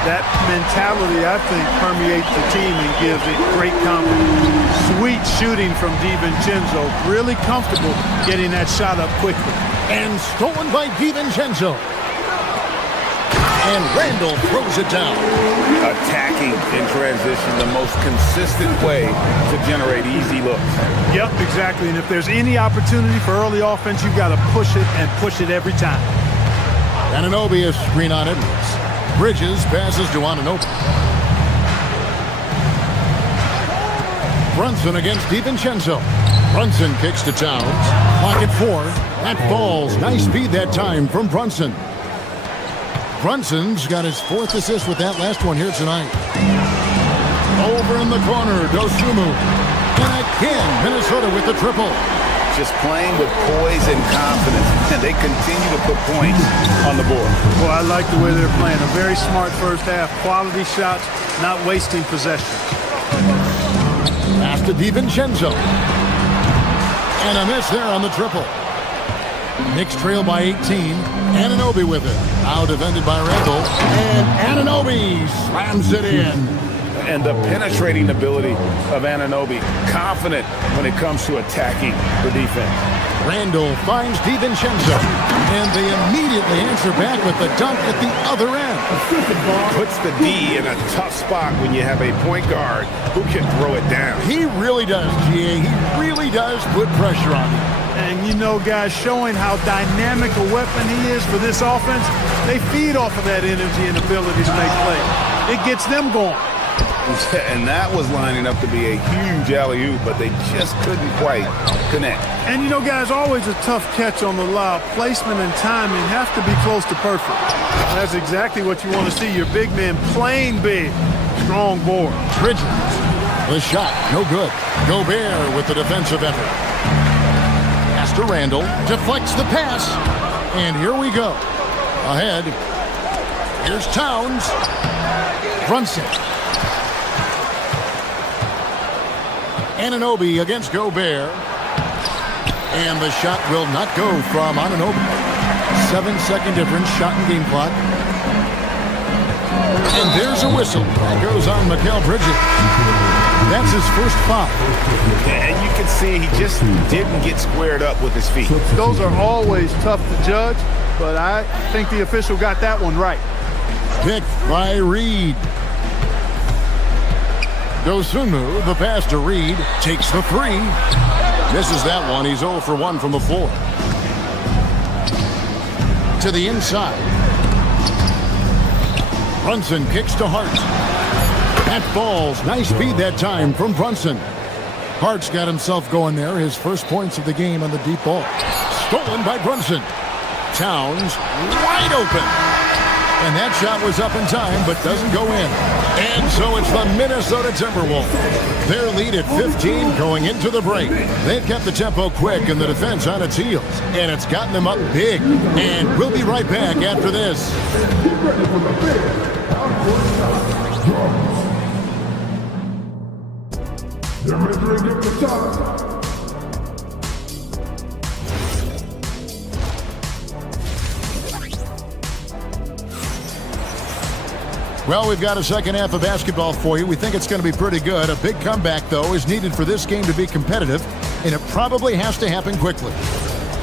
that mentality, I think, permeates the team and gives it great confidence. Sweet shooting from DiVincenzo. Really comfortable getting that shot up quickly. And stolen by DiVincenzo. And Randall throws it down. Attacking in transition, the most consistent way to generate easy looks. Yep, exactly. And if there's any opportunity for early offense, you've got to push it and push it every time. Anunoby is screen on Edwards. Bridges passes to Anunoby. Brunson against DiVincenzo. Brunson kicks to Towns. Clock at 4. That falls. Nice speed that time from Brunson. Brunson's got his fourth assist with that last one here tonight. Over in the corner, Dosunmu. And again, Minnesota with the triple. Just playing with poise and confidence, and they continue to put points on the board. Well, I like the way they're playing. A very smart first half. Quality shots, not wasting possession. Pass to DiVincenzo. And a miss there on the triple. Knicks trail by 18. Anunoby with it. Now defended by Randall. And Anunoby slams it in. And the penetrating ability of Anunoby, confident when it comes to attacking the defense. Randall finds DiVincenzo, and they immediately answer back with the dunk at the other end. Puts the D in a tough spot when you have a point guard who can throw it down. He really does, GA. He really does put pressure on him. And you know, guys, showing how dynamic a weapon he is for this offense, they feed off of that energy and ability to make plays. It gets them going. And that was lining up to be a huge alley-oop, but they just couldn't quite connect. And you know, guys, always a tough catch on the lob. Placement and timing have to be close to perfect. That's exactly what you want to see. Your big man playing big. Strong board. Bridges. The shot, no good. Gobert with the defensive effort. Pass to Randall. Deflects the pass. And here we go. Ahead. Here's Towns. Brunson. Anunoby against Gobert. And the shot will not go from Anunoby. 7-second difference, shot and game clock. And there's a whistle. That goes on Mikal Bridges. That's his first foul. And you can see he just didn't get squared up with his feet. Those are always tough to judge, but I think the official got that one right. Picked by Reed. Dosunmu, the pass to Reed, takes the three. Misses that one. He's 0 for 1 from the floor. To the inside. Brunson kicks to Hart. That falls. Nice feed that time from Brunson. Hart's got himself going there. His first points of the game on the deep ball. Stolen by Brunson. Towns wide open. And that shot was up in time, but doesn't go in. And so it's the Minnesota Timberwolves. Their lead at 15 going into the break. They've kept the tempo quick and the defense on its heels. And it's gotten them up big. And we'll be right back after this. They're measuring up the shot. Well, we've got a second half of basketball for you. We think it's going to be pretty good. A big comeback, though, is needed for this game to be competitive, and it probably has to happen quickly.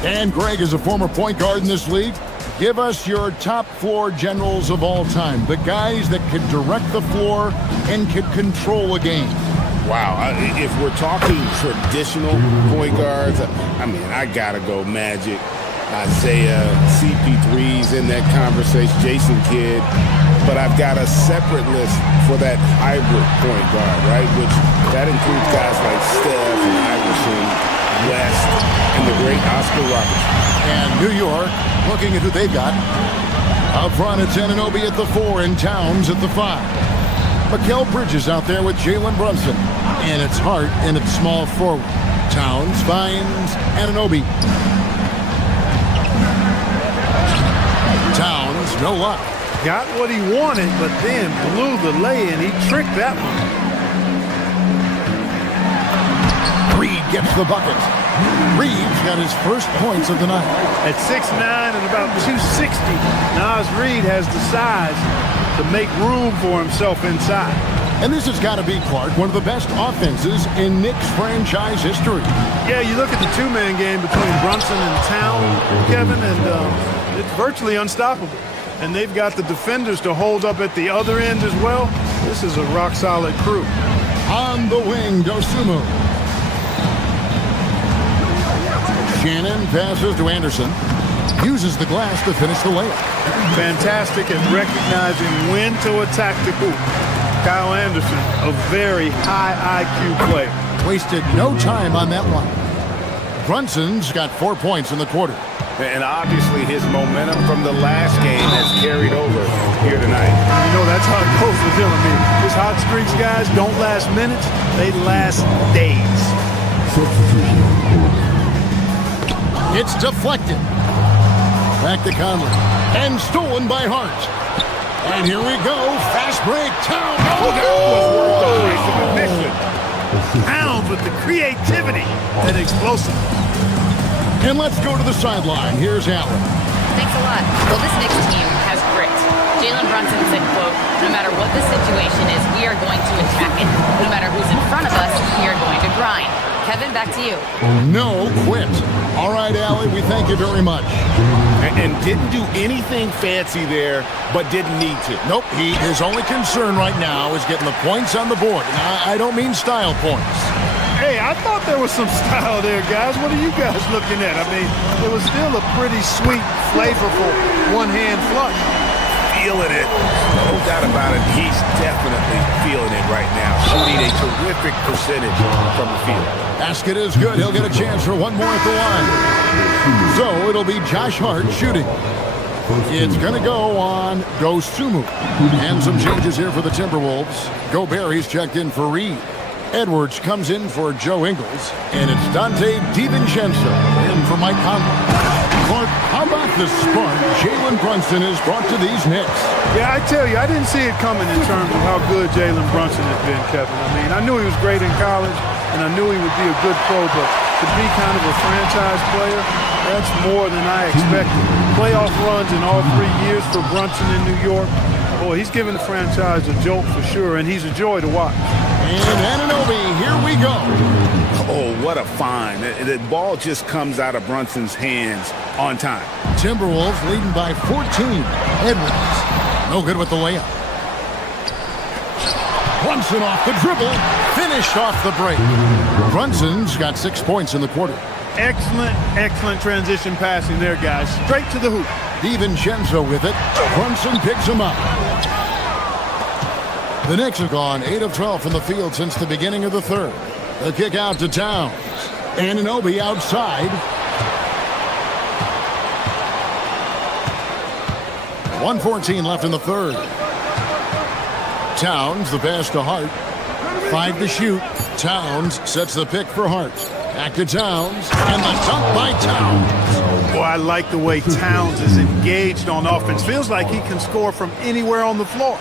And Greg is a former point guard in this league. Give us your top floor generals of all time, the guys that can direct the floor and can control a game. Wow, if we're talking traditional point guards, I mean, I got to go Magic, Isaiah, CP3's in that conversation, Jason Kidd. But I've got a separate list for that hybrid point guard, right? Which that includes guys like Steph and Iverson, West, and the great Oscar Robertson. And New York, looking at who they've got. Up front, it's Anunoby at the 4 and Towns at the 5. Mikal Bridges out there with Jalen Brunson. And it's Hart in its small forward. Towns finds Anunoby. Towns, no luck. Got what he wanted, but then blew the lay-in. He tricked that one. Reed gets the bucket. Reed's got his first points of the night. At 6'9" and about 260, Naz Reed has the size to make room for himself inside. And this has got to be, Clark, one of the best offenses in Knicks franchise history. Yeah, you look at the two-man game between Brunson and Towns, Kevin, and it's virtually unstoppable. And they've got the defenders to hold up at the other end as well. This is a rock-solid crew. On the wing, Dosunmu. Shannon passes to Anderson. Uses the glass to finish the layup. Fantastic at recognizing when to attack the hoop. Kyle Anderson, a very high IQ player. Wasted no time on that one. Brunson's got 4 points in the quarter. And obviously his momentum from the last game has carried over here tonight. You know, that's how it goes with him. I mean, his hot streaks, guys, don't last minutes. They last days. It's deflected. Back to Conley. And stolen by Hart. And here we go. Fast break. Towns. Oh, that was worth the recognition. Towns with the creativity and explosive. And let's go to the sideline. Here's Allen. Thanks a lot. Well, this Knicks team has grit. Jalen Brunson said, quote, no matter what the situation is, we are going to attack it. No matter who's in front of us, we are going to grind. Kevin, back to you. No quit. All right, Allie, we thank you very much. And didn't do anything fancy there, but didn't need to. Nope, his only concern right now is getting the points on the board. And I don't mean style points. Hey, I thought there was some style there, guys. What are you guys looking at? I mean, it was still a pretty sweet, flavorful one-hand flush. feeling it. No doubt about it. He's definitely feeling it right now. Shooting a terrific percentage from the field. Basket is good. He'll get a chance for one more at the line. So it'll be Josh Hart shooting. It's going to go on Dosunmu. And some changes here for the Timberwolves. Gobert, he's checked in for Reed. Edwards comes in for Joe Ingles. And it's Dante DiVincenzo in for Mike Conley. Clark, how about the spark Jalen Brunson has brought to these Knicks? Yeah, I tell you, I didn't see it coming in terms of how good Jalen Brunson has been, Kevin. I mean, I knew he was great in college, and I knew he would be a good pro, but to be kind of a franchise player, that's more than I expected. Playoff runs in all 3 years for Brunson in New York. Boy, he's giving the franchise a jolt for sure, and he's a joy to watch. And Anunoby, here we go. Oh, what a find. The ball just comes out of Brunson's hands on time. Timberwolves leading by 14. Edwards, no good with the layup. Brunson off the dribble, finished off the break. Brunson's got 6 points in the quarter. Excellent transition passing there, guys. Straight to the hoop. DiVincenzo with it. Brunson picks him up. The Knicks have gone 8 of 12 from the field since the beginning of the third. The kick out to Towns. Anunoby outside. 1:14 left in the third. Towns, the pass to Hart. 5 to shoot. Towns sets the pick for Hart. Back to Towns, and the dunk by Towns. Boy, I like the way Towns is engaged on offense. Feels like he can score from anywhere on the floor.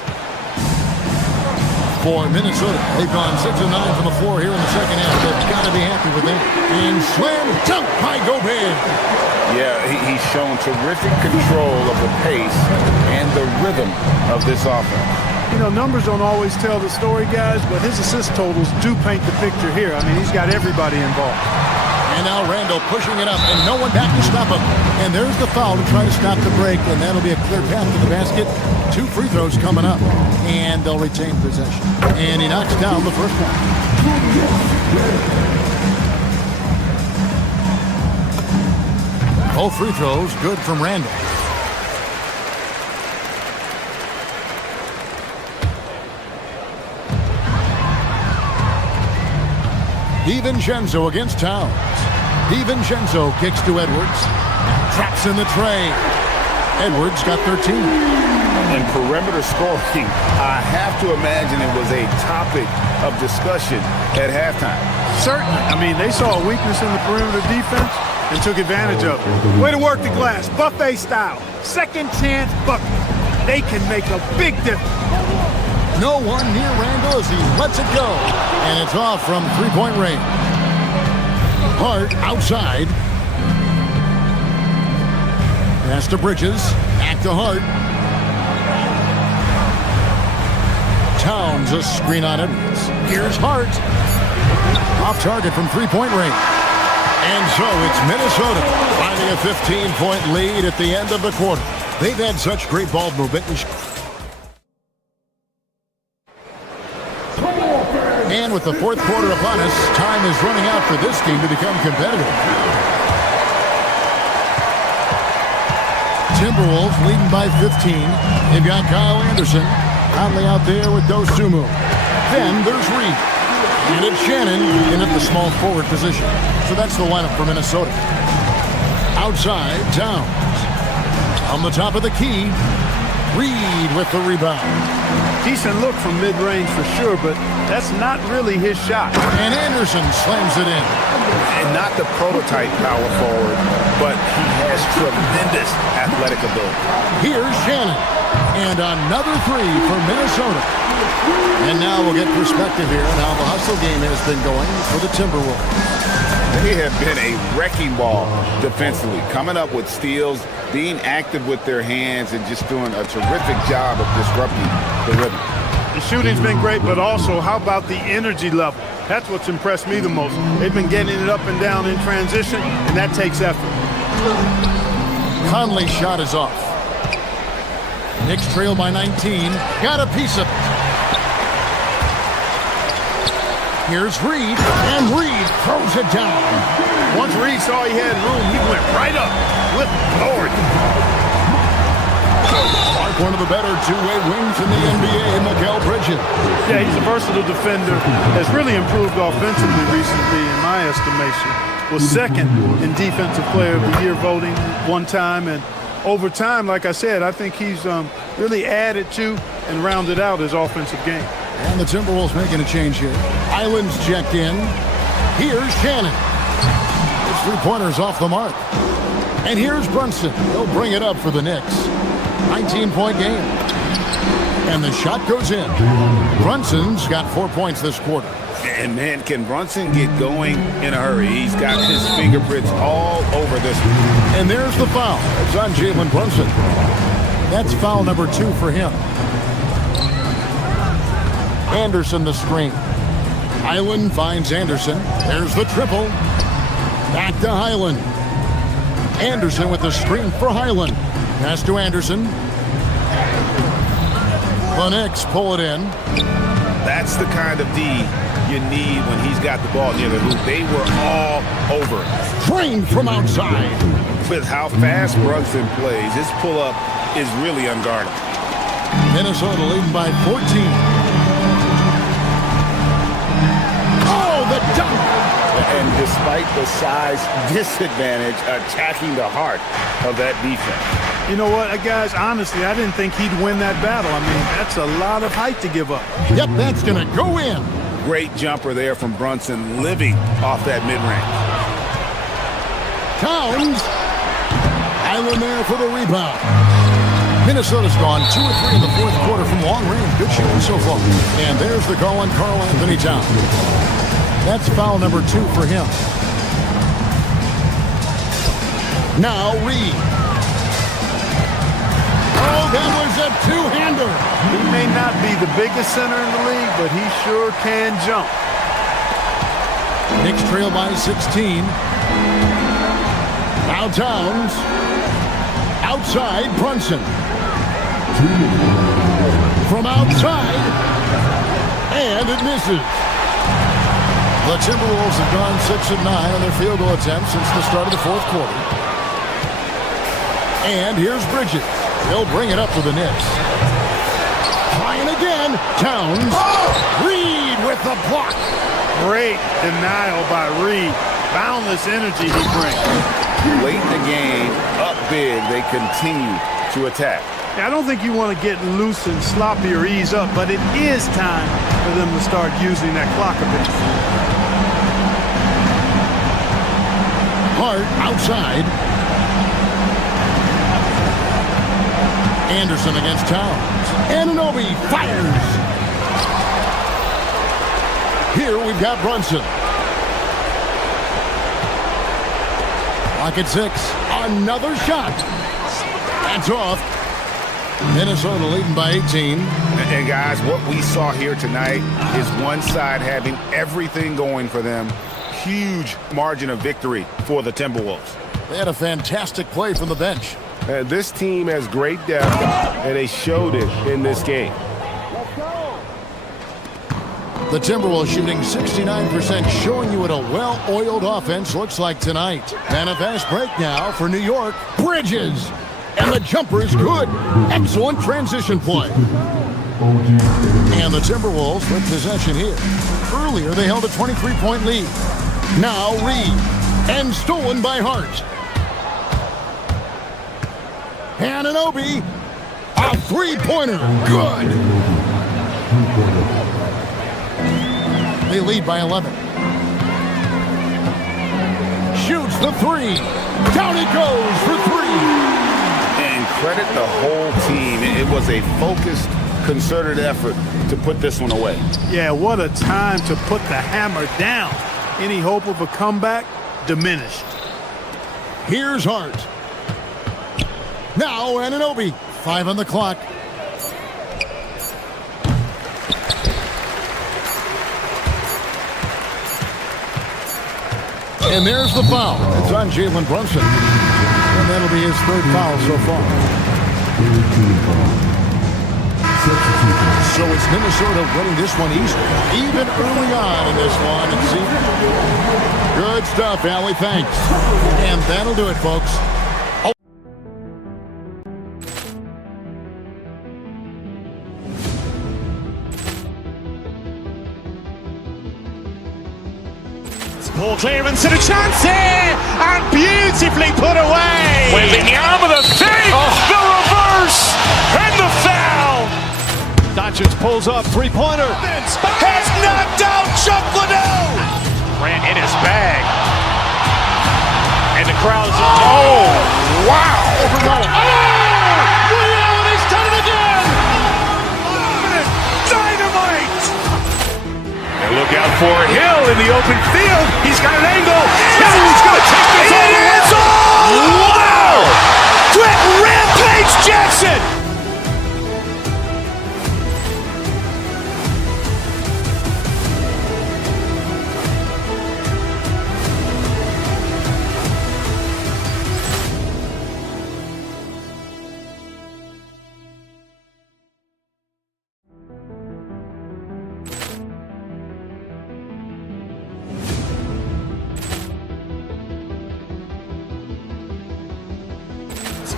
For Minnesota, they've gone 6 of 9 from the floor here in the second half. They've got to be happy with that. And slam dunk by Gobert. Yeah, he's shown terrific control of the pace and the rhythm of this offense. You know, numbers don't always tell the story, guys, but his assist totals do paint the picture here. I mean, he's got everybody involved. And now Randall pushing it up, and no one back to stop him. And there's the foul to try to stop the break, and that'll be a clear path to the basket. 2 free throws coming up, and they'll retain possession. And he knocks down the first one. Both free throws good from Randall. DiVincenzo against Towns. DiVincenzo kicks to Edwards. Traps in the tray. Edwards got 13. And perimeter scoring, I have to imagine it was a topic of discussion at halftime. Certainly. I mean, they saw a weakness in the perimeter defense and took advantage of it. Way to work the glass, buffet style. Second chance bucket. They can make a big difference. No one near Randall as he lets it go. And it's off from three-point range. Hart outside. Pass to Bridges. Back to Hart. Towns a screen on Edwards. Here's Hart. Off target from three-point range. And so it's Minnesota finding a 15-point lead at the end of the quarter. They've had such great ball movement. And with the fourth quarter upon us, time is running out for this game to become competitive. Timberwolves leading by 15. They've got Kyle Anderson. Conley out there with Dosunmu. Then there's Reed. And it's Shannon in at the small forward position. So that's the lineup for Minnesota. Outside, Towns. On the top of the key, Reed with the rebound. Decent look from mid-range for sure, but that's not really his shot. And Anderson slams it in. And not the prototype power forward, but he has tremendous athletic ability. Here's Shannon. And another three for Minnesota. And now we'll get perspective here on how the hustle game has been going for the Timberwolves. They have been a wrecking ball defensively, coming up with steals, being active with their hands, and just doing a terrific job of disrupting the rhythm. The shooting's been great, but also how about the energy level? That's what's impressed me the most. They've been getting it up and down in transition, and that takes effort. Conley's shot is off. Knicks trail by 19. Got a piece of it. Here's Reed, and Reed throws it down. Once Reed saw he had room, he went right up with authority. Hart one of the better two-way wings in the NBA, Mikal Bridges. Yeah, he's a versatile defender. Has really improved offensively recently, in my estimation. Was second in Defensive Player of the Year voting one time, and over time, like I said, I think he's really added to and rounded out his offensive game. And the Timberwolves making a change here. Island's checked in. Here's Shannon. His three-pointer's off the mark. And here's Brunson. He'll bring it up for the Knicks. 19-point game. And the shot goes in. Brunson's got 4 points this quarter. And man, can Brunson get going in a hurry? He's got his fingerprints all over this one. And there's the foul. It's on Jalen Brunson. That's foul number 2 for him. Anderson the screen. Highland finds Anderson. There's the triple. Back to Highland. Anderson with the screen for Highland. Pass to Anderson. The Knicks pull it in. That's the kind of D you need when he's got the ball near the hoop. They were all over it. Trained from outside. With how fast Brunson plays, his pull-up is really unguarded. Minnesota leading by 14. The dunk. And despite the size disadvantage, attacking the heart of that defense. You know what, guys, honestly, I didn't think he'd win that battle. I mean, that's a lot of height to give up. Yep, that's going to go in. Great jumper there from Brunson, living off that mid-range. Towns. Island there for the rebound. Minnesota's gone 2 or 3 in the fourth quarter from long range. Good shooting so far. And there's the call on Karl Anthony Towns. That's foul number 2 for him. Now Reed. Oh, that was a two-hander. He may not be the biggest center in the league, but he sure can jump. Knicks trail by 16. Now Towns. Outside, Brunson. From outside. And it misses. The Timberwolves have gone 6 of 9 on their field goal attempts since the start of the fourth quarter. And here's Bridges. He'll bring it up for the Knicks. Trying again. Towns. Reed with the block. Great denial by Reed. Boundless energy he brings. Late in the game, up big, they continue to attack. I don't think you want to get loose and sloppy or ease up, but it is time for them to start using that clock a bit. Hart outside. Anderson against Towns. Anunoby fires. Here we've got Brunson. Clock at 6. Another shot. That's off. Minnesota leading by 18. And guys, what we saw here tonight is one side having everything going for them. Huge margin of victory for the Timberwolves. They had a fantastic play from the bench. This team has great depth, and they showed it in this game. The Timberwolves shooting 69%, showing you what a well-oiled offense looks like tonight. And a fast break now for New York. Bridges. And the jumper is good. Excellent transition play. And the Timberwolves with possession here. Earlier, they held a 23-point lead. Now Reed. And stolen by Hart. Anunoby. A three-pointer. Good. They lead by 11. Shoots the three. Down it goes for 3. And credit the whole team. It was a focused, concerted effort to put this one away. Yeah, what a time to put the hammer down. Any hope of a comeback? Diminished. Here's Hart. Now Anunoby. 5 on the clock. And there's the foul. It's on Jalen Brunson. And that'll be his third foul so far. So it's Minnesota winning this one easily, even early on in this one. And see, good stuff, Allie. Thanks. And that'll do it, folks. Ball clearance and a chance here, and beautifully put away. Wembanyama with a save, the reverse, and the foul. Doncic pulls up, three-pointer. Has knocked out Chuck Liddell. Grant in his bag. And the crowd's, oh, wow. Allen has done it again. Dynamite. And look out for Hill in the open field. He's got an angle. He's going to take this all the way. Wow! Quick Rampage Jackson.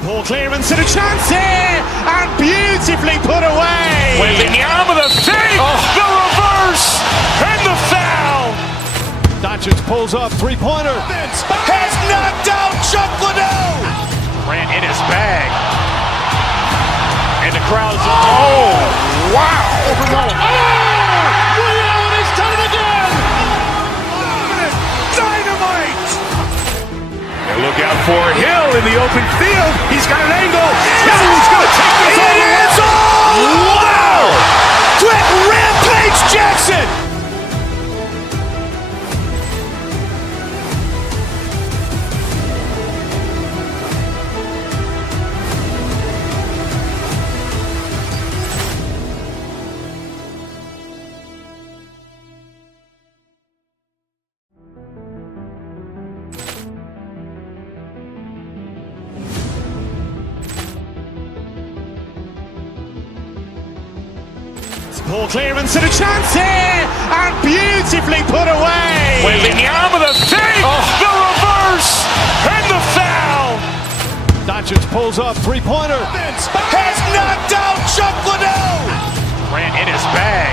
Ball clearance and a chance here, and beautifully put away. Wembanyama with a save, the reverse, and the foul. Doncic pulls up, three-pointer. Has knocked out Chuck Liddell. Grant in his bag. And the crowd's, oh, wow. Allen has done it again. Dynamite. And look out for Hill in the open field. He's got an angle. He's going to take this all the way. Wow! Quick Rampage Jackson. Ball clearance and a chance here, and beautifully put away. Wembanyama with a save, the reverse, and the foul. Doncic pulls up, three-pointer. Has knocked out Chuck Liddell. Grant in his bag.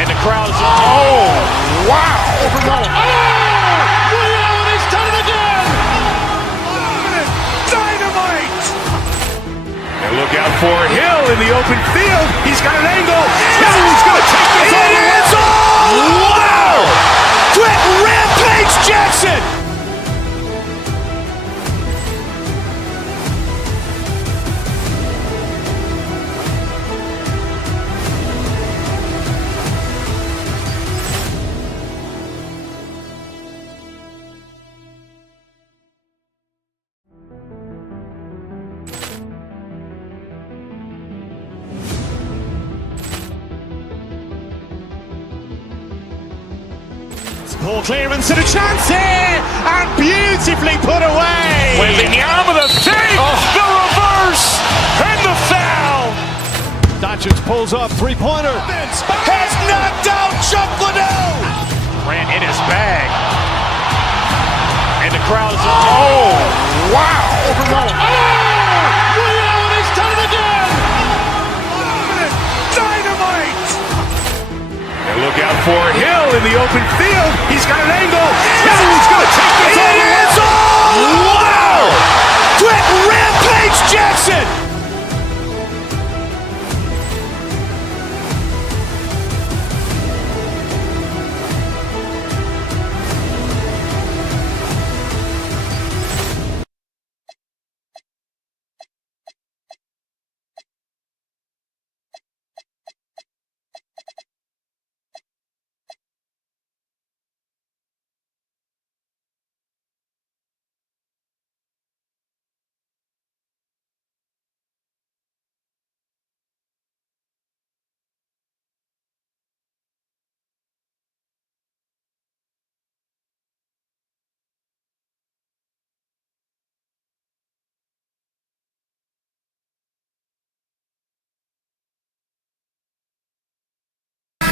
And the crowd's, oh, wow. Allen has done it again. Dynamite. And look out for Hill in the open field. He's got an angle. He's going to take this all the way. Wow! Quick Rampage Jackson. Ball clearance and a chance here, and beautifully put away. Wembanyama with a save, the reverse, and the foul. Doncic pulls up, three-pointer. Has knocked out Chuck Liddell. Grant in his bag. And the crowd's, oh, wow. Allen has done it again. Dynamite. And look out for Hill in the open field. He's got an angle. He's going to take this all the way. Wow! Quick Rampage Jackson.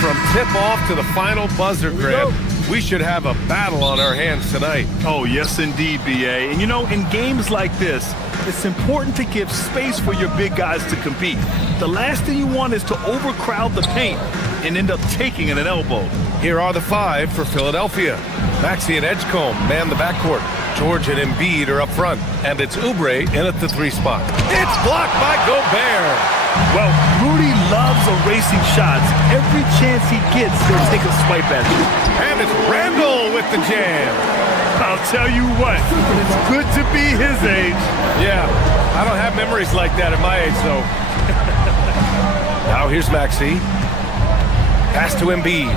From tip-off to the final buzzer, Grant, we should have a battle on our hands tonight. Oh, yes, indeed, B.A. And, you know, in games like this, it's important to give space for your big guys to compete. The last thing you want is to overcrowd the paint. and end up taking an elbow. Here are the 5 for Philadelphia. Maxey and Edgecombe man the backcourt. George and Embiid are up front, and it's Oubre in at the 3 spot. It's blocked by Gobert. Well, Rudy loves erasing shots. Every chance he gets, he'll take a swipe at you. And it's Randall with the jam. I'll tell you what, it's good to be his age. Yeah, I don't have memories like that at my age, though. Now here's Maxey. Pass to Embiid.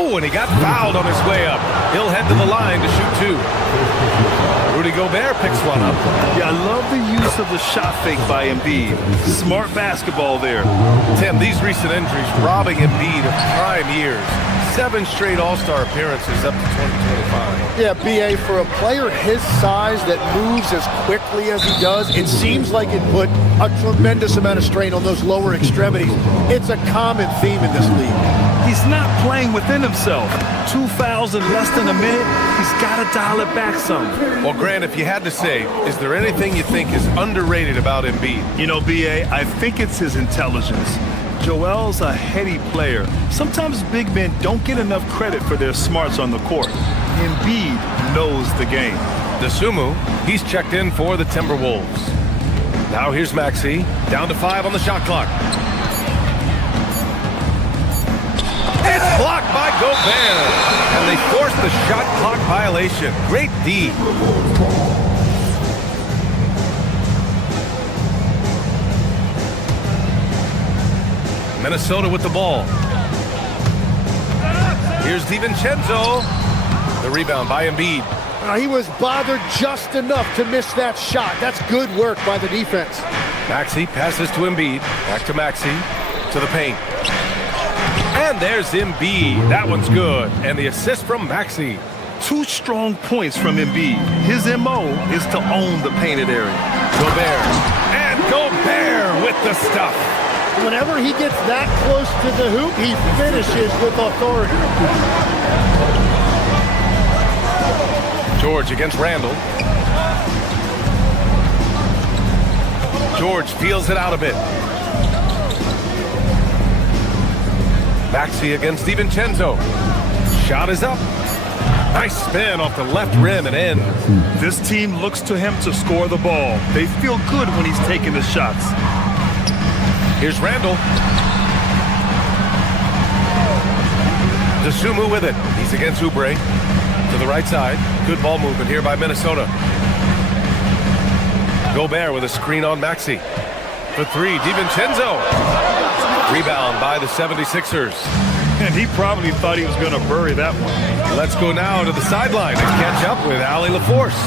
Oh, and he got fouled on his way up. He'll head to the line to shoot 2. Rudy Gobert picks one up. Yeah, I love the use of the shot fake by Embiid. Smart basketball there. Tim, these recent injuries robbing Embiid of prime years. 7 straight All-Star appearances up to 2025. Yeah, B.A., for a player his size that moves as quickly as he does, it seems like it put a tremendous amount of strain on those lower extremities. It's a common theme in this league. He's not playing within himself. 2 fouls in less than a minute. He's got to dial it back some. Well, Grant, if you had to say, is there anything you think is underrated about Embiid? You know, B.A., I think it's his intelligence. Joel's a heady player. Sometimes big men don't get enough credit for their smarts on the court. Embiid knows the game. Dosunmu, he's checked in for the Timberwolves. Now here's Maxey, down to 5 on the shot clock. It's blocked by Gobert, and they force the shot clock violation. Great D. Minnesota with the ball. Here's DiVincenzo. The rebound by Embiid. He was bothered just enough to miss that shot. That's good work by the defense. Maxey passes to Embiid. Back to Maxey. To the paint. And there's Embiid. That one's good. And the assist from Maxey. 2 strong points from Embiid. His M.O. is to own the painted area. Gobert. And Gobert with the stuff. Whenever he gets that close to the hoop, he finishes with authority. George against Randall. George feels it out a bit. Maxey against DiVincenzo. Shot is up. Nice spin off the left rim and in. This team looks to him to score the ball. They feel good when he's taking the shots. Here's Randall. Dosunmu with it. He's against Oubre. To the right side. Good ball movement here by Minnesota. Gobert with a screen on Maxey. For 3, DiVincenzo. Rebound by the 76ers. And he probably thought he was going to bury that one. Let's go now to the sideline and catch up with Allie LaForce.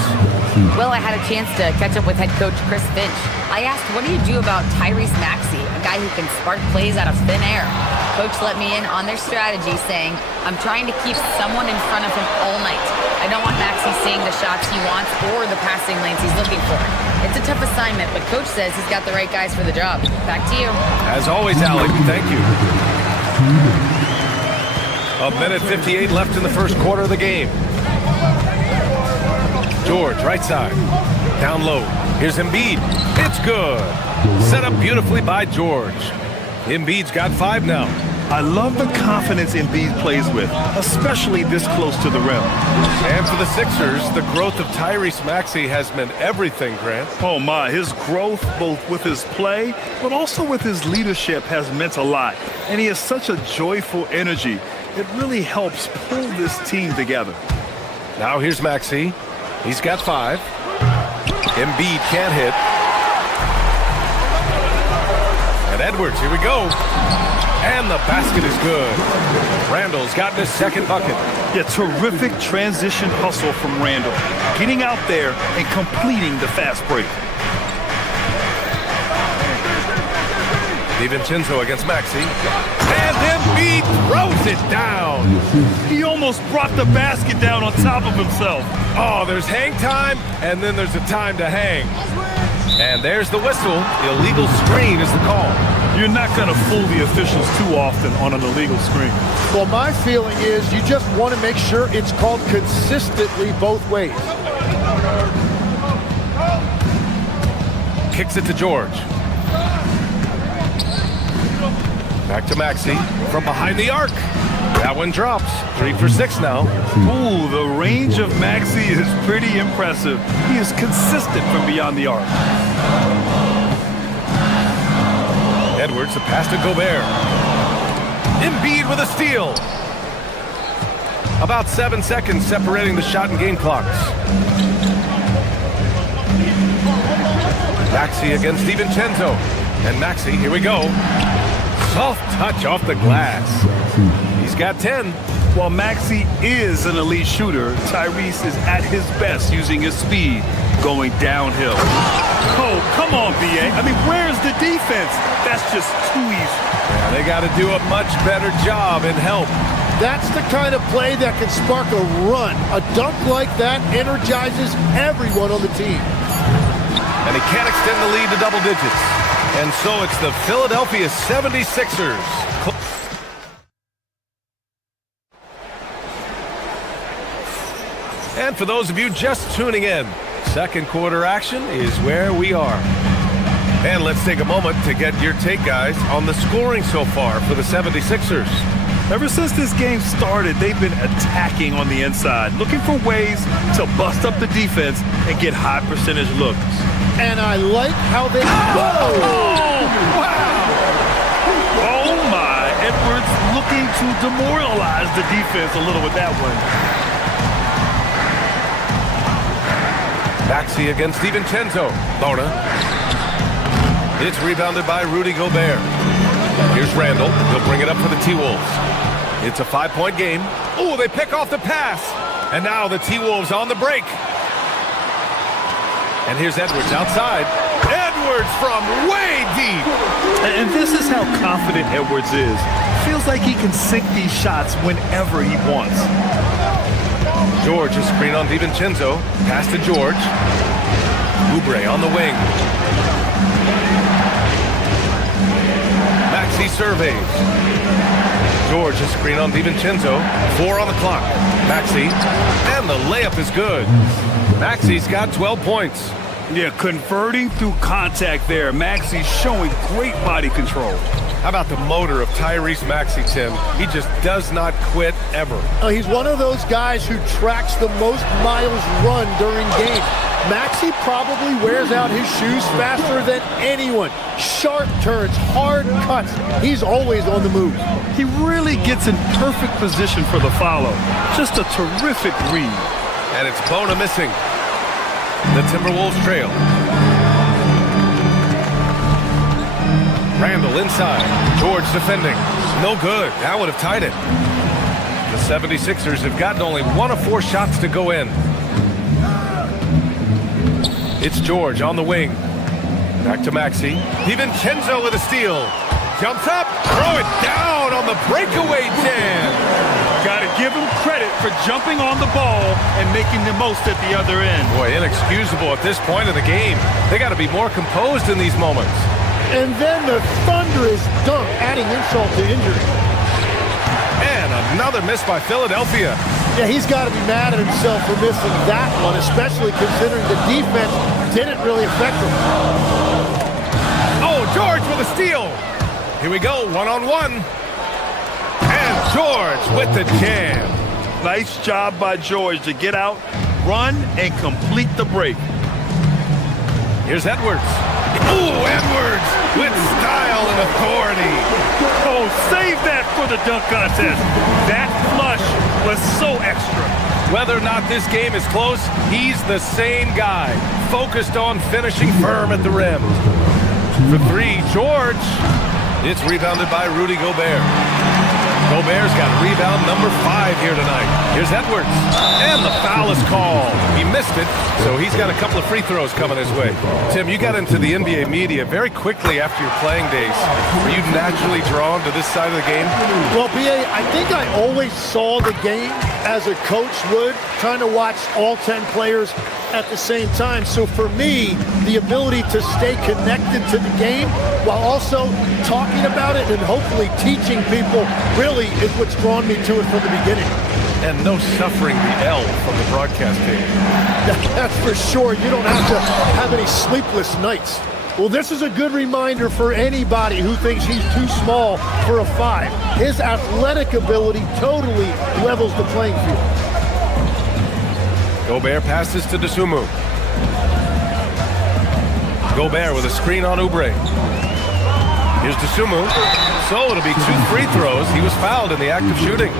Well, I had a chance to catch up with head coach Chris Finch. I asked, what do you do about Tyrese Maxey, a guy who can spark plays out of thin air? Coach let me in on their strategy, saying, I'm trying to keep someone in front of him all night. I don't want Maxey seeing the shots he wants or the passing lanes he's looking for. It's a tough assignment, but Coach says he's got the right guys for the job. Back to you. As always, Allie, thank you. 1:58 left in the first quarter of the game. George, right side. Down low. Here's Embiid. It's good. Set up beautifully by George. Embiid's got 5 now. I love the confidence Embiid plays with, especially this close to the rim. And for the Sixers, the growth of Tyrese Maxey has meant everything, Grant. Oh my, his growth both with his play, but also with his leadership has meant a lot. And he has such a joyful energy. It really helps pull this team together. Now here's Maxey. He's got 5. Embiid can't hit. And Edwards, here we go. And the basket is good. Randall's gotten his second bucket. Yeah, terrific transition hustle from Randall. Getting out there and completing the fast break. DiVincenzo against Maxey. And Embiid throws it down. He almost brought the basket down on top of himself. Oh, there's hang time, and then there's a time to hang. And there's the whistle. Illegal screen is the call. You're not going to fool the officials too often on an illegal screen. Well, my feeling is you just want to make sure it's called consistently both ways. kicks it to George. Back to Maxey from behind the arc. That one drops. 3 for 6 now. Ooh, the range of Maxey is pretty impressive. He is consistent from beyond the arc. Edwards, the pass to Gobert. Embiid with a steal. About 7 seconds separating the shot and game clocks. Maxey against DiVincenzo. And Maxey, here we go. Soft touch off the glass. He's got 10. While Maxey is an elite shooter, Tyrese is at his best using his speed going downhill. Oh, come on, B.A. I mean, where's the defense? That's just too easy. Yeah, they got to do a much better job in help. That's the kind of play that can spark a run. A dunk like that energizes everyone on the team. And he can't extend the lead to double digits. And so it's the Philadelphia 76ers. And for those of you just tuning in, second quarter action is where we are. And let's take a moment to get your take, guys, on the scoring so far for the 76ers. Ever since this game started, they've been attacking on the inside, looking for ways to bust up the defense and get high percentage looks. And I like how they... Whoa! Wow! Oh, my. Edwards looking to demoralize the defense a little with that one. Maxey against DiVincenzo. Bona. It's rebounded by Rudy Gobert. Here's Randall. He'll bring it up for the T-Wolves. It's a 5-point game. Oh, they pick off the pass. And now the T-Wolves on the break. And here's Edwards outside. Edwards from way deep. And this is how confident Edwards is. Feels like he can sink these shots whenever he wants. George is screen on DiVincenzo. Pass to George. Oubre on the wing. Maxey surveys. George is screen on DiVincenzo. 4 on the clock. Maxey. And the layup is good. Maxey's got 12 points. Yeah, converting through contact there. Maxey's showing great body control. How about the motor of Tyrese Maxey, Tim? He just does not quit ever. He's one of those guys who tracks the most miles run during games. Maxey probably wears out his shoes faster than anyone. Sharp turns, hard cuts. He's always on the move. He really gets in perfect position for the follow. Just a terrific read. And it's Bona missing. The Timberwolves trail. Randall inside. George defending. No good. That would have tied it. The 76ers have gotten only 1 of 4 shots to go in. It's George on the wing. Back to Maxey. DiVincenzo with a steal. Jumps up. Throw it down on the breakaway jam. Got to give him credit for jumping on the ball and making the most at the other end. Boy, inexcusable at this point of the game. They got to be more composed in these moments. And then the thunderous dunk, adding insult to injury. And another miss by Philadelphia. Yeah, he's got to be mad at himself for missing that one, especially considering the defense didn't really affect him. Oh, George with a steal. Here we go, one-on-one. And George with the jam. Nice job by George to get out, run, and complete the break. Here's Edwards. Ooh, Edwards with style and authority. Oh, save that for the dunk contest. That flush was so extra. Whether or not this game is close, he's the same guy, focused on finishing firm at the rim. For 3, George. It's rebounded by Rudy Gobert. Gobert's got rebound number 5 here tonight. Here's Edwards. And the foul is called. He missed it, so he's got a couple of free throws coming his way. Tim, you got into the NBA media very quickly after your playing days. Were you naturally drawn to this side of the game? Well, B.A., I think I always saw the game as a coach would, trying to watch all 10 players at the same time. So for me, the ability to stay connected to the game while also talking about it and hopefully teaching people really is what's drawn me to it from the beginning. And no suffering the L from the broadcast table. That's for sure. You don't have to have any sleepless nights. Well, this is a good reminder for anybody who thinks he's too small for a 5. His athletic ability totally levels the playing field. Gobert passes to Dosunmu. Gobert with a screen on Oubre. Here's Dosunmu. So it'll be 2 free throws. He was fouled in the act of shooting.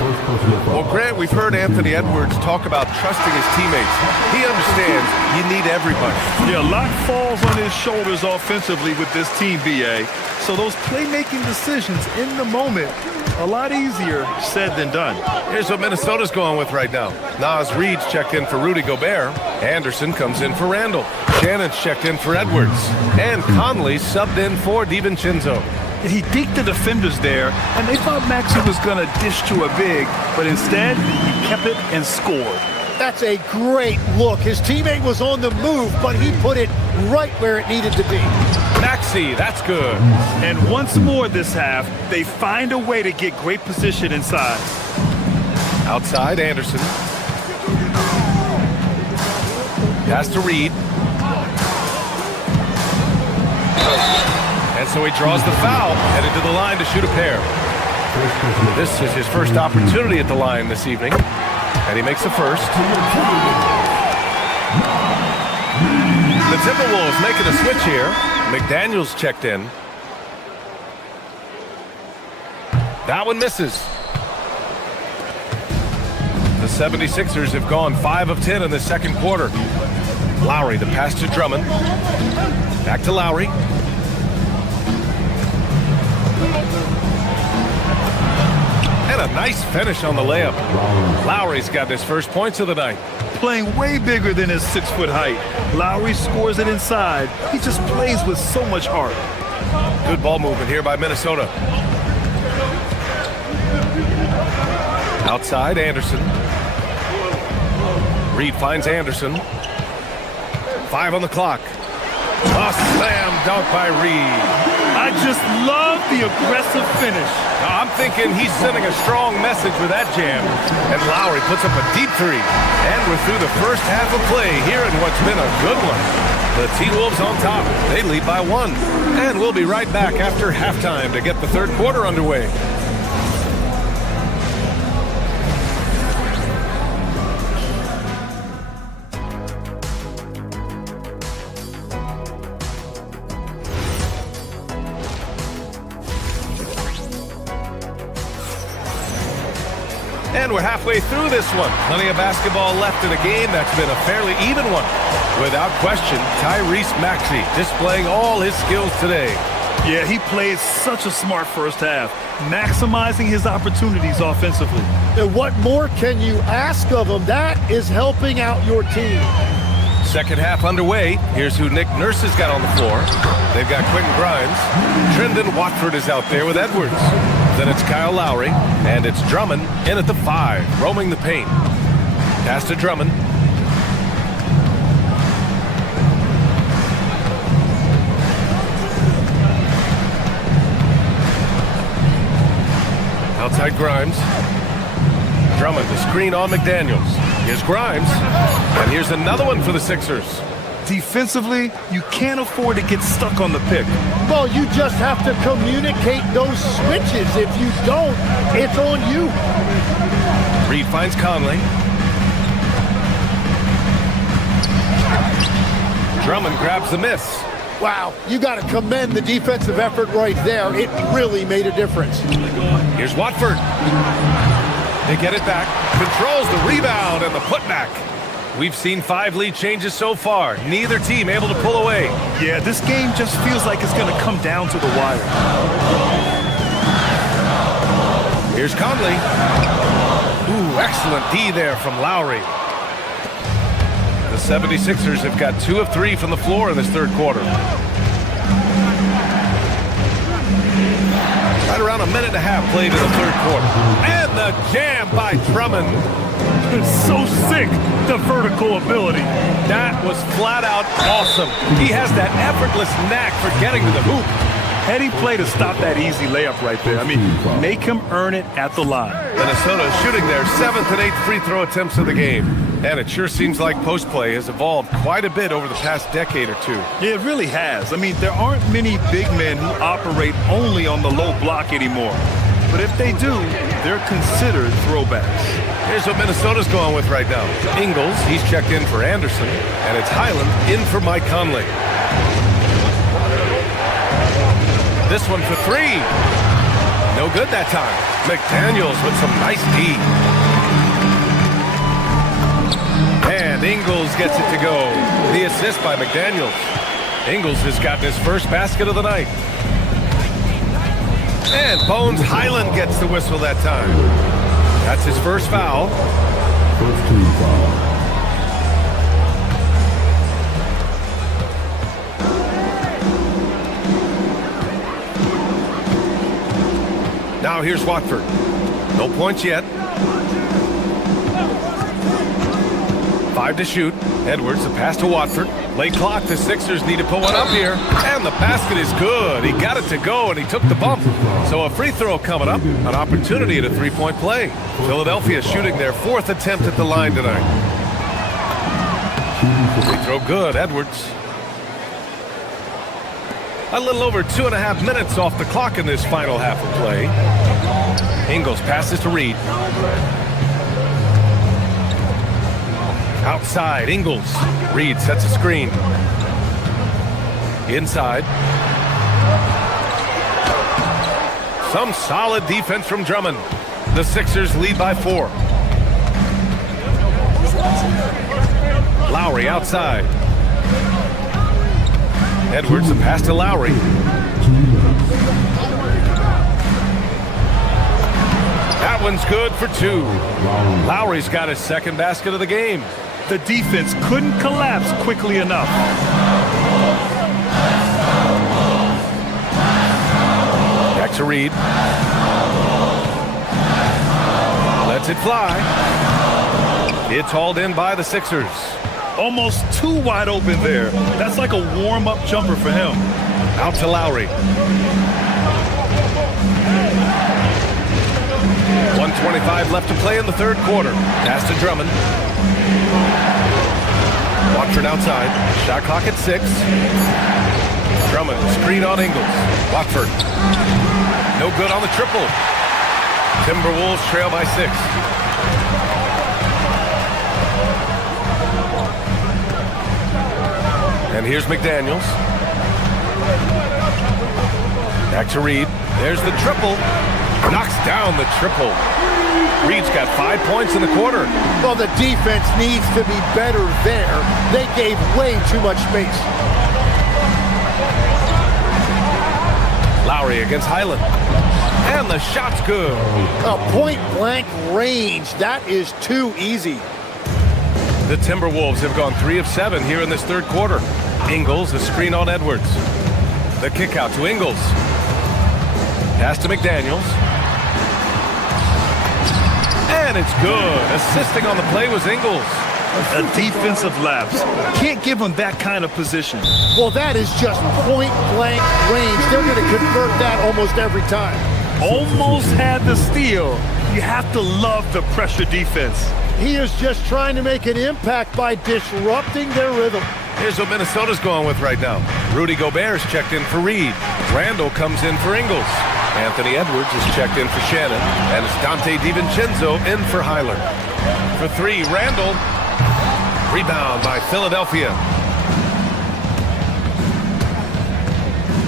Well, Grant, we've heard Anthony Edwards talk about trusting his teammates. He understands you need everybody. Yeah, a lot falls on his shoulders offensively with this team, BA. So those playmaking decisions in the moment, a lot easier said than done. Here's what Minnesota's going with right now. Naz Reid's checked in for Rudy Gobert. Anderson comes in for Randall. Shannon's checked in for Edwards. And Conley subbed in for DiVincenzo. He deked the defenders there, and they thought Maxey was going to dish to a big, but instead, he kept it and scored. That's a great look. His teammate was on the move, but he put it right where it needed to be. Maxey, that's good. And once more this half, they find a way to get great position inside. Outside, Anderson. Pass to Reid. And so he draws the foul, headed to the line to shoot a pair. This is his first opportunity at the line this evening, and he makes the first. The Timberwolves making a switch here. McDaniels checked in. That one misses. The 76ers have gone 5 of 10 in the second quarter. Lowry, the pass to Drummond. Back to Lowry. And a nice finish on the layup. Lowry's got his first points of the night. Playing way bigger than his 6-foot height. Lowry scores it inside. He just plays with so much heart. Good ball movement here by Minnesota. Outside, Anderson. Reid finds Anderson. 5 on the clock. A slam dunk by Reid. I just love the aggressive finish. I'm thinking he's sending a strong message with that jam. And Lowry puts up a deep 3. And we're through the first half of play here in what's been a good one. The T-Wolves on top. They lead by 1. And we'll be right back after halftime to get the third quarter underway. And we're halfway through this one. Plenty of basketball left in a game that's been a fairly even one. Without question, Tyrese Maxey displaying all his skills today. Yeah, he played such a smart first half, maximizing his opportunities offensively. And what more can you ask of him? That is helping out your team. Second half underway. Here's who Nick Nurse has got on the floor. They've got Quentin Grimes. Trendon Watford is out there with Edwards. Then it's Kyle Lowry, and it's Drummond in at the 5, roaming the paint. Pass to Drummond. Outside Grimes. Drummond, the screen on McDaniels. Here's Grimes, and here's another one for the Sixers. Defensively, you can't afford to get stuck on the pick. Well, you just have to communicate those switches. If you don't, it's on you. Reid finds Conley. Drummond grabs the miss. Wow, you got to commend the defensive effort right there. It really made a difference. Here's Watford. They get it back. Controls the rebound and the putback. We've seen 5 lead changes so far. Neither team able to pull away. Yeah, this game just feels like it's going to come down to the wire. Here's Conley. Ooh, excellent D there from Lowry. The 76ers have got 2 of 3 from the floor in this third quarter. Right around a minute and a half played in the third quarter. And the jam by Drummond. It's so sick, the vertical ability. That was flat out awesome. He has that effortless knack for getting to the hoop. Heady play to stop that easy layup right there. I mean, make him earn it at the line. Minnesota shooting their 7th and 8th free throw attempts of the game. And it sure seems like post play has evolved quite a bit over the past decade or two. Yeah, it really has. I mean, there aren't many big men who operate only on the low block anymore. But if they do, they're considered throwbacks. Here's what Minnesota's going with right now. Ingles, he's checked in for Anderson, and it's Highland in for Mike Conley. This one for three. No good that time. McDaniels with some nice D. And Ingles gets it to go. The assist by McDaniels. Ingles has gotten his first basket of the night. And Bones Highland gets the whistle that time. That's his first foul. First team foul. Now here's Watford. No points yet. 5 to shoot. Edwards, the pass to Watford. Late clock, the Sixers need to put one up here. And the basket is good. He got it to go, and he took the bump. So a free throw coming up. An opportunity at a three-point play. Philadelphia shooting their 4th attempt at the line tonight. Free throw good, Edwards. A little over 2.5 minutes off the clock in this final half of play. Ingles passes to Reed. Outside, Ingles. Reed sets a screen. Inside. Some solid defense from Drummond. The Sixers lead by 4. Lowry outside. Edwards, the pass to Lowry. That one's good for 2. Lowry's got his second basket of the game. The defense couldn't collapse quickly enough. Back to Reed. Lets it fly. It's hauled in by the Sixers. Almost too wide open there. That's like a warm-up jumper for him. Out to Lowry. 1:25 left to play in the third quarter. Pass to Drummond. Watford outside. Shot clock at 6. Drummond, screen on Ingles. Watford. No good on the triple. Timberwolves trail by 6. And here's McDaniels. Back to Reed. There's the triple. Knocks down the triple. Reed's got 5 points in the quarter. Well, the defense needs to be better there. They gave way too much space. Lowry against Highland. And the shot's good. A point-blank range. That is too easy. The Timberwolves have gone 3 of 7 here in this third quarter. Ingles, a screen on Edwards. The kick out to Ingles. Pass to McDaniels. And it's good. Assisting on the play was Ingles. A defensive lapse. Can't give him that kind of position. Well, that is just point-blank range. They're going to convert that almost every time. Almost had the steal. You have to love the pressure defense. He is just trying to make an impact by disrupting their rhythm. Here's what Minnesota's going with right now. Rudy Gobert's checked in for Reed. Randall comes in for Ingles. Anthony Edwards is checked in for Shannon. And it's Dante DiVincenzo in for Highland. For 3, Randall. Rebound by Philadelphia.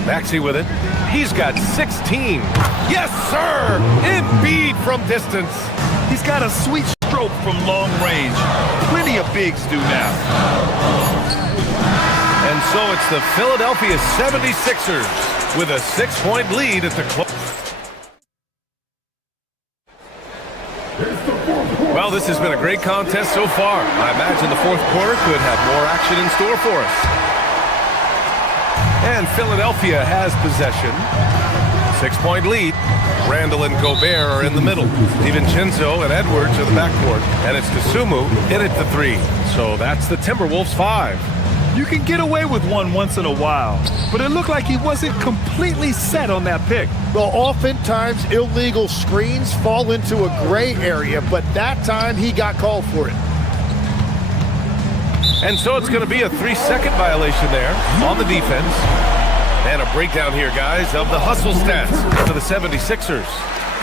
Maxey with it. He's got 16. Yes, sir! Embiid from distance. He's got a sweet stroke from long range. Plenty of bigs do now. And so it's the Philadelphia 76ers with a 6-point lead at the close. Well, this has been a great contest so far. I imagine the fourth quarter could have more action in store for us. And Philadelphia has possession. 6-point lead. Randall and Gobert are in the middle. DiVincenzo and Edwards are the backcourt. And it's Dosunmu in at the 3. So that's the Timberwolves 5. You can get away with one once in a while, but it looked like he wasn't completely set on that pick. Well, oftentimes illegal screens fall into a gray area, but that time he got called for it. And so it's going to be a 3-second violation there on the defense. And a breakdown here, guys, of the hustle stats for the 76ers.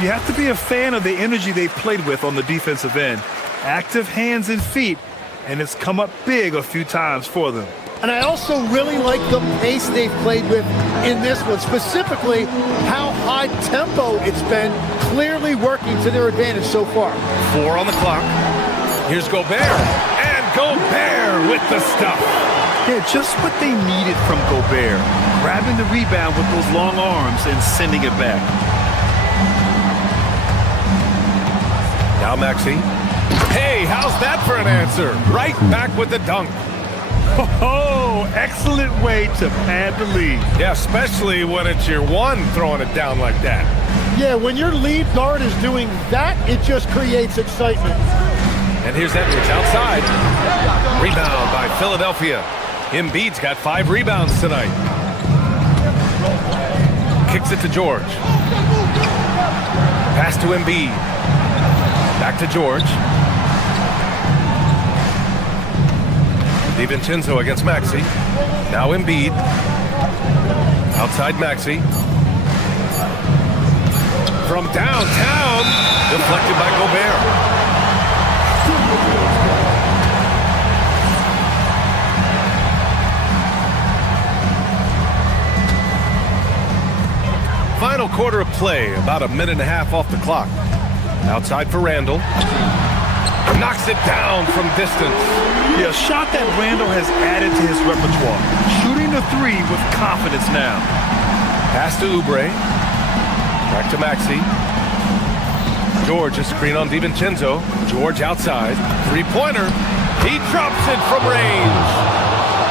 You have to be a fan of the energy they've played with on the defensive end. Active hands and feet, and it's come up big a few times for them. And I also really like the pace they've played with in this one, specifically how high tempo it's been, clearly working to their advantage so far. 4 on the clock. Here's Gobert. And Gobert with the stuff. Yeah, just what they needed from Gobert. Grabbing the rebound with those long arms and sending it back. Now Maxey. Hey, how's that for an answer? Right back with the dunk. Oh, excellent way to pad the lead. Yeah, especially when it's your one throwing it down like that. Yeah, when your lead guard is doing that, it just creates excitement. And here's Edwards outside. Rebound by Philadelphia. Embiid's got 5 rebounds tonight. Kicks it to George. Pass to Embiid. Back to George. DiVincenzo against Maxey. Now Embiid. Outside Maxey. From downtown. Deflected by Gobert. Final quarter of play. About a minute and a half off the clock. Outside for Randall. Knocks it down from distance. Yeah, a shot that Randall has added to his repertoire. Shooting the 3 with confidence now. Pass to Oubre. Back to Maxey. George, a screen on DiVincenzo. George outside. 3-pointer. He drops it from range.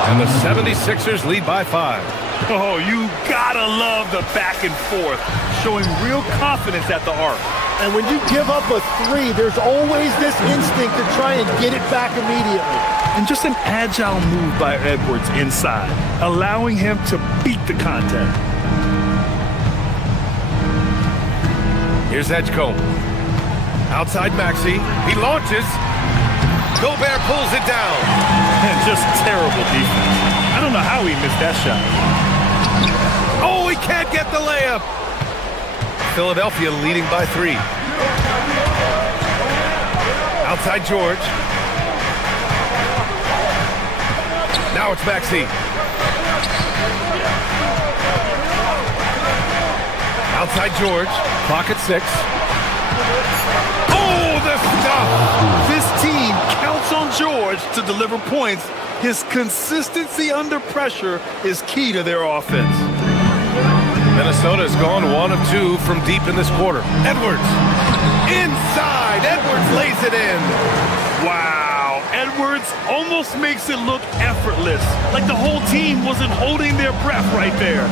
And the 76ers lead by 5. Oh, you gotta love the back and forth. Showing real confidence at the arc. And when you give up a 3, there's always this instinct to try and get it back immediately. And just an agile move by Edwards inside, allowing him to beat the contact. Here's Edgecombe. Outside Maxey. He launches. Gobert pulls it down. And just terrible defense. I don't know how he missed that shot. Oh, he can't get the layup. Philadelphia leading by 3. Outside George. Now it's Maxey. Outside George. Clock at 6. Oh, the stuff! This team counts on George to deliver points. His consistency under pressure is key to their offense. Minnesota's gone 1 of 2 from deep in this quarter. Edwards. Inside. Edwards lays it in. Wow. Edwards almost makes it look effortless. Like the whole team wasn't holding their breath right there.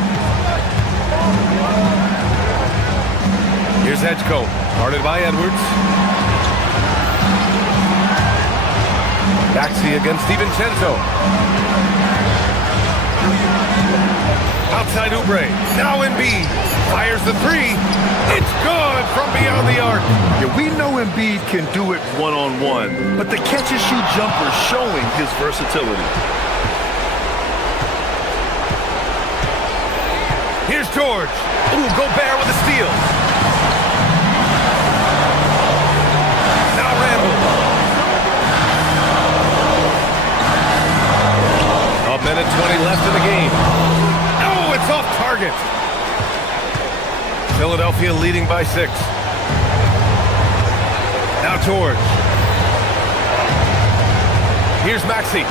Here's Edgecombe. Guarded by Edwards. Maxey against DiVincenzo. Outside Oubre. Now Embiid. Fires the 3. It's good from beyond the arc. Yeah, we know Embiid can do it one-on-one, but the catch-and-shoot jumper showing his versatility. Here's George. Ooh, Gobert with a steal. Now Randall. A minute 20 left in the game. Oh, it's off target. Philadelphia leading by 6. Now George. Here's Maxey.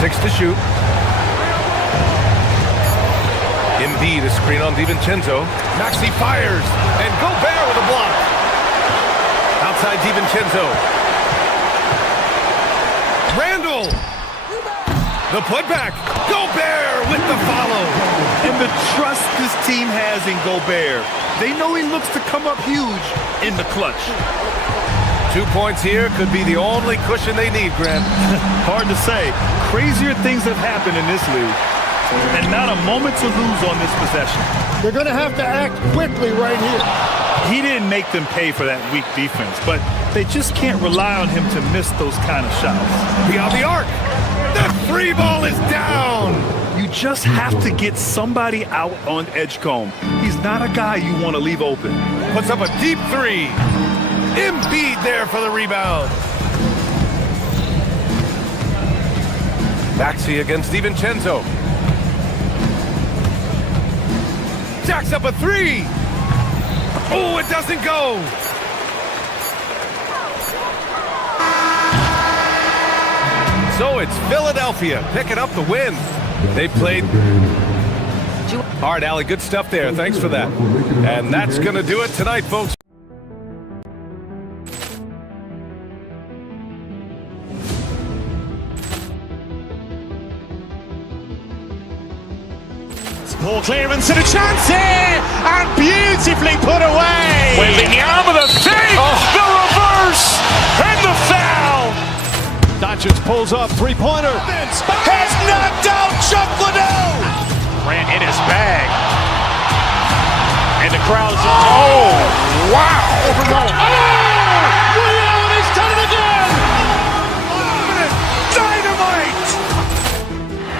Six to shoot. Embiid, a screen on DiVincenzo. Maxey fires, and Gobert with a block. Outside DiVincenzo. Randall. The putback. Gobert with the follow. And the trust this team has in Gobert. They know he looks to come up huge in the clutch. 2 points here could be the only cushion they need, Grant. Hard to say. Crazier things have happened in this league. And not a moment to lose on this possession. They're going to have to act quickly right here. He didn't make them pay for that weak defense, but they just can't rely on him to miss those kind of shots. Beyond the arc. The free ball is down. You just have to get somebody out on Edgecombe. He's not a guy you want to leave open. Puts up a deep three. Embiid there for the rebound. Maxey against DiVincenzo. Jacks up a three. Oh, it doesn't go. So it's Philadelphia picking up the win. They played hard, Allie. Good stuff there. Thanks for that. And that's going to do it tonight, folks. Ball clearance and a chance here, and beautifully put away. Wembanyama the fake, the reverse, and the foul. Doncic pulls up, three-pointer. Has knocked out Chuck Liddell. Grant in his bag. And the crowd's oh, wow. He's done it again. Dynamite.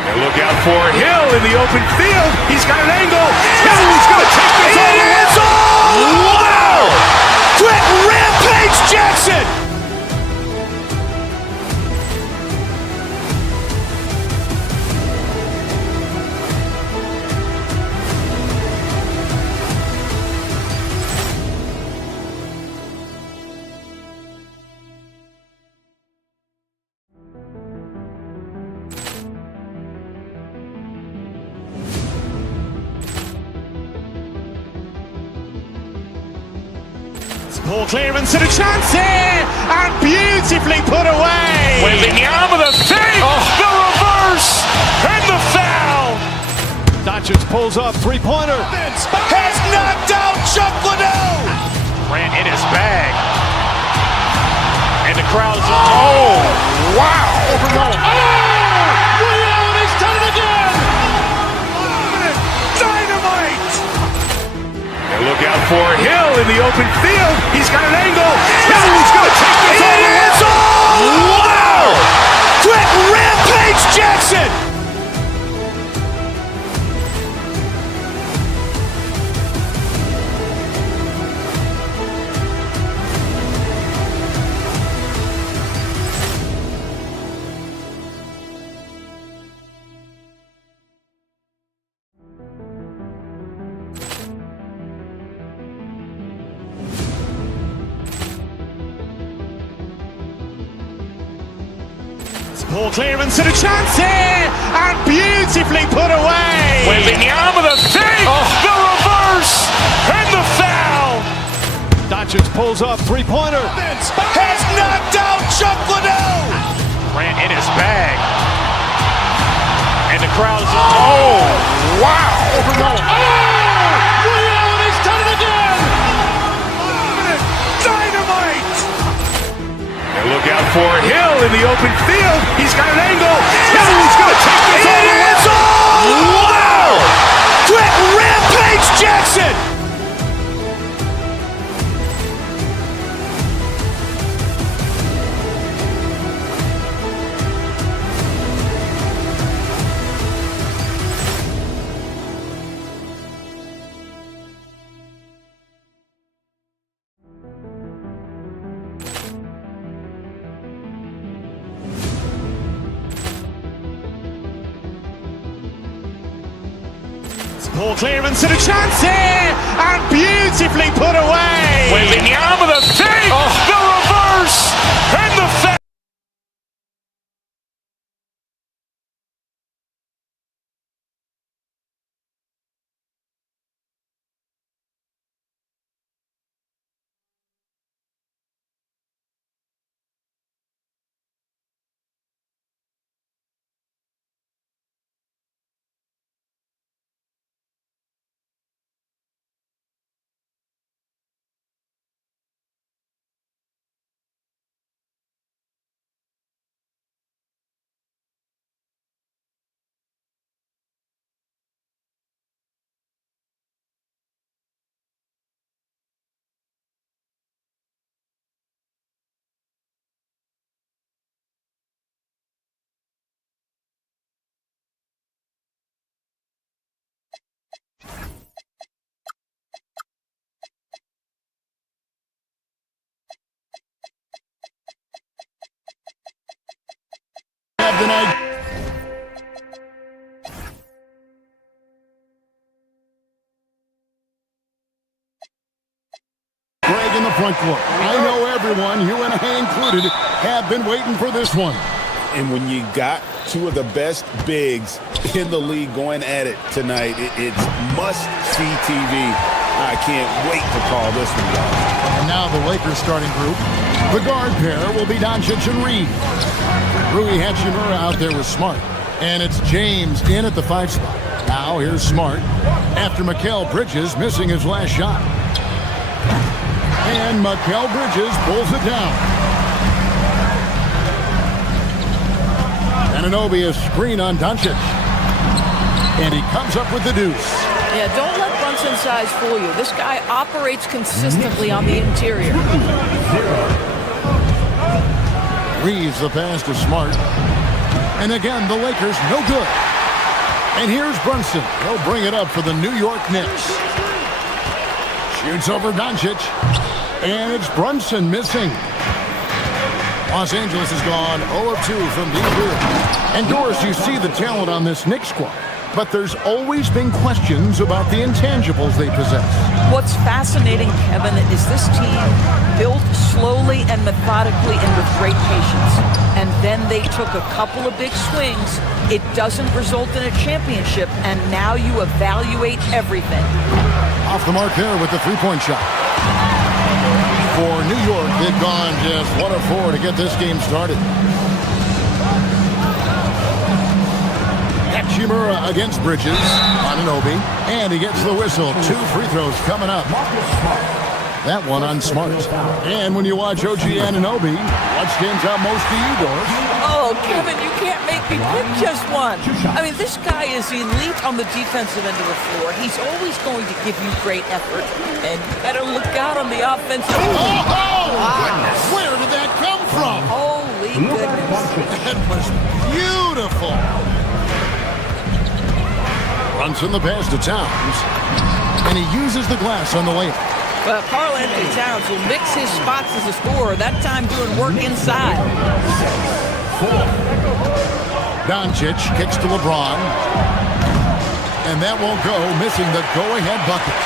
And look out for Hill in the open field. He's got an angle. He's going to take this all the way. Wow. Quick Rampage Jackson. Ball clearance and a chance here, and beautifully put away. Wembanyama the fake, the reverse, and the foul. Doncic pulls up, three-pointer. Has knocked out Chuck Liddell. Grant in his bag. And the crowd's oh, wow. He's done it again. Dynamite. And look out for Hill in the open field. He's got an angle. He's going to take this all the way. Wow. Quick Rampage Jackson. Ball clearance and a chance here, and beautifully put away. Wembanyama the fake, the reverse, and the foul. Doncic pulls up, three-pointer. Has knocked out Chuck Liddell. Grant in his bag. And the crowd's oh, wow. He's done it again. Dynamite. And look out for Hill in the open field. He's got an angle. He's going to take this all the way. Wow. Quick Rampage Jackson. Ball clearance and a chance here, and beautifully put away. Wembanyama the fake, the reverse, and the foul. the front court. I know everyone, you and I included, have been waiting for this one. And when you got two of the best bigs in the league going at it tonight, it's must-see TV. I can't wait to call this one, guys. And now the Lakers starting group. The guard pair will be Doncic and Reed. Rui Hachimura out there with Smart. And it's James in at the 5 spot. Now here's Smart after Mikal Bridges missing his last shot. And Mikal Bridges pulls it down. Anunoby a screen on Doncic. And he comes up with the deuce. Yeah, don't let Brunson's size fool you. This guy operates consistently on the interior. Reeves the pass to Smart. And again, the Lakers no good. And here's Brunson. He'll bring it up for the New York Knicks. Shoots over Doncic. And it's Brunson missing. Los Angeles has gone 0 of 2 from deep here. And Doris, you see the talent on this Knicks squad. But there's always been questions about the intangibles they possess. What's fascinating, Kevin, is this team built slowly and methodically and with great patience. And then they took a couple of big swings. It doesn't result in a championship, and now you evaluate everything. Off the mark there with the three-point shot. For New York, they've gone just 1 of 4 to get this game started. Hachimura against Bridges. Anunoby. And he gets the whistle. 2 free throws coming up. That one on Smart. And when you watch OG Anunoby, what stands out most to you, Doris? Oh, Kevin, you can't make me pick just one. I mean, this guy is elite on the defensive end of the floor. He's always going to give you great effort. And you better look out on the offensive. Where did that come from? Holy goodness. That was beautiful. Brunson the pass to Towns. And he uses the glass on the layup. Well, Karl-Anthony Towns will mix his spots as a scorer, that time doing work inside. Doncic kicks to LeBron. And that won't go, missing the go-ahead bucket.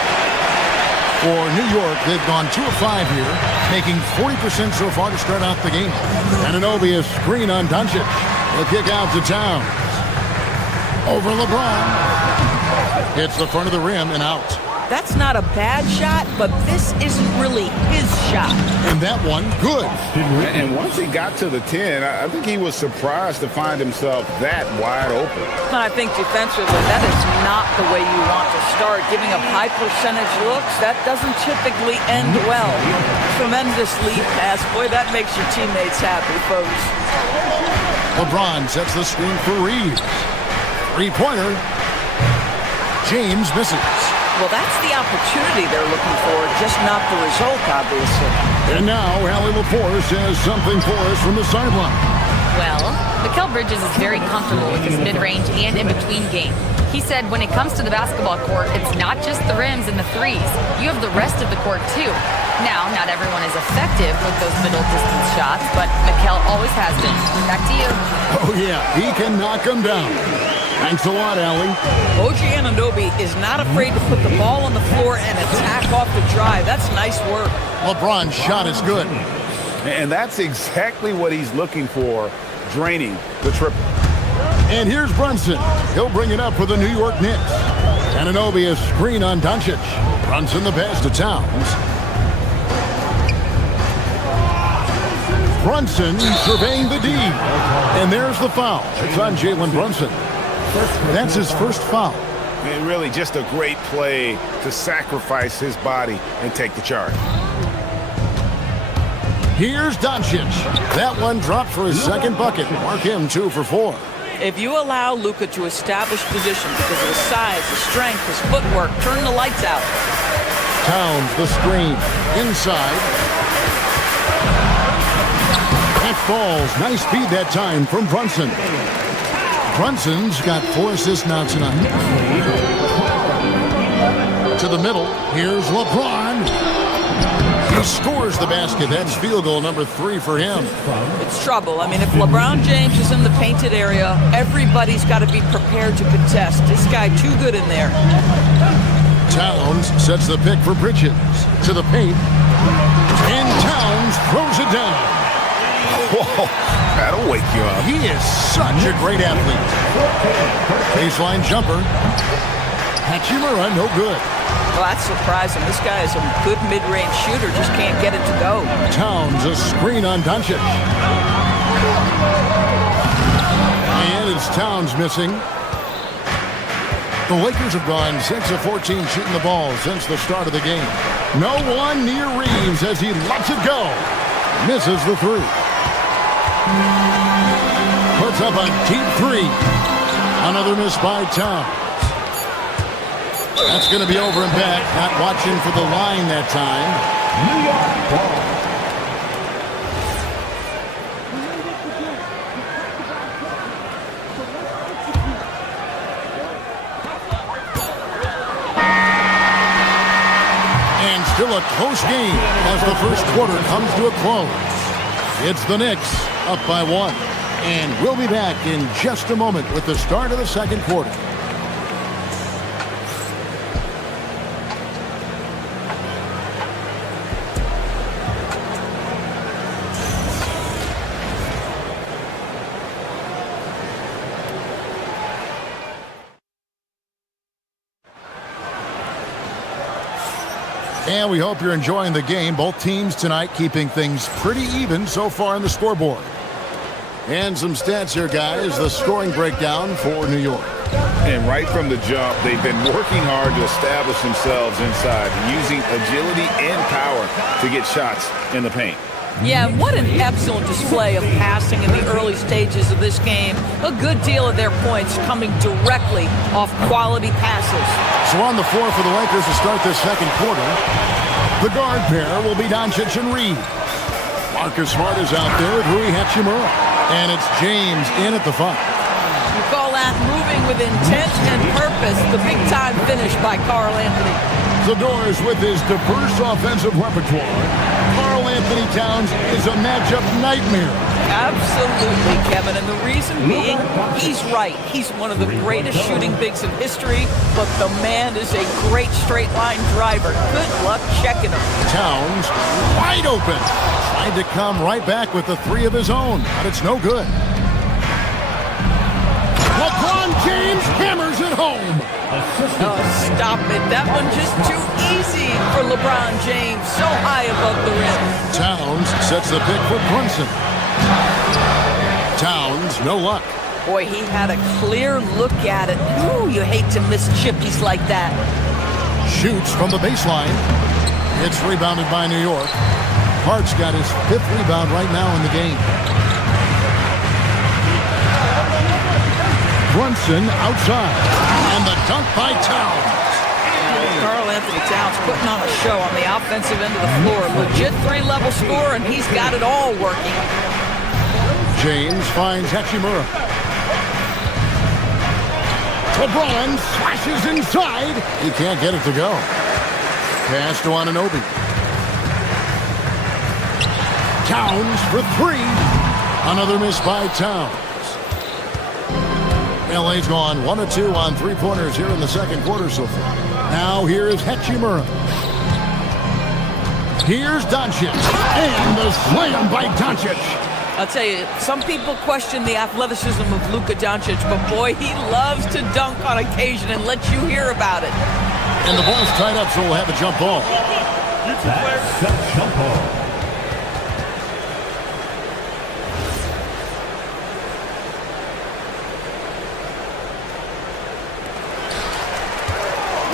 For New York, they've gone 2 of 5 here, making 40% so far to start out the game. Anunoby a screen on Doncic. He'll kick out to Towns. Over LeBron. Hits the front of the rim and out. That's not a bad shot, but this isn't really his shot. And that one, good. And once he got to the 10, I think he was surprised to find himself that wide open. And I think defensively, that is not the way you want to start. Giving up high percentage looks, that doesn't typically end well. Tremendous lead pass. Boy, that makes your teammates happy, folks. LeBron sets the screen for Reeves. Three-pointer. James misses. Well, that's the opportunity they're looking for, just not the result, obviously. And now, Allie LaForce has something for us from the sideline. Well, Mikal Bridges is very comfortable with his mid-range and in-between game. He said when it comes to the basketball court, it's not just the rims and the threes. You have the rest of the court, too. Now, not everyone is effective with those middle-distance shots, but Mikal always has been. Back to you. Oh, yeah, he can knock them down. Thanks a lot, Allie. OG Anunoby is not afraid to put the ball on the floor and attack off the drive. That's nice work. LeBron's shot is good. And that's exactly what he's looking for, draining the triple. And here's Brunson. He'll bring it up for the New York Knicks. Anunoby a screen on Doncic. Brunson the pass to Towns. Brunson surveying the D. And there's the foul. It's on Jalen Brunson. That's his first foul. And really just a great play to sacrifice his body and take the charge. Here's Doncic. That one dropped for his second bucket. Mark him 2 for 4. If you allow Luka to establish position because of his size, his strength, his footwork, turn the lights out. Towns the screen. Inside. That falls. Nice speed that time from Brunson. Brunson's got 4 assists now tonight. To the middle. Here's LeBron. He scores the basket. That's field goal number 3 for him. It's trouble. I mean, if LeBron James is in the painted area, everybody's got to be prepared to contest. This guy too good in there. Towns sets the pick for Bridges. To the paint. And Towns throws it down. Whoa, that'll wake you up. He is such a great athlete. Baseline jumper. Hachimura, no good. Well, that's surprising. This guy is a good mid-range shooter, just can't get it to go. Towns, a screen on Doncic. And it's Towns missing. The Lakers have gone 6 of 14 shooting the ball since the start of the game. No one near Reeves as he lets it go. Misses the three. Puts up a deep three. Another miss by Towns. That's going to be over and back. Not watching for the line that time. New York ball. And still a close game as the first quarter comes to a close. It's the Knicks up by 1. And we'll be back in just a moment with the start of the second quarter. And we hope you're enjoying the game. Both teams tonight keeping things pretty even so far on the scoreboard. And some stats here, guys. The scoring breakdown for New York. And right from the jump, they've been working hard to establish themselves inside, using agility and power to get shots in the paint. Yeah, what an excellent display of passing in the early stages of this game. A good deal of their points coming directly off quality passes. So on the floor for the Lakers to start this second quarter, the guard pair will be Doncic and Reed. Marcus Smart is out there with Rui Hachimura. And it's James in at the 5. You call that moving with intent and purpose. The big-time finish by Karl Anthony. The Doors with his diverse offensive repertoire. Karl Anthony Towns is a matchup nightmare. Absolutely, Kevin. And the reason being, he's right. He's one of the greatest shooting bigs in history, but the man is a great straight-line driver. Good luck checking him. Towns wide open. Tried to come right back with the 3 of his own, but it's no good. LeBron James hammers it home. Oh, stop it. That one just too easy for LeBron James. So high above the rim. Towns sets the pick for Brunson. Towns, no luck. Boy, he had a clear look at it. Ooh, you hate to miss chippies like that. Shoots from the baseline. It's rebounded by New York. Hart's got his 5th rebound right now in the game. Brunson outside. And the dunk by Towns. Karl Anthony Towns putting on a show on the offensive end of the floor. Legit 3-level score, and he's got it all working. James finds Hachimura. LeBron slashes inside. He can't get it to go. Pass to Anunoby. Towns for 3. Another miss by Towns. LA's gone 1 of 2 on 3-pointers here in the second quarter so far. Now here is Hachimura. Here's Doncic. And the slam by Doncic. I'll tell you, some people question the athleticism of Luka Doncic, but boy, he loves to dunk on occasion and let you hear about it. And the ball's tied up, so we'll have a jump ball. That's the jump ball.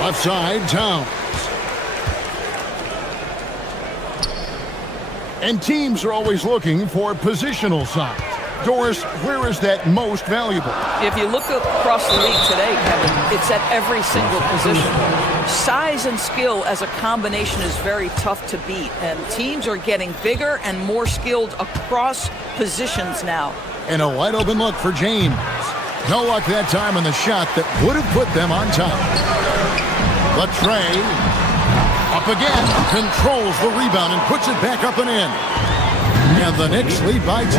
Left side, Towns. And teams are always looking for positional size. Doris, where is that most valuable? If you look across the league today, Kevin, it's at every single position. Size and skill as a combination is very tough to beat, and teams are getting bigger and more skilled across positions now. And a wide open look for James. No luck that time on the shot that would have put them on top. Latrey up again, controls the rebound and puts it back up and in. And the Knicks lead by 2.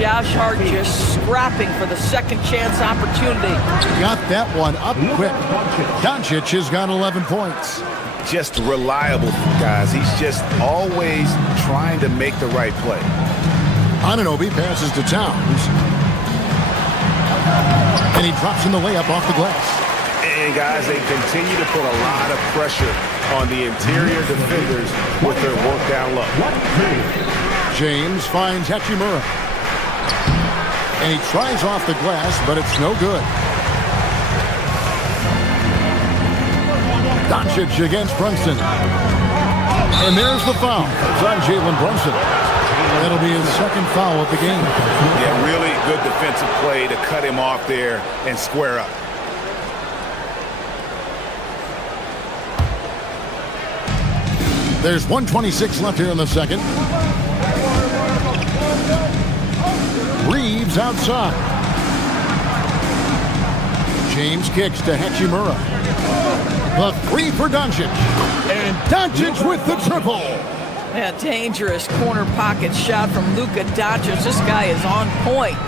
Josh Hart just scrapping for the second chance opportunity. Got that one up quick. Doncic has got 11 points. just reliable, guys. He's just always trying to make the right play. Anunoby passes to Towns. And he drops in the layup off the glass. And, guys, they continue to put a lot of pressure on the interior defenders with their work down low. James finds Hachimura. And he tries off the glass, but it's no good. Doncic against Brunson. And there's the foul. It's on Jalen Brunson. That'll be his second foul of the game. Yeah, really good defensive play to cut him off there and square up. There's 1:26 left here in the second. Reeves outside. James kicks to Hachimura. The three for Doncic. And Doncic with the triple. Yeah, dangerous corner pocket shot from Luka Doncic. This guy is on point.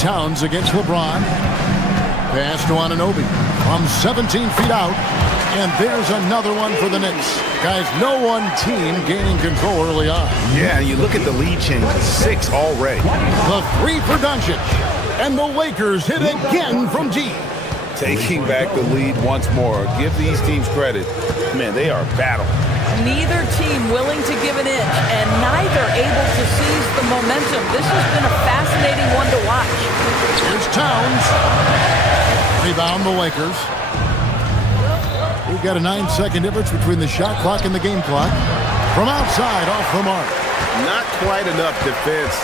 Towns against LeBron. Pass to Anunoby from 17 feet out. And there's another one for the Knicks. Guys, no one team gaining control early on. Yeah, you look at the lead change, 6 already. The three for Doncic. And the Lakers hit again from deep. Taking back the lead once more. Give these teams credit. Man, they are battling. Neither team willing to give an inch, and neither able to seize the momentum. This has been a fascinating one to watch. Here's Towns. Rebound the Lakers. We've got a 9-second difference between the shot clock and the game clock. From outside, off the mark. Not quite enough defense.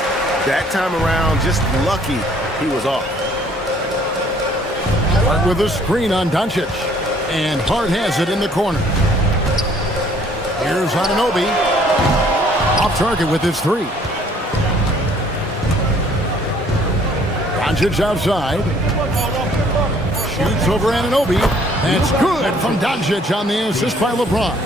That time around, just lucky he was off. With a screen on Doncic. And Hart has it in the corner. Here's Anunoby. Off target with his three. Doncic outside. Shoots over Anunoby. That's good from Doncic on the assist by LeBron.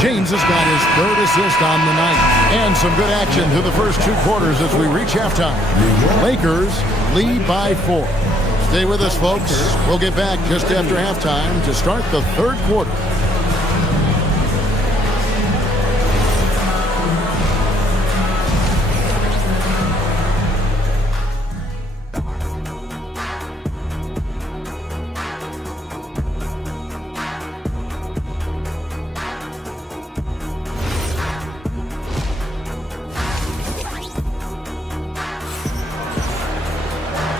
James has got his third assist on the night. And some good action through the first 2 quarters as we reach halftime. Lakers lead by 4. Stay with us, folks. We'll get back just after halftime to start the third quarter.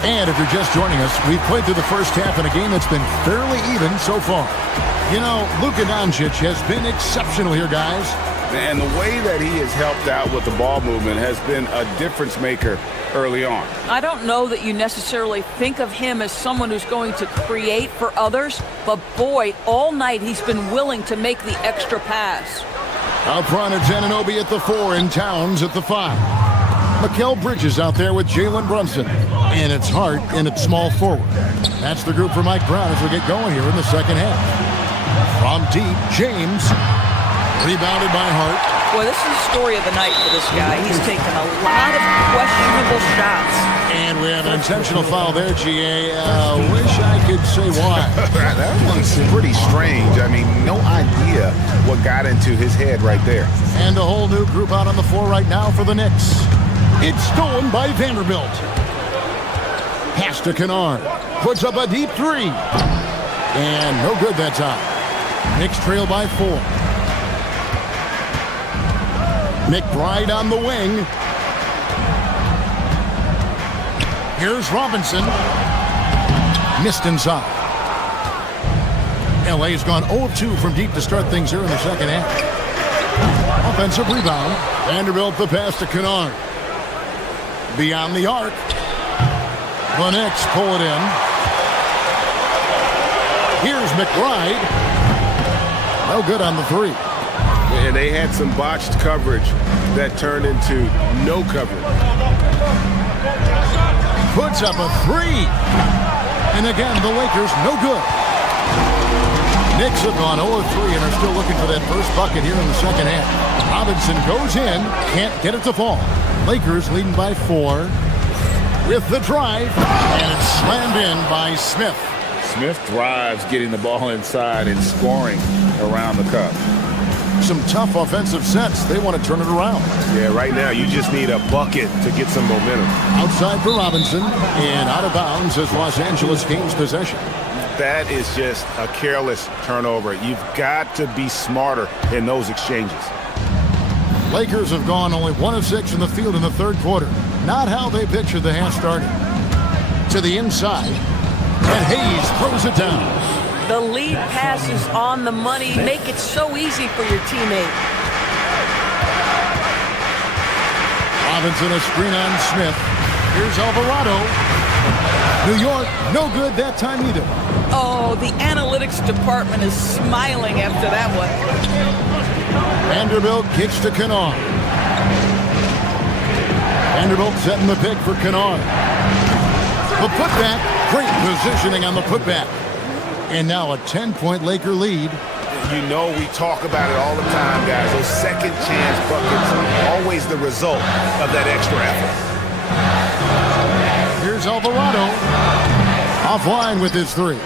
And if you're just joining us, we've played through the first half in a game that's been fairly even so far. You know, Luka Doncic has been exceptional here, guys. And the way that he has helped out with the ball movement has been a difference maker early on. I don't know that you necessarily think of him as someone who's going to create for others, but boy, all night he's been willing to make the extra pass. Out front, it's Anunoby at the 4 and Towns at the 5. Mikal Bridges out there with Jalen Brunson. And it's Hart in its small forward. That's the group for Mike Brown as we get going here in the second half. From deep, James. Rebounded by Hart. Boy, this is the story of the night for this guy. He's taken a lot of questionable shots. And we have an intentional foul there, G.A. Wish I could say why. That one's pretty strange. I mean, no idea what got into his head right there. And a whole new group out on the floor right now for the Knicks. It's stolen by Vanderbilt. Pass to Kennard. Puts up a deep 3. And no good that time. Knicks trail by 4. McBride on the wing. Here's Robinson. Missed inside. LA's gone 0-2 from deep to start things here in the second half. Offensive rebound. Vanderbilt the pass to Kennard. Beyond the arc. The Knicks pull it in. Here's McBride. No good on the 3. And they had some botched coverage that turned into no coverage. Puts up a 3. And again, the Lakers no good. Knicks have gone 0-3 and are still looking for that first bucket here in the second half. Robinson goes in, can't get it to fall. Lakers leading by 4 with the drive, and it's slammed in by Smith. Smith thrives getting the ball inside and scoring around the cup. Some tough offensive sets. They want to turn it around. Yeah, right now you just need a bucket to get some momentum. Outside for Robinson, and out of bounds as Los Angeles gains possession. That is just a careless turnover. You've got to be smarter in those exchanges. Lakers have gone only 1 of 6 in the field in the third quarter. Not how they pictured the half starting. To the inside, and Hayes throws it down. The lead pass is on the money. Make it so easy for your teammate. Robinson a screen on Smith. Here's Alvarado. New York, no good that time either. Oh, the analytics department is smiling after that one. Vanderbilt kicks to Kennard. Vanderbilt setting the pick for Kennard. The putback, great positioning on the putback. And now a 10-point Laker lead. You know we talk about it all the time, guys. Those second chance buckets are always the result of that extra effort. Here's Alvarado. Offline with his three.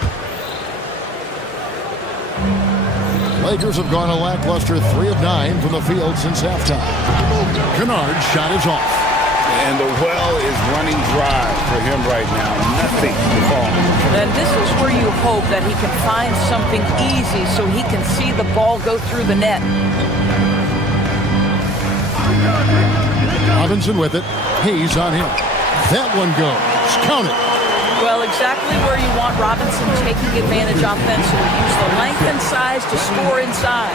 Lakers have gone a lackluster 3 of 9 from the field since halftime. Kennard's shot is off. And the well is running dry for him right now. Nothing to fall. And this is where you hope that he can find something easy so he can see the ball go through the net. Robinson with it. Hayes on him. That one goes. Count it. Well, exactly where you want Robinson taking advantage offensively. Use the length and size to score inside.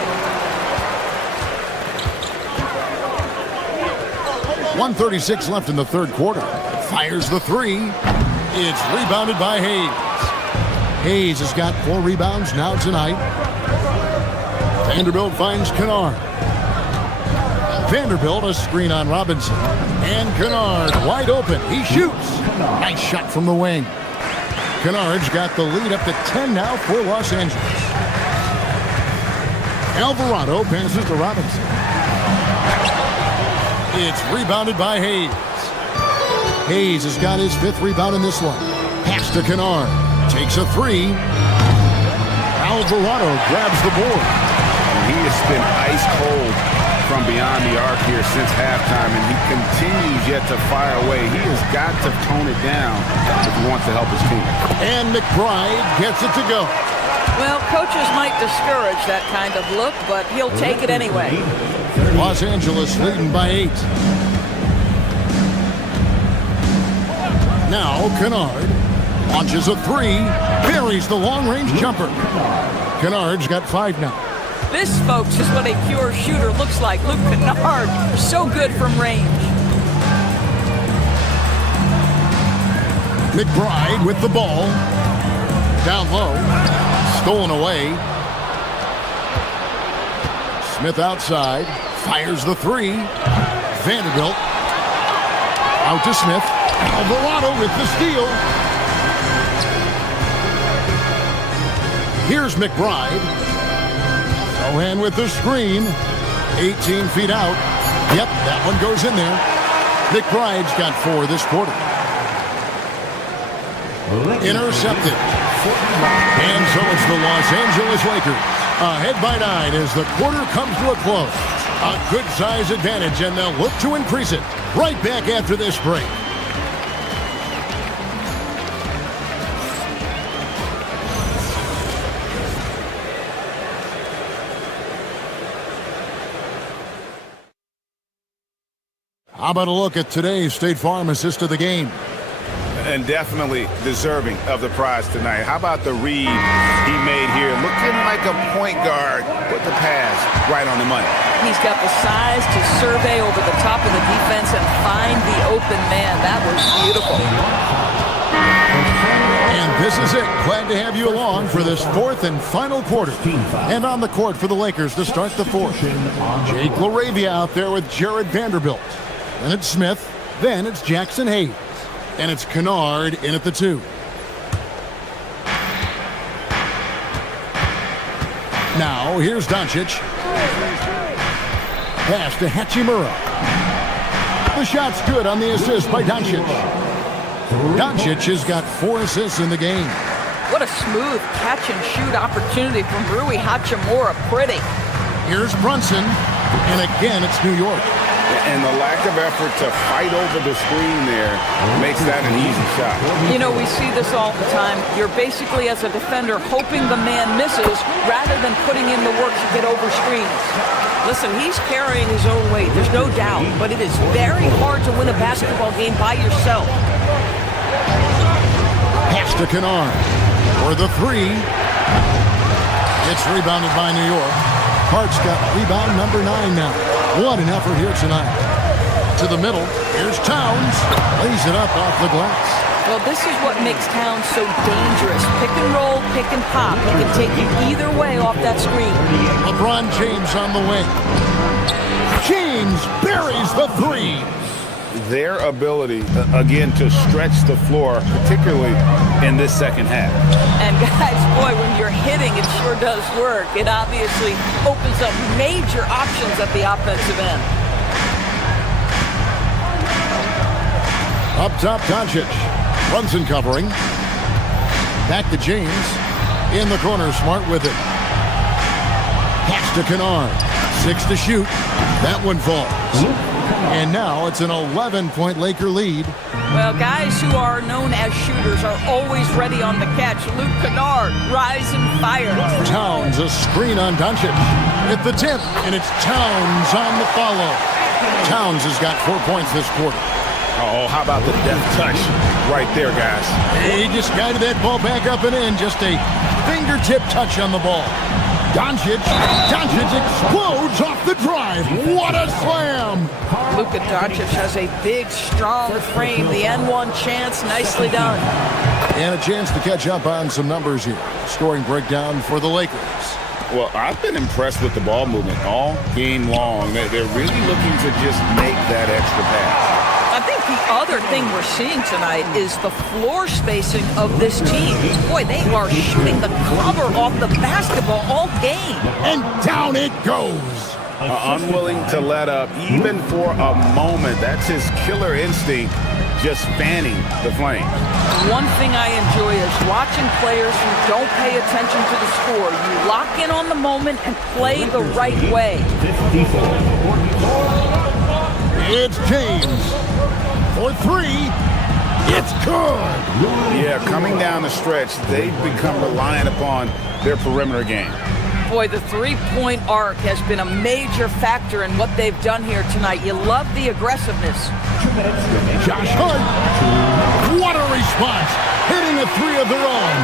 1:36 left in the third quarter. Fires the three. It's rebounded by Hayes. Hayes has got 4 rebounds now tonight. Vanderbilt finds Kennard. Vanderbilt a screen on Robinson. And Kennard wide open. He shoots. Nice shot from the wing. Kennard's got the lead up to 10 now for Los Angeles. Alvarado passes to Robinson. It's rebounded by Hayes. Hayes has got his 5th rebound in this one. Pass to Kennard. Takes a 3. Alvarado grabs the board. He has been ice cold from beyond the arc here since halftime, and he continues yet to fire away. He has got to tone it down if he wants to help his team. And McBride gets it to go. Well, coaches might discourage that kind of look, but he'll take it anyway. Los Angeles leading by 8. Now Kennard launches a 3, buries the long-range jumper. Kennard's got 5 now. This, folks, is what a pure shooter looks like. Luke Kennard, so good from range. McBride with the ball. Down low. Stolen away. Smith outside. Fires the 3. Vanderbilt. Out to Smith. Alvarado with the steal. Here's McBride. Sohan with the screen. 18 feet out. Yep, that one goes in there. McBride's got 4 this quarter. Intercepted. And so it's the Los Angeles Lakers. Ahead by 9 as the quarter comes to a close. A good size advantage, and they'll look to increase it. Right back after this break. How about a look at today's State Farm assist of the game? And definitely deserving of the prize tonight. How about the read he made here? Looking like a point guard. Put the pass right on the money. He's got the size to survey over the top of the defense and find the open man. That was beautiful. And this is it. Glad to have you along for this 4th and final quarter. And on the court for the Lakers to start the 4th. Jake LaRavia out there with Jared Vanderbilt. Then it's Smith. Then it's Jackson Hayes. And it's Kennard in at the 2. Now here's Doncic. Pass to Hachimura. The shot's good on the assist by Doncic. Doncic has got 4 assists in the game. What a smooth catch-and-shoot opportunity from Rui Hachimura. Pretty. Here's Brunson, and again, it's New York. And the lack of effort to fight over the screen there makes that an easy shot. You know, we see this all the time. You're basically, as a defender, hoping the man misses rather than putting in the work to get over screens. Listen, he's carrying his own weight, there's no doubt, but it is very hard to win a basketball game by yourself. Pass to Kennard for the three. It's rebounded by New York. Hart's got rebound number 9 now. What an effort here tonight. To the middle, here's Towns. Lays it up off the glass. Well, this is what makes Towns so dangerous. Pick and roll, pick and pop. He can take you either way off that screen. LeBron James on the wing. James buries the three. Their ability, again, to stretch the floor, particularly in this second half. And guys, boy, when you're hitting, it sure does work. It obviously opens up major options at the offensive end. Up top, Doncic. Brunson covering. Back to James. In the corner, Smart with it. Pass to Kennard. 6 to shoot. That one falls. And now it's an 11-point Laker lead. Well, guys who are known as shooters are always ready on the catch. Luke Kennard, rise and fire. Towns, a screen on Doncic. At the 10th, and it's Towns on the follow. Towns has got 4 points this quarter. Oh, how about the deft touch right there, guys? He just guided that ball back up and in. Just a fingertip touch on the ball. Doncic explodes off the drive. What a slam! Luka Doncic has a big, strong frame. The N1 chance, nicely done. And a chance to catch up on some numbers here. Scoring breakdown for the Lakers. Well, I've been impressed with the ball movement all game long. They're really looking to just make that extra pass. I think the other thing we're seeing tonight is the floor spacing of this team. Boy, they are shooting the cover off the basketball all game. And down it goes. Unwilling to let up even for a moment. That's his killer instinct, just fanning the flame. One thing I enjoy is watching players who don't pay attention to the score. You lock in on the moment and play the right way. It's James for 3. It's good. Yeah, coming down the stretch, they've become reliant upon their perimeter game. Boy, the three-point arc has been a major factor in what they've done here tonight. You love the aggressiveness. Josh Hart. What a response. Hitting a 3 of their own.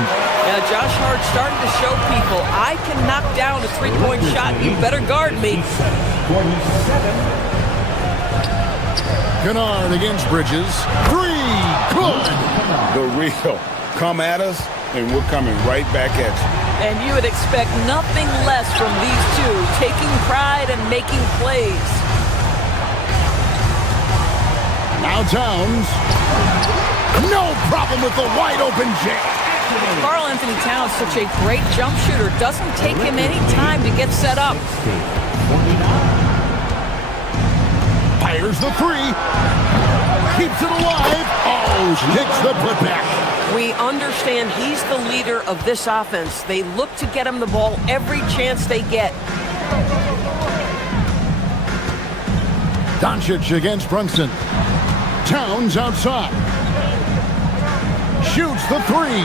Yeah, Josh Hart starting to show people, I can knock down a three-point shot. You better guard me. 47. Kennard against Bridges. 3. Good. The real. Come at us, and we're coming right back at you. And you would expect nothing less from these two, taking pride and making plays. Now Towns. No problem with the wide-open jam. Karl Anthony Towns, such a great jump shooter. Doesn't take him any time to get set up. Fires the 3. Keeps it alive. Oh, kicks the putback. We understand he's the leader of this offense. They look to get him the ball every chance they get. Doncic against Brunson. Towns outside. Shoots the 3.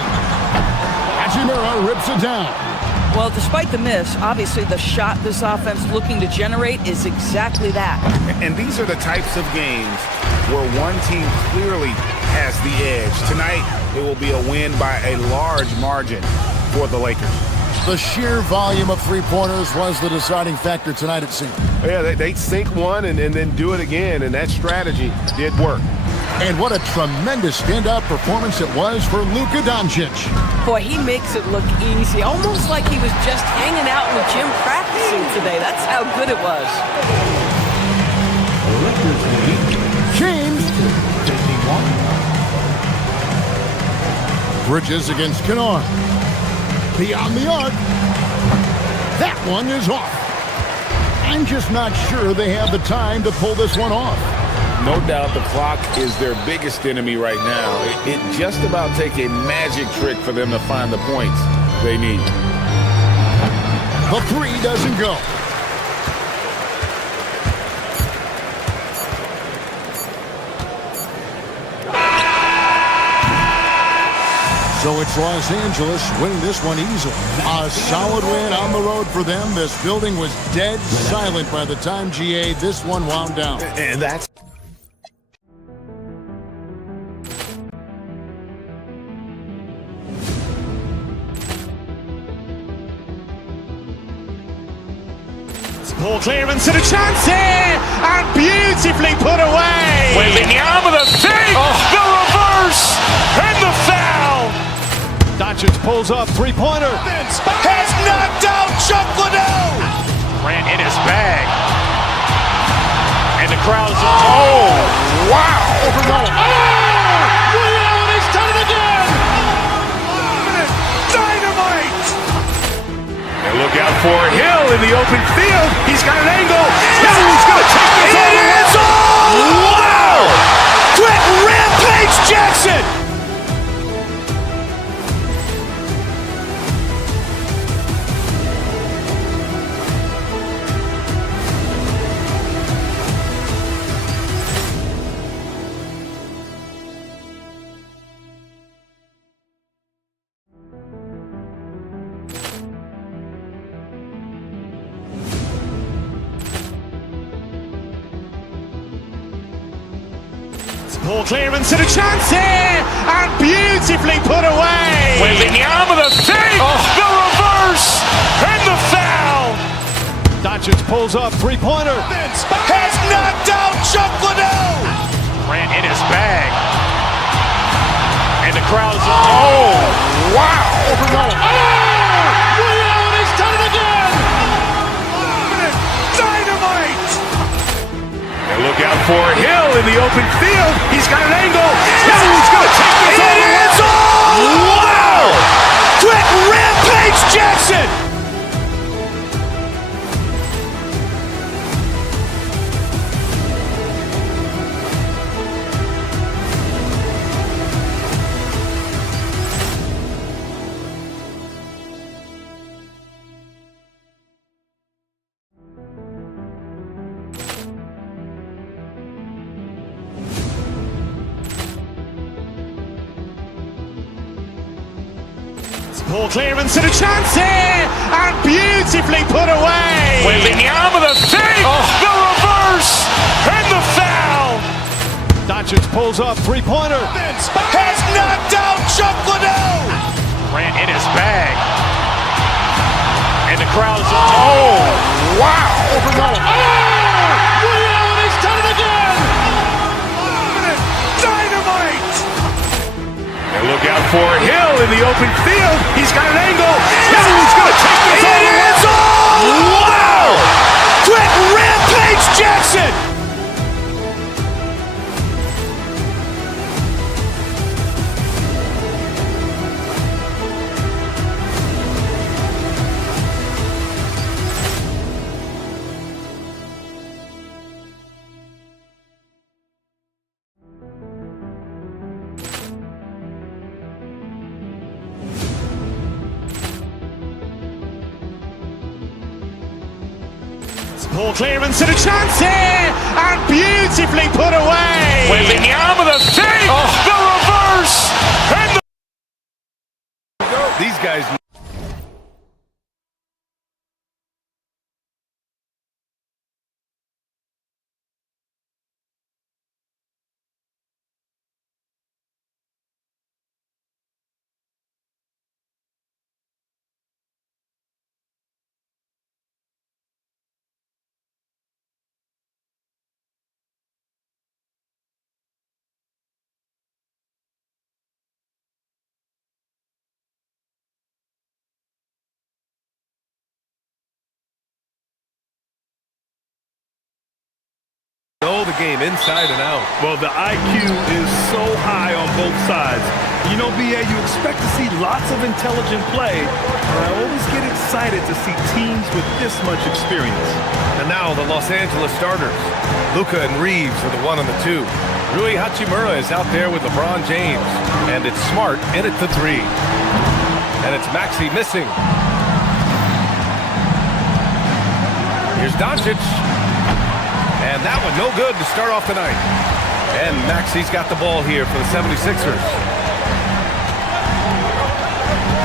Hachimura rips it down. Well, despite the miss, obviously the shot this offense looking to generate is exactly that. And these are the types of games where one team clearly has the edge. Tonight, it will be a win by a large margin for the Lakers. The sheer volume of three-pointers was the deciding factor tonight, it seemed. Yeah, they sink one and then do it again, and that strategy did work. And what a tremendous standout performance it was for Luka Doncic. Boy, he makes it look easy, almost like he was just hanging out in the gym practicing today. That's how good it was. James. Bridges against Kennard. Beyond the arc. That one is off. I'm just not sure they have the time to pull this one off. No doubt the clock is their biggest enemy right now. It just about take a magic trick for them to find the points they need. The three doesn't go. So it's Los Angeles winning this one easily. A solid win on the road for them. This building was dead silent by the time GA this one wound down. And that's Ball clearance and a chance here, and beautifully put away. Wembanyama the fake, the reverse, and the foul. Doncic pulls up, three-pointer. Has knocked out Chuck Liddell. Ran in his bag. And the crowd is, oh, wow. And he's done it again. Dynamite. And look out for Hill in the open field. He's got an angle. Now he's going to take this all the way. Wow! Quick Rampage Jackson. Ball clearance and a chance here, and beautifully put away. Wembanyama the fake, the reverse, and the foul. Doncic pulls up, three-pointer. Has knocked out Chuck Liddell. Ran in his bag. And the crowd is, oh, wow. And he's done it again. Dynamite. And look out for Hill in the open field. He's got an angle. Now he's going to take this all the way. Wow! Quick Rampage Jackson. Ball clearance and a chance here, and beautifully put away. Wembanyama the fake, the reverse, and the foul. Doncic pulls up, three-pointer. Has knocked out Chuck Liddell. Ran in his bag. And the crowd is, oh, wow. And he's done it again. Dynamite. And look out for Hill in the open field. He's got an angle. Now he's going to take this all the way. Wow! Quick Rampage Jackson. Ball clearance and a chance here, and beautifully put away. Wembanyama the fake, the reverse, and the... These guys. Know the game inside and out. Well, the IQ is so high on both sides. You know, B.A., you expect to see lots of intelligent play, but I always get excited to see teams with this much experience. And now the Los Angeles starters. Luka and Reeves are the 1 and the 2. Rui Hachimura is out there with LeBron James. And it's Smart in at the 3. And it's Maxey missing. Here's Doncic. And that one no good to start off the night. And Maxey's got the ball here for the 76ers.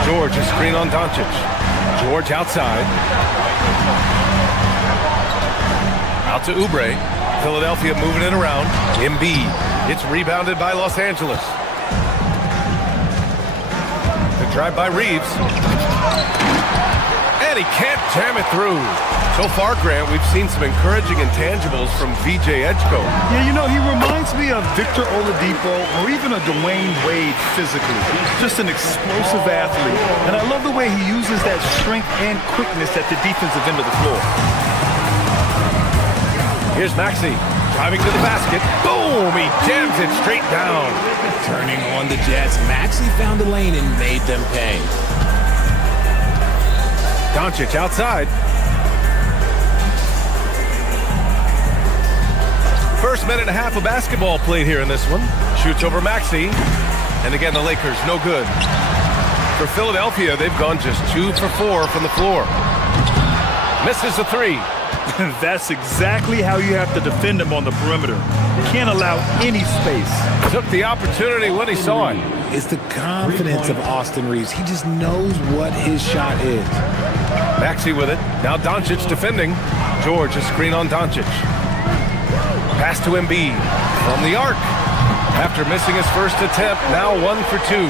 George, a screen on Doncic. George outside. Out to Oubre. Philadelphia moving it around. Embiid. It's rebounded by Los Angeles. The drive by Reeves. And he can't jam it through. So far, Grant, we've seen some encouraging intangibles from VJ Edgecombe. Yeah, you know, he reminds me of Victor Oladipo or even a Dwayne Wade physically. Just an explosive athlete. And I love the way he uses that strength and quickness at the defensive end of the floor. Here's Maxey driving to the basket. Boom! He jams it straight down. Turning on the Jets, Maxey found a lane and made them pay. Doncic outside. First minute and a half of basketball played here in this one. Shoots over Maxey. And again, the Lakers, no good. For Philadelphia, they've gone just 2 for 4 from the floor. Misses the 3. That's exactly how you have to defend him on the perimeter. Can't allow any space. Took the opportunity when he saw it. It's the confidence of Austin Reeves. He just knows what his shot is. Maxey with it. Now Doncic defending. George, a screen on Doncic. Pass to Embiid from the arc. After missing his first attempt, now 1 for 2.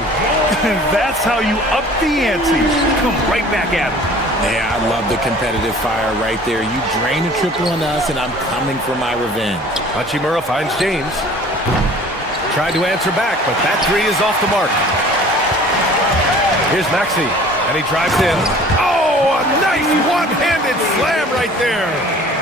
That's how you up the ante. Come right back at him. Yeah, I love the competitive fire right there. You drain a triple on us, and I'm coming for my revenge. Hachimura finds James. Tried to answer back, but that 3 is off the mark. Here's Maxey, and he drives in. Oh, a nice one-handed slam right there.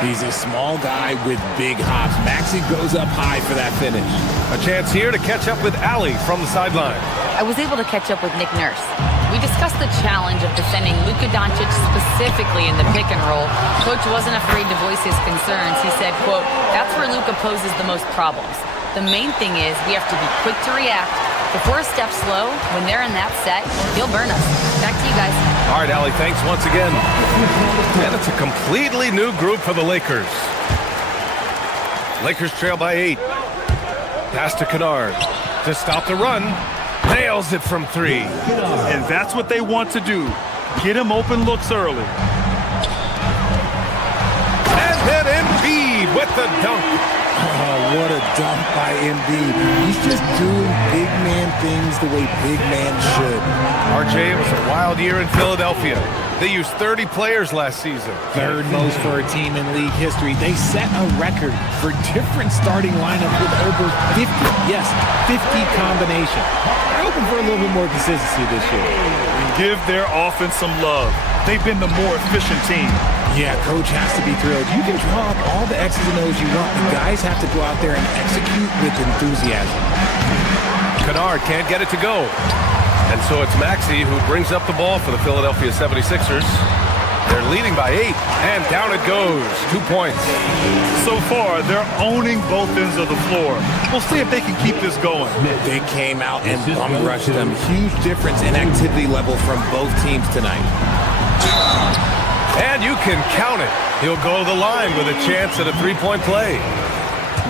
He's a small guy with big hops. Maxey goes up high for that finish. A chance here to catch up with Allie from the sideline. I was able to catch up with Nick Nurse. We discussed the challenge of defending Luka Doncic specifically in the pick and roll. Coach wasn't afraid to voice his concerns. He said, quote, "That's where Luka poses the most problems. The main thing is we have to be quick to react. If we're a step slow, when they're in that set, he'll burn us." Back to you guys. All right, Allie, thanks once again. And it's a completely new group for the Lakers. Lakers trail by 8. Pass to Kennard to stop the run. Nails it from 3. And that's what they want to do. Get him open looks early. And then Embiid with the dunk. Oh, what a dunk by Embiid. He's just doing big man things the way big man should. RJ, it was a wild year in Philadelphia. They used 30 players last season. Third most for a team in league history. They set a record for different starting lineup with over 50, yes, 50 combinations. I'm hoping for a little bit more consistency this year. And give their offense some love. They've been the more efficient team. Yeah, coach has to be thrilled. You can draw up all the X's and O's you want. The guys have to go out there and execute with enthusiasm. Kennard can't get it to go. And so it's Maxey who brings up the ball for the Philadelphia 76ers. They're leading by 8, and down it goes. 2 points. So far, they're owning both ends of the floor. We'll see if they can keep this going. They came out and bum rushed them. Huge difference in activity level from both teams tonight. And you can count it. He'll go to the line with a chance at a 3-point play.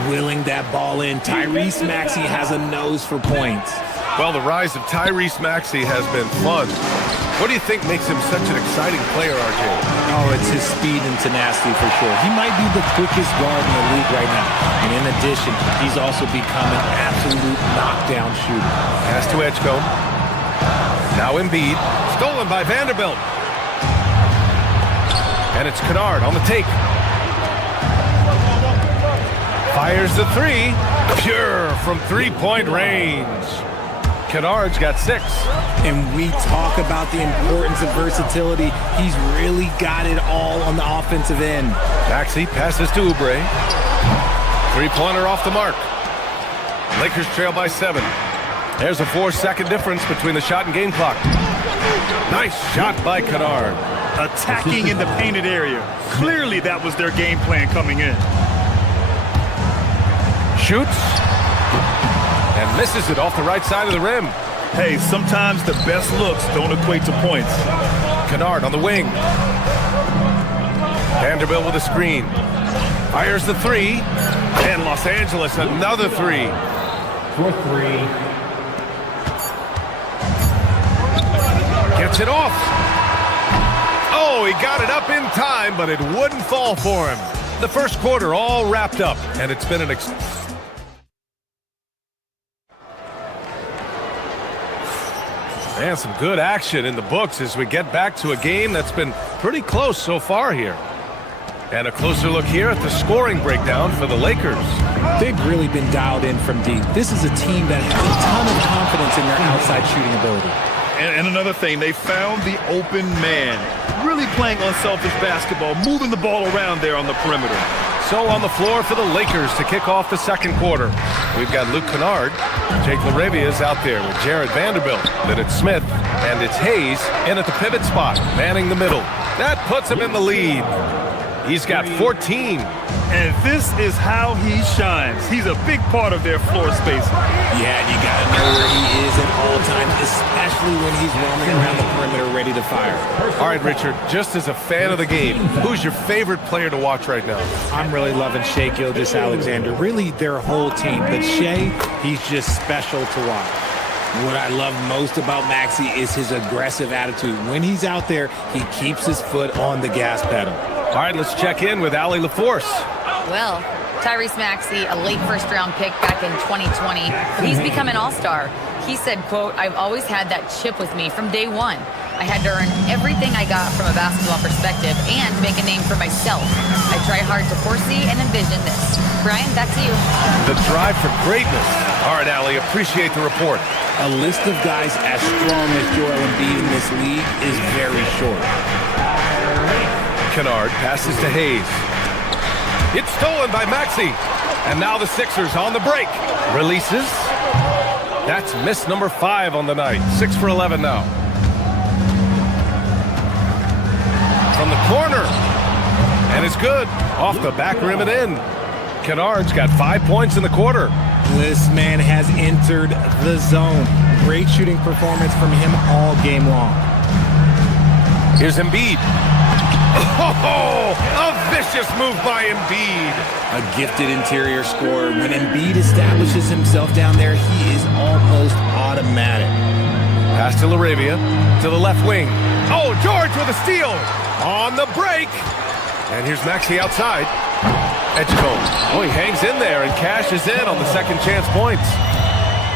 Willing that ball in. Tyrese Maxey has a nose for points. Well, the rise of Tyrese Maxey has been fun. What do you think makes him such an exciting player, RJ? Oh, it's his speed and tenacity for sure. He might be the quickest guard in the league right now. And in addition, he's also become an absolute knockdown shooter. Pass to Edgecombe. Now Embiid. Stolen by Vanderbilt. And it's Kennard on the take. Fires the 3. Pure from 3-point range. Kennard's got 6. And we talk about the importance of versatility. He's really got it all on the offensive end. Maxey passes to Oubre. 3-pointer off the mark. Lakers trail by 7. There's a 4-second difference between the shot and game clock. Nice shot by Kennard. Attacking in the painted area. Clearly that was their game plan coming in. Shoots. And misses it off the right side of the rim. Hey, sometimes the best looks don't equate to points. Kennard on the wing. Vanderbilt with a screen. Fires the three. And Los Angeles another three. For three. Gets it off. Oh, he got it up in time, but it wouldn't fall for him. The first quarter all wrapped up, and it's been an and some good action in the books as we get back to a game that's been pretty close so far here. And a closer look here at the scoring breakdown for the Lakers. They've really been dialed in from deep. This is a team that has a ton of confidence in their outside shooting ability. And another thing, they found the open man. Really playing unselfish basketball, moving the ball around there on the perimeter. So on the floor for the Lakers to kick off the second quarter. We've got Luke Kennard. Jake LaRavia's out there with Jared Vanderbilt. Then it's Smith, and it's Hayes in at the pivot spot, manning the middle. That puts him in the lead. He's got 14. And this is how he shines. He's a big part of their floor space. Yeah, you got to know where he is at all times, especially when he's roaming around the perimeter ready to fire. All right, Richard, just as a fan of the game, who's your favorite player to watch right now? I'm really loving Shai Gilgeous-Alexander, really their whole team. But Shai, he's just special to watch. What I love most about Maxey is his aggressive attitude. When he's out there, he keeps his foot on the gas pedal. All right, let's check in with Allie LaForce. Well, Tyrese Maxey, a late first-round pick back in 2020, but he's become an all-star. He said, quote, "I've always had that chip with me from day one. I had to earn everything I got from a basketball perspective and make a name for myself. I try hard to foresee and envision this." Brian, back to you. The drive for greatness. All right, Allie, appreciate the report. A list of guys as strong as Joel Embiid in this league is very short. Kennard passes to Hayes. It's stolen by Maxey. And now the Sixers on the break. Releases. That's miss number 5 on the night. 6 for 11 now. From the corner. And it's good. Off the back rim and in. Kennard's got 5 points in the quarter. This man has entered the zone. Great shooting performance from him all game long. Here's Embiid. Oh, a vicious move by Embiid. A gifted interior scorer. When Embiid establishes himself down there, he is almost automatic. Pass to LaRavia, to the left wing. Oh, George with a steal on the break. And here's Maxey outside. Edgecombe. Oh, he hangs in there and cashes in on the second chance points.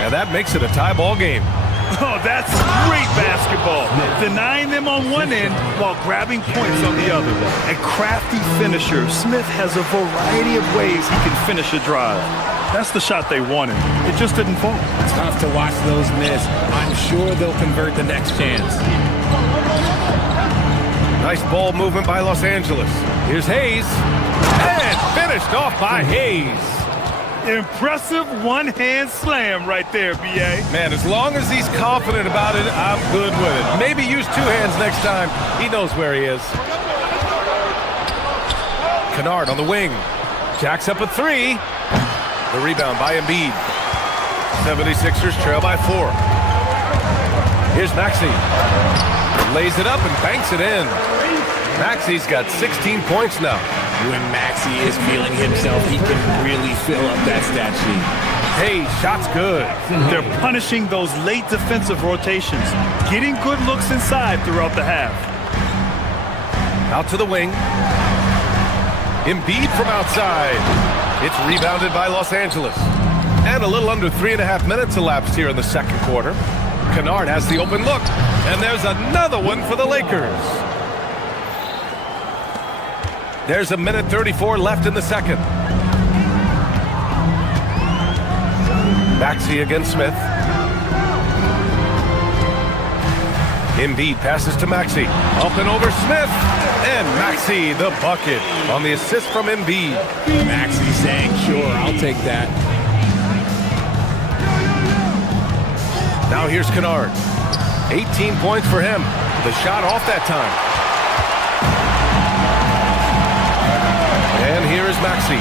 And that makes it a tie ball game. Oh, that's great basketball. Denying them on one end while grabbing points on the other. A crafty finisher. Smith has a variety of ways he can finish a drive. That's the shot they wanted. It just didn't fall. Tough to watch those miss. I'm sure they'll convert the next chance. Nice ball movement by Los Angeles. Here's Hayes. And finished off by Hayes. Impressive one-hand slam right there, B.A. Man, as long as he's confident about it, I'm good with it. Maybe use 2 hands next time. He knows where he is. Kennard on the wing. Jacks up a 3. The rebound by Embiid. 76ers trail by 4. Here's Maxey. Lays it up and banks it in. Maxey's got 16 points now. When Maxey is feeling himself, he can really fill up that stat sheet. Hey, shot's good. They're punishing those late defensive rotations, getting good looks inside throughout the half. Out to the wing. Embiid from outside. It's rebounded by Los Angeles. And a little under 3.5 minutes elapsed here in the second quarter. Kennard has the open look. And there's another one for the Lakers. There's a minute 34 left in the second. Maxey against Smith. Embiid passes to Maxey. Up and over Smith. And Maxey the bucket on the assist from Embiid. Maxey saying, sure, I'll take that. Now here's Kennard. 18 points for him. The shot off that time. And here is Maxey.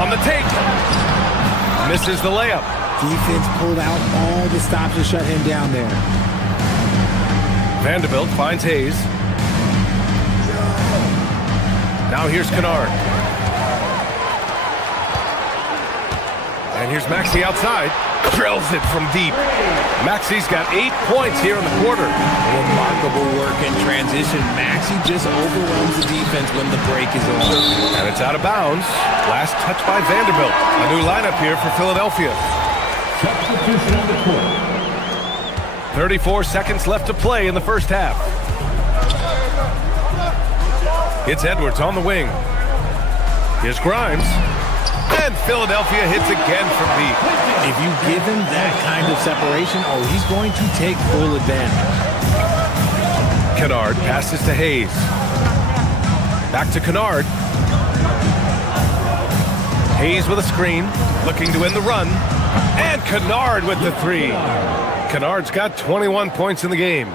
On the take. Misses the layup. Defense pulled out all the stops to shut him down there. Vanderbilt finds Hayes. Now here's Kennard. And here's Maxey outside. Drills it from deep. Maxey's got 8 points here in the quarter. Remarkable work in transition. Maxey just overwhelms the defense when the break is on. And it's out of bounds. Last touch by Vanderbilt. A new lineup here for Philadelphia. Substitution on the court. 34 seconds left to play in the first half. It's Edwards on the wing. Here's Grimes. And Philadelphia hits again from deep. If you give him that kind of separation, he's going to take full advantage. Kennard passes to Hayes. Back to Kennard. Hayes with a screen, looking to end the run. And Kennard with the three. Kennard's got 21 points in the game.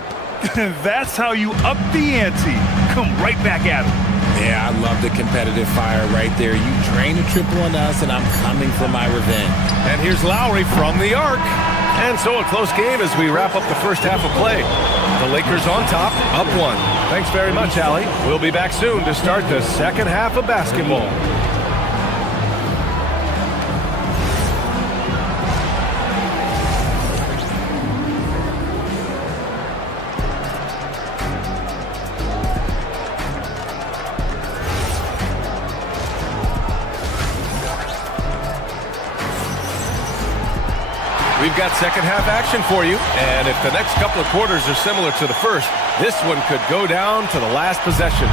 That's how you up the ante. Come right back at him. Yeah, I love the competitive fire right there. You drain a triple on us, and I'm coming for my revenge. And here's Lowry from the arc. And so a close game as we wrap up the first half of play. The Lakers on top, up 1. Thanks very much, Allie. We'll be back soon to start the second half of basketball. We've got second half action for you, and if the next couple of quarters are similar to the first, this one could go down to the last possession.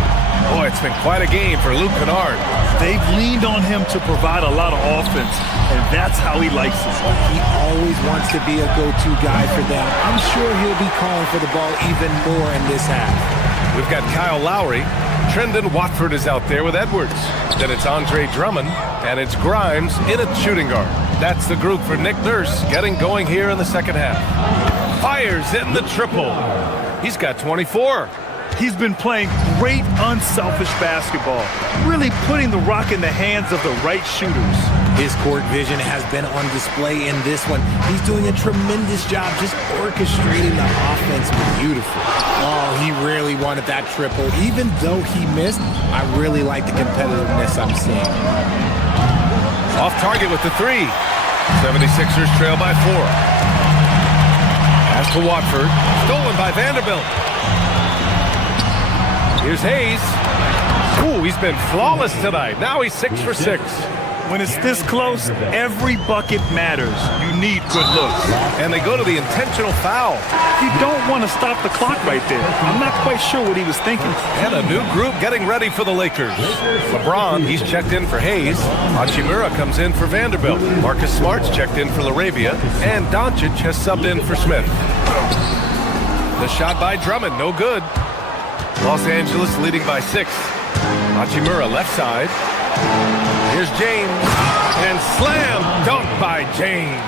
Boy, it's been quite a game for Luke Kennard. They've leaned on him to provide a lot of offense, and that's how he likes it. He always wants to be a go-to guy for them. I'm sure he'll be calling for the ball even more in this half. We've got Kyle Lowry. Trendon Watford is out there with Edwards. Then it's Andre Drummond, and it's Grimes in at shooting guard. That's the group for Nick Nurse getting going here in the second half. Fires in the triple. He's got 24. He's been playing great, unselfish basketball, really putting the rock in the hands of the right shooters. His court vision has been on display in this one. He's doing a tremendous job just orchestrating the offense beautifully. Oh, he really wanted that triple. Even though he missed, I really like the competitiveness I'm seeing. Off target with the three. 76ers trail by 4. Pass to Watford. Stolen by Vanderbilt. Here's Hayes. Ooh, he's been flawless tonight. Now he's 6 for 6. When it's this close, every bucket matters. You need good looks. And they go to the intentional foul. You don't want to stop the clock right there. I'm not quite sure what he was thinking. And a new group getting ready for the Lakers. LeBron, he's checked in for Hayes. Hachimura comes in for Vanderbilt. Marcus Smart's checked in for LaRavia. And Doncic has subbed in for Smith. The shot by Drummond, no good. Los Angeles leading by 6. Hachimura left side. Here's James, and slam dunk by James.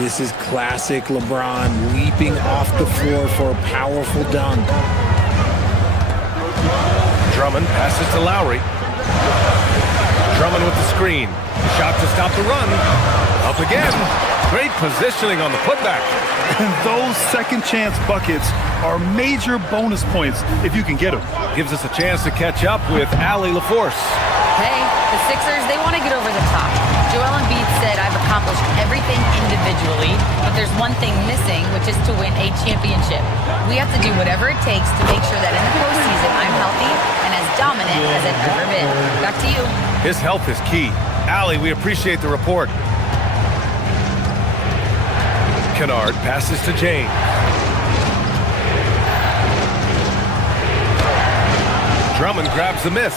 This is classic LeBron leaping off the floor for a powerful dunk. Drummond passes to Lowry. Drummond with the screen. Shot to stop the run. Up again. Great positioning on the putback. And those second chance buckets are major bonus points if you can get them. Gives us a chance to catch up with Allie LaForce. Hey, the Sixers, they want to get over the top. Joel Embiid said, I've accomplished everything individually, but there's one thing missing, which is to win a championship. We have to do whatever it takes to make sure that in the postseason I'm healthy and as dominant as I've ever been. Back to you. His health is key. Allie, we appreciate the report. Kennard passes to James. Drummond grabs the miss.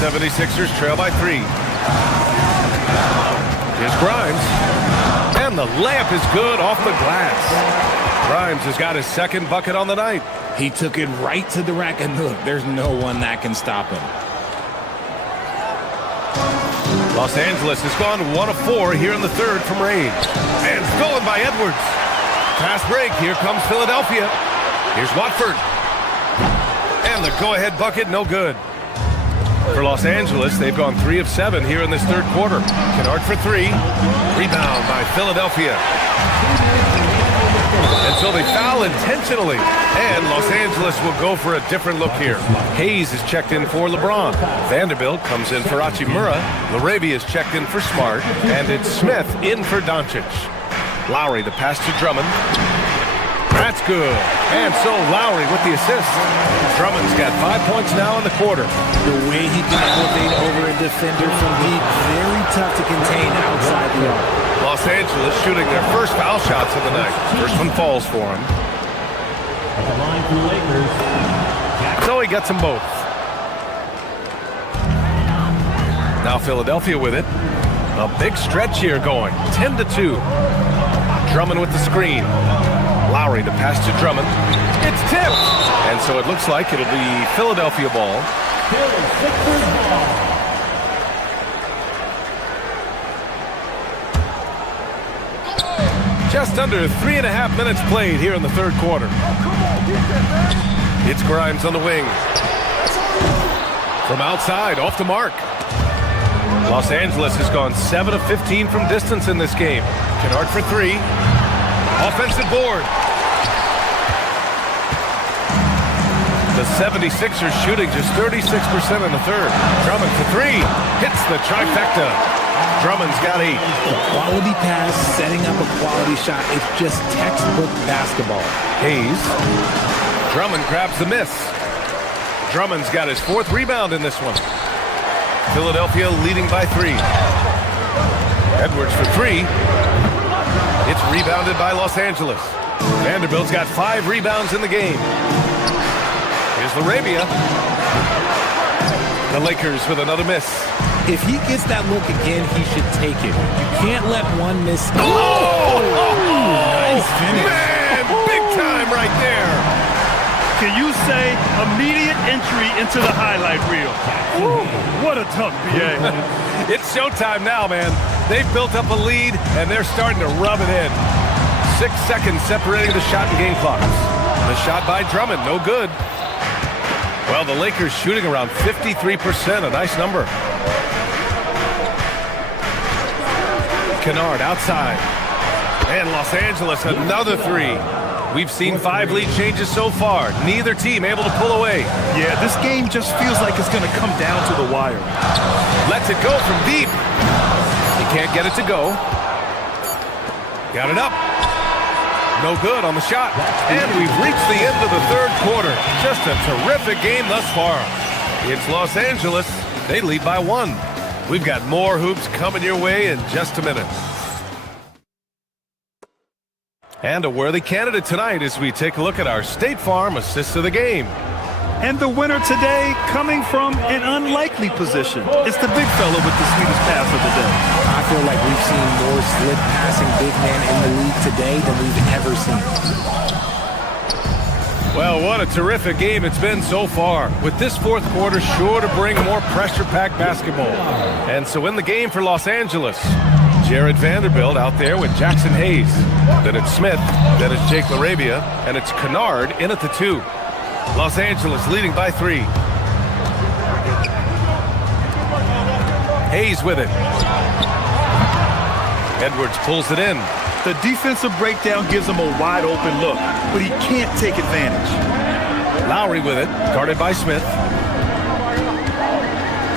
76ers trail by 3. Here's Grimes. And the layup is good off the glass. Grimes has got his second bucket on the night. He took it right to the rack, and look, there's no one that can stop him. Los Angeles has gone 1 of 4 here in the third from range. And stolen by Edwards. Fast break. Here comes Philadelphia. Here's Watford. And the go-ahead bucket, no good. For Los Angeles, they've gone 3 of 7 here in this third quarter. Kennard for 3. Rebound by Philadelphia. And so they foul intentionally. And Los Angeles will go for a different look here. Hayes is checked in for LeBron. Vanderbilt comes in for Hachimura. Larabia is checked in for Smart. And it's Smith in for Doncic. Lowry, the pass to Drummond. That's good. And so Lowry with the assist. Drummond's got 5 points now in the quarter. The way he can elevate over a defender from deep, very tough to contain outside the arc. Los Angeles shooting their first foul shots of the night. First one falls for him. At the line for the Lakers. So he gets them both. Now Philadelphia with it. A big stretch here going. 10-2. Drummond with the screen. Lowry, the pass to Drummond. It's tipped. And so it looks like it'll be Philadelphia ball. Just under 3.5 minutes played here in the third quarter. It's Grimes on the wing. From outside, off the mark. Los Angeles has gone 7 of 15 from distance in this game. Kennard for 3. Offensive board. The 76ers shooting just 36% in the third. Drummond for 3. Hits the trifecta. Drummond's got 8. A quality pass, setting up a quality shot. It's just textbook basketball. Hayes. Drummond grabs the miss. Drummond's got his 4th rebound in this one. Philadelphia leading by 3. Edwards for 3. It's rebounded by Los Angeles. Vanderbilt's got 5 rebounds in the game. Here's Larabia. The Lakers with another miss. If he gets that look again, he should take it. You can't let one miss. Nice finish. Man, big time right there. Can you say immediate entry into the highlight reel? Woo, what a dunk, BA. It's showtime now, man. They've built up a lead, and they're starting to rub it in. 6 seconds separating the shot and game clocks. The shot by Drummond, no good. Well, the Lakers shooting around 53%, a nice number. Kennard outside. And Los Angeles, another 3. We've seen 5 lead changes so far. Neither team able to pull away. Yeah, this game just feels like it's going to come down to the wire. Lets it go from deep. He can't get it to go. Got it up. No good on the shot. And we've reached the end of the third quarter. Just a terrific game thus far. It's Los Angeles. They lead by 1. We've got more hoops coming your way in just a minute. And a worthy candidate tonight as we take a look at our State Farm assist of the game. And the winner today coming from an unlikely position. It's the big fella with the sweetest pass of the day. I feel like we've seen more slip passing big men in the league today than we've ever seen. Well, what a terrific game it's been so far. With this fourth quarter sure to bring more pressure-packed basketball. And so in the game for Los Angeles, Jared Vanderbilt out there with Jackson Hayes. Then it's Smith, then it's Jake Larabia, and it's Kennard in at the 2. Los Angeles leading by 3. Hayes with it. Edwards pulls it in. The defensive breakdown gives him a wide open look, but he can't take advantage. Lowry with it, guarded by Smith.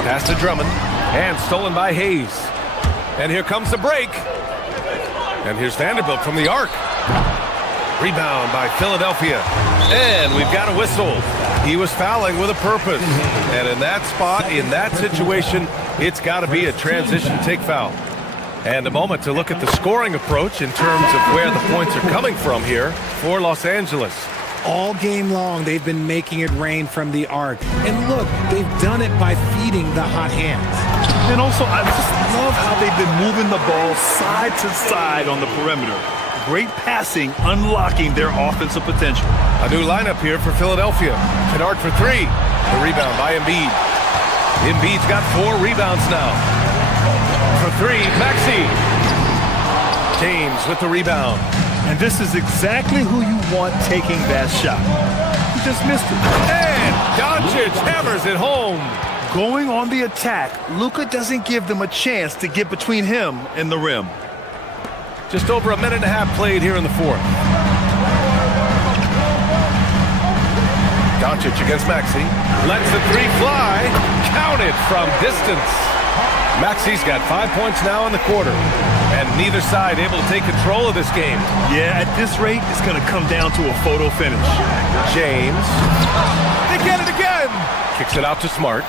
Pass to Drummond, and stolen by Hayes. And here comes the break. And here's Vanderbilt from the arc. Rebound by Philadelphia. And we've got a whistle. He was fouling with a purpose. And in that spot, in that situation, it's got to be a transition take foul. And a moment to look at the scoring approach in terms of where the points are coming from here for Los Angeles. All game long, they've been making it rain from the arc. And look, they've done it by feeding the hot hands. And also, I just love how they've been moving the ball side to side on the perimeter. Great passing, unlocking their offensive potential. A new lineup here for Philadelphia. Kennard for 3. The rebound by Embiid. Embiid's got 4 rebounds now. For 3, Maxey. James with the rebound. And this is exactly who you want taking that shot. He just missed it. And Doncic hammers it home. Going on the attack, Luka doesn't give them a chance to get between him and the rim. Just over a minute and a half played here in the fourth. Doncic against Maxey. Lets the three fly. Counted from distance. Maxey's got 5 points now in the quarter. And neither side able to take control of this game. Yeah, at this rate, it's going to come down to a photo finish. James. They get it again. Kicks it out to Smart.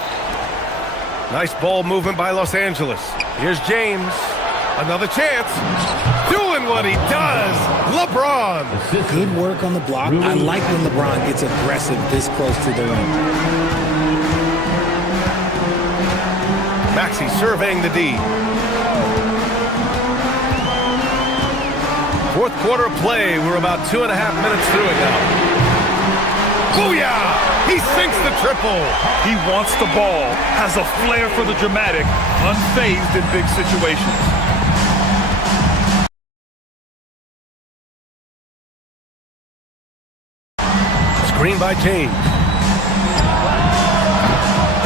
Nice ball movement by Los Angeles. Here's James. Another chance. Doing what he does. LeBron. Good work on the block. I like when LeBron gets aggressive this close to the rim. Maxey surveying the D. Fourth quarter of play. We're about 2.5 minutes through it now. Booyah! He sinks the triple. He wants the ball, has a flair for the dramatic, unfazed in big situations. Screen by James.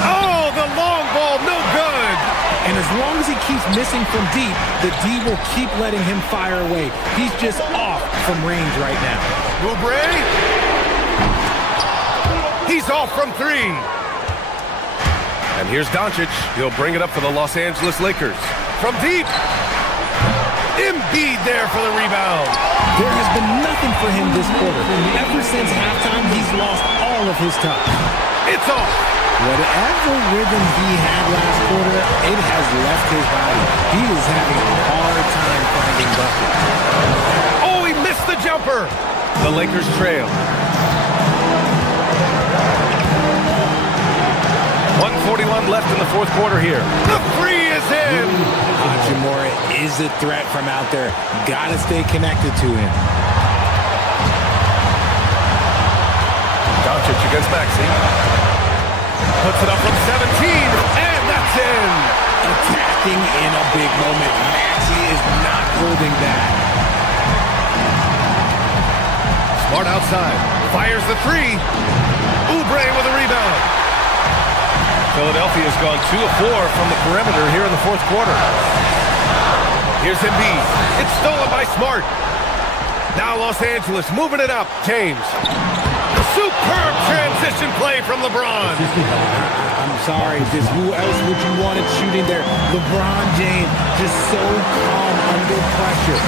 Oh, the long ball, no good. And as long as he keeps missing from deep, the D will keep letting him fire away. He's just off from range right now. Oubre. He's off from three. And here's Doncic. He'll bring it up for the Los Angeles Lakers. From deep. Embiid there for the rebound. There has been nothing for him this quarter. Ever since halftime, he's lost all of his touch. It's off. Whatever rhythm he had last quarter, it has left his body. He is having a hard time finding buckets. Oh, he missed the jumper. The Lakers trail. 1:41 left in the fourth quarter here. The three is in. Hachimura is a threat from out there. Gotta stay connected to him. Doncic against Maxey. Puts it up from 17, and that's in. Attacking in a big moment. Maxey is not holding back. Smart outside. Fires the three. Oubre with a rebound. Philadelphia's gone 2 of 4 from the perimeter here in the fourth quarter. Here's Embiid. It's stolen by Smart. Now Los Angeles moving it up. James. Superb transition play from LeBron. I'm sorry, just who else would you want it shooting there? LeBron James, just so calm under pressure.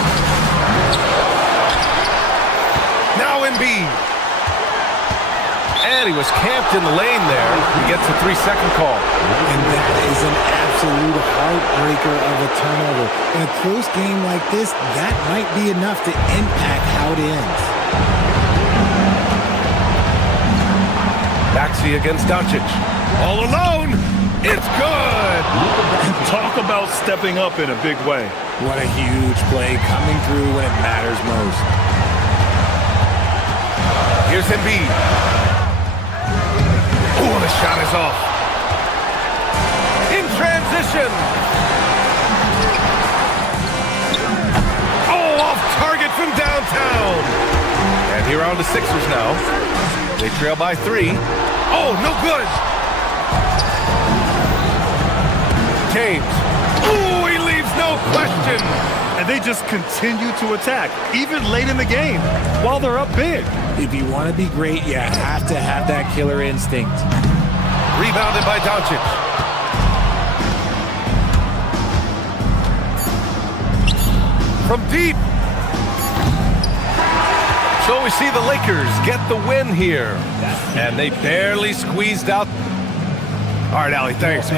Now Embiid. And he was camped in the lane there. He gets a 3-second call. And that is an absolute heartbreaker of a turnover. In a close game like this, that might be enough to impact how it ends. Maxey against Doncic. All alone. It's good. Talk about stepping up in a big way. What a huge play coming through when it matters most. Here's Embiid. Oh, the shot is off. In transition. Oh, off target from downtown. And here on the Sixers now. They trail by 3. Oh, no good. James. Oh, he leaves no question. And they just continue to attack, even late in the game, while they're up big. If you want to be great, you have to have that killer instinct. Rebounded by Doncic. From deep. So we see the Lakers get the win here. And they barely squeezed out. All right, Allie, thanks.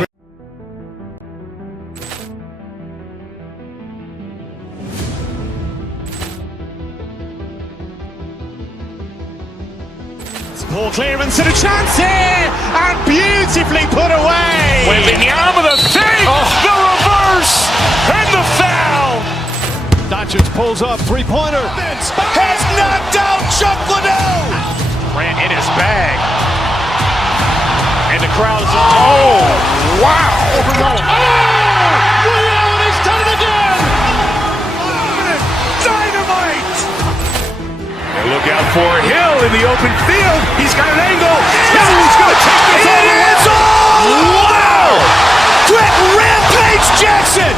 Ball clearance and a chance here, and beautifully put away. Wembanyama the save, the reverse, and the foul. Doncic pulls up, three-pointer. Has knocked out Chuck Liddell. Ran in his bag. And the crowd is, oh, wow. Oh, Liddell has done it again. Dynamite. for Hill in the open field. He's got an angle. Hill's going to take this all the way. It's all! Wow! Quick Rampage Jackson!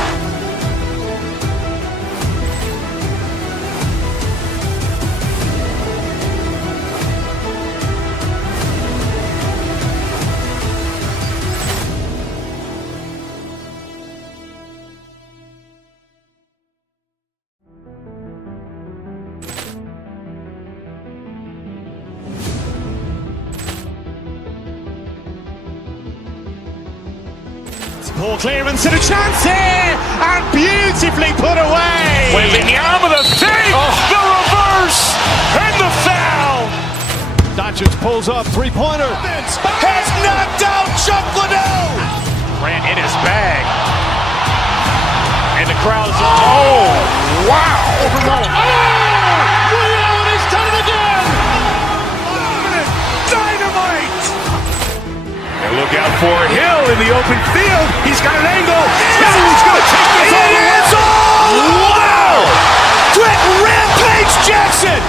Poor clearance and a chance here, and beautifully put away. Wembanyama the fake, the reverse, and the foul. Doncic pulls up, three-pointer. Has knocked out Chuck Liddell. Grant in his bag. And the crowd's oh, wow. He's done it again. Dynamite. And look out for Hill in the open field. He's got an angle. Hill's going to take this all the way. Wow! Quick Rampage Jackson.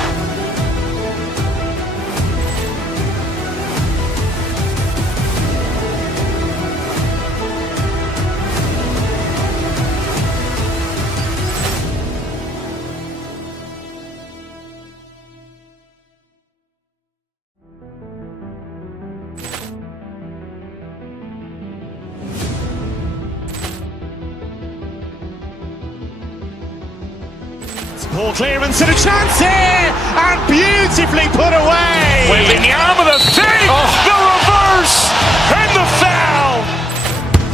Poor clearance and a chance here, and beautifully put away. Wembanyama the fake, the reverse, and the foul.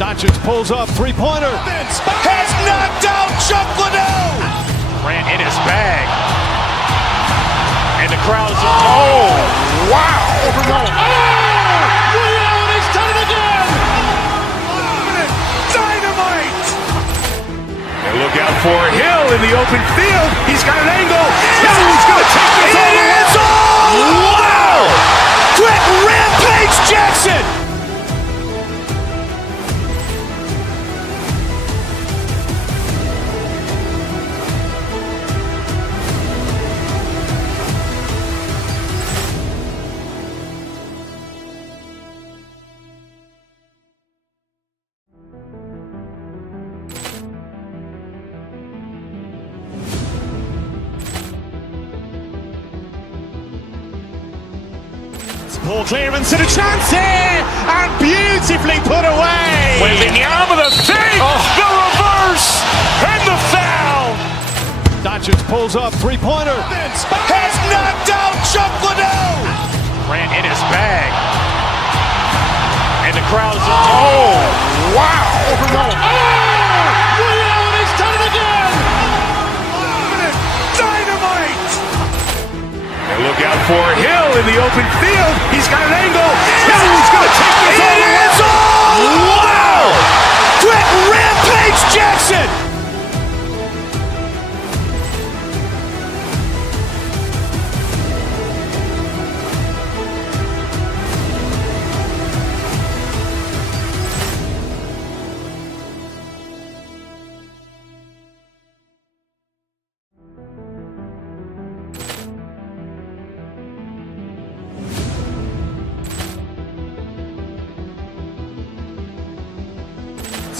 Doncic pulls up, three-pointer. Has knocked out Chuck Liddell. Grant in his bag. And the crowd's oh, wow. He's done it again. Dynamite. And look out for Hill in the open field. He's got an angle. Hill's going to take this all the way. Wow! Quick Rampage Jackson. Poor clearance and a chance here, and beautifully put away. Wembanyama the fake, the reverse, and the foul. Doncic pulls up, three-pointer. Has knocked out Chuck Liddell. Grant in his bag. And the crowd's oh, wow. He's done it again. Dynamite. And look out for Hill in the open field. He's got an angle. Hill's going to take this all the way. Wow! Quick Rampage Jackson.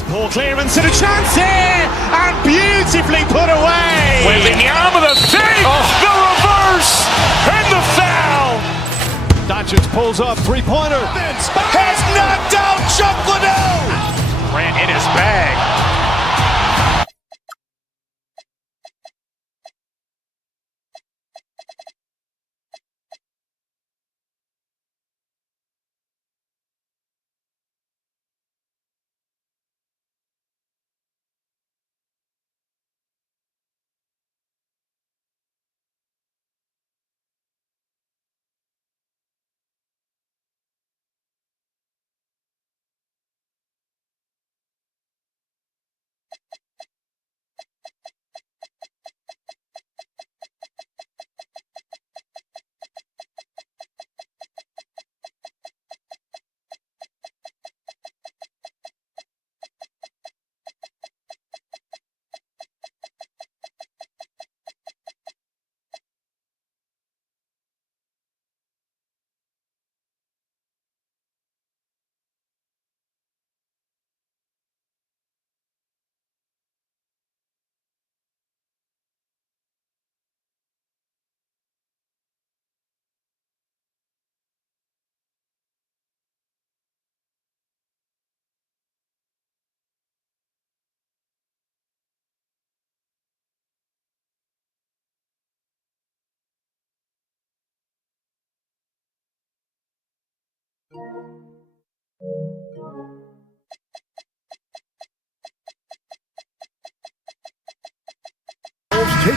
Poor clearance and a chance here, and beautifully put away. Wembanyama the fake, the reverse, and the foul. Doncic pulls up, three-pointer. Has knocked out Chuck Liddell. Grant in his bag.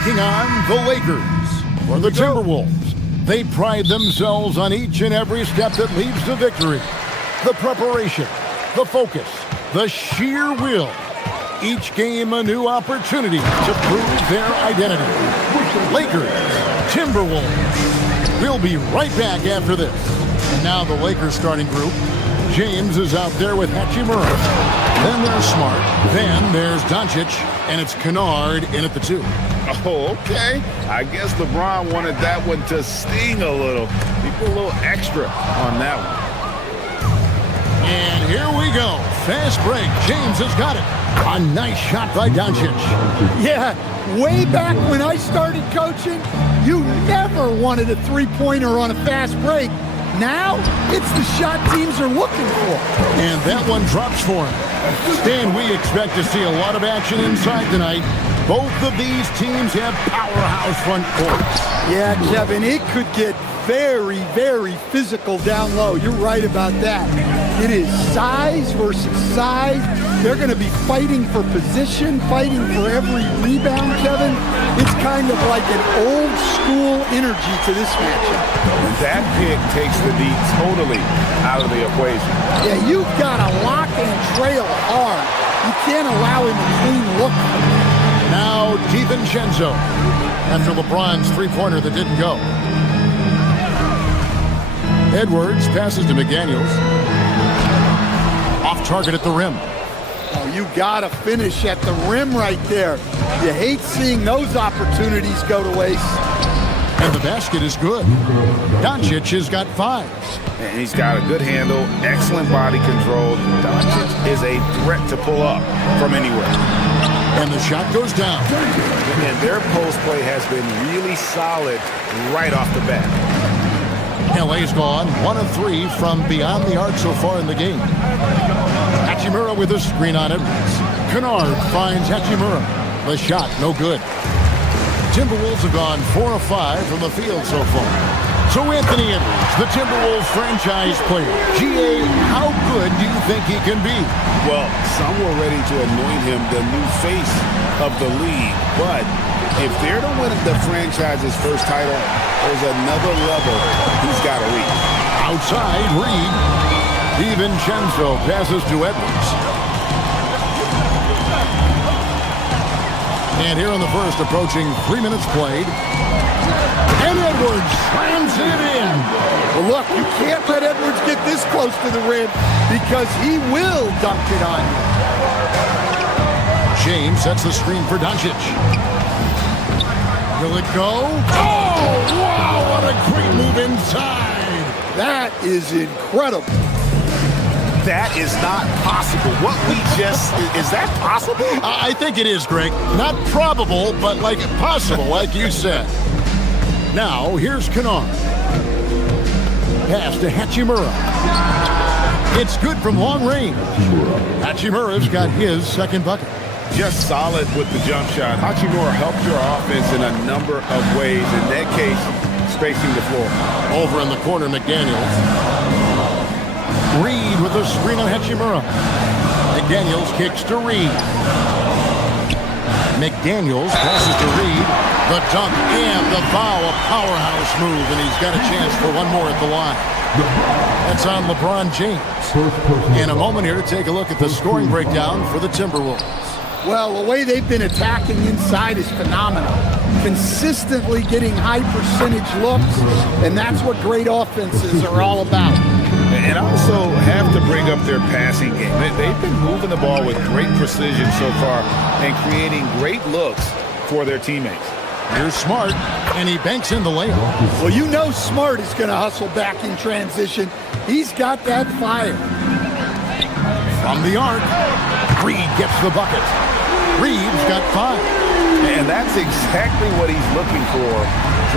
taking on the Lakers. For the Timberwolves, they pride themselves on each and every step that leads to victory. The preparation, the focus, the sheer will. Each game a new opportunity to prove their identity. Lakers, Timberwolves. We'll be right back after this. And now the Lakers starting group. James is out there with Hachimura. Then there's Smart. Then there's Doncic. And it's Kennard in at the 2. Oh, okay. I guess LeBron wanted that one to sting a little. He put a little extra on that one. And here we go. Fast break. James has got it. A nice shot by Doncic. Yeah, way back when I started coaching, you never wanted a three-pointer on a fast break. Now, it's the shot teams are looking for. And that one drops for him. Stan, we expect to see a lot of action inside tonight. Both of these teams have powerhouse front courts. Yeah, Kevin, it could get very, very physical down low. You're right about that. It is size versus size. They're going to be fighting for position, fighting for every rebound, Kevin. It's kind of like an old school energy to this matchup. That pick takes the D totally out of the equation. Yeah, you've got to lock and trail hard. You can't allow him a clean look. Now, DiVincenzo, after LeBron's three-pointer that didn't go. Edwards passes to McDaniels. Off target at the rim. Oh, you got to finish at the rim right there. You hate seeing those opportunities go to waste. And the basket is good. Doncic has got 5. And he's got a good handle, excellent body control. Doncic is a threat to pull up from anywhere. And the shot goes down. And their post play has been really solid right off the bat. LA's gone 1 of 3 from beyond the arc so far in the game. Hachimura with a screen on Edwards. Kennard finds Hachimura. The shot, no good. Timberwolves have gone 4 of 5 from the field so far. So Anthony Edwards, the Timberwolves franchise player. GA, how good do you think he can be? Well, some were ready to anoint him the new face of the league. But if they're to win the franchise's first title, there's another level he's got to reach. Outside, Reed. DiVincenzo passes to Edwards. And here in the first, approaching 3 minutes played. And Edwards slams it in. Well, look, you can't let Edwards get this close to the rim because he will dunk it on you. James sets the screen for Doncic. Will it go? Oh, wow, what a great move inside. That is incredible. That is not possible. What we just, is that possible? I think it is, Greg. Not probable, but like possible, like you said. Now, here's Kennard. Pass to Hachimura. It's good from long range. Hachimura's got his second bucket. Just solid with the jump shot. Hachimura helps your offense in a number of ways. In that case, spacing the floor. Over in the corner, McDaniels. Reed with a screen on Hachimura. McDaniels kicks to Reed. McDaniels passes to Reed. The dunk and the foul, a powerhouse move, and he's got a chance for one more at the line. That's on LeBron James. In a moment here to take a look at the scoring breakdown for the Timberwolves. Well, the way they've been attacking inside is phenomenal. Consistently getting high percentage looks, and that's what great offenses are all about. And also have to bring up their passing game. They've been moving the ball with great precision so far and creating great looks for their teammates. Here's Smart, and he banks in the layup. Well, you know Smart is going to hustle back in transition. He's got that fire. From the arc, Reed gets the bucket. Reed's got 5. And that's exactly what he's looking for,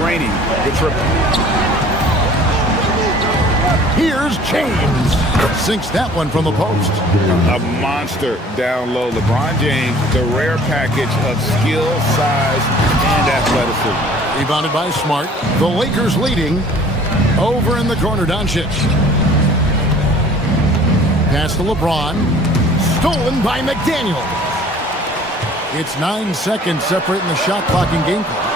draining the triple. Here's James. Sinks that one from the post. A monster down low. LeBron James, the rare package of skill, size, and athleticism. Rebounded by Smart. The Lakers leading. Over in the corner, Doncic. Pass to LeBron. Stolen by McDaniel. It's 9 seconds separating the shot clock and game clock.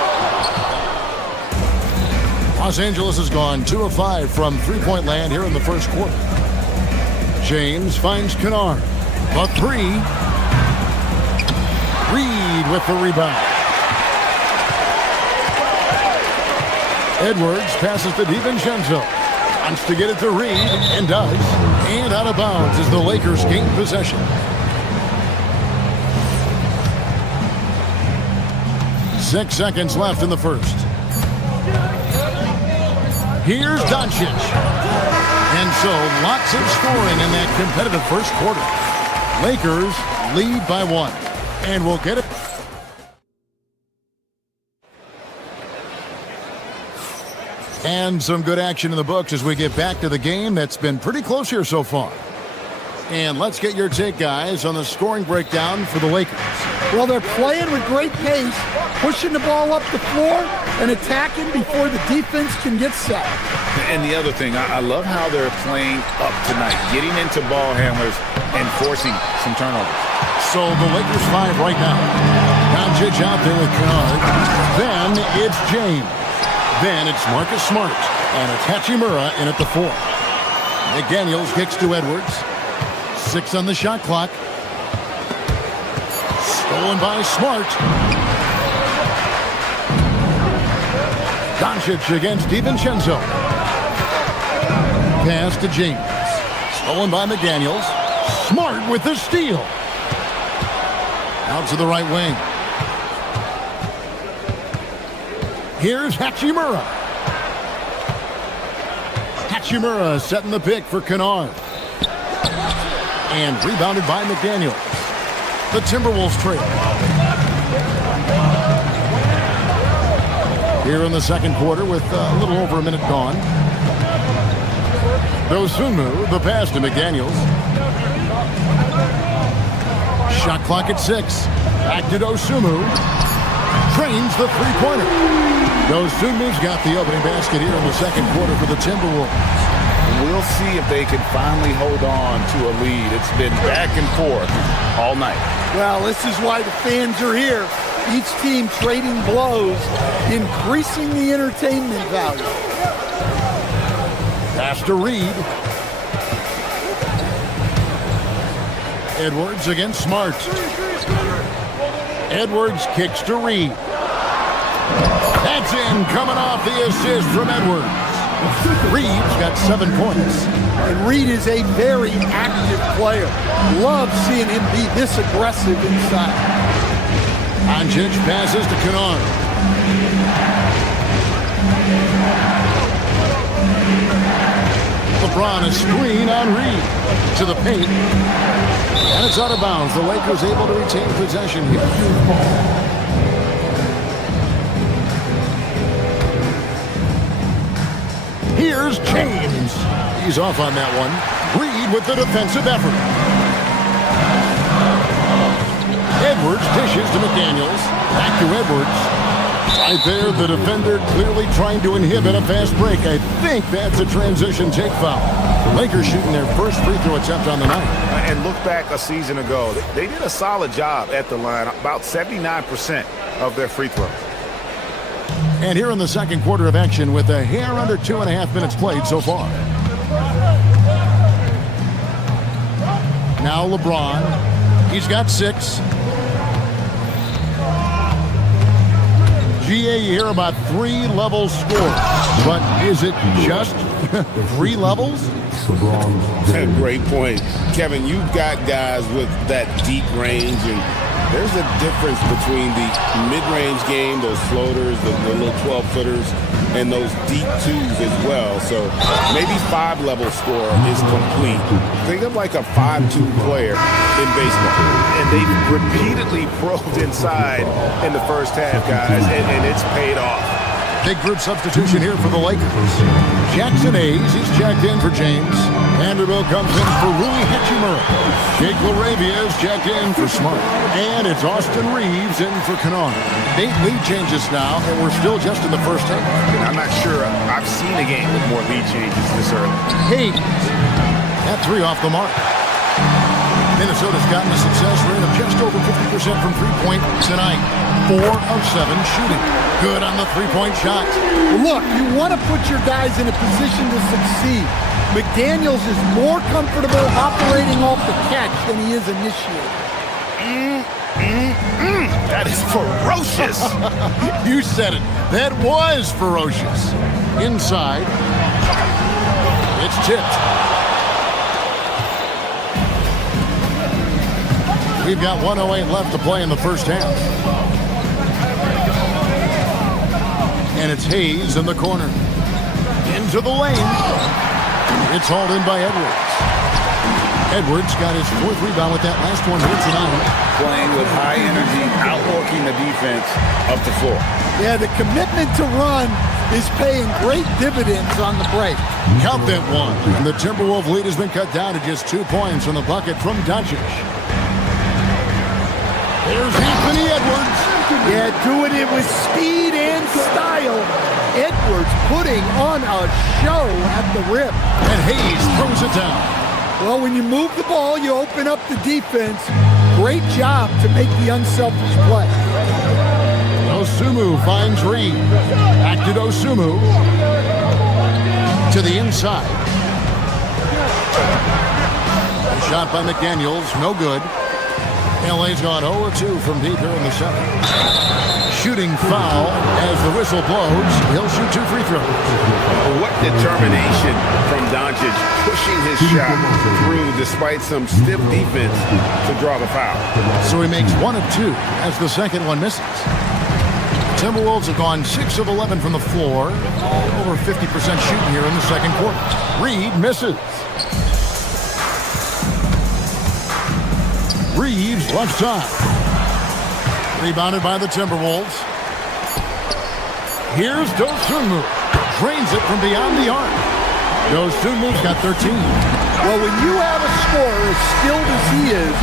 Los Angeles has gone 2 of 5 from three-point land here in the first quarter. James finds Kennard. A three. Reed with the rebound. Edwards passes to DiVincenzo. Wants to get it to Reed, and does. And out of bounds as the Lakers gain possession. 6 seconds left in the first. Here's Doncic. And so, lots of scoring in that competitive first quarter. Lakers lead by 1. And we'll get it. And some good action in the books as we get back to the game that's been pretty close here so far. And let's get your take, guys, on the scoring breakdown for the Lakers. Well, they're playing with great pace, pushing the ball up the floor and attacking before the defense can get set. And the other thing, I love how they're playing up tonight, getting into ball handlers and forcing some turnovers. So the Lakers 5 right now. Doncic out there with Kennard. Then it's James. Then it's Marcus Smart. And it's Hachimura in at the 4. McDaniels kicks to Edwards. 6 on the shot clock. Stolen by Smart. Doncic against DiVincenzo. Pass to James. Stolen by McDaniels. Smart with the steal. Out to the right wing. Here's Hachimura. Hachimura setting the pick for Kennard. And rebounded by McDaniels. The Timberwolves trail. Here in the second quarter with a little over a minute gone. Dosunmu, the pass to McDaniels. Shot clock at 6. Back to Dosunmu. Trains the three-pointer. Dosunmu's got the opening basket here in the second quarter for the Timberwolves. We'll see if they can finally hold on to a lead. It's been back and forth all night. Well, this is why the fans are here. Each team trading blows, increasing the entertainment value. Pass to Reed. Edwards against Smart. Edwards kicks to Reed. That's in, coming off the assist from Edwards. Reed's got 7 points. And Reed is a very active player. Love seeing him be this aggressive inside. Doncic passes to Kennard. LeBron a screen on Reed to the paint. And it's out of bounds. The Lakers able to retain possession here. Here's James. He's off on that one. Reed with the defensive effort. Edwards dishes to McDaniels. Back to Edwards. Right there, the defender clearly trying to inhibit a fast break. I think that's a transition take foul. The Lakers shooting their first free throw attempt on the night. And look back a season ago. They did a solid job at the line, about 79% of their free throws. And here in the second quarter of action with a hair under 2.5 minutes played so far. Now LeBron. He's got 6. GA, you hear about 3-level scores. But is it just 3 levels? Great point. Kevin, you've got guys with that deep range, and there's a difference between the mid-range game, those floaters, the little 12-footers, and those deep 2s as well. So maybe 5-level score is complete. Think of like a 5-2 player in baseball. And they've repeatedly probed inside in the first half, guys, and it's paid off. Big group substitution here for the Lakers. Jackson Hayes, he's checked in for James. Vanderbilt comes in for Rui Hachimura. Jake LaRavia is checked in for Smart. And it's Austin Reeves in for Kennard. 8 lead changes now, and we're still just in the first half. And I'm not sure I've seen a game with more lead changes this early. Hayes, that 3 off the mark. Minnesota's gotten a success rate of just over 50% from three-point tonight. 4 of 7 shooting. Good on the three-point shot. Look, you want to put your guys in a position to succeed. McDaniels is more comfortable operating off the catch than he is initiating. That is ferocious. You said it. That was ferocious. Inside. It's tipped. We've got 1:08 left to play in the first half. And it's Hayes in the corner. Into the lane. It's hauled in by Edwards. Edwards got his 4th rebound with that last one here tonight. Playing with high energy, outworking the defense up the floor. Yeah, the commitment to run is paying great dividends on the break. Count that one. And the Timberwolves lead has been cut down to just 2 points on the bucket from Doncic. There's Anthony Edwards. Yeah, doing it with speed and style. Edwards putting on a show at the rim. And Hayes throws it down. Well, when you move the ball, you open up the defense. Great job to make the unselfish play. Osumu finds Reed. Back to Osumu. To the inside. A shot by McDaniels, no good. LA's gone 0-2 from deep here in the 7th. Shooting foul as the whistle blows. He'll shoot 2 free throws. What determination from Doncic, pushing his shot through despite some stiff defense to draw the foul. So he makes 1 of 2 as the second one misses. Timberwolves have gone 6 of 11 from the floor. Over 50% shooting here in the second quarter. Reed misses. Reeves left side. Rebounded by the Timberwolves. Here's Dosunmu. Drains it from beyond the arc. Dosunmu's got 13. Well, when you have a scorer as skilled as he is,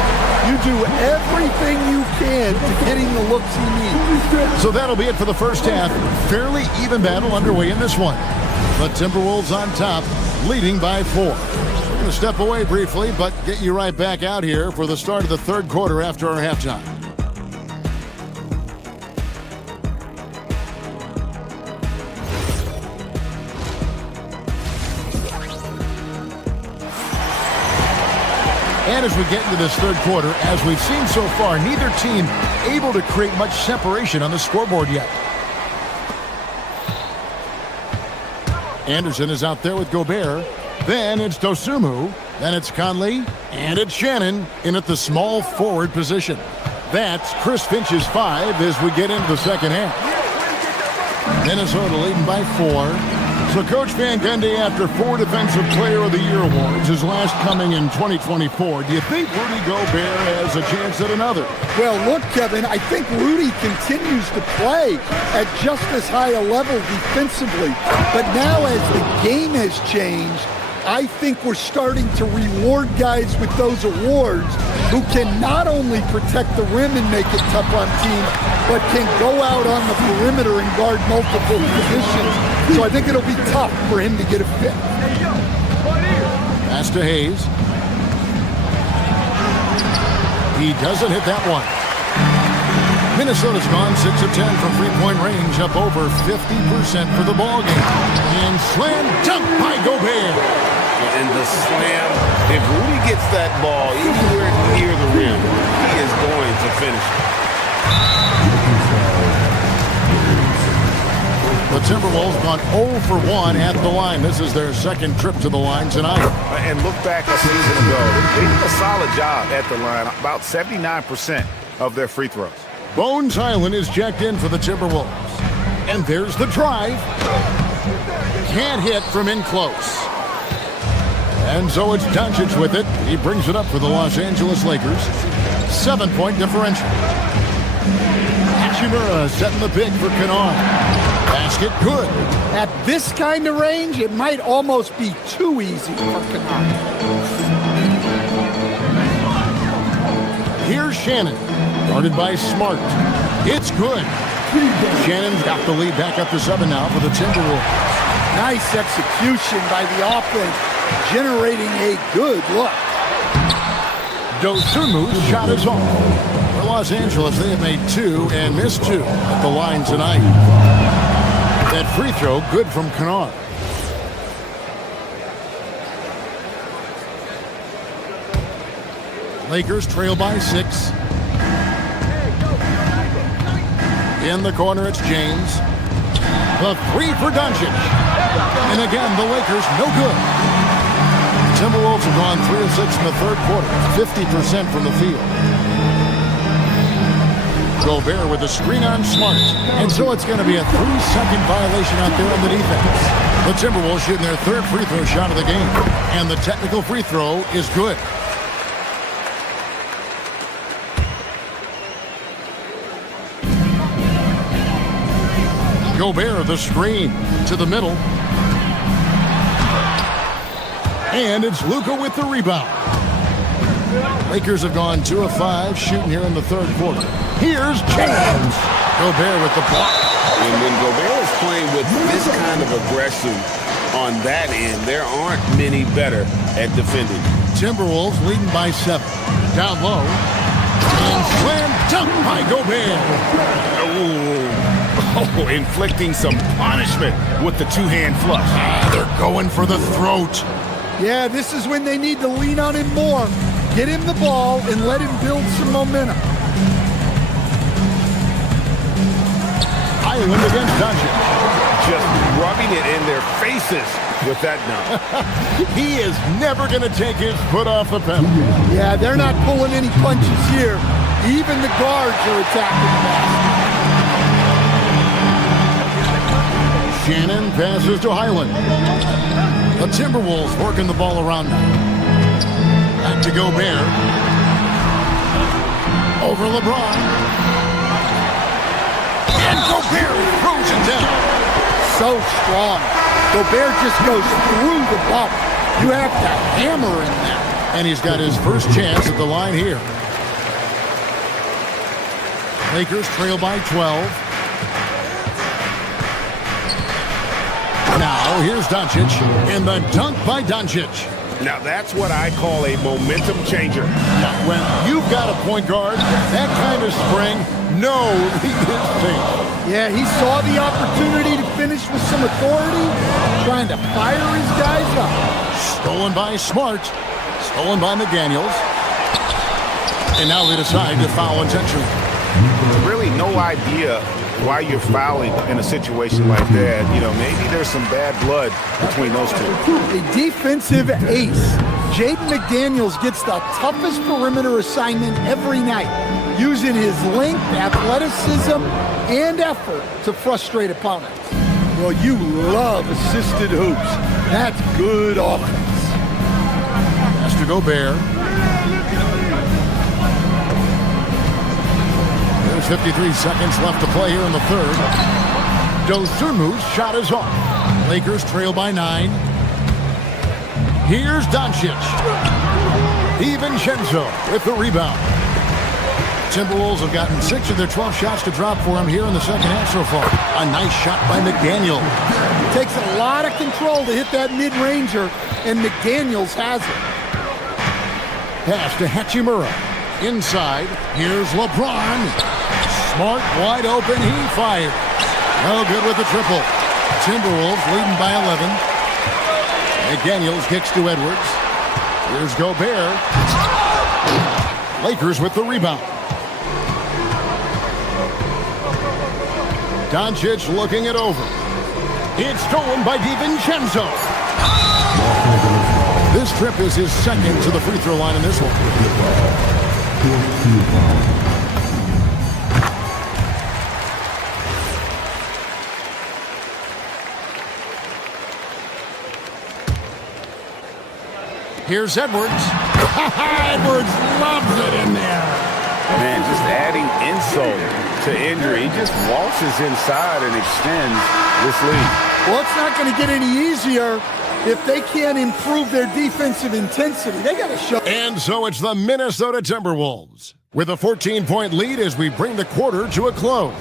you do everything you can to get him the looks he needs. So that'll be it for the first half. Fairly even battle underway in this one. The Timberwolves on top, leading by 4. We're going to step away briefly, but get you right back out here for the start of the third quarter after our halftime. And as we get into this third quarter, as we've seen so far, neither team able to create much separation on the scoreboard yet. Anderson is out there with Gobert. Then it's Dosunmu. Then it's Conley. And it's Shannon in at the small forward position. That's Chris Finch's 5 as we get into the second half. Minnesota leading by 4. So Coach Van Gundy, after 4 Defensive Player of the Year awards, his last coming in 2024, do you think Rudy Gobert has a chance at another? Well, look, Kevin, I think Rudy continues to play at just as high a level defensively. But now as the game has changed, I think we're starting to reward guys with those awards who can not only protect the rim and make it tough on teams, but can go out on the perimeter and guard multiple positions. So I think it'll be tough for him to get a fit. Pass to Hayes. He doesn't hit that one. Minnesota's gone 6 of 10 from three-point range, up over 50% for the ballgame. And slam dunk by Gobert. And the slam, if Rudy gets that ball anywhere near the rim, he is going to finish it. The Timberwolves gone 0 for 1 at the line. This is their second trip to the line tonight. And look back a season ago, they did a solid job at the line, about 79% of their free throws. Bones Highland is checked in for the Timberwolves. And there's the drive. Can't hit from in close. And so it's Doncic with it. He brings it up for the Los Angeles Lakers. 7-point differential. Hachimura setting the pick for Kennard. Basket good. At this kind of range, it might almost be too easy for Kennard. Here's Shannon. Guarded by Smart. It's good. Shannon's got the lead back up to 7 now for the Timberwolves. Nice execution by the offense, generating a good look. Dosunmu's shot is off. For Los Angeles, they have made 2 and missed 2 at the line tonight. That free throw good from Kennard. Lakers trail by 6. In the corner, it's James. The 3 for Doncic. And again, the Lakers no good. Timberwolves have gone 3 of 6 in the third quarter, 50% from the field. Gobert with a screen on Smart. And so it's going to be a 3-second violation out there on the defense. The Timberwolves shooting their third free throw shot of the game. And the technical free throw is good. Gobert, the screen to the middle. And it's Luka with the rebound. Lakers have gone 2 of 5 shooting here in the third quarter. Here's James. Gobert with the block. And when Gobert is playing with this kind of aggression on that end, there aren't many better at defending. Timberwolves leading by 7. Down low. And slam dunk by Gobert. Oh, inflicting some punishment with the two-hand flush. They're going for the throat. Yeah, this is when they need to lean on him more. Get him the ball and let him build some momentum. Island against Doncic. Just rubbing it in their faces with that dunk. He is never going to take his foot off the pedal. Yeah, they're not pulling any punches here. Even the guards are attacking the basket. Shannon passes to Highland. The Timberwolves working the ball around now. Back to Gobert. Over LeBron. And Gobert throws it down. So strong. Gobert just goes through the ball. You have to hammer him now. And he's got his first chance at the line here. Lakers trail by 12. Now, here's Doncic, and the dunk by Doncic. Now, that's what I call a momentum changer. Now, when you've got a point guard, that kind of spring, no lead is safe. Yeah, he saw the opportunity to finish with some authority, trying to fire his guys up. Stolen by Smart, stolen by McDaniels. And now they decide to foul intentionally. Really no idea why you're fouling in a situation like that. You know, maybe there's some bad blood between those two. A defensive ace. Jaden McDaniels gets the toughest perimeter assignment every night, using his length, athleticism, and effort to frustrate opponents. Well, you love assisted hoops. That's good offense. Pass to Gobert. 53 seconds left to play here in the third. Dosunmu's shot is off. Lakers trail by 9. Here's Doncic. DiVincenzo with the rebound. Timberwolves have gotten 6 of their 12 shots to drop for him here in the second half so far. A nice shot by McDaniel. It takes a lot of control to hit that mid-ranger, and McDaniels has it. Pass to Hachimura. Inside, here's LeBron. Smart, wide open, he fired. No good with the triple. Timberwolves leading by 11. McDaniels kicks to Edwards. Here's Gobert. Lakers with the rebound. Doncic looking it over. It's stolen by DiVincenzo. This trip is his second to the free throw line in this one. Here's Edwards. Edwards loves it in there. Man, just adding insult to injury. He just waltzes inside and extends this lead. Well, it's not going to get any easier if they can't improve their defensive intensity. They got to show. And so it's the Minnesota Timberwolves with a 14-point lead as we bring the quarter to a close.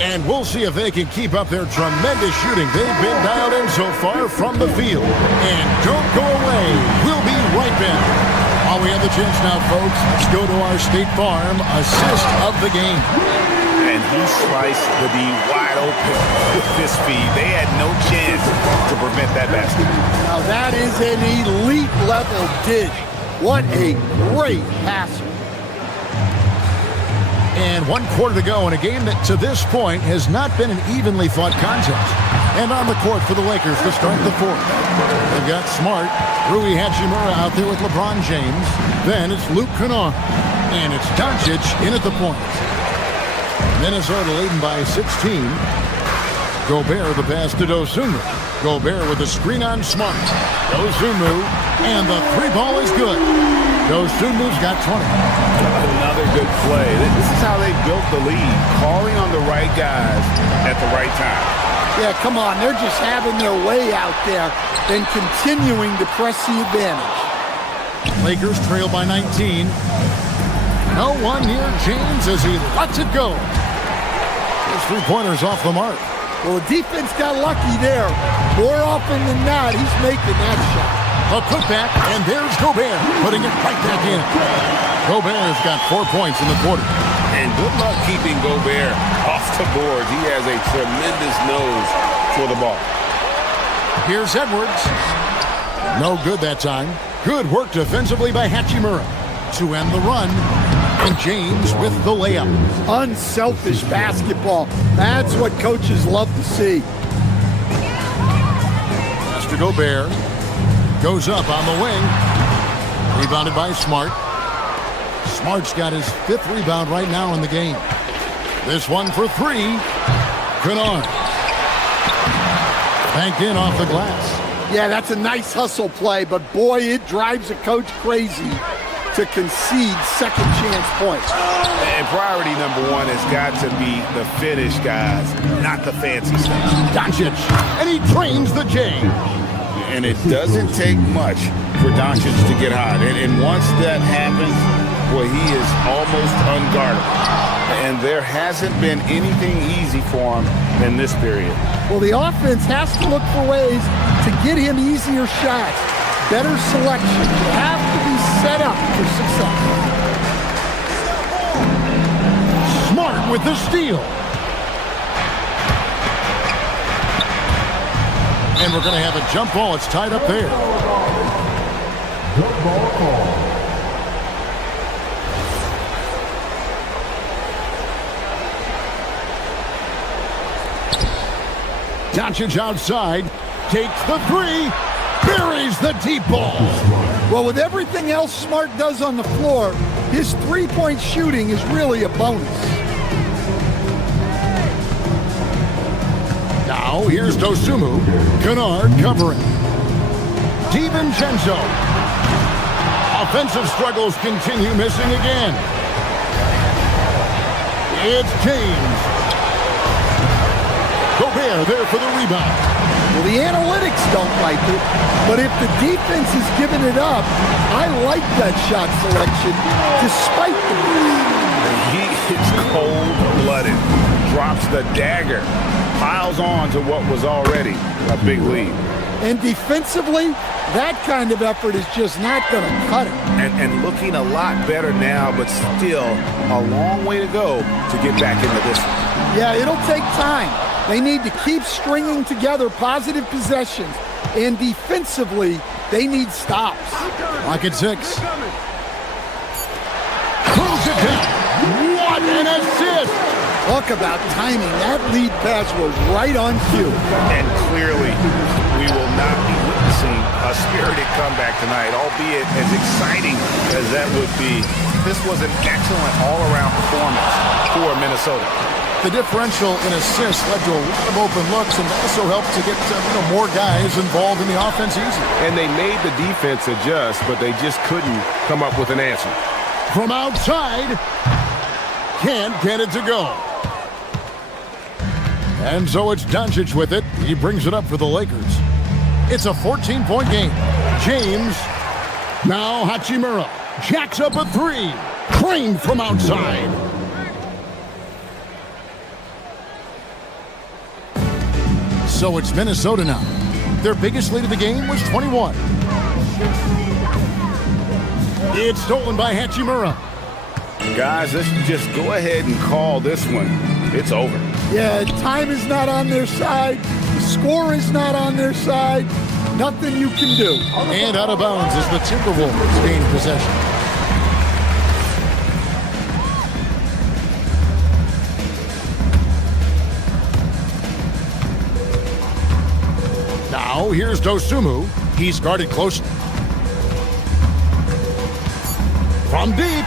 And we'll see if they can keep up their tremendous shooting they've been dialed in so far from the field. And don't go away. We'll be right back. While we have the chance now, folks, let's go to our State Farm assist of the game. And he sliced the D wide open with this speed. They had no chance to prevent that basket. Now that is an elite level dish. What a great passer. And 1 quarter to go in a game that to this point has not been an evenly fought contest. And on the court for the Lakers to start the fourth. They've got Smart, Rui Hachimura out there with LeBron James. Then it's Luke Kennard. And it's Doncic in at the point. Minnesota leading by 16. Gobert the pass to Dosunmu. Gobert with the screen on Smart. Dosunmu, and the 3 ball is good. Dosunmu's got 20. Another good play. This is how they built the lead, calling on the right guys at the right time. Yeah, come on. They're just having their way out there and continuing to press the advantage. Lakers trail by 19. No one near James as he lets it go. His 3-pointers off the mark. Well, the defense got lucky there. More often than not, he's making that shot. A putback, and there's Gobert, putting it right back in. Gobert's got 4 points in the quarter. And good luck keeping Gobert off the board. He has a tremendous nose for the ball. Here's Edwards. No good that time. Good work defensively by Hachimura to end the run. And James with the layup. Unselfish basketball. That's what coaches love to see. Master Gobert goes up on the wing. Rebounded by Smart. Smart's got his 5th rebound right now in the game. This one for 3. Kennard. Banked in off the glass. Yeah, that's a nice hustle play, but boy, it drives a coach crazy to concede second chance points. And priority number 1 has got to be the finish, guys, not the fancy stuff. Doncic, and he trains the J. And it doesn't take much for Doncic to get hot. And once that happens, boy, he is almost unguardable. And there hasn't been anything easy for him in this period. Well, the offense has to look for ways to get him easier shots. Better selection. You have to be set up for success. Smart with the steal. And we're going to have a jump ball. It's tied up there. Jump ball call. Doncic outside. Takes the 3. Buries the deep ball. Well, with everything else Smart does on the floor, his 3-point shooting is really a bonus. Now, here's Dosunmu. Kennard covering. DiVincenzo. Offensive struggles continue, missing again. It's James. Gobert there for the rebound. Well, the analytics don't like it, but if the defense is giving it up, I like that shot selection despite the risk. He is cold-blooded, drops the dagger, piles on to what was already a big lead. And defensively, that kind of effort is just not going to cut it. And looking a lot better now, but still a long way to go to get back into this one. Yeah, it'll take time. They need to keep stringing together positive possessions. And defensively, they need stops. Lock at 6. Close it down. What an assist! Talk about timing. That lead pass was right on cue. And clearly, we will not be witnessing a spirited comeback tonight, albeit as exciting as that would be. This was an excellent all-around performance for Minnesota. The differential in assists led to a lot of open looks and also helped to get more guys involved in the offense easy. And they made the defense adjust, but they just couldn't come up with an answer. From outside, can't get it to go. And so it's Doncic with it. He brings it up for the Lakers. It's a 14-point game. James, now Hachimura, jacks up a 3. Crane from outside. So it's Minnesota now. Their biggest lead of the game was 21. It's stolen by Hachimura. Guys, let's just go ahead and call this one. It's over. Yeah, time is not on their side. The score is not on their side. Nothing you can do. And out of bounds as the Timberwolves gain possession. Now, here's Dosunmu. He's guarded close. From deep.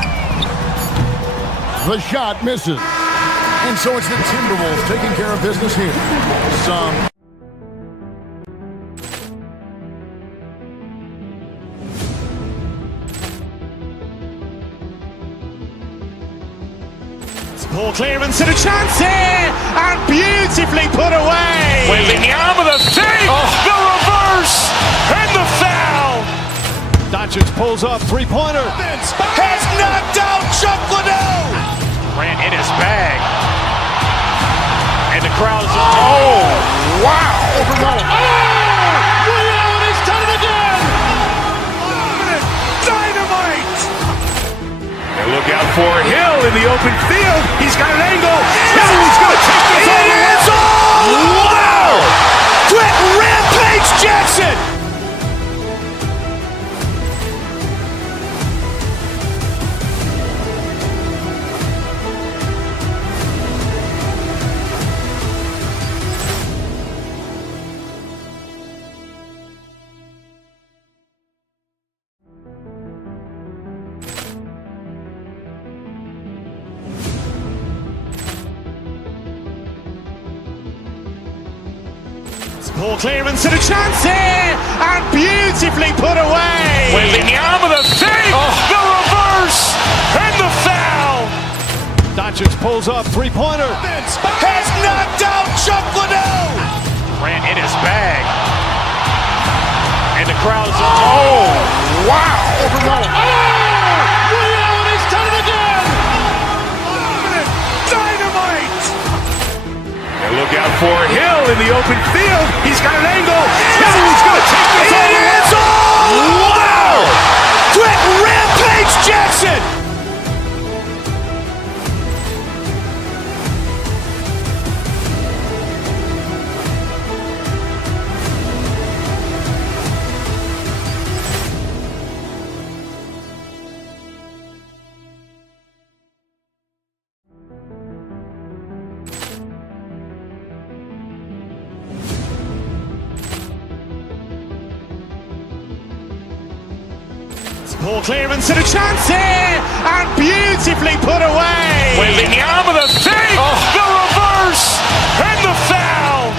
The shot misses. And so it's the Timberwolves taking care of business here. Ball clearance and a chance here, and beautifully put away. Wembanyama the fake, the reverse, and the foul. Doncic pulls up, three-pointer. Has knocked out Chuck Liddell. Ran in his bag. And the crowd is, oh, wow. Overrun. Liddell, he's done it again. Dynamite. And look out for Hill in the open field. He's got an angle. Now he's going to take this all the way. Wow. Quick Rampage Jackson. Ball clearance and a chance here, and beautifully put away. Wembanyama the fake, the reverse, and the foul. Doncic pulls up, three-pointer. Has knocked out Chuck Liddell. Ran in his bag. And the crowd is, oh, wow. Overrun. Liddell, he's done it again. Dynamite. And look out for Hill in the open field. He's got an angle. Now he's going to take this all the way. Wow. Quick Rampage Jackson. Ball clearance and a chance here, and beautifully put away. Wembanyama the fake, the reverse, and the foul.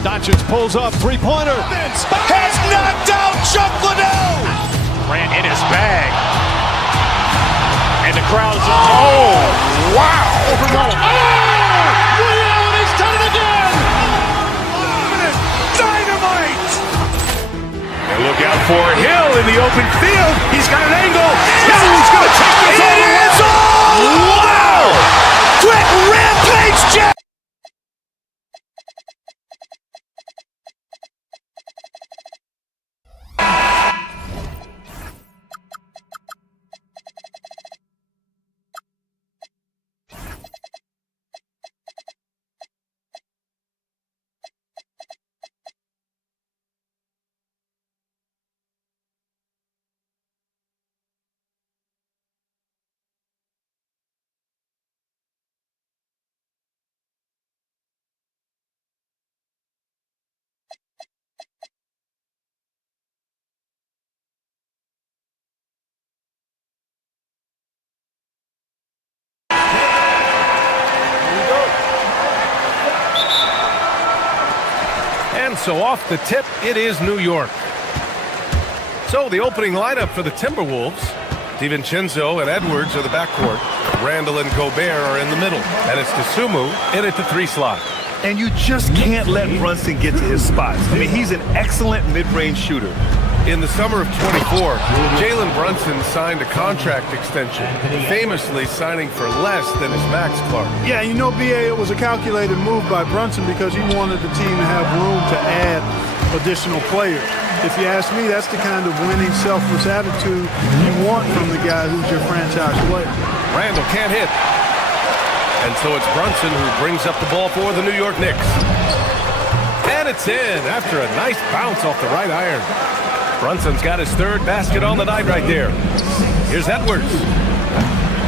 Doncic pulls up, three-pointer. Has knocked out Chuck Liddell. Ran in his bag. And the crowd is, oh, wow. Overrun. Liddell, he's done it again. Dynamite. And look out for Hill in the open field. He's got an angle. Now he's going to take this all the way. Wow. Quick Rampage Jackson. And so off the tip, it is New York. So the opening lineup for the Timberwolves, DiVincenzo and Edwards are the backcourt. Randall and Gobert are in the middle. And it's Dosunmu in at the three slot. And you just can't let Brunson get to his spots. I mean, he's an excellent mid-range shooter. In the summer of 24, Jalen Brunson signed a contract extension, famously signing for less than his max, Clark. Yeah, you know, BA, it was a calculated move by Brunson because he wanted the team to have room to add additional players. if you ask me, that's the kind of winning, selfless attitude you want from the guy who's your franchise player. Randall can't hit. And so it's Brunson who brings up the ball for the New York Knicks. And it's in after a nice bounce off the right iron. Brunson's got his third basket on the night right there. Here's Edwards.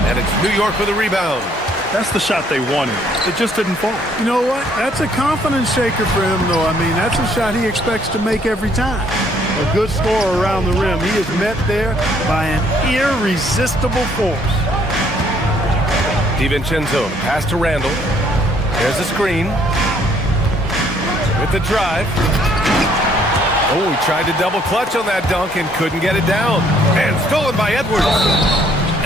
And it's New York with a rebound. That's the shot they wanted. It just didn't fall. You know what? That's a confidence shaker for him, though. I mean, that's a shot he expects to make every time. A good scorer around the rim. He is met there by an irresistible force. DiVincenzo, pass to Randall. There's the screen. With the drive. Oh, he tried to double clutch on that dunk and couldn't get it down. And stolen by Edwards.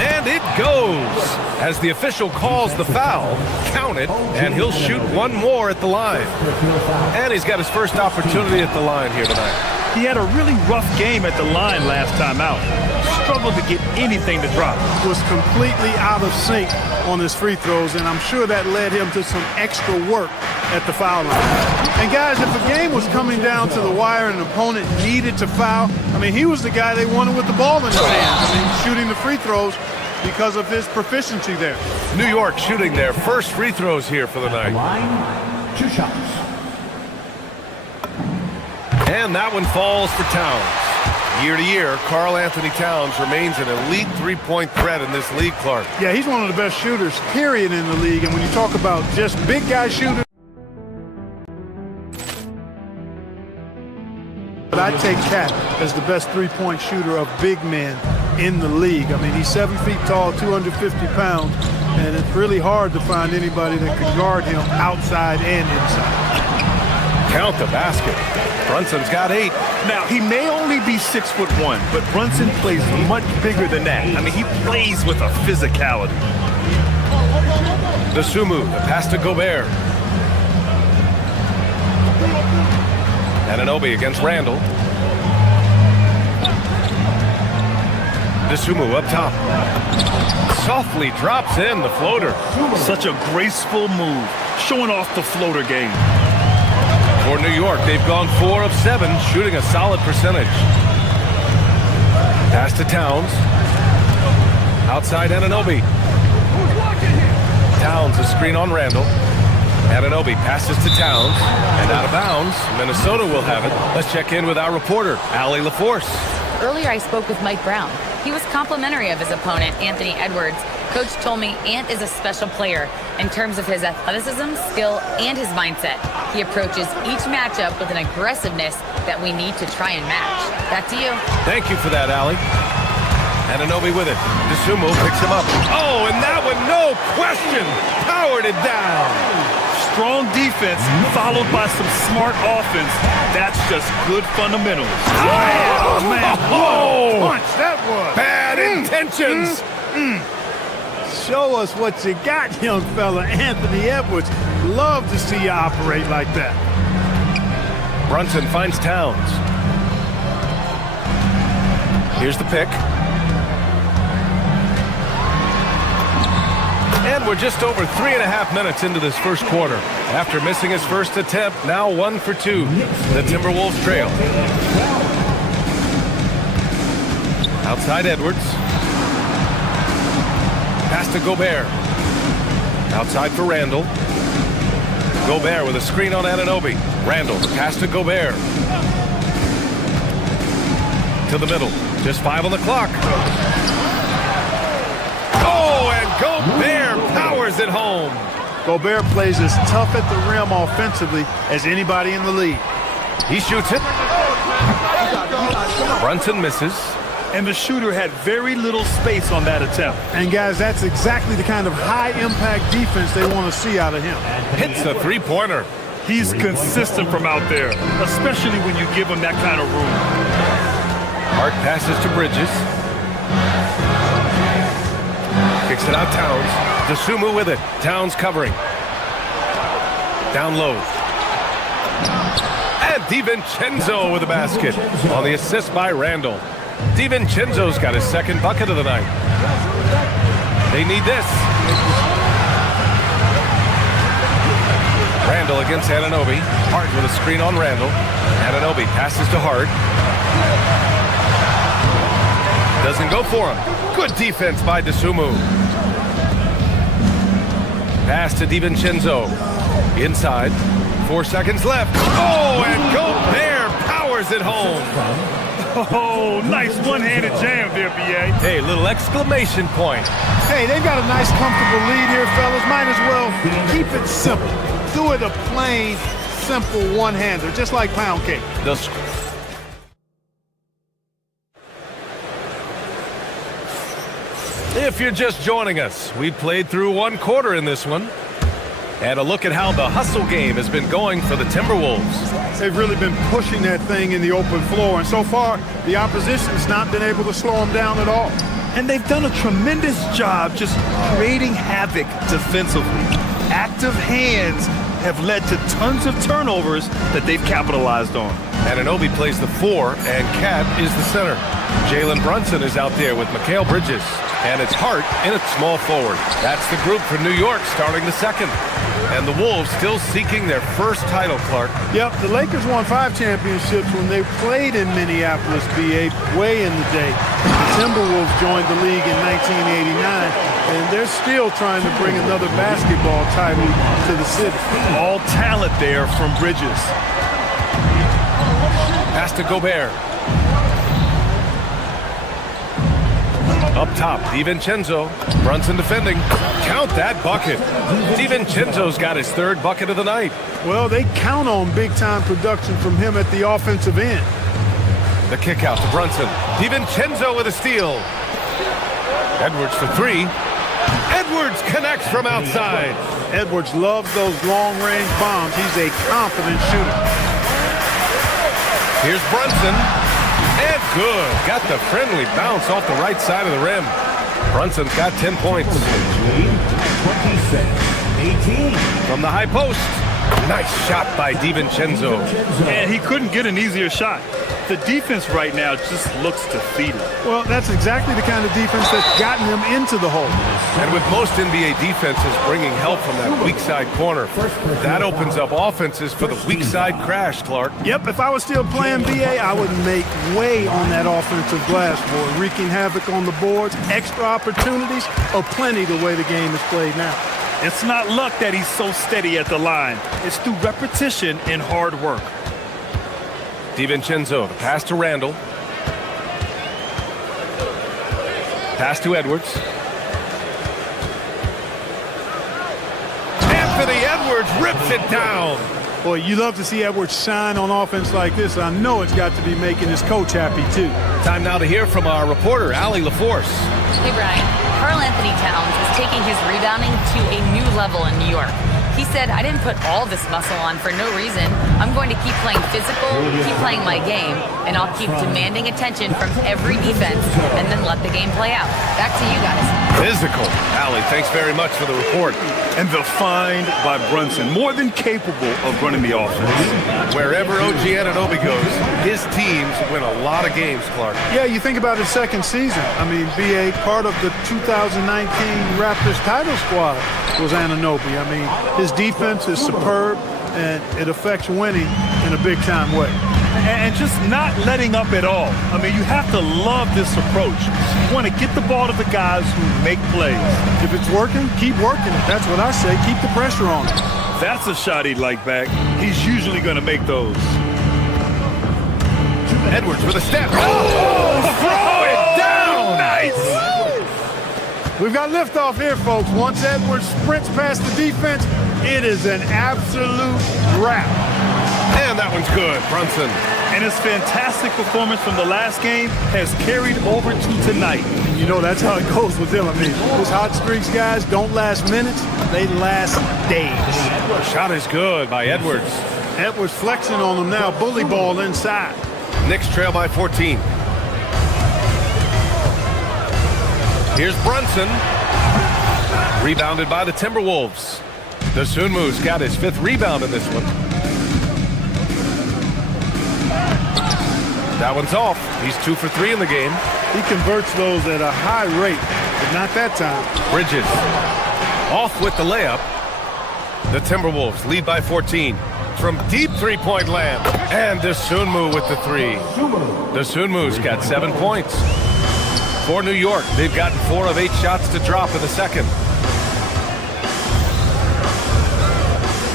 And it goes. As the official calls the foul, count it, and he'll shoot one more at the line. And he's got his first opportunity at the line here tonight. He had a really rough game at the line last time out. Struggled to get anything to drop. Was completely out of sync on his free throws, and I'm sure that led him to some extra work at the foul line. And guys, if a game was coming down to the wire and an opponent needed to foul, I mean, he was the guy they wanted with the ball in his hands. I mean, shooting the free throws because of his proficiency there. New York shooting their first free throws here for the night. Line, 2 shots. And that one falls for Towns. Year to year, Karl Anthony Towns remains an elite three-point threat in this league, Clark. Yeah, he's one of the best shooters, period, in the league. And when you talk about just big guy shooters, but I take Cat as the best three-point shooter of big men in the league. I mean, he's 7 feet tall, 250 pounds, and it's really hard to find anybody that can guard him outside and inside. Count the basket. Brunson's got 8. Now, he may only be 6'1", but Brunson plays much bigger than that. I mean, he plays with a physicality. Dosunmu, the pass to Gobert. Anunoby against Randall. Dosunmu up top. Softly drops in the floater. Such a graceful move, showing off the floater game. For New York, they've gone 4 of 7, shooting a solid percentage. Pass to Towns. Outside Anunoby. Towns, a screen on Randall. Anunoby passes to Towns. And out of bounds, Minnesota will have it. Let's check in with our reporter, Allie LaForce. Earlier I spoke with Mike Brown. He was complimentary of his opponent, Anthony Edwards. Coach told me Ant is a special player in terms of his athleticism, skill, and his mindset. He approaches each matchup with an aggressiveness that we need to try and match. Back to you. Thank you for that, Allie. Anunoby with it. Dosunmu picks him up. Oh, and that one, no question, powered it down. Strong defense followed by some smart offense. That's just good fundamentals. Oh, man. Oh, punch that was. Bad intentions. Show us what you got, young fella. Anthony Edwards. Love to see you operate like that. Brunson finds Towns. Here's the pick. And we're just over 3.5 minutes into this first quarter. After missing his first attempt, now 1 for 2. The Timberwolves trail. Outside Edwards. Pass to Gobert. Outside for Randall. Gobert with a screen on Anunoby. Randall, the pass to Gobert. To the middle. Just 5 on the clock. Oh, and Gobert powers it home. Gobert plays as tough at the rim offensively as anybody in the league. He shoots it. Brunson misses. And the shooter had very little space on that attempt. And guys, that's exactly the kind of high-impact defense they want to see out of him. Hits a three-pointer. He's consistent from out there, especially when you give him that kind of room. Hart passes to Bridges. Kicks it out Towns. Dosunmu with it. Towns covering. Down low. And DiVincenzo with the basket on the assist by Randall. DiVincenzo's got his second bucket of the night. They need this. Randall against Anunoby. Hart with a screen on Randall. Anunoby passes to Hart. Doesn't go for him. Good defense by DeSumo. Pass to DiVincenzo. Inside. 4 seconds left. Oh, and Gobert powers it home. Oh, nice one-handed jam there, B.A. Hey, little exclamation point. Hey, they've got a nice, comfortable lead here, fellas. Might as well keep it simple. Do it a plain, simple one-hander, just like pound cake. If you're just joining us, we played through 1 quarter in this one. And a look at how the hustle game has been going for the Timberwolves. They've really been pushing that thing in the open floor, and so far, the opposition's not been able to slow them down at all. And they've done a tremendous job just creating havoc defensively. Active hands have led to tons of turnovers that they've capitalized on. Anunoby plays the 4, and Cat is the center. Jalen Brunson is out there with Mikal Bridges, and it's Hart in at small forward. That's the group for New York starting the second. And the Wolves still seeking their first title, Clark. Yep, the Lakers won 5 championships when they played in Minneapolis, BA, way in the day. The Timberwolves joined the league in 1989, and they're still trying to bring another basketball title to the city. All talent there from Bridges. Pass to Gobert. Up top, DiVincenzo. Brunson defending. Count that bucket. DiVincenzo's got his 3rd bucket of the night. Well, they count on big-time production from him at the offensive end. The kick out to Brunson. DiVincenzo with a steal. Edwards for 3. Edwards connects from outside. Edwards loves those long-range bombs. He's a confident shooter. Here's Brunson. And good. Got the friendly bounce off the right side of the rim. Brunson's got 10 points. 26, 18. From the high post. Nice shot by DiVincenzo. And he couldn't get an easier shot. The defense right now just looks defeated. Well, that's exactly the kind of defense that's gotten them into the hole. And with most NBA defenses bringing help from that weak side corner, that opens up offenses for the weak side crash, Clark. Yep, if I was still playing BA, I would make way on that offensive glass board, wreaking havoc on the boards. Extra opportunities are plenty the way the game is played now. It's not luck that he's so steady at the line. It's through repetition and hard work. DiVincenzo, the pass to Randall. Pass to Edwards. Anthony Edwards rips it down. Boy, you love to see Edwards shine on offense like this. I know it's got to be making his coach happy, too. Time now to hear from our reporter, Allie LaForce. Hey, Brian. Karl Anthony Towns is taking his rebounding to a new level in New York. He said, I didn't put all this muscle on for no reason. I'm going to keep playing physical, keep playing my game, and I'll keep demanding attention from every defense and then let the game play out. Back to you guys. Physical. Allie, thanks very much for the report. And the find by Brunson, more than capable of running the offense. Wherever OG Anunoby goes, his teams win a lot of games, Clark. Yeah, you think about his second season. I mean, BA, part of the 2019 Raptors title squad was Anunoby. I mean, his defense is superb, and it affects winning in a big-time way. And just not letting up at all. I mean, you have to love this approach. You want to get the ball to the guys who make plays. If it's working, keep working it. That's what I say. Keep the pressure on him. That's a shot he'd like back. He's usually going to make those. Edwards with a step. Oh, throw it down. Nice. We've got liftoff here, folks. Once Edwards sprints past the defense, it is an absolute wrap. And that one's good, Brunson. And his fantastic performance from the last game has carried over to tonight. You know, that's how it goes with them. I mean, those hot streaks, guys, don't last minutes. They last days. Shot is good by Edwards. Edwards flexing on them now. Bully ball inside. Knicks trail by 14. Here's Brunson. Rebounded by the Timberwolves. DeSumo's got his 5th rebound in this one. That one's off. He's 2 for 3 in the game. He converts those at a high rate, but not that time. Bridges off with the layup. The Timberwolves lead by 14 from deep three-point land. And Dosunmu with the three. Dosunmu's got 7 points. For New York, they've gotten 4 of 8 shots to drop in the second.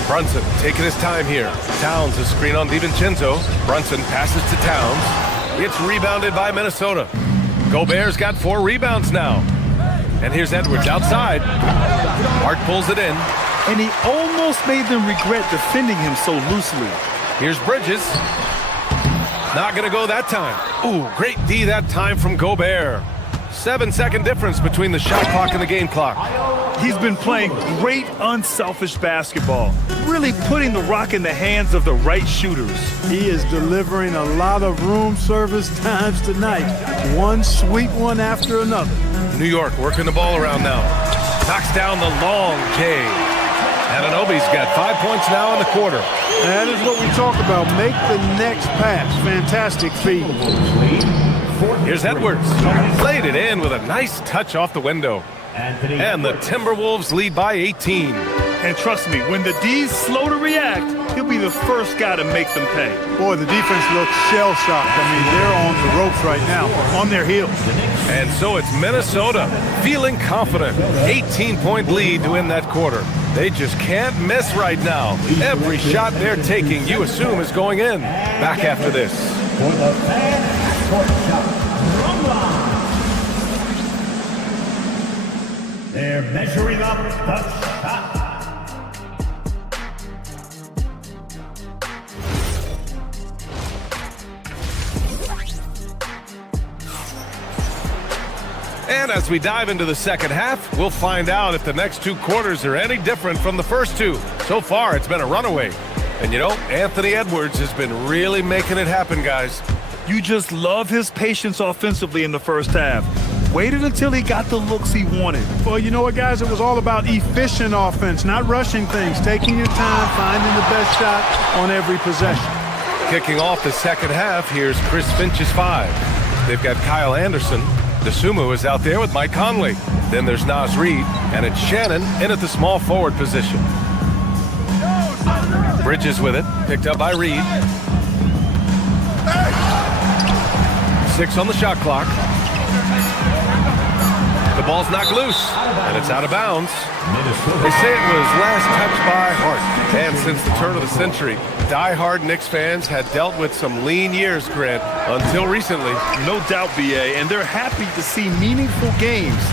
Brunson taking his time here. Towns a screen on DiVincenzo. Brunson passes to Towns. It's rebounded by Minnesota. Gobert's got 4 rebounds now. And here's Edwards outside. Hart pulls it in. And he almost made them regret defending him so loosely. Here's Bridges. Not going to go that time. Ooh, great D that time from Gobert. 7-second difference between the shot clock and the game clock. He's been playing great unselfish basketball, really putting the rock in the hands of the right shooters. He is delivering a lot of room service times tonight. One sweet one after another. New York working the ball around now. Knocks down the long J. Anunoby's got 5 points now in the quarter. That is what we talk about. Make the next pass. Fantastic feed. Here's Edwards. Played it in with a nice touch off the window. And the Timberwolves lead by 18. And trust me, when the D's slow to react, he'll be the first guy to make them pay. Boy, the defense looks shell-shocked. I mean, they're on the ropes right now, on their heels. And so it's Minnesota feeling confident. 18-point lead to win that quarter. They just can't miss right now. Every shot they're taking, you assume, is going in. Back after this. For the fans, court shot. They're measuring up the shot. And as we dive into the second half, we'll find out if the next 2 quarters are any different from the first 2. So far, it's been a runaway. And you know, Anthony Edwards has been really making it happen, guys. You just love his patience offensively in the first half. Waited until he got the looks he wanted. Well, you know what, guys? It was all about efficient offense, not rushing things, taking your time, finding the best shot on every possession. Kicking off the second half, here's Chris Finch's 5. They've got Kyle Anderson. Dosunmu is out there with Mike Conley. Then there's Naz Reid, and it's Shannon in at the small forward position. Bridges with it, picked up by Reid. 6 on the shot clock. The ball's knocked loose, and it's out of bounds. They say it was last touched by Hart. And since the turn of the century, die-hard Knicks fans had dealt with some lean years, Grant, until recently. No doubt, BA, and they're happy to see meaningful games.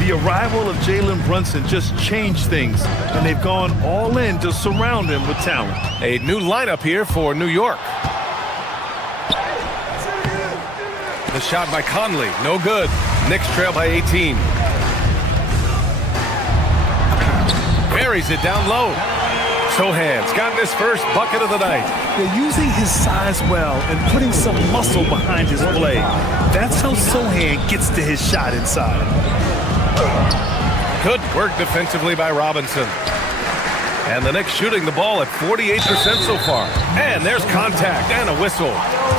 The arrival of Jalen Brunson just changed things, and they've gone all in to surround him with talent. A new lineup here for New York. The shot by Conley, no good. Knicks trail by 18. Buries it down low. Sohan's gotten his first bucket of the night. They're using his size well and putting some muscle behind his play. That's how Sohan gets to his shot inside. Good work defensively by Robinson. And the Knicks shooting the ball at 48% so far. And there's contact and a whistle.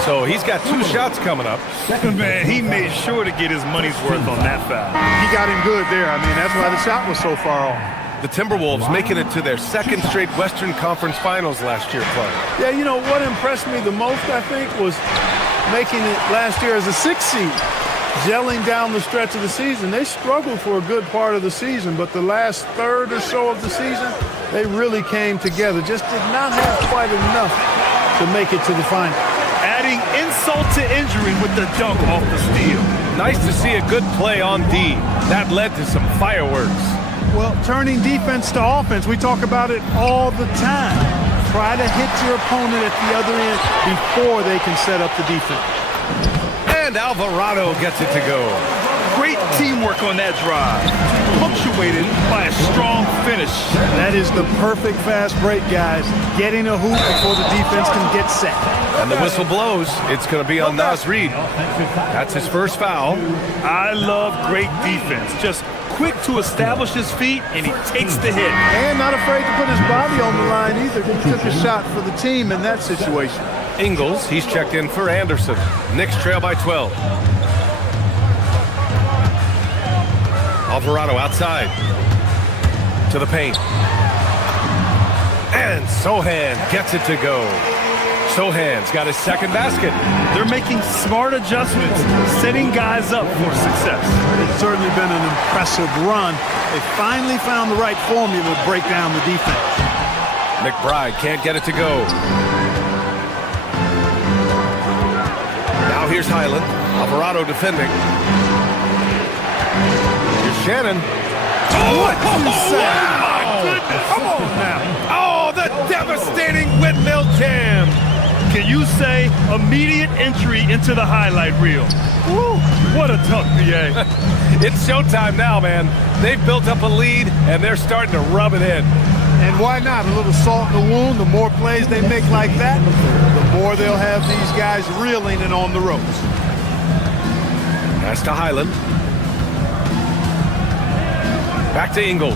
So he's got 2 shots coming up. Man, he made sure to get his money's worth on that foul. He got him good there. I mean, that's why the shot was so far off. The Timberwolves making it to their 2nd straight Western Conference Finals last year, Clark. Yeah, you know, what impressed me the most, I think, was making it last year as a 6th seed. Gelling down the stretch of the season. They struggled for a good part of the season, but the last third or so of the season, they really came together. Just did not have quite enough to make it to the final. Adding insult to injury with the dunk off the steal. Nice to see a good play on D. That led to some fireworks. Well, turning defense to offense, we talk about it all the time. Try to hit your opponent at the other end before they can set up the defense. And Alvarado gets it to go. Great teamwork on that drive, punctuated by a strong finish. That is the perfect fast break, guys. Getting a hoop before the defense can get set. And the whistle blows. It's going to be on Naz Reid. That's his first foul. I love great defense. Just quick to establish his feet, and he takes the hit. And not afraid to put his body on the line either. He took a shot for the team in that situation. Ingles, he's checked in for Anderson. Knicks trail by 12. Alvarado outside to the paint. And Sohan gets it to go. Sohan's got his second basket. They're making smart adjustments, setting guys up for success. It's certainly been an impressive run. They finally found the right formula to break down the defense. McBride can't get it to go. Now here's Highland. Alvarado defending. Here's Shannon. Oh, my goodness. Come on now. Oh, the devastating windmill jam. Can you say immediate entry into the highlight reel? Woo, what a tough PA. It's showtime now, man. They've built up a lead, and they're starting to rub it in. And why not? A little salt in the wound. The more plays they make like that, the more they'll have these guys reeling and on the ropes. Pass to Highland. Back to Ingles.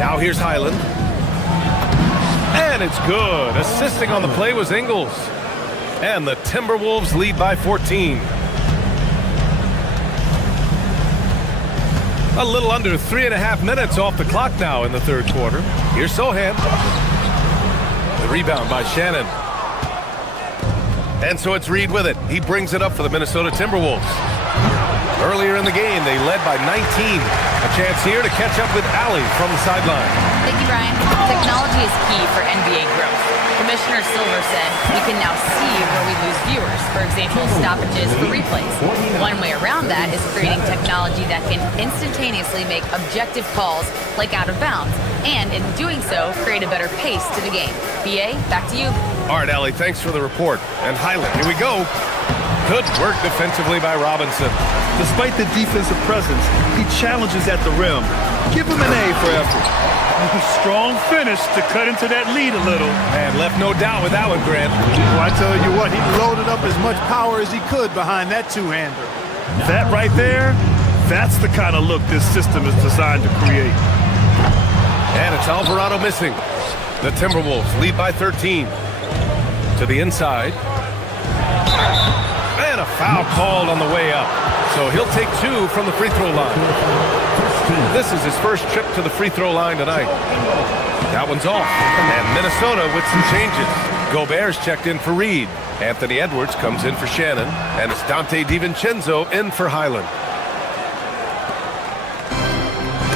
Now here's Highland. And it's good. Assisting on the play was Ingles. And the Timberwolves lead by 14. A little under 3.5 minutes off the clock now in the third quarter. Here's Sohan. The rebound by Shannon. And so it's Reed with it. He brings it up for the Minnesota Timberwolves. Earlier in the game, they led by 19. A chance here to catch up with Allie from the sideline. Thank you, Brian. Technology is key for NBA growth. Commissioner Silver said we can now see where we lose viewers. For example, stoppages for replays. One way around that is creating technology that can instantaneously make objective calls like out of bounds, and in doing so, create a better pace to the game. BA, back to you. All right, Allie, thanks for the report. And Highland, here we go. Good work defensively by Robinson. Despite the defensive presence, he challenges at the rim. Give him an A for effort. Strong finish to cut into that lead a little. And left no doubt with that one, Grant. Well, I tell you what, he loaded up as much power as he could behind that two-hander. That right there, that's the kind of look this system is designed to create. And it's Alvarado missing. The Timberwolves lead by 13. To the inside. And a foul called on the way up. So he'll take two from the free throw line. This is his first trip to the free throw line tonight. That one's off. And Minnesota with some changes. Gobert's checked in for Reed. Anthony Edwards comes in for Shannon. And it's Dante DiVincenzo in for Highland.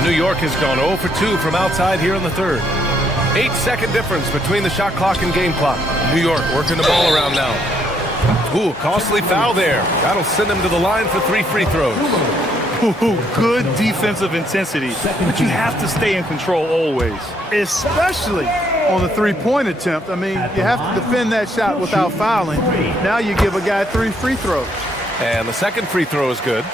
New York has gone 0 for 2 from outside here in the third. 8-second difference between the shot clock and game clock. New York working the ball around now. Ooh, costly foul there. That'll send him to the line for 3 free throws. Ooh, good defensive intensity, but you have to stay in control always. Especially on the three-point attempt. I mean, you have to defend that shot without fouling. Now you give a guy 3 free throws. And the second free throw is good.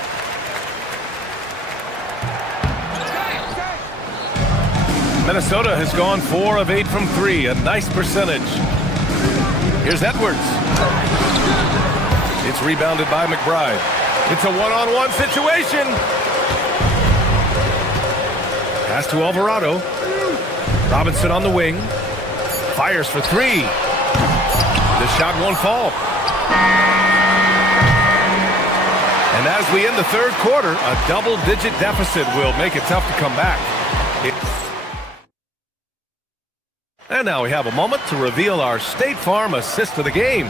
Minnesota has gone 4 of 8 from 3, a nice percentage. Here's Edwards. It's rebounded by McBride. It's a one-on-one situation. Pass to Alvarado. Robinson on the wing. Fires for 3. The shot won't fall. And as we end the third quarter, a double-digit deficit will make it tough to come back. And now we have a moment to reveal our State Farm assist of the game.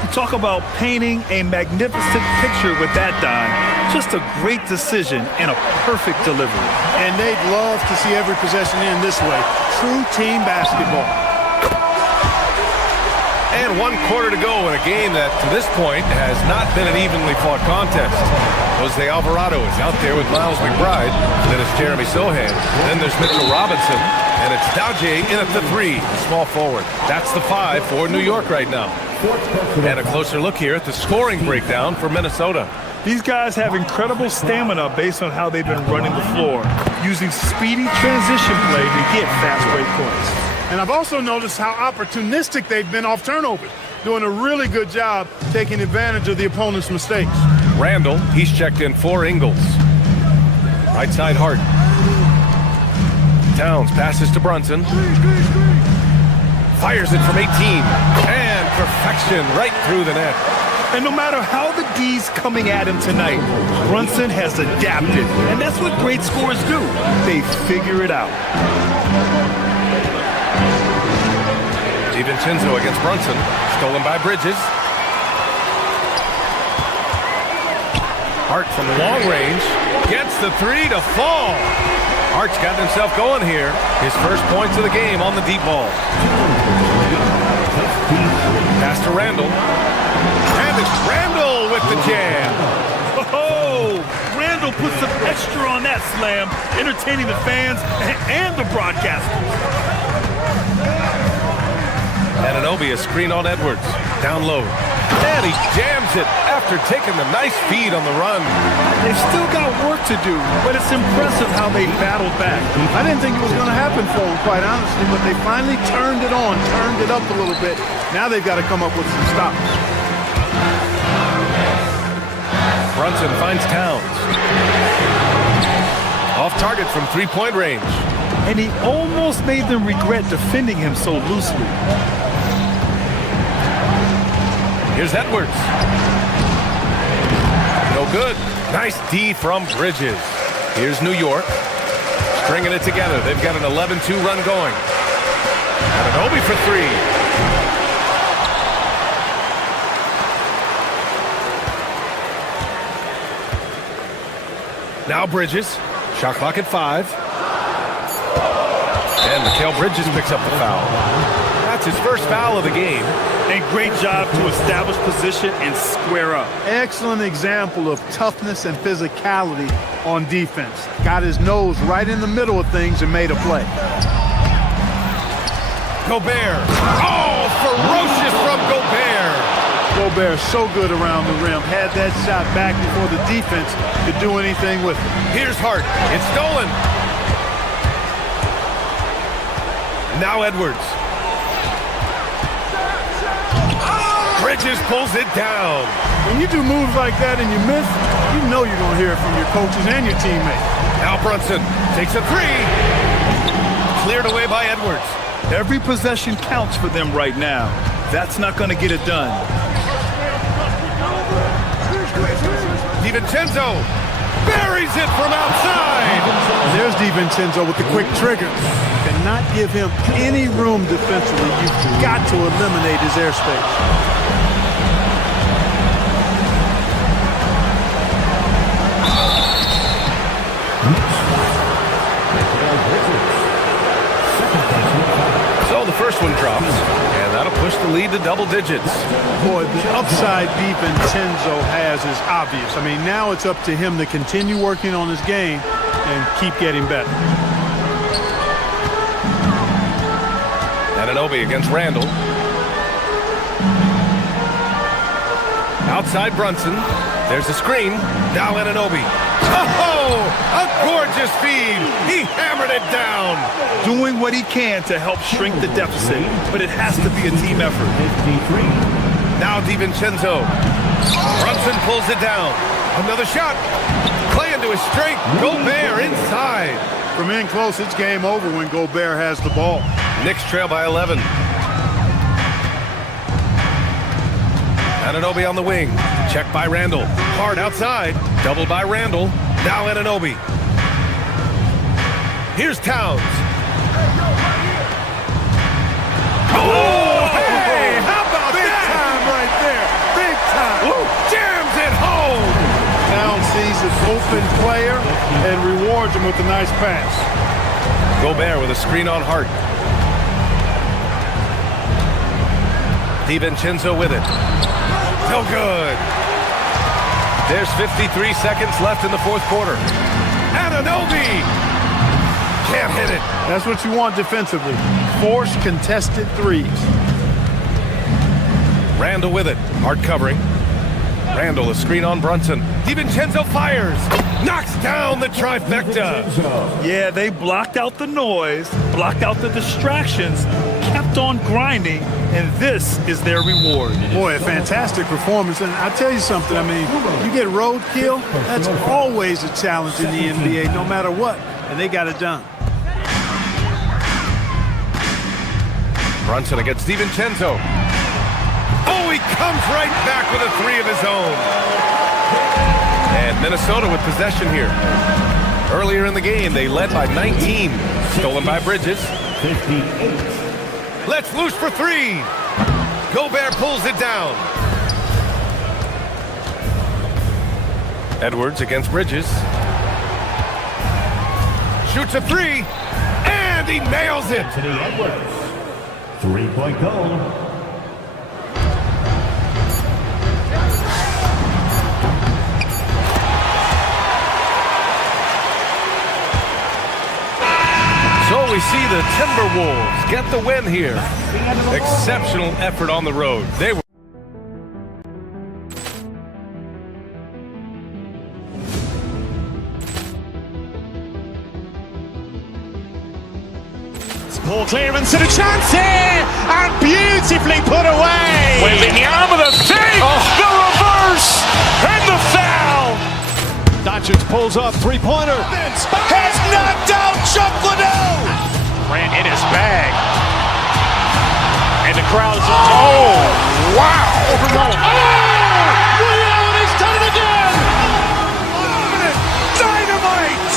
You talk about painting a magnificent picture with that dime. Just a great decision and a perfect delivery. And they'd love to see every possession in this way. True team basketball. And 1 quarter to go in a game that, to this point, has not been an evenly fought contest. Jose Alvarado is out there with Miles McBride. Then it's Jeremy Sohan. Then there's Mitchell Robinson. And it's Dowjay in at the 3, small forward. That's the 5 for New York right now. And a closer look here at the scoring breakdown for Minnesota. These guys have incredible stamina based on how they've been running the floor, using speedy transition play to get fast break points. And I've also noticed how opportunistic they've been off turnovers, doing a really good job taking advantage of the opponent's mistakes. Randall, he's checked in for Ingles. Right side Hart. Towns passes to Brunson. Fires it from 18. And perfection right through the net. And no matter how the D's coming at him tonight, Brunson has adapted. And that's what great scorers do. They figure it out. DiVincenzo against Brunson. Stolen by Bridges. Hart from long range. Gets the three to fall. Hart's got himself going here. His first points of the game on the deep ball. Pass to Randall. And it's Randall with the jam. Oh, Randall put some extra on that slam, entertaining the fans and the broadcasters. Anunoby a screen on Edwards. Down low. And he jams it after taking the nice feed on the run. They've still got work to do, but it's impressive how they battled back. I didn't think it was going to happen for them, quite honestly, but they finally turned it on, turned it up a little bit. Now they've got to come up with some stops. Brunson finds Towns. Off target from three-point range. And he almost made them regret defending him so loosely. Here's Edwards. No good. Nice D from Bridges. Here's New York. Stringing it together. They've got an 11-2 run going. Anunoby for three. Now Bridges. Shot clock at 5. And Mikal Bridges picks up the foul. That's his first foul of the game. And great job to establish position and square up. Excellent example of toughness and physicality on defense. Got his nose right in the middle of things and made a play. Gobert. Oh, ferocious from Gobert. Gobert so good around the rim. Had that shot back before the defense could do anything with it. Here's Hart. It's stolen. Now Edwards. Bridges pulls it down. When you do moves like that and you miss, you know you're going to hear it from your coaches and your teammates. Now Brunson takes a three. Cleared away by Edwards. Every possession counts for them right now. That's not going to get it done. DiVincenzo buries it from outside. There's DiVincenzo with the quick trigger. Cannot give him any room defensively. You've got to eliminate his airspace. So the first one drops, and that'll push the lead to double digits. Boy, the upside DiVincenzo has is obvious. I mean, now it's up to him to continue working on his game and keep getting better. Anunoby against Randall. Outside Brunson. There's a screen. Now Anunoby. Oh, a gorgeous feed. He hammered it down. Doing what he can to help shrink the deficit, but it has to be a team effort. Now DiVincenzo. Brunson pulls it down. Another shot. Playing to his strength. Gobert inside. From in close, it's game over when Gobert has the ball. Knicks trail by 11. Anunoby on the wing. Check by Randall. Hard outside. Doubled by Randall. Now Anunoby. Here's Towns. Oh, hey! How about big that? Time right there. Big time. Woo, jams it home. Towns sees his open player and rewards him with a nice pass. Gobert with a screen on Hart. DiVincenzo with it. No good. There's 53 seconds left in the fourth quarter. Anunoby can't hit it. That's what you want defensively. Force contested threes. Randall with it. Hard covering. Randall a screen on Brunson. DiVincenzo fires. Knocks down the trifecta. Yeah, they blocked out the noise, blocked out the distractions, kept on grinding, and this is their reward. Boy, a fantastic performance. And I'll tell you something, I mean, you get roadkill, that's always a challenge in the NBA, no matter what. And they got it done. Brunson against DiVincenzo. Oh, he comes right back with a three of his own. And Minnesota with possession here. Earlier in the game, they led by 19. Stolen by Bridges. 58. Let's loose for three. Gobert pulls it down. Edwards against Bridges. Shoots a three. And he nails it. Anthony Edwards. 3-point goal. So we see the Timberwolves get the win here. Exceptional effort on the road. They were Ball clearance and a chance here, and beautifully put away. Wembanyama the fake, the reverse, and the foul. Doncic pulls up, three-pointer. Has knocked out Chuck Liddell. Ran in his bag. And the crowd is... Oh, wow. He's done it again. Dynamite.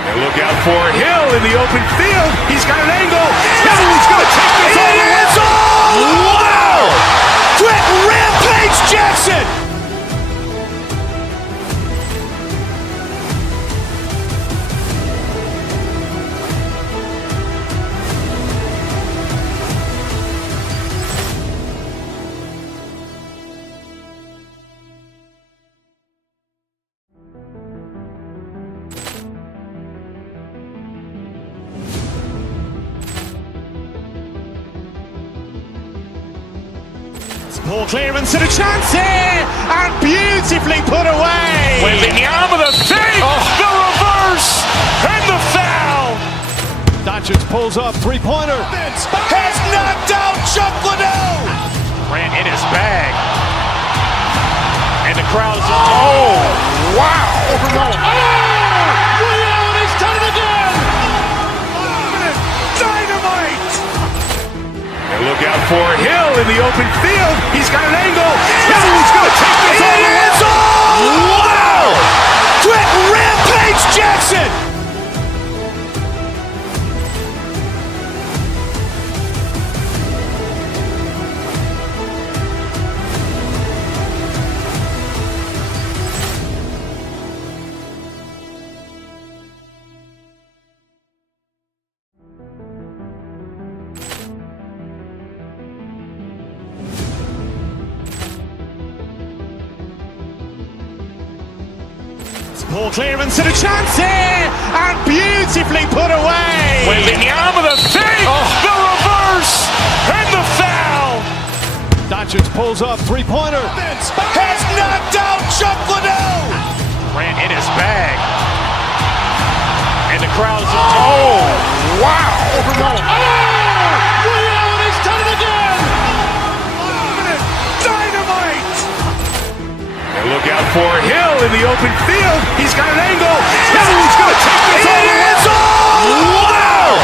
And look out for Hill in the open field. He's got an angle. He's going to take this all the way. Wow. Quick Rampage Jackson. Ball clearance and a chance here, and beautifully put away. Wembanyama the fake, the reverse, and the foul. Doncic pulls up, three-pointer. Has knocked out Chuck Liddell. Ran in his bag. And the crowd is... Oh, wow. He's done it again. Dynamite. And look out for Hill in the open field. He's got an angle. He's going to take this all the way. Wow. Quick Rampage Jackson. Ball clearance and a chance here, and beautifully put away. Wembanyama the fake, the reverse, and the foul. Doncic pulls up, three-pointer. Has knocked out Chuck Liddell. Ran in his bag. And the crowd is... Oh, wow. He's done it again. Dynamite. And look out for Hill in the open field. He's got an angle. He's going to take this all the way. Wow.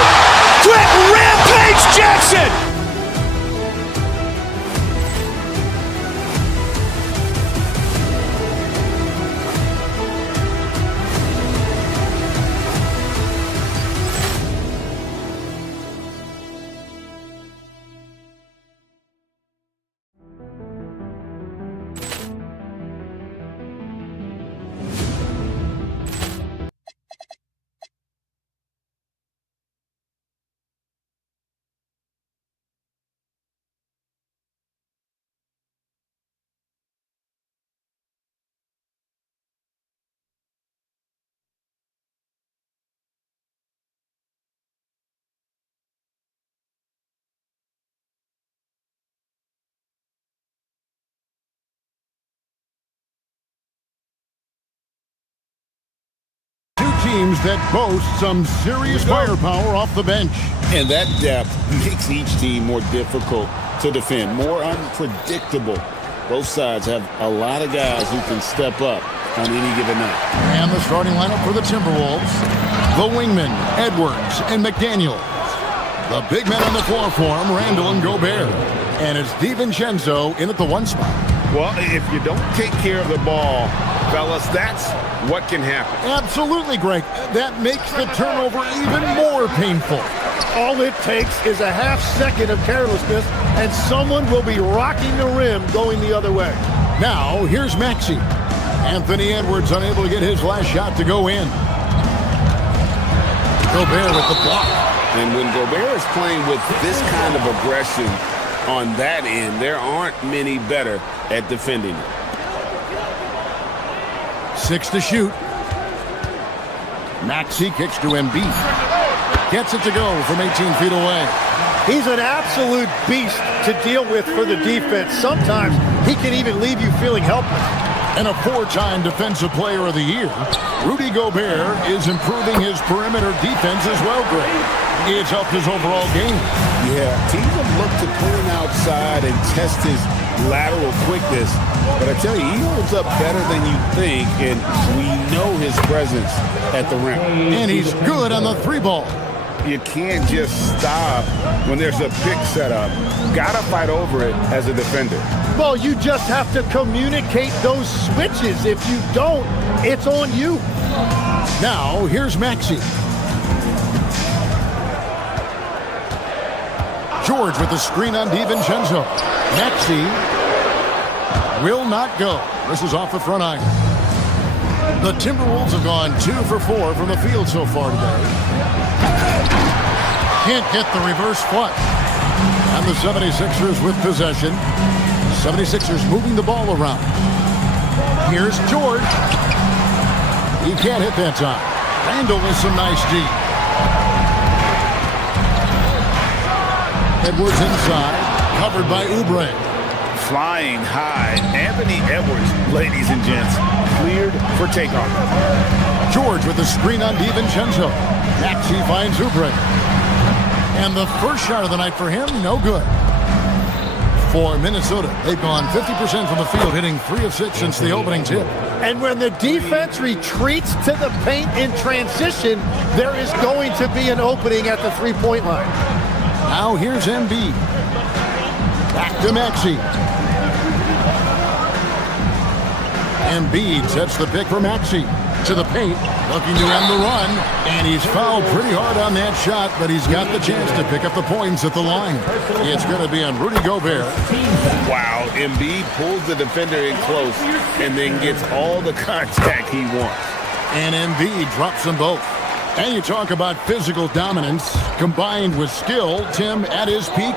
Quick Rampage Jackson. Teams that boast some serious firepower off the bench. And that depth makes each team more difficult to defend, more unpredictable. Both sides have a lot of guys who can step up on any given night. And the starting lineup for the Timberwolves, the wingmen, Edwards and McDaniel. The big men on the floor for him, Randall and Gobert. And it's DiVincenzo in at the 1 spot. Well, if you don't take care of the ball, fellas, that's what can happen. Absolutely, Greg. That makes the turnover even more painful. All it takes is a half second of carelessness, and someone will be rocking the rim going the other way. Now, here's Maxey. Anthony Edwards unable to get his last shot to go in. Gobert with the block. And when Gobert is playing with this kind of aggression on that end, there aren't many better at defending it. 6 to shoot. Maxey kicks to Embiid. Gets it to go from 18 feet away. He's an absolute beast to deal with for the defense. Sometimes he can even leave you feeling helpless. And a 4-time Defensive Player of the Year, Rudy Gobert is improving his perimeter defense as well, Greg. It's helped his overall game. Yeah, teams have looked to pull him outside and test his lateral quickness. But I tell you, he holds up better than you think, and we know his presence at the rim. And he's good on the 3-ball. You can't just stop when there's a pick set up. Gotta fight over it as a defender. Well, you just have to communicate those switches. If you don't, it's on you. Now, here's Maxey. George with the screen on DiVincenzo. Maxey will not go. This is off the front iron. The Timberwolves have gone 2 for 4 from the field so far today. Can't get the reverse flush. And the 76ers with possession. 76ers moving the ball around. Here's George. He can't hit that time. Randall with some nice D. Edwards inside, covered by Oubre. Flying high. Anthony Edwards, ladies and gents, cleared for takeoff. George with the screen on DiVincenzo. Maxey finds Oubre. And the first shot of the night for him, no good. For Minnesota, they've gone 50% from the field, hitting 3 of 6 since the opening tip. And when the defense retreats to the paint in transition, there is going to be an opening at the 3-point line. Now here's Embiid. Back to Maxey. Embiid sets the pick for Maxey. To the paint, looking to end the run. And he's fouled pretty hard on that shot, but he's got the chance to pick up the points at the line. It's going to be on Rudy Gobert. Wow, Embiid pulls the defender in close and then gets all the contact he wants. And Embiid drops them both. And you talk about physical dominance combined with skill. Tim, at his peak,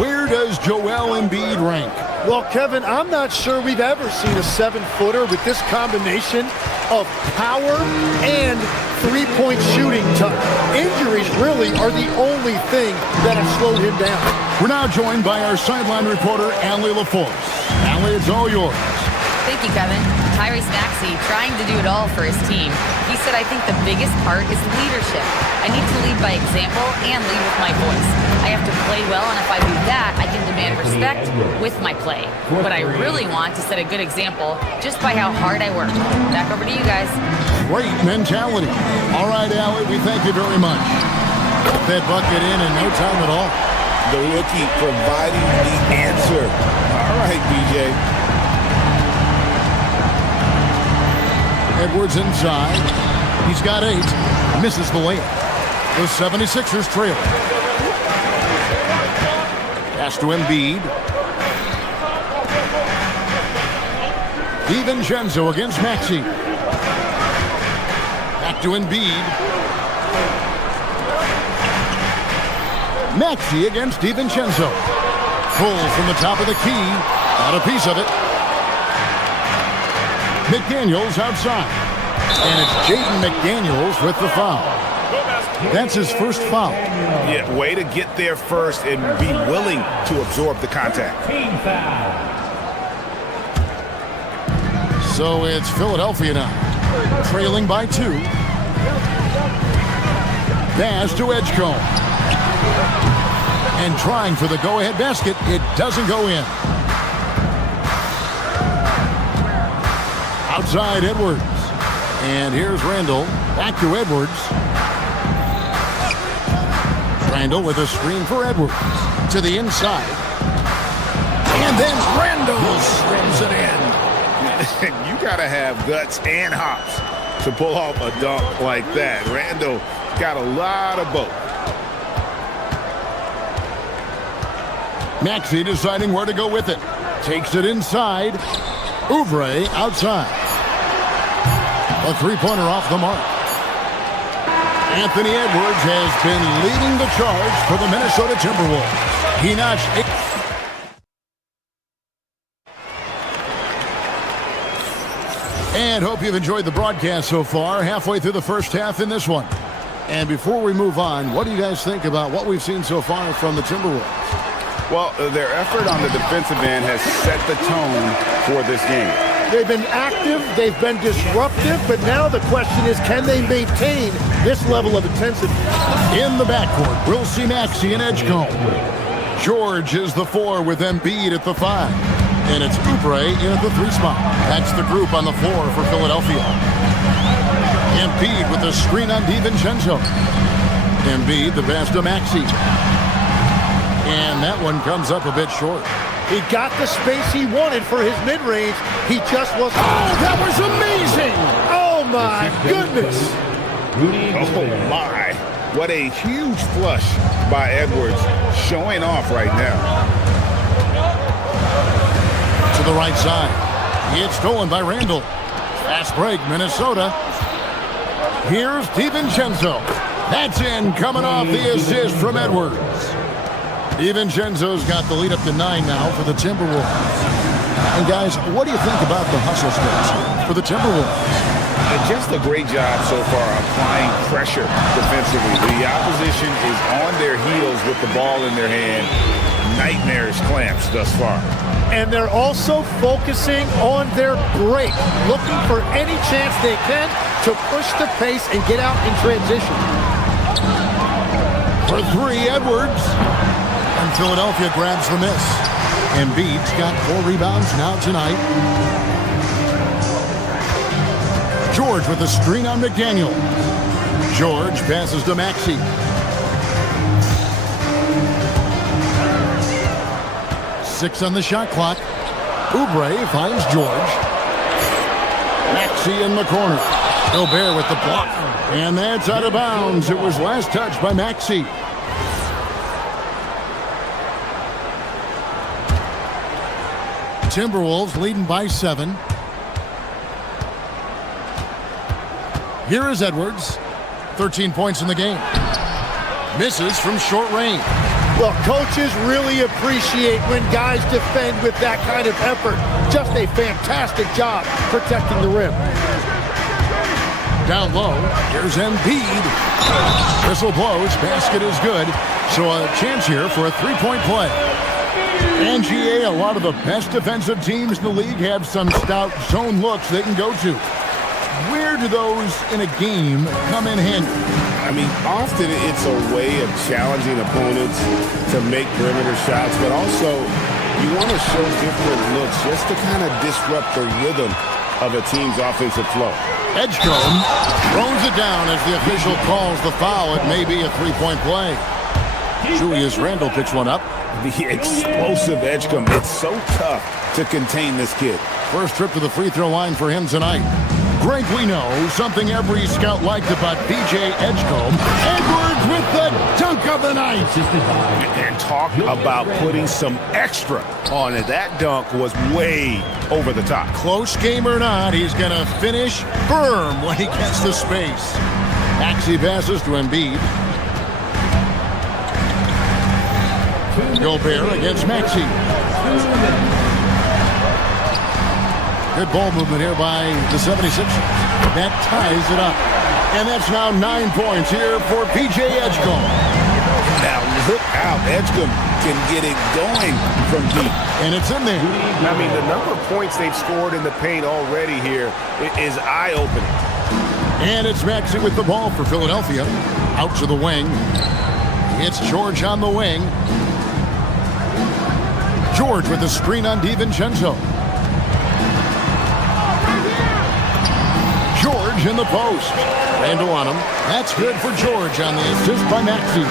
where does Joel Embiid rank? Well, Kevin, I'm not sure we've ever seen a 7-footer with this combination of power and 3-point shooting touch. Injuries really are the only thing that have slowed him down. We're now joined by our sideline reporter, Allie LaForce. Allie, it's all yours. Thank you, Kevin. Tyrese Maxey trying to do it all for his team. He said, I think the biggest part is leadership. I need to lead by example and lead with my voice. I have to play well, and if I do that, I can demand respect with my play. But I really want to set a good example just by how hard I work. Back over to you guys. Great mentality. All right, Allie, we thank you very much. Got that bucket in no time at all. The rookie providing the answer. All right, BJ. Edwards inside. He's got 8. Misses the layup. The 76ers trail. Pass to Embiid. DiVincenzo against Maxey. Back to Embiid. Maxey against DiVincenzo. Pull from the top of the key. Got a piece of it. McDaniels outside. And it's Jaden McDaniels with the foul. That's his first foul. Yeah, way to get there first and be willing to absorb the contact. So it's Philadelphia now, trailing by 2. Pass to Edgecombe. And trying for the go-ahead basket. It doesn't go in. Outside Edwards. And here's Randall. Back to Edwards. Randall with a screen for Edwards. To the inside. And then Randall slams it in. You got to have guts and hops to pull off a dunk like that. Randall got a lot of both. Maxey deciding where to go with it. Takes it inside. Oubre outside. A three-pointer off the mark. Anthony Edwards has been leading the charge for the Minnesota Timberwolves. He notched 8. And hope you've enjoyed the broadcast so far. Halfway through the first half in this one. And before we move on, what do you guys think about what we've seen so far from the Timberwolves? Well, their effort on the defensive end has set the tone for this game. They've been active, they've been disruptive, but now the question is, can they maintain this level of intensity? In the backcourt, we'll see Maxey and Edgecombe. George is the 4 with Embiid at the 5. And it's Oubre in at the 3 spot. That's the group on the floor for Philadelphia. Embiid with the screen on DiVincenzo. Embiid the pass to Maxey. And that one comes up a bit short. He got the space he wanted for his mid-range. He just was... Oh, that was amazing! Oh, my goodness! Oh, my. What a huge flush by Edwards, showing off right now. To the right side. It's stolen by Randall. Fast break, Minnesota. Here's DiVincenzo. That's in, coming off the assist from Edwards. DiVincenzo's got the lead up to 9 now for the Timberwolves. And guys, what do you think about the hustle steps for the Timberwolves? Just a great job so far applying pressure defensively. The opposition is on their heels with the ball in their hand. Nightmarish clamps thus far. And they're also focusing on their break, looking for any chance they can to push the pace and get out in transition. For 3, Edwards. And Philadelphia grabs the miss. Embiid's got 4 rebounds now tonight. George with a screen on McDaniel. George passes to Maxey. Six on the shot clock. Oubre finds George. Maxey in the corner. Gobert with the block. And that's out of bounds. It was last touched by Maxey. Timberwolves leading by 7. Here is Edwards. 13 points in the game. Misses from short range. Well, coaches really appreciate when guys defend with that kind of effort. Just a fantastic job protecting the rim. Down low, here's Embiid. Whistle blows, basket is good. So a chance here for a 3-point play. And GA, a lot of the best defensive teams in the league have some stout zone looks they can go to. Where do those in a game come in handy? I mean, often it's a way of challenging opponents to make perimeter shots, but also you want to show different looks just to kind of disrupt the rhythm of a team's offensive flow. Edgecombe throws it down as the official calls the foul. It may be a 3-point play. Julius Randle picks one up. The explosive Edgecombe. It's so tough to contain this kid. First trip to the free throw line for him tonight. Greg, we know something every scout liked about B.J. Edgecombe. Edwards with the dunk of the night. And talk about putting some extra on it. That dunk was way over the top. Close game or not, he's going to finish firm when he gets the space. Maxey passes to Embiid. Gobert against Maxey. Good ball movement here by the 76ers. That ties it up. And that's now 9 points here for P.J. Edgecombe. Now look out. Edgecombe can get it going from deep. And it's in there. I mean, the number of points they've scored in the paint already here is eye-opening. And it's Maxey with the ball for Philadelphia. Out to the wing. It's George on the wing. George with the screen on DiVincenzo. George George in the post. Randall on him. That's good for George on the assist by Maxey.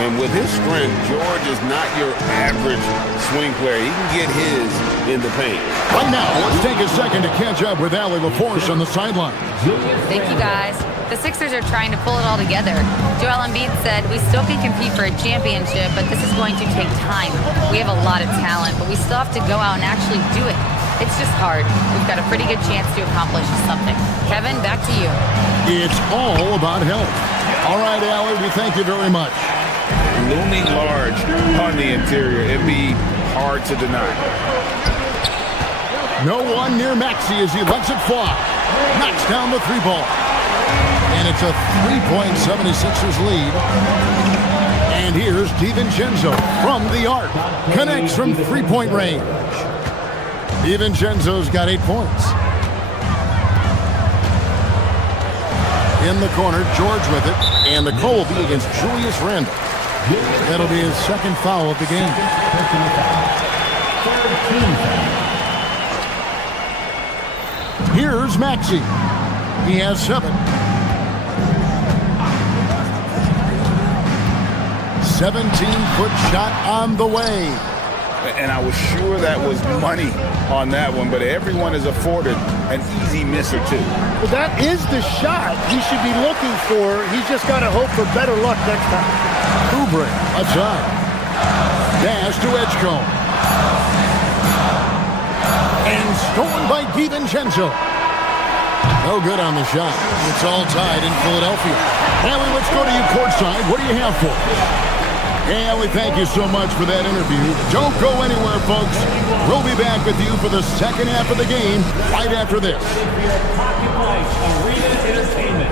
And with his strength, George is not your average swing player. He can get his in the paint. Right now, let's take a second to catch up with Allie LaForce on the sideline. Thank you, guys. The Sixers are trying to pull it all together. Joel Embiid said, we still can compete for a championship, but this is going to take time. We have a lot of talent, but we still have to go out and actually do it. It's just hard. We've got a pretty good chance to accomplish something. Kevin, back to you. It's all about health. All right, Allie, we thank you very much. Looming large on the interior. It'd be hard to deny. No one near Maxey as he lets it fly. Knocks down the three ball. And it's a 3-point 76ers lead. And here's DiVincenzo from the arc. Connects from three-point range. DiVincenzo's got 8 points. In the corner, George with it. And the call will be against Julius Randle. That'll be his second foul of the game. Here's Maxey. He has 7. 17-foot shot on the way. And I was sure that was money on that one, but everyone is afforded an easy miss or two. Well, that is the shot he should be looking for. He's just got to hope for better luck next time. Kubrick, outside. Dash to Edgecombe. And stolen by DiVincenzo. No good on the shot. It's all tied in Philadelphia. Allie, let's go to you courtside. What do you have for us? Hey, Allie, thank you so much for that interview. Don't go anywhere, folks. We'll be back with you for the second half of the game right after this. Arena Entertainment.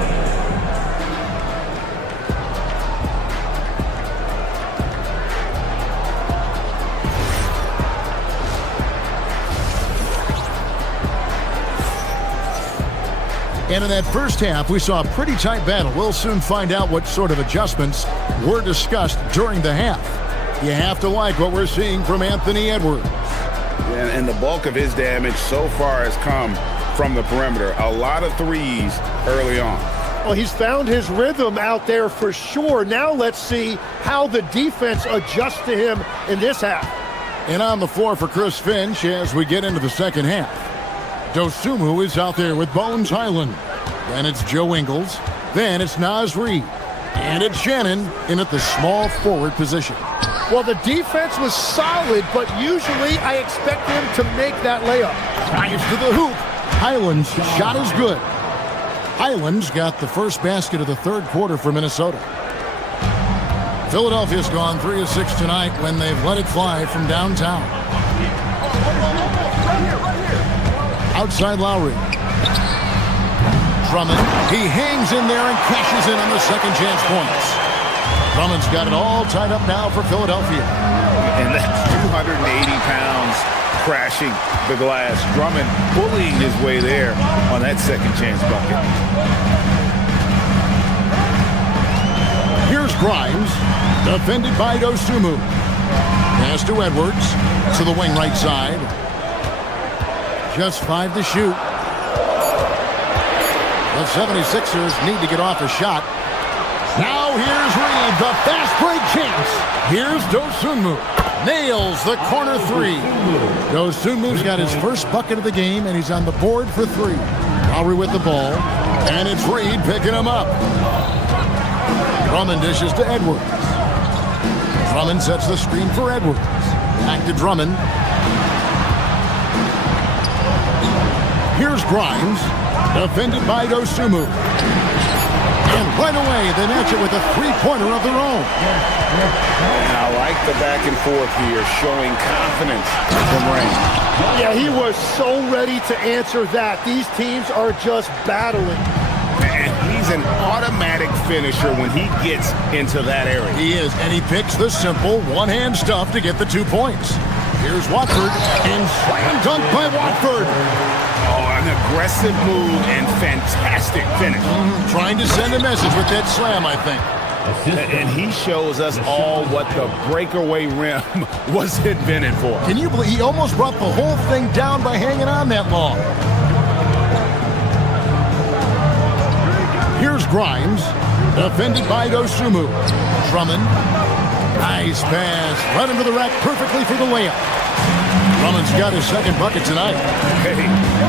And in that first half, we saw a pretty tight battle. We'll soon find out what sort of adjustments were discussed during the half. You have to like what we're seeing from Anthony Edwards. And the bulk of his damage so far has come from the perimeter. A lot of threes early on. Well, he's found his rhythm out there for sure. Now let's see how the defense adjusts to him in this half. And on the floor for Chris Finch as we get into the second half. Dosunmu is out there with Bones Highland. Then it's Joe Ingles. Then it's Naz Reid. And it's Shannon in at the small forward position. Well, the defense was solid, but usually I expect them to make that layup. Drives to the hoop. Highland's shot is good. Highland's got the first basket of the third quarter for Minnesota. Philadelphia's gone 3 of 6 tonight when they've let it fly from downtown. Outside Lowry. Drummond, he hangs in there and cashes in on the second chance points. Drummond's got it all tied up now for Philadelphia. And that's 280 pounds crashing the glass. Drummond bullying his way there on that second chance bucket. Here's Grimes, defended by Dosunmu. Pass to Edwards, to the wing right side. Just 5 to shoot. The 76ers need to get off a shot. Now here's Reid, the fast break chance. Here's Dosunmu. Nails the corner 3. Dosunmu's got his first bucket of the game, and he's on the board for 3. Lowry with the ball, and it's Reid picking him up. Drummond dishes to Edwards. Drummond sets the screen for Edwards. Back to Drummond. Here's Grimes, defended by Dosunmu. And right away, they match it with a three-pointer of their own. And I like the back and forth here, showing confidence from Rain. Yeah, he was so ready to answer that. These teams are just battling. And he's an automatic finisher when he gets into that area. He is, and he picks the simple one-hand stuff to get the 2 points. Here's Watford, and slam dunk by Watford. Oh, an aggressive move and fantastic finish. Trying to send a message with that slam, I think. And he shows us all what the breakaway rim was invented for. Can you believe he almost brought the whole thing down by hanging on that long? Grimes, defended by Dosunmu. Drummond, nice pass, right into the rack perfectly for the layup. Drummond's got his second bucket tonight. Hey,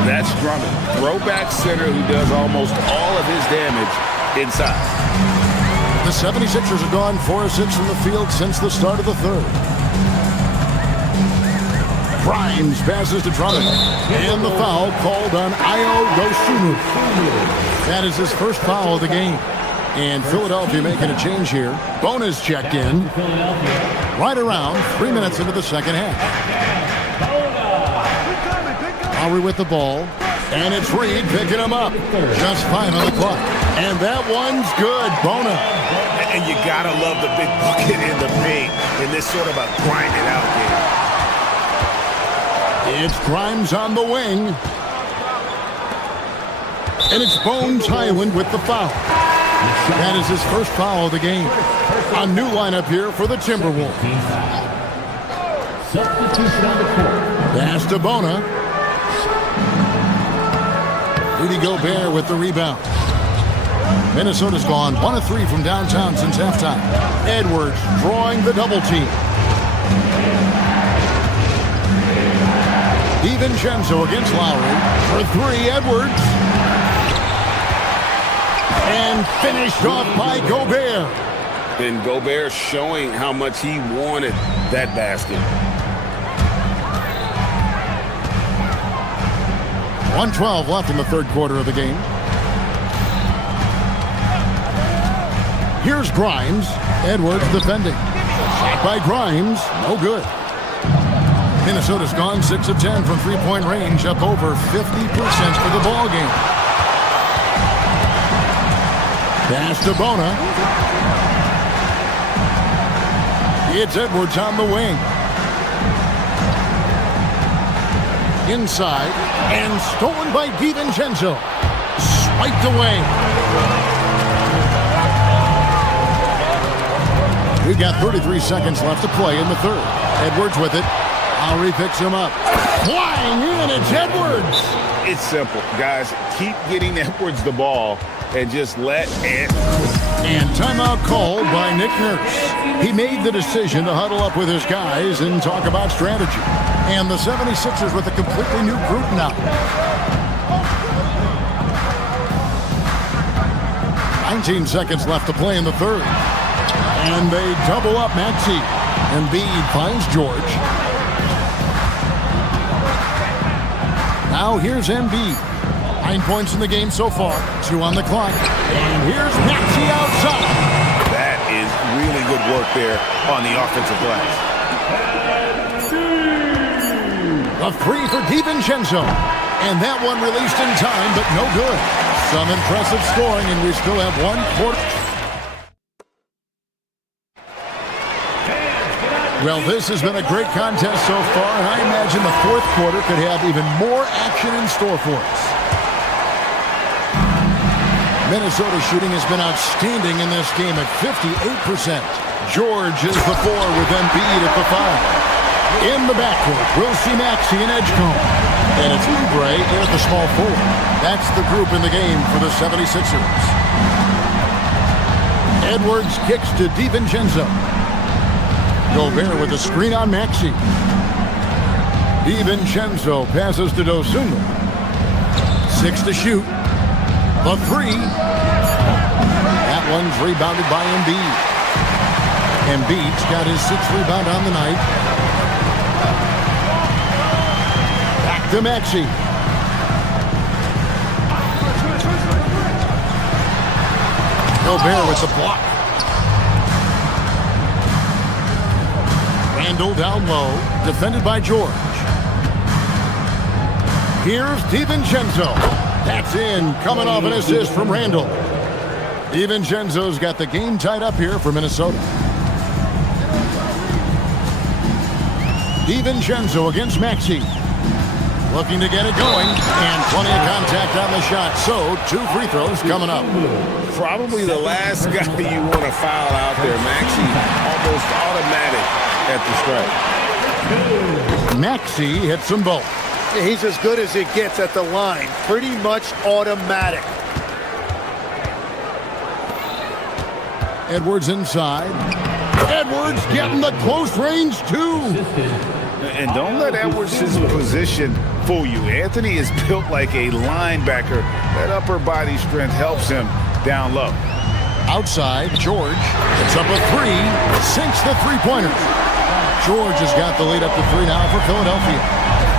that's Drummond, throwback center who does almost all of his damage inside. The 76ers have gone 4 of 6 from the field since the start of the third. Grimes passes to Drummond, and the foul called on Dosunmu. That is his first foul of the game. And Philadelphia making a change here. Bonus checked in right around 3 minutes into the second half. Lowry with the ball, and it's Reed picking him up. Just 5 on the clock. And that one's good. Bona. And you gotta love the big bucket in the paint in this sort of a grinded out game. It's Grimes on the wing. And it's Bones Highland with the foul. That is his first foul of the game. A new lineup here for the Timberwolves. Pass to Bona. Rudy Gobert with the rebound. Minnesota's gone 1 of 3 from downtown since halftime. Edwards drawing the double team. DiVincenzo against Lowry. For 3, Edwards. And finished off by Gobert. And Gobert showing how much he wanted that basket. 1:12 left in the third quarter of the game. Here's Grimes. Edwards defending. Shot by Grimes. No good. Minnesota's gone 6 of 10 from three-point range, up over 50% for the ball game. Pass to Bona. It's Edwards on the wing. Inside, and stolen by DiVincenzo. Swiped away. We've got 33 seconds left to play in the third. Edwards with it. Lowry picks him up. Flying in, it's Edwards. It's simple, guys. Keep getting Edwards the ball and just let it. And timeout called by Nick Nurse. He made the decision to huddle up with his guys and talk about strategy. And the 76ers with a completely new group now. 19 seconds left to play in the third. And they double up Maxey. Embiid finds George. Now here's Embiid. 9 points in the game so far. 2 on the clock. And here's Maxey outside. That is really good work there on the offensive glass. A 3 for DiVincenzo. And that one released in time, but no good. Some impressive scoring, and we still have 1 quarter. Well, this has been a great contest so far, and I imagine the fourth quarter could have even more action in store for us. Minnesota's shooting has been outstanding in this game at 58%. George is the 4 with Embiid at the 5. In the backcourt, we'll see Maxey and Edgecombe. And it's Oubre in at the small forward. That's the group in the game for the 76ers. Edwards kicks to DiVincenzo. Gobert with a screen on Maxey. DiVincenzo passes to Dosunmu. 6 to shoot. The 3. That one's rebounded by Embiid. Embiid's got his 6th rebound on the night. Back to Maxey. Gobert with the block. Randall down low, defended by George. Here's DiVincenzo. That's in, coming off an assist from Randall. DiVincenzo's got the game tied up here for Minnesota. DiVincenzo against Maxey. Looking to get it going, and plenty of contact on the shot. So, 2 free throws coming up. Probably the last guy you want to foul out there. Maxey almost automatic at the stripe. Maxey hits them both. He's as good as it gets at the line. Pretty much automatic. Edwards inside. Edwards getting the close range, too. And don't let Edwards' position fool you. Anthony is built like a linebacker. That upper body strength helps him down low. Outside, George puts up a three, sinks the three-pointer. George has got the lead up to 3 now for Philadelphia.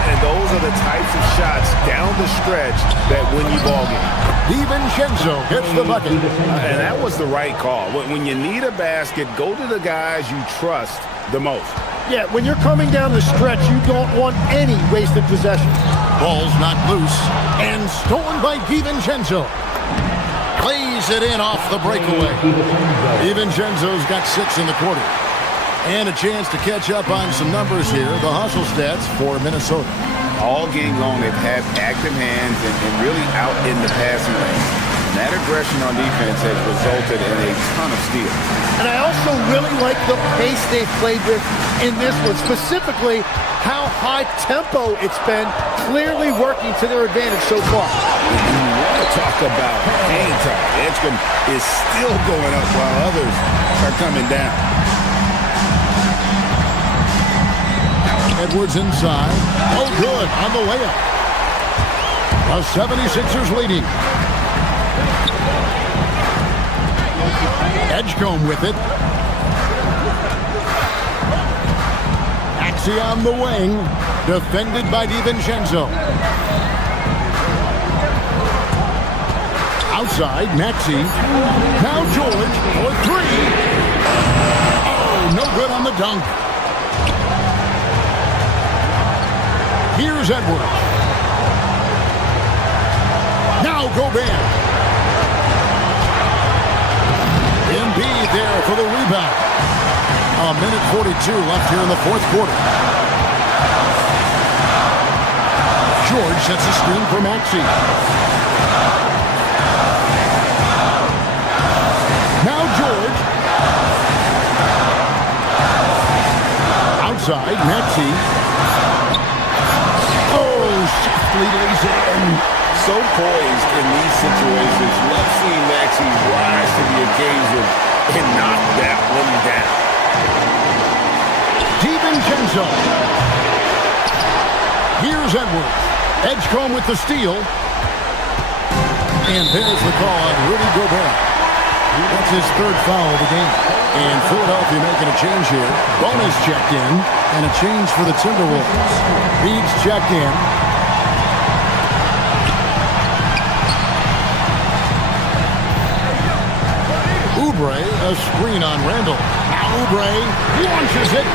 And those are the types of shots down the stretch that win you ball games. DiVincenzo gets the bucket. And that was the right call. When you need a basket, go to the guys you trust the most. Yeah, when you're coming down the stretch, you don't want any wasted possession. Ball's knocked loose and stolen by DiVincenzo. Plays it in off the breakaway. DiVincenzo's got 6 in the quarter. And a chance to catch up on some numbers here. The hustle stats for Minnesota. All game long, they've had active hands and really out in the passing lane. And that aggression on defense has resulted in a ton of steals. And I also really like the pace they've played with in this one, specifically how high tempo it's been, clearly working to their advantage so far. You want to talk about hang time. NextGen is still going up while others are coming down. Edwards inside. Oh, good on the layup. The 76ers leading. Edgecombe with it. Maxey on the wing. Defended by DiVincenzo. Outside, Maxey. Now George for 3. Oh, no good on the dunk. Here's Edwards. Now Gobert. Embiid there for the rebound. A minute 42 left here in the fourth quarter. George sets a screen for Maxey. Now George. Outside, Maxey. Softly lays it in. So poised in these situations. Love seeing Maxey rise to the occasion and knock that one down. DiVincenzo. Here's Edwards. Edgecombe with the steal. And there's the call on Rudy Gobert. That's his 3rd foul of the game. And Philadelphia making a change here. Bonus checked in. And a change for the Timberwolves. Reed's checked in. Oubre, a screen on Randall. Now Oubre launches it.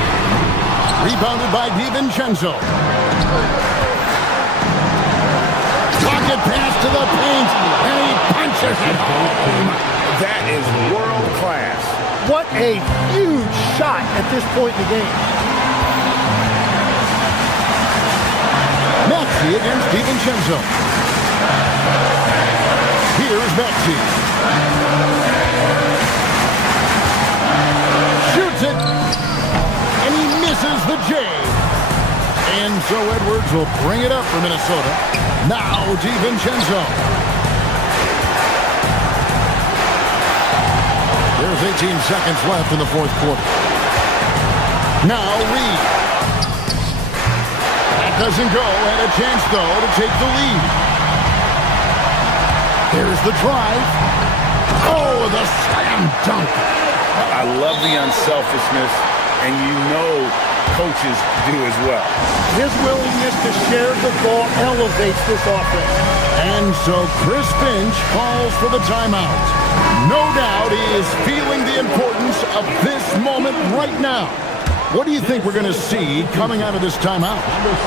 Rebounded by DiVincenzo. Pocket pass to the paint, and he punches it home. That is world class. What a huge shot at this point in the game. Maxey against DiVincenzo. Here's Maxey. Shoots it, and he misses the J. And so Edwards will bring it up for Minnesota. Now DiVincenzo. There's 18 seconds left in the fourth quarter. Now Reed. That doesn't go, and a chance, though, to take the lead. Here's the drive. Oh, the slam dunk. I love the unselfishness, and you know coaches do as well. His willingness to share the ball elevates this offense. And so Chris Finch calls for the timeout. No doubt he is feeling the importance of this moment right now. What do you think we're going to see coming out of this timeout?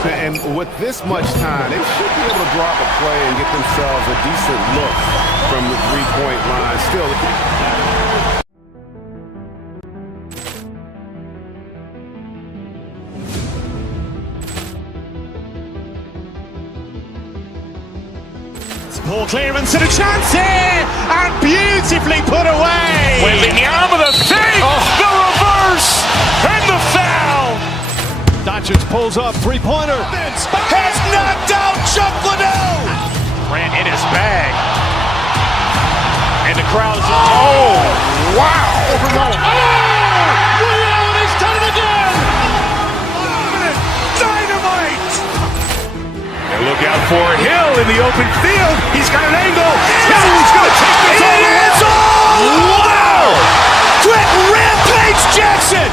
And with this much time, they should be able to drop a play and get themselves a decent look from the three-point line. Still, poor clearance and a chance here, and beautifully put away. Wembanyama with a save, the reverse, and the foul. Doncic pulls up, three-pointer. Has knocked out Chuck Liddell. Ran in his bag. And the crowd's, oh, wow! Over Nolan. He's done it again! Dynamite! And look out for Hill in the open field. He's got an angle. Hill is going to take this all the way. Wow! Quick Rampage Jackson!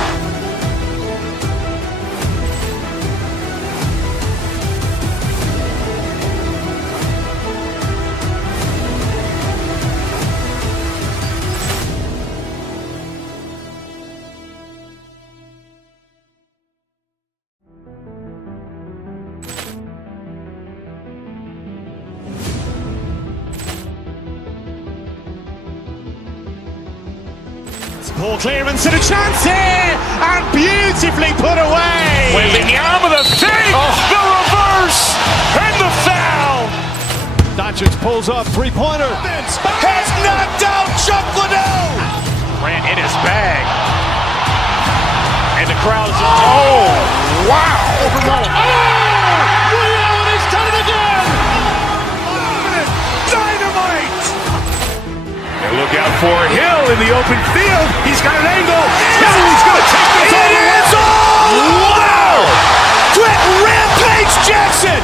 Ball clearance and a chance here, and beautifully put away. Wembanyama the fake, the reverse, and the foul. Doncic pulls up, three-pointer. Has knocked out Chuck Liddell. Ran in his bag. And the crowd is... Oh, wow. Over Nolan. He's done it again. Dynamite. And look out for Hill in the open field. He's got an angle. Hill is going to take this all the way. Wow! Quick Rampage Jackson!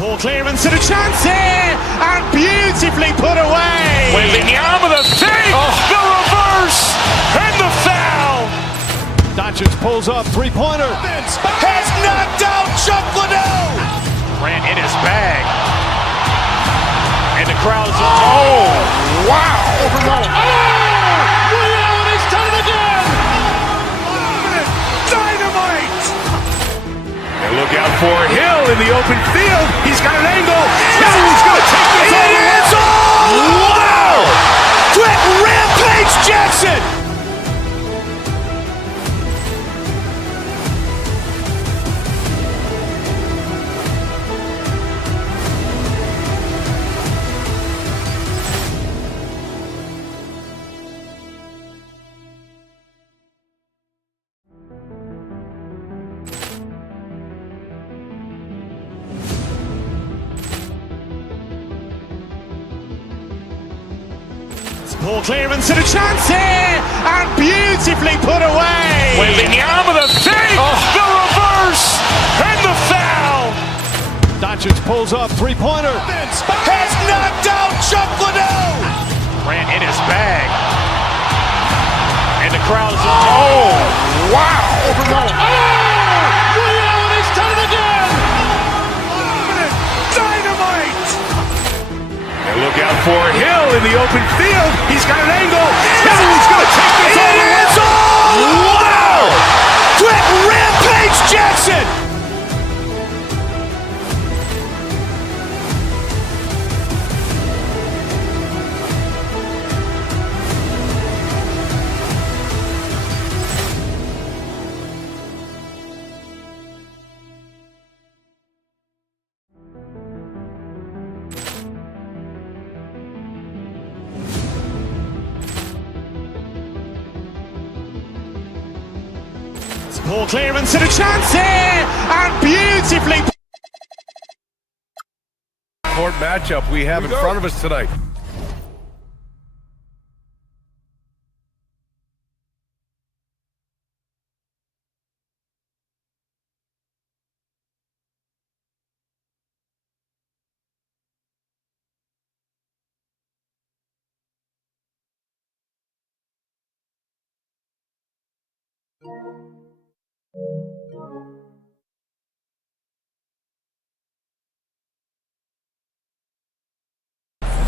Ball clearance and a chance here, and beautifully put away. Wembanyama the fake, the reverse, and the foul. Doncic pulls up, three-pointer. Has knocked out Chuck Liddell. Ran in his bag. And the crowd is... Oh, wow. Over Nolan. He's done it again. Dynamite. And look out for Hill in the open field. He's got an angle. Hill is going to take this all the way. Wow! Quick Rampage Jackson! Ball clearance and a chance here, and beautifully put away. Wembanyama the fake, the reverse, and the foul. Doncic pulls up, three-pointer. Has knocked out Chuck Liddell. Ran in his bag. And the crowd is... Oh, wow. Over Nolan. He's done it again. Dynamite. And look out for Hill in the open field. He's got an angle. Hill is going to take this all the way. Wow! Quick Rampage Jackson! Ball clearance and a chance here, and beautifully. Court matchup we have in front of us tonight.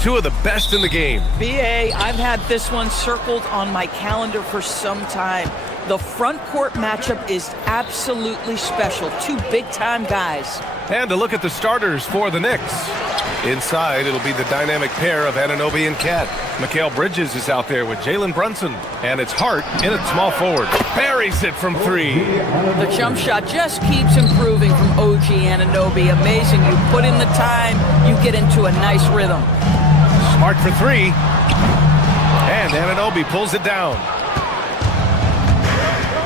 Two of the best in the game. BA, I've had this one circled on my calendar for some time. The front court matchup is absolutely special. Two big-time guys. And to look at the starters for the Knicks. Inside, it'll be the dynamic pair of Anunoby and Cat. Mikal Bridges is out there with Jalen Brunson. And it's Hart in at small forward. Buries it from 3. The jump shot just keeps improving from OG Anunoby. Amazing. You put in the time, you get into a nice rhythm. Smart for 3. And Anunoby pulls it down.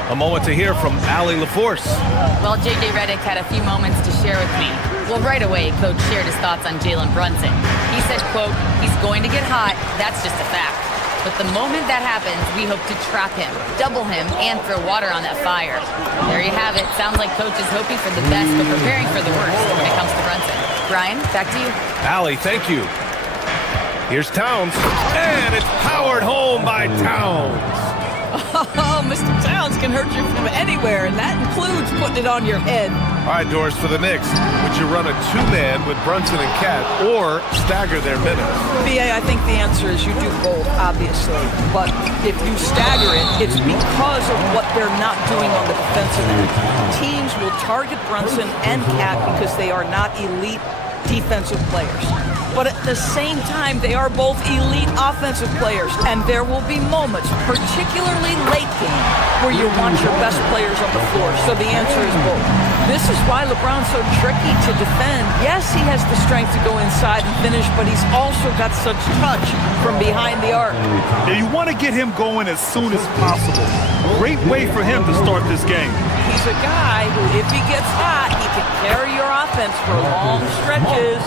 A moment to hear from Allie LaForce. Well, J.J. Redick had a few moments to share with me. Well, right away, Coach shared his thoughts on Jalen Brunson. He said, quote, he's going to get hot. That's just a fact. But the moment that happens, we hope to trap him, double him, and throw water on that fire. There you have it. Sounds like Coach is hoping for the best, but preparing for the worst when it comes to Brunson. Brian, back to you. Allie, thank you. Here's Towns, and it's powered home by Towns. Oh, Mr. Towns can hurt you from anywhere, and that includes putting it on your head. All right, Doris, for the Knicks, would you run a 2-man with Brunson and Cat or stagger their minutes? BA, I think the answer is you do both, obviously. But if you stagger it, it's because of what they're not doing on the defensive end. Teams will target Brunson and Cat because they are not elite defensive players. But at the same time, they are both elite offensive players, and there will be moments, particularly late game, where you want your best players on the floor. So the answer is both. This is why LeBron's so tricky to defend. Yes, he has the strength to go inside and finish, but he's also got such touch from behind the arc. Yeah, you want to get him going as soon as possible. Great way for him to start this game. He's a guy who, if he gets hot, he can carry your offense for long stretches.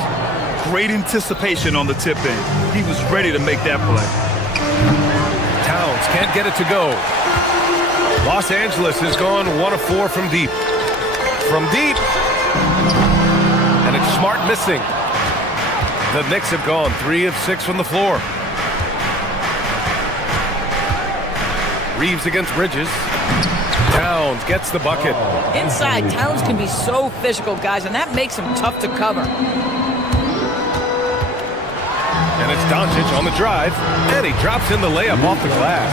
Great anticipation on the tip in. He was ready to make that play. Towns can't get it to go. Los Angeles has gone 1 of 4 from deep. From deep. And it's Smart missing. The Knicks have gone 3 of 6 from the floor. Reeves against Bridges. Towns gets the bucket. Inside, Towns can be so physical, guys, and that makes him tough to cover. And it's Doncic on the drive, and he drops in the layup off the glass.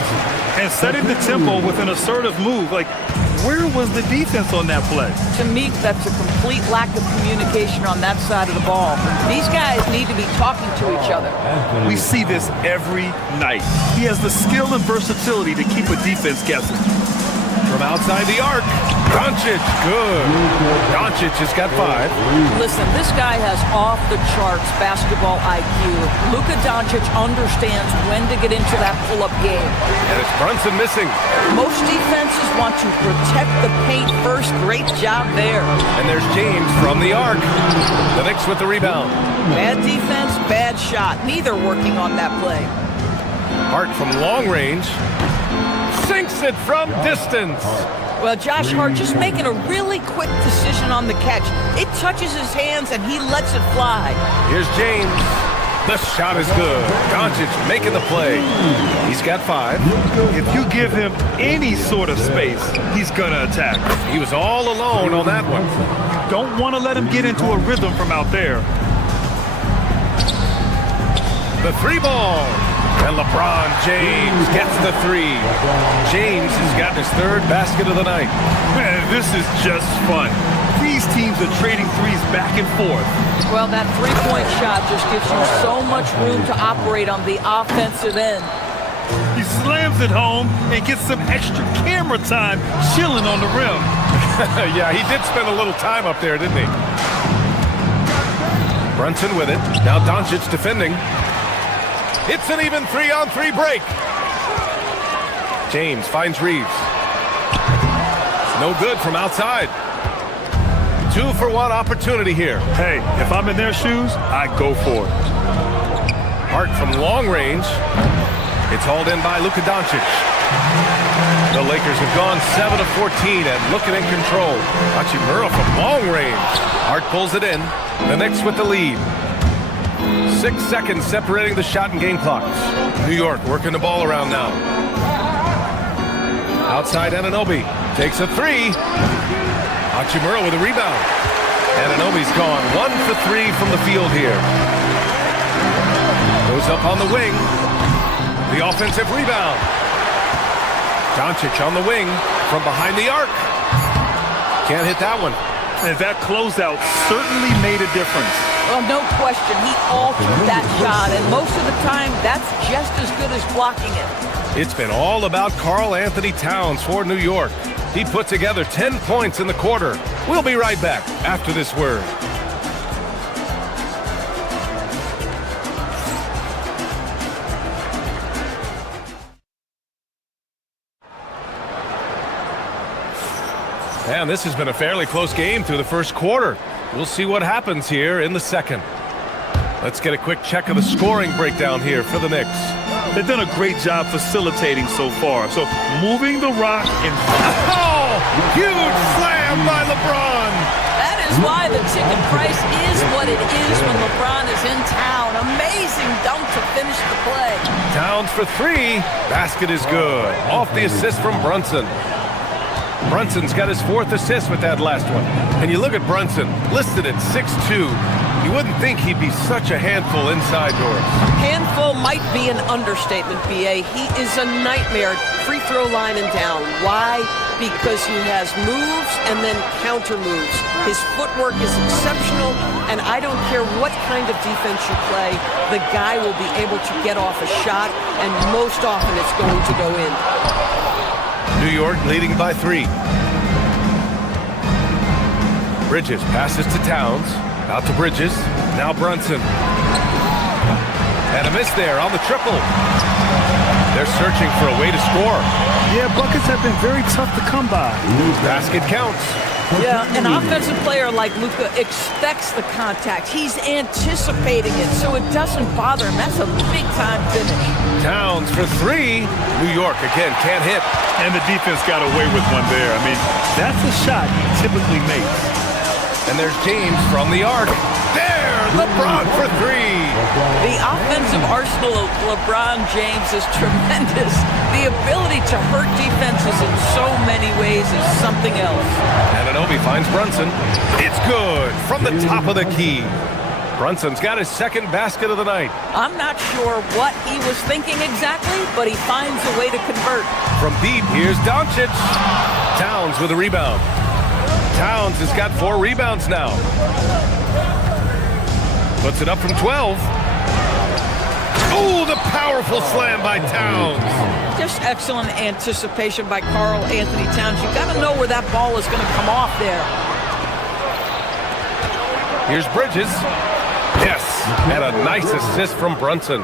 And setting the tempo with an assertive move. Like, where was the defense on that play? To me, that's a complete lack of communication on that side of the ball. These guys need to be talking to each other. We see this every night. He has the skill and versatility to keep a defense guessing. From outside the arc, Doncic, good. Doncic has got 5. Listen, this guy has off-the-charts basketball IQ. Luka Doncic understands when to get into that pull-up game. And it's Brunson missing. Most defenses want to protect the paint first. Great job there. And there's James from the arc. The Knicks with the rebound. Bad defense, bad shot. Neither working on that play. Hart from long range. Sinks it from distance. Well, Josh Hart just making a really quick decision on the catch. It touches his hands and he lets it fly. Here's James. The shot is good. Doncic making the play. He's got 5. If you give him any sort of space, he's going to attack. He was all alone on that one. You don't want to let him get into a rhythm from out there. The 3-ball. And LeBron James gets the 3. James has gotten his 3rd basket of the night. Man, this is just fun. These teams are trading threes back and forth. Well, that three-point shot just gives you so much room to operate on the offensive end. He slams it home and gets some extra camera time chilling on the rim. Yeah, he did spend a little time up there, didn't he? Brunson with it. Now Doncic defending. It's an even 3-on-3 break. James finds Reeves. No good from outside. 2-for-1 opportunity here. Hey, if I'm in their shoes, I go for it. Hart from long range. It's hauled in by Luka Doncic. The Lakers have gone 7 of 14 and looking in control. Hachimura from long range. Hart pulls it in. The Knicks with the lead. 6 seconds separating the shot and game clocks. New York working the ball around now. Outside Anunoby takes a 3. Hachimura with a rebound. Anunoby's gone 1 for 3 from the field here. Goes up on the wing. The offensive rebound. Doncic on the wing from behind the arc. Can't hit that one. And that closeout certainly made a difference. Well, no question. He altered that shot, and most of the time, that's just as good as blocking it. It's been all about Karl Anthony Towns for New York. He put together 10 points in the quarter. We'll be right back after this word. And this has been a fairly close game through the first quarter. We'll see what happens here in the second. Let's get a quick check of the scoring breakdown here for the Knicks. They've done a great job facilitating so far. So moving the rock and... Oh! Huge slam by LeBron! That is why the ticket price is what it is when LeBron is in town. Amazing dunk to finish the play. Towns for three. Basket is good. Off the assist from Brunson. Brunson's got his 4th assist with that last one. And you look at Brunson, listed at 6'2". You wouldn't think he'd be such a handful inside doors. Handful might be an understatement, B.A. He is a nightmare free throw line and down. Why? Because he has moves and then counter moves. His footwork is exceptional, and I don't care what kind of defense you play, the guy will be able to get off a shot, and most often it's going to go in. New York leading by 3. Bridges passes to Towns. Out to Bridges. Now Brunson. And a miss there on the triple. They're searching for a way to score. Yeah, buckets have been very tough to come by. Basket counts. Yeah, an offensive player like Luka expects the contact. He's anticipating it, so it doesn't bother him. That's a big-time finish. Towns for 3. New York, again, can't hit. And the defense got away with one there. I mean, that's a shot he typically makes. And there's James from the arc. There, LeBron for 3. The offensive arsenal of LeBron James is tremendous. The ability to hurt defenses in so many ways is something else. Anunoby finds Brunson. It's good from the top of the key. Brunson's got his 2nd basket of the night. I'm not sure what he was thinking exactly, but he finds a way to convert. From deep, here's Doncic. Towns with a rebound. Towns has got 4 rebounds now. Puts it up from 12. Oh, the powerful slam by Towns. Just excellent anticipation by Karl Anthony Towns. You got to know where that ball is going to come off there. Here's Bridges. Yes, and a nice assist from Brunson.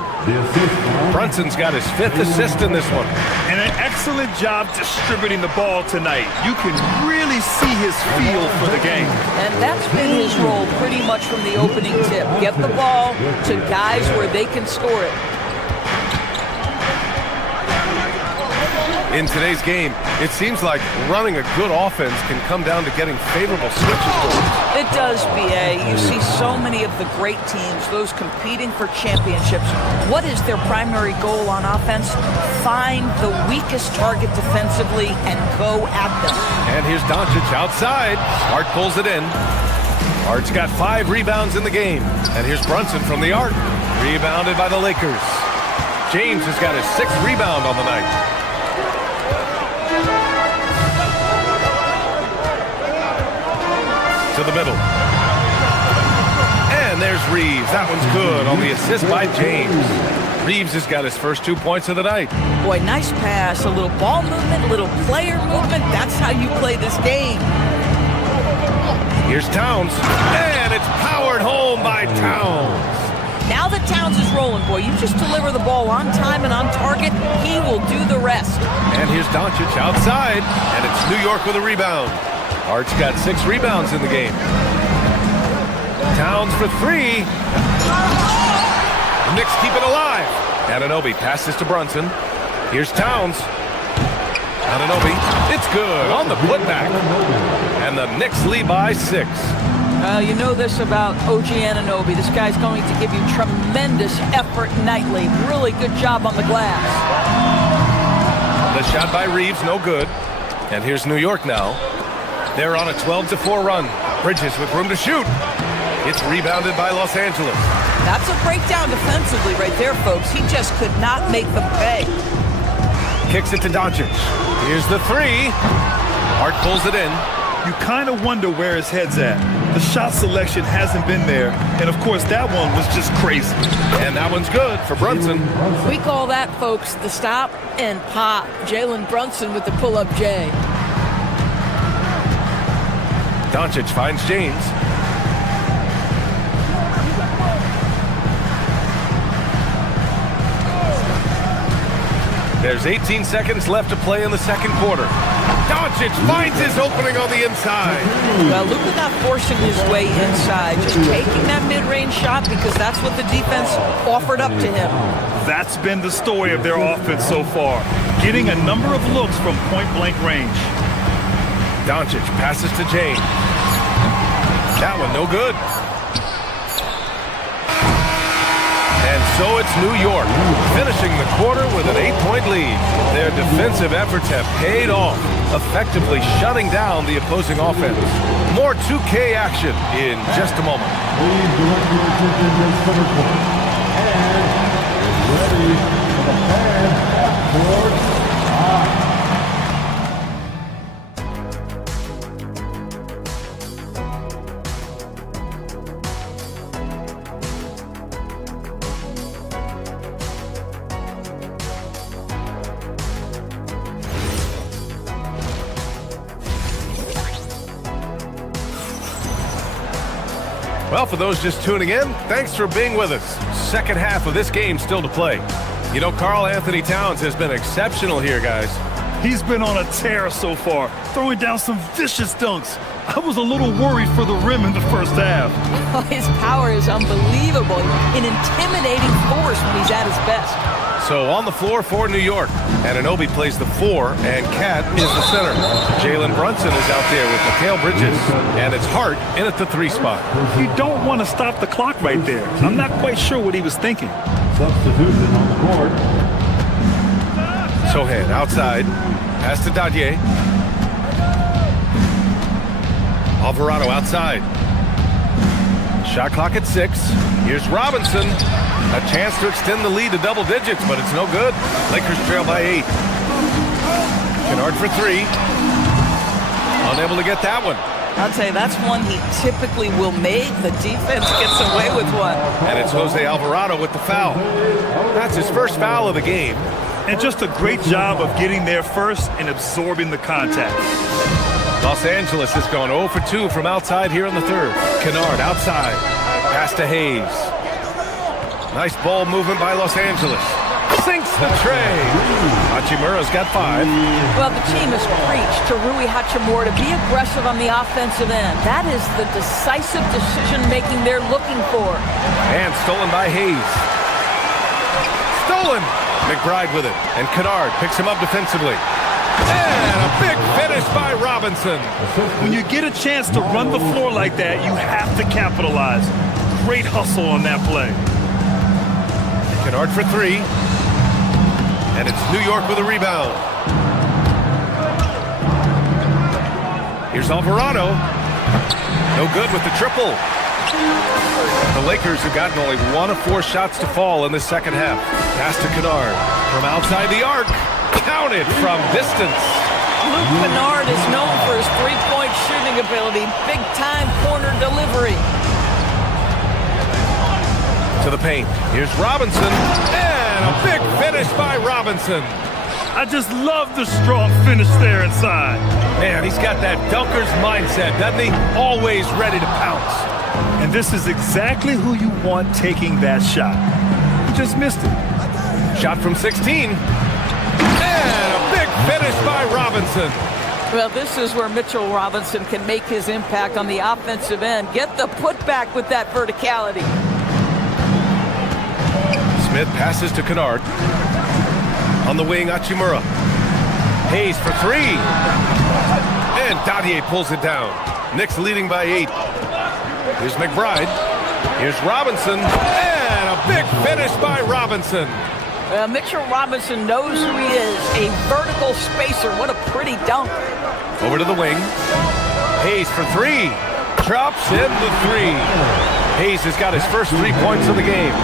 Brunson's got his 5th assist in this one. And an excellent job distributing the ball tonight. You can really see his feel for the game. And that's been his role pretty much from the opening tip. Get the ball to guys where they can score it. In today's game, it seems like running a good offense can come down to getting favorable switches goals. It does, B.A. You see so many of the great teams, those competing for championships. What is their primary goal on offense? Find the weakest target defensively and go at them. And here's Doncic outside. Hart pulls it in. Hart's got 5 rebounds in the game. And here's Brunson from the arc. Rebounded by the Lakers. James has got his 6th rebound on the night. To the middle. And there's Reeves. That one's good on the assist by James. Reeves has got his first 2 points of the night. Boy, nice pass. A little ball movement, a little player movement. That's how you play this game. Here's Towns. And it's powered home by Towns. Now that Towns is rolling, boy, you just deliver the ball on time and on target, he will do the rest. And here's Doncic outside. And it's New York with a rebound. Hart's got 6 rebounds in the game. Towns for 3. The Knicks keep it alive. Anunoby passes to Brunson. Here's Towns. Anunoby, it's good on the putback. And the Knicks lead by 6. You know this about OG Anunoby. This guy's going to give you tremendous effort nightly. Really good job on the glass. The shot by Reeves, no good. And here's New York now. They're on a 12-4 run. Bridges with room to shoot. It's rebounded by Los Angeles. That's a breakdown defensively right there, folks. He just could not make them pay. Kicks it to Doncic. Here's the 3. Hart pulls it in. you kind of wonder where his head's at. The shot selection hasn't been there, and of course that one was just crazy. And that one's good for Brunson. We call that, folks, the stop and pop. Jalen Brunson with the pull-up J. Doncic finds James. There's 18 seconds left to play in the second quarter. Doncic finds his opening on the inside. Well, Luka not forcing his way inside, just taking that mid-range shot because that's what the defense offered up to him. That's been the story of their offense so far, getting a number of looks from point-blank range. Doncic passes to James. That one no good. And so it's New York, finishing the quarter with an 8-point lead. Their defensive efforts have paid off, effectively shutting down the opposing offense. More 2K action in just a moment. Please direct your attention to the center court. And ready for the fans half-court time. Well, for those just tuning in, thanks for being with us. Second half of this game still to play. You know, Karl Anthony Towns has been exceptional here, guys. He's been on a tear so far, throwing down some vicious dunks. I was a little worried for the rim in the first half. His power is unbelievable, an intimidating force when he's at his best. So on the floor for New York, Anunoby plays the 4, and Cat is the center. Jalen Brunson is out there with Mikal Bridges, and it's Hart in at the 3 spot. You don't want to stop the clock right there. I'm not quite sure what he was thinking. Substitution on the court. Sohan outside, pass to Dadier. Alvarado outside. Shot clock at 6. Here's Robinson. A chance to extend the lead to double digits, but it's no good. Lakers trail by 8. Kennard for 3. Unable to get that one. I'll tell you, that's one he typically will make. The defense gets away with one. And it's Jose Alvarado with the foul. That's his first foul of the game. And just a great job of getting there first and absorbing the contact. Los Angeles has gone 0 for 2 from outside here in the third. Kennard outside. Pass to Hayes. Nice ball movement by Los Angeles. Sinks the tray. Hachimura's got 5. Well, the team has preached to Rui Hachimura to be aggressive on the offensive end. That is the decisive decision-making they're looking for. And stolen by Hayes. Stolen. McBride with it. And Kennard picks him up defensively. And a big finish by Robinson. When you get a chance to run the floor like that, you have to capitalize. Great hustle on that play. Kennard for 3. And it's New York with a rebound. Here's Alvarado. No good with the triple. The Lakers have gotten only 1 of 4 shots to fall in the second half. Pass to Kennard. From outside the arc. Counted from distance. Luke Kennard is known for his three-point shooting ability. Big-time corner delivery. To the paint. Here's Robinson. And a big finish by Robinson. I just love the strong finish there inside. Man, he's got that dunker's mindset, doesn't he? Always ready to pounce. And this is exactly who you want taking that shot. He just missed it. Shot from 16. And a big finish by Robinson. Well, this is where Mitchell Robinson can make his impact on the offensive end. Get the putback with that verticality. Smith passes to Kennard. On the wing, Hachimura. Hayes for 3. And Dadier pulls it down. Knicks leading by 8. Here's McBride. Here's Robinson. And a big finish by Robinson. Mitchell Robinson knows who he is. A vertical spacer. What a pretty dunk. Over to the wing. Hayes for 3. Drops in the 3. Hayes has got his first 3 points of the game.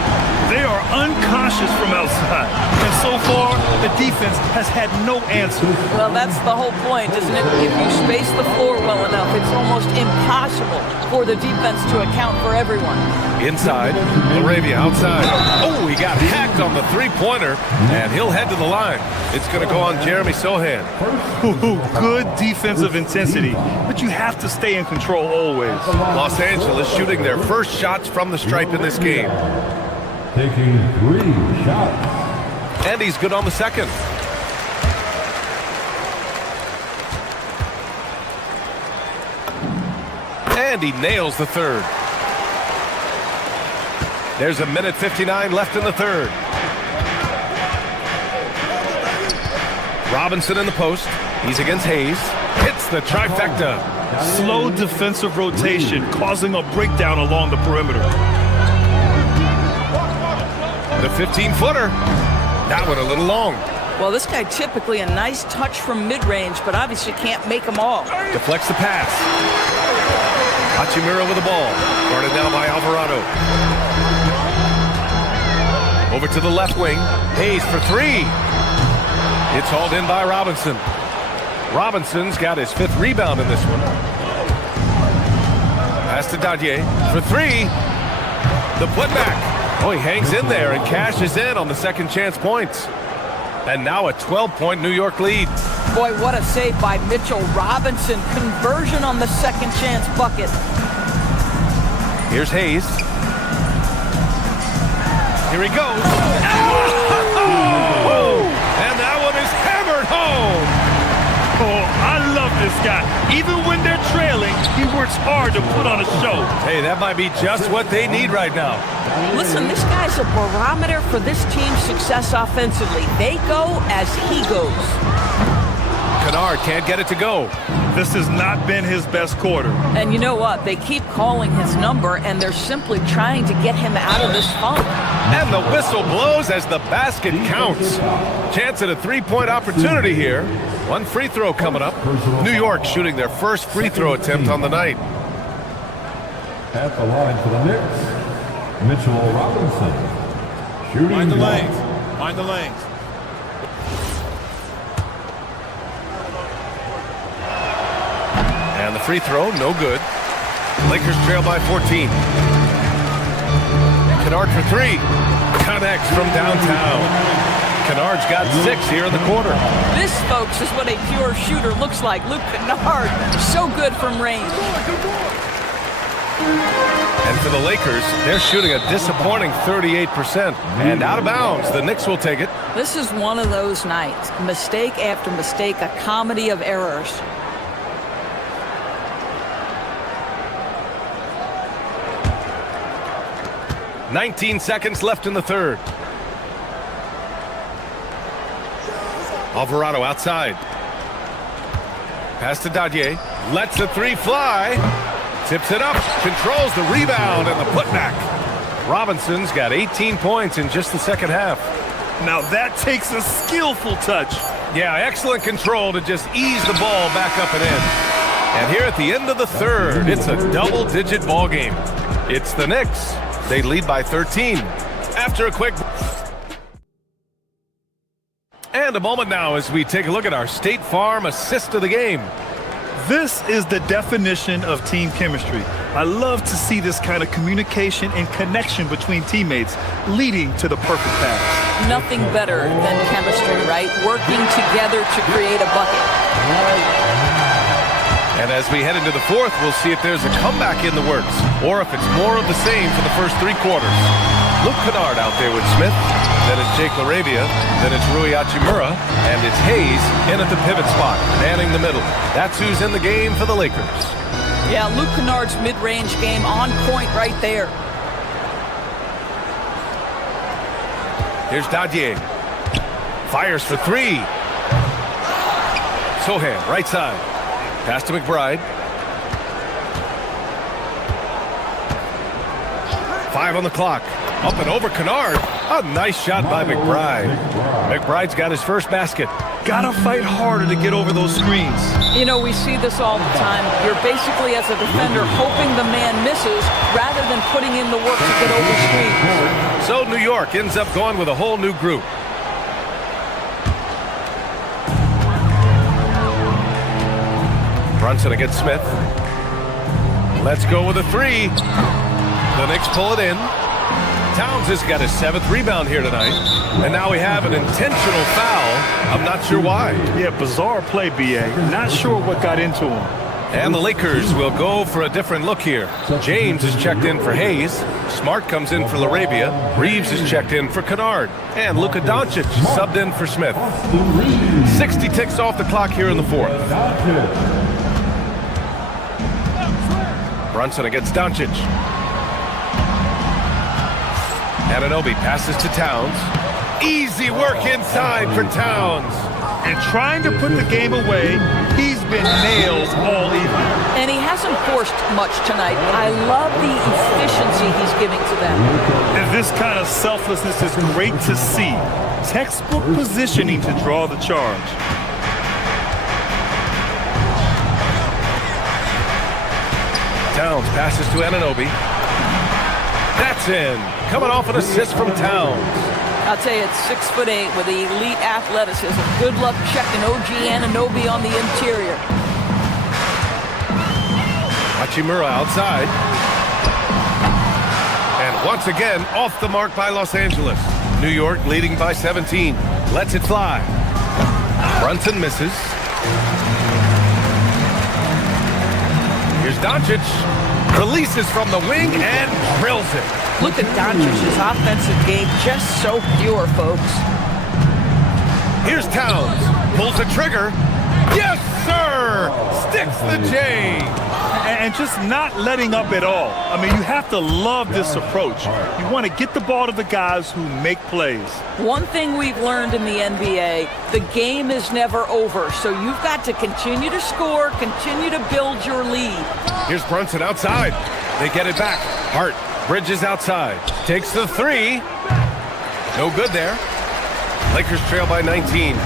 They are unconscious from outside. And so far, the defense has had no answer. Well, that's the whole point, isn't it? If you space the floor well enough, it's almost impossible for the defense to account for everyone. Inside, Laravia outside. Oh, he got hacked on the three-pointer, and he'll head to the line. It's going to go on Jeremy Sohan. Good defensive intensity, but you have to stay in control always. Los Angeles shooting their first shots from the stripe in this game. Taking 3 shots. And he's good on the second. And he nails the third. There's 1:59 left in the third. Robinson in the post. He's against Hayes. Hits the trifecta. Slow defensive rotation causing a breakdown along the perimeter. The 15-footer. That one a little long. Well, this guy typically a nice touch from mid-range, but obviously can't make them all. Deflects the pass. Hachimura with the ball. Guarded now by Alvarado. Over to the left wing. Hayes for 3. It's hauled in by Robinson. Robinson's got his 5th rebound in this one. Pass to Dadier for 3. The putback. Oh, he hangs in there and cashes in on the second chance points. And now a 12-point New York lead. Boy, what a save by Mitchell Robinson. Conversion on the second chance bucket. Here's Hayes. Here he goes. Oh! And that one is hammered home. Oh, I love this guy. Even when they're trailing, he works hard to put on a show. Hey, that might be just what they need right now. Listen, this guy's a barometer for this team's success offensively. They go as he goes. Kennard can't get it to go. This has not been his best quarter. And you know what? They keep calling his number, and they're simply trying to get him out of this funk. And the whistle blows as the basket counts. Chance at a 3-point opportunity here. One free throw coming up. New York shooting their first free throw attempt on the night. At the line for the Knicks, Mitchell Robinson. Shooting. Mind the lanes. Mind the lanes. And the free throw, no good. Lakers trail by 14. Kennard for 3. Connects from downtown. Kennard's got 6 here in the quarter. This, folks, is what a pure shooter looks like. Luke Kennard, so good from range. And for the Lakers, they're shooting a disappointing 38%. And out of bounds, the Knicks will take it. This is one of those nights. Mistake after mistake, a comedy of errors. "19 seconds left in the third. Alvarado outside. Pass to Dadier. Lets the 3 fly. Tips it up. Controls the rebound and the putback. Robinson's got 18 points in just the second half. Now that takes a skillful touch. Yeah, excellent control to just ease the ball back up and in. And here at the end of the third, it's a double-digit ball game. It's the Knicks. They lead by 13. After a quick... And a moment now as we take a look at our State Farm assist of the game. This is the definition of team chemistry. I love to see this kind of communication and connection between teammates leading to the perfect pass. Nothing better than chemistry, right? Working together to create a bucket. And as we head into the fourth, we'll see if there's a comeback in the works or if it's more of the same for the first 3 quarters. Luke Kennard out there with Smith, then it's Jake Laravia, then it's Rui Hachimura, and it's Hayes in at the pivot spot, manning the middle. That's who's in the game for the Lakers. Yeah, Luke Kennard's mid-range game on point right there. Here's Dadier. Fires for 3. Sohan, right side. Pass to McBride. 5 on the clock. Up and over Kennard. A nice shot by McBride. McBride's got his first basket. got to fight harder to get over those screens. You know, we see this all the time. You're basically, as a defender, hoping the man misses rather than putting in the work to get over screens. So New York ends up going with a whole new group. Brunson against Smith. Let's go with a three. The Knicks pull it in. Towns has got his 7th rebound here tonight. And now we have an intentional foul. I'm not sure why. Yeah, bizarre play, B.A. Not sure what got into him. And the Lakers will go for a different look here. James is checked in for Hayes. Smart comes in for LaRavia. Reeves is checked in for Kennard. And Luka Doncic subbed in for Smith. 60 ticks off the clock here in the 4th. Brunson against Doncic. Anunoby passes to Towns. Easy work inside for Towns. And trying to put the game away, he's been nails all evening. And he hasn't forced much tonight. I love the efficiency he's giving to them. And this kind of selflessness is great to see. Textbook positioning to draw the charge. Towns passes to Anunoby. That's in. Coming off an assist from Towns. I'll tell you, it's 6'8" with elite athleticism. Good luck checking OG Anunoby on the interior. Hachimura outside. And once again, off the mark by Los Angeles. New York leading by 17. Lets it fly. Brunson misses. Here's Doncic. Releases from the wing and drills it. Look at Doncic's offensive game, just so pure, folks. Here's Towns. Pulls the trigger. Yes, sir! Sticks the J. And just not letting up at all. I mean, you have to love this approach. You want to get the ball to the guys who make plays. One thing we've learned in the NBA, the game is never over. So you've got to continue to score, continue to build your lead. Here's Brunson outside. They get it back. Hart bridges outside. Takes the three. No good there. Lakers trail by 19.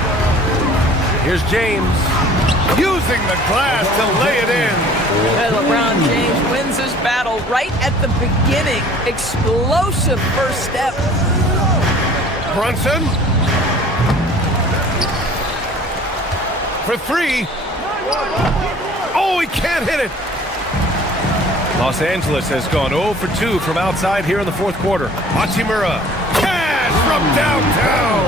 Here's James. Using the glass to lay it in. And LeBron James wins his battle right at the beginning. Explosive first step. Brunson. For three. Oh, he can't hit it. Los Angeles has gone 0 for 2 from outside here in the 4th quarter. Hachimura. Cash from downtown.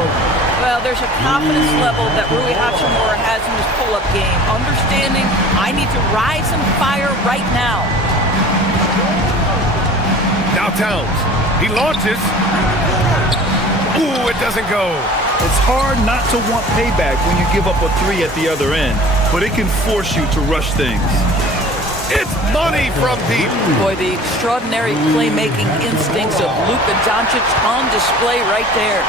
Well, there's a confidence level that Rui Hachimura has in his pull-up game. Understanding, I need to rise and fire right now. Now Towns. He launches. Ooh, it doesn't go. It's hard not to want payback when you give up a three at the other end, but it can force you to rush things. It's money from deep. Boy, the extraordinary playmaking instincts of Luka Doncic on display right there.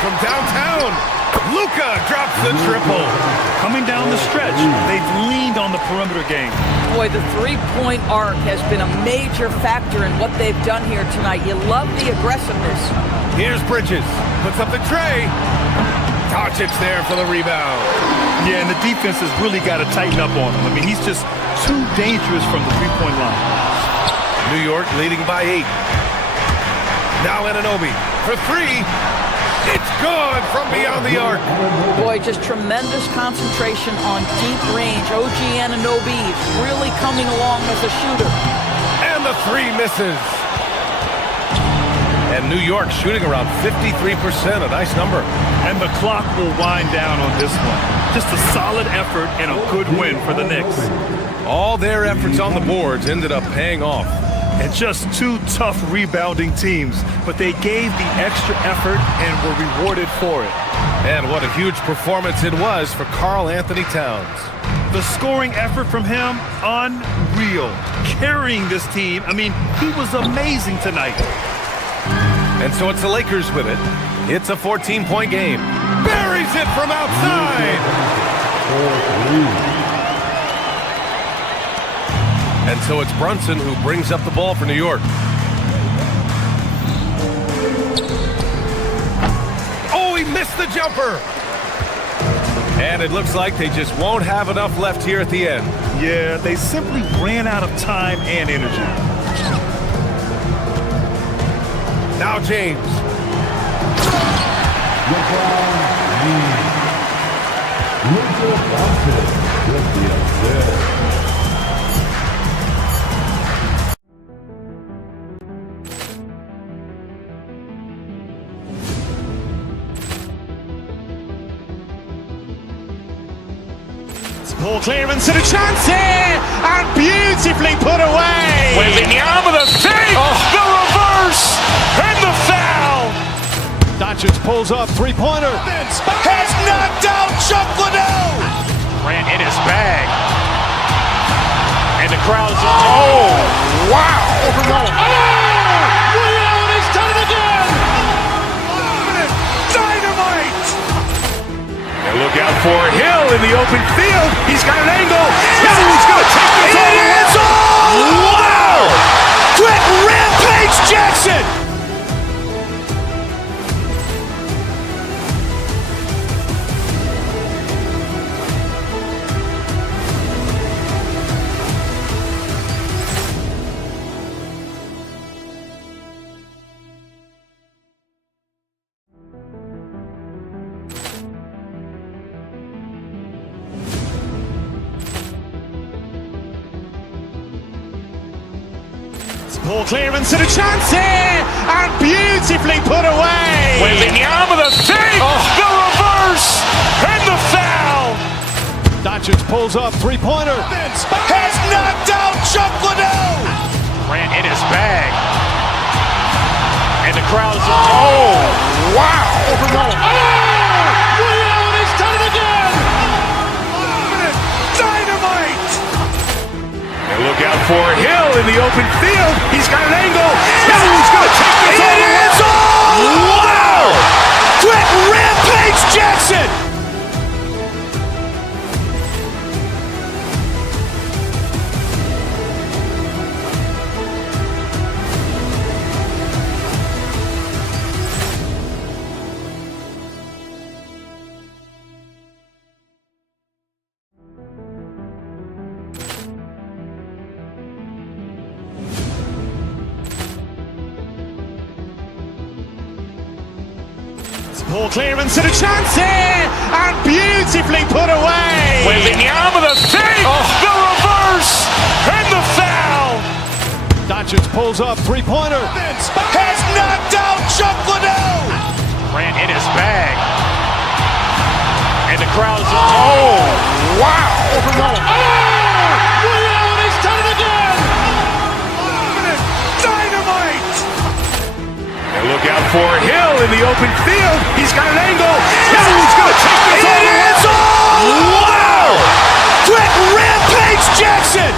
From downtown, Luka drops the triple. Coming down the stretch, they've leaned on the perimeter game. Boy, the three-point arc has been a major factor in what they've done here tonight. You love the aggressiveness. Here's Bridges. Puts up the tray. Doncic there for the rebound. Yeah, and the defense has really got to tighten up on him. I mean, he's just too dangerous from the three-point line. New York leading by 8. Now Anunoby for three. It's good from beyond the arc. Boy, just tremendous concentration on deep range. OG Anunoby really coming along as a shooter. And the three misses. And New York shooting around 53%, a nice number. And the clock will wind down on this one. Just a solid effort and a good win for the Knicks. All their efforts on the boards ended up paying off. And just two tough rebounding teams, but they gave the extra effort and were rewarded for it. And what a huge performance it was for Karl Anthony Towns. The scoring effort from him, unreal. Carrying this team, I mean, he was amazing tonight. And so it's the Lakers with it. It's a 14-point game. Buries it from outside. And so it's Brunson who brings up the ball for New York. Oh, he missed the jumper. And it looks like they just won't have enough left here at the end. Yeah, they simply ran out of time and energy. Now James. With the assist. Ball clearance and a chance here, and beautifully put away. Wembanyama with a save, the reverse, and the foul. Doncic pulls up, three-pointer. Has knocked out Chuck Liddell. Ran in his bag. And the crowd's Wow. He's done it again. Dynamite. And look out for Hill in the open field. He's got an angle. He's going to take this all the way. Wow. Quick Rampage Jackson. Ball clearance and a chance here, and beautifully put away. Wembanyama with a save, the reverse, and the foul. Doncic pulls up, three-pointer. Has knocked out Chuck Liddell. Ran in his bag. And the crowd's Wow. He's done it again. Dynamite. And look out for Hill in the open field. He's got an angle. He's going to take this all the way. Wow. Quick Rampage Jackson. Ball clearance and a chance here, and beautifully put away. Wembanyama with a save, the reverse, and the foul. Doncic pulls up, three-pointer. Has knocked out Chuck Liddell. Ran in his bag. And the crowd's Wow. He's done it again. Dynamite. And look out for Hill in the open field. He's got an angle. He's going to take this all the way. Wow. Quick Rampage Jackson.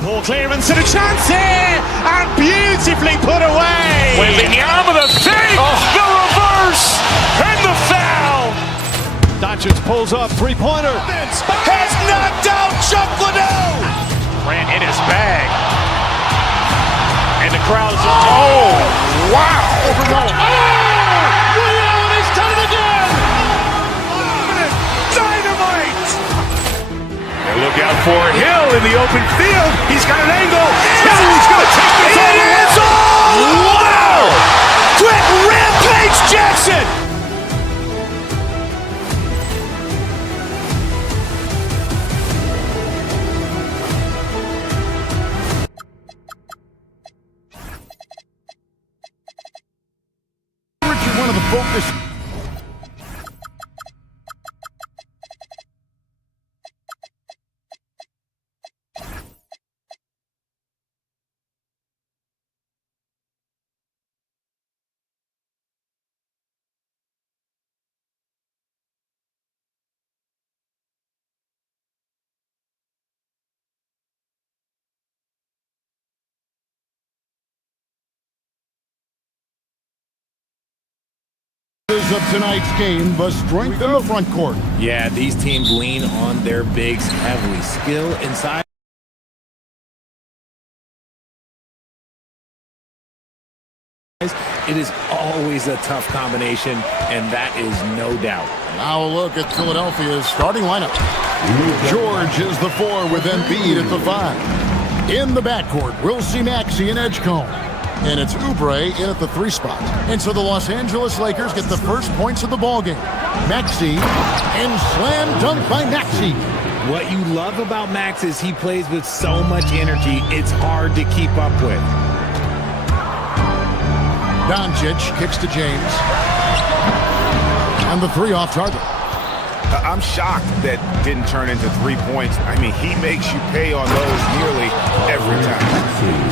Ball clearance and a chance here, and beautifully put away. Wembanyama with a save, the reverse, and the foul. Doncic pulls up, three-pointer. Has knocked out Chuck Liddell. Ran in his bag. And the crowd's Wow. He's done it again. Dynamite. And look out for Hill in the open field. He's got an angle. He's going to take this all the way. Wow. Quick Rampage Jackson. One of the focus keys of tonight's game, the strength in the front court. Yeah, these teams lean on their bigs heavily. Skill inside. It is always a tough combination, and that is no doubt. Now a look at Philadelphia's starting lineup. George is the 4 with Embiid at the 5. In the backcourt, we'll see Maxey and Edgecombe. And it's Oubre in at the 3 spot. And so the Los Angeles Lakers get the first points of the ballgame. Maxey and slam dunk by Maxey. What you love about Max is he plays with so much energy, it's hard to keep up with. Doncic kicks to James. And the 3 off target. I'm shocked that didn't turn into 3 points. I mean, he makes you pay on those nearly every time.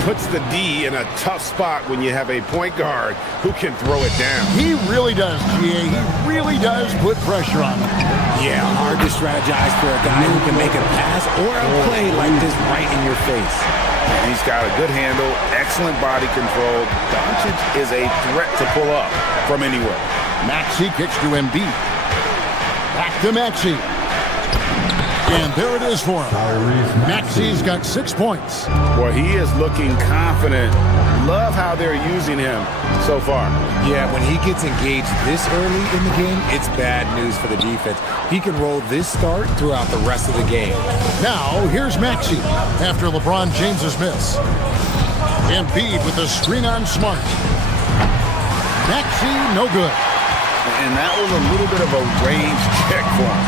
Puts the D in a tough spot when you have a point guard who can throw it down. He really does, GA. He really does put pressure on him. Yeah, hard to strategize for a guy who can make a pass or a play like this right in your face. He's got a good handle, excellent body control. Doncic is a threat to pull up from anywhere. Maxey kicks to Embiid. Back to Maxey. And there it is for him. Maxey's got 6 points. Boy, he is looking confident. Love how they're using him so far. Yeah, when he gets engaged this early in the game, it's bad news for the defense. He can roll this start throughout the rest of the game. Now, here's Maxey after LeBron James's miss. Embiid with the screen on Smart. Maxey, no good. And that was a little bit of a range check for him.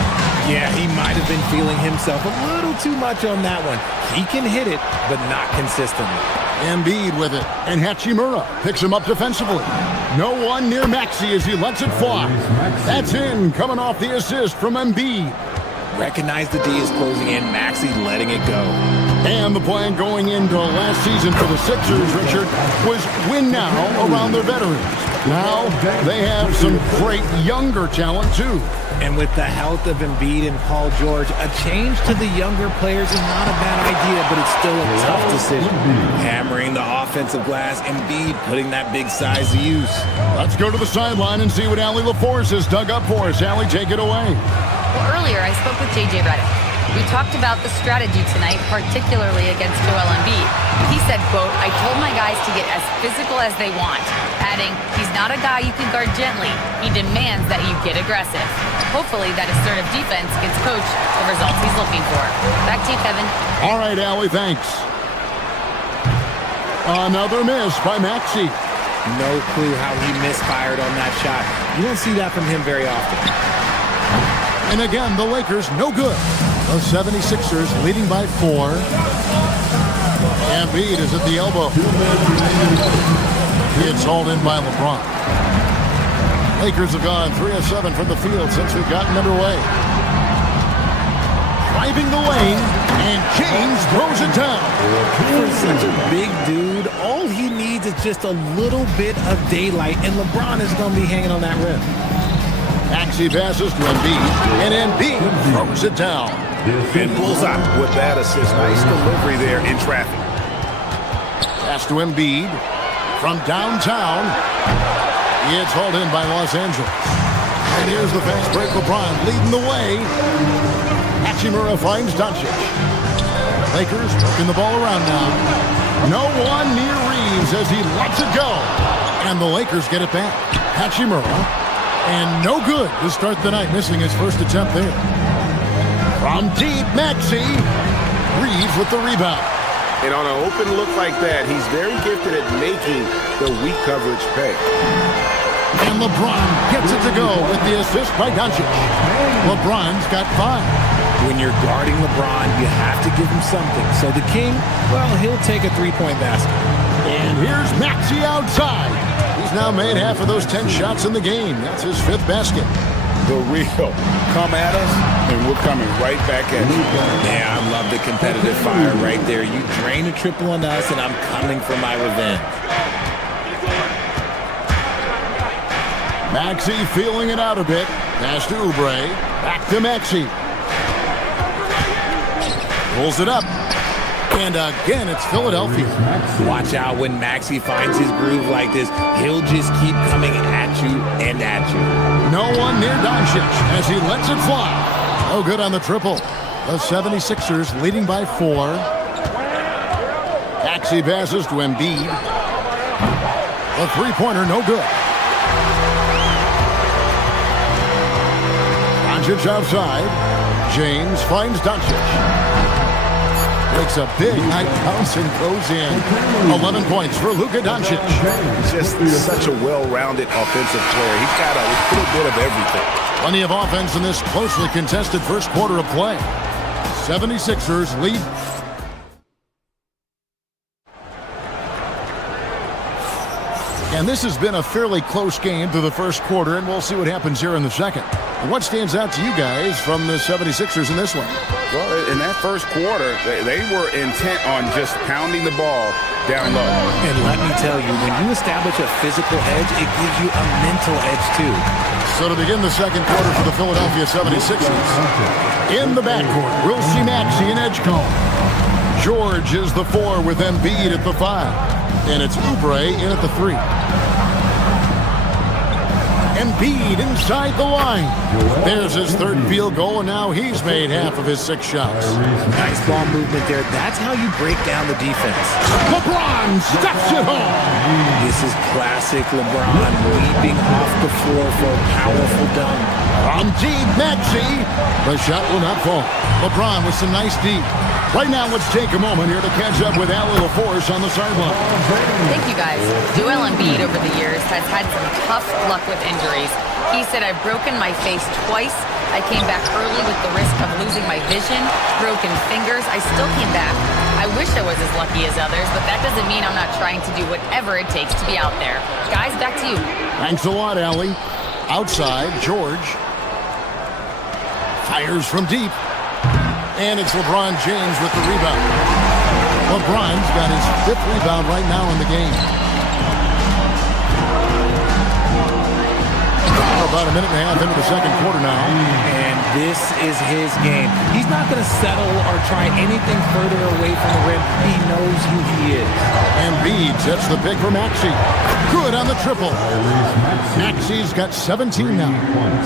Yeah, he might have been feeling himself a little too much on that one. He can hit it, but not consistently. Embiid with it, and Hachimura picks him up defensively. No one near Maxey as he lets it fly. That's in, coming off the assist from Embiid. Recognize the D is closing in, Maxey letting it go. And the plan going into last season for the Sixers, Richard, was win now around their veterans. Now they have some great younger talent, too. And with the health of Embiid and Paul George, a change to the younger players is not a bad idea, but it's still a tough decision. Hammering the offensive glass, Embiid putting that big size to use. Let's go to the sideline and see what Allie LaForce has dug up for us. Allie, take it away. Well, earlier I spoke with JJ Redick. We talked about the strategy tonight, particularly against Joel Embiid. He said, quote, "I told my guys to get as physical as they want," adding, "He's not a guy you can guard gently. He demands that you get aggressive." Hopefully that assertive defense gets Coach the results he's looking for. Back to you, Kevin. All right, Allie, thanks. Another miss by Maxey. No clue how he misfired on that shot. You don't see that from him very often. And again, the Lakers no good. The 76ers leading by 4. Embiid is at the elbow. It's hauled in by LeBron. Lakers have gone 3 of 7 from the field since we've gotten underway. Driving the lane, and James throws it down. For such a big dude, all he needs is just a little bit of daylight, and LeBron is going to be hanging on that rim. Maxey passes to Embiid, and Embiid throws it down. And bullseye with that assist. Nice delivery there in traffic. Pass to Embiid from downtown. It's hauled in by Los Angeles. And here's the fast break. LeBron leading the way. Hachimura finds Doncic. Lakers working the ball around now. No one near Reeves as he lets it go. And the Lakers get it back. Hachimura. And no good to start the night, missing his first attempt there. From deep, Maxey. Reeves with the rebound. And on an open look like that, he's very gifted at making the weak coverage pay. And LeBron gets it to go with the assist by Doncic. LeBron's got 5. When you're guarding LeBron, you have to give him something. So the King, well, he'll take a 3-point basket. And here's Maxey outside. He's now made half of those 10 shots in the game. That's his 5th basket. The real come at us, and we're coming right back at you. Yeah, I love the competitive fire right there. You drain a triple on us, and I'm coming for my revenge. Maxey feeling it out a bit. Pass to Oubre. Back to Maxey. Pulls it up. And again, it's Philadelphia. Watch out when Maxey finds his groove like this. He'll just keep coming at you and at you. No one near Doncic as he lets it fly. No good on the triple. The 76ers leading by 4. Maxey passes to Embiid. The three-pointer, no good. Doncic outside. James finds Doncic. Makes a big high bounce and goes in. 11 points for Luka Doncic. Just such a well-rounded offensive player. He's got a little bit of everything. Plenty of offense in this closely contested first quarter of play. 76ers lead. And this has been a fairly close game through the first quarter, and we'll see what happens here in the second. What stands out to you guys from the 76ers in this one? Well, in that first quarter, they were intent on just pounding the ball down low. And let me tell you, when you establish a physical edge, it gives you a mental edge too. So to begin the second quarter for the Philadelphia 76ers, in the backcourt, we'll see Maxey and Edgecombe. George is the 4 with Embiid at the 5. And it's Oubre in at the 3. Embiid inside the line. There's his third field goal, and now he's made half of his 6 shots. Nice ball movement there. That's how you break down the defense. LeBron steps it home. This is classic LeBron leaping off the floor for a powerful dunk. From deep, Maxey. The shot will not fall. LeBron with some nice deep. Right now, let's take a moment here to catch up with Allie LaForce on the sideline. Thank you, guys. Joel Embiid over the years has had some tough luck with injuries. He said, I've broken my face twice. I came back early with the risk of losing my vision, broken fingers. I still came back. I wish I was as lucky as others, but that doesn't mean I'm not trying to do whatever it takes to be out there. Guys, back to you. Thanks a lot, Allie. Outside, George fires from deep. And it's LeBron James with the rebound. LeBron's got his 5th rebound right now in the game. About a minute and a half into the second quarter now. And this is his game. He's not going to settle or try anything further away from the rim. He knows who he is. Embiid sets the pick for Maxey. Good on the triple. Maxey's got 17 now.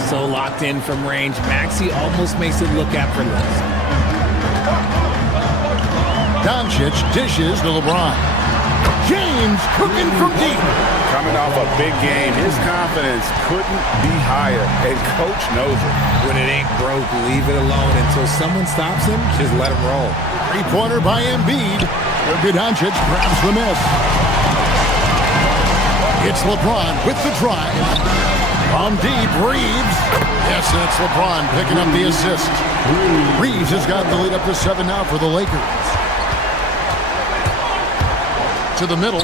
So locked in from range. Maxey almost makes it look effortless. Doncic dishes to LeBron. James cooking from deep. Coming off a big game, his confidence couldn't be higher, and coach knows it. When it ain't broke, leave it alone until someone stops him. Just let him roll. Three-pointer by Embiid. Luka Doncic grabs the miss. It's LeBron with the drive. From deep, Reeves. Yes, that's LeBron picking up the assist. Reeves has got the lead up to 7 now for the Lakers. To the middle.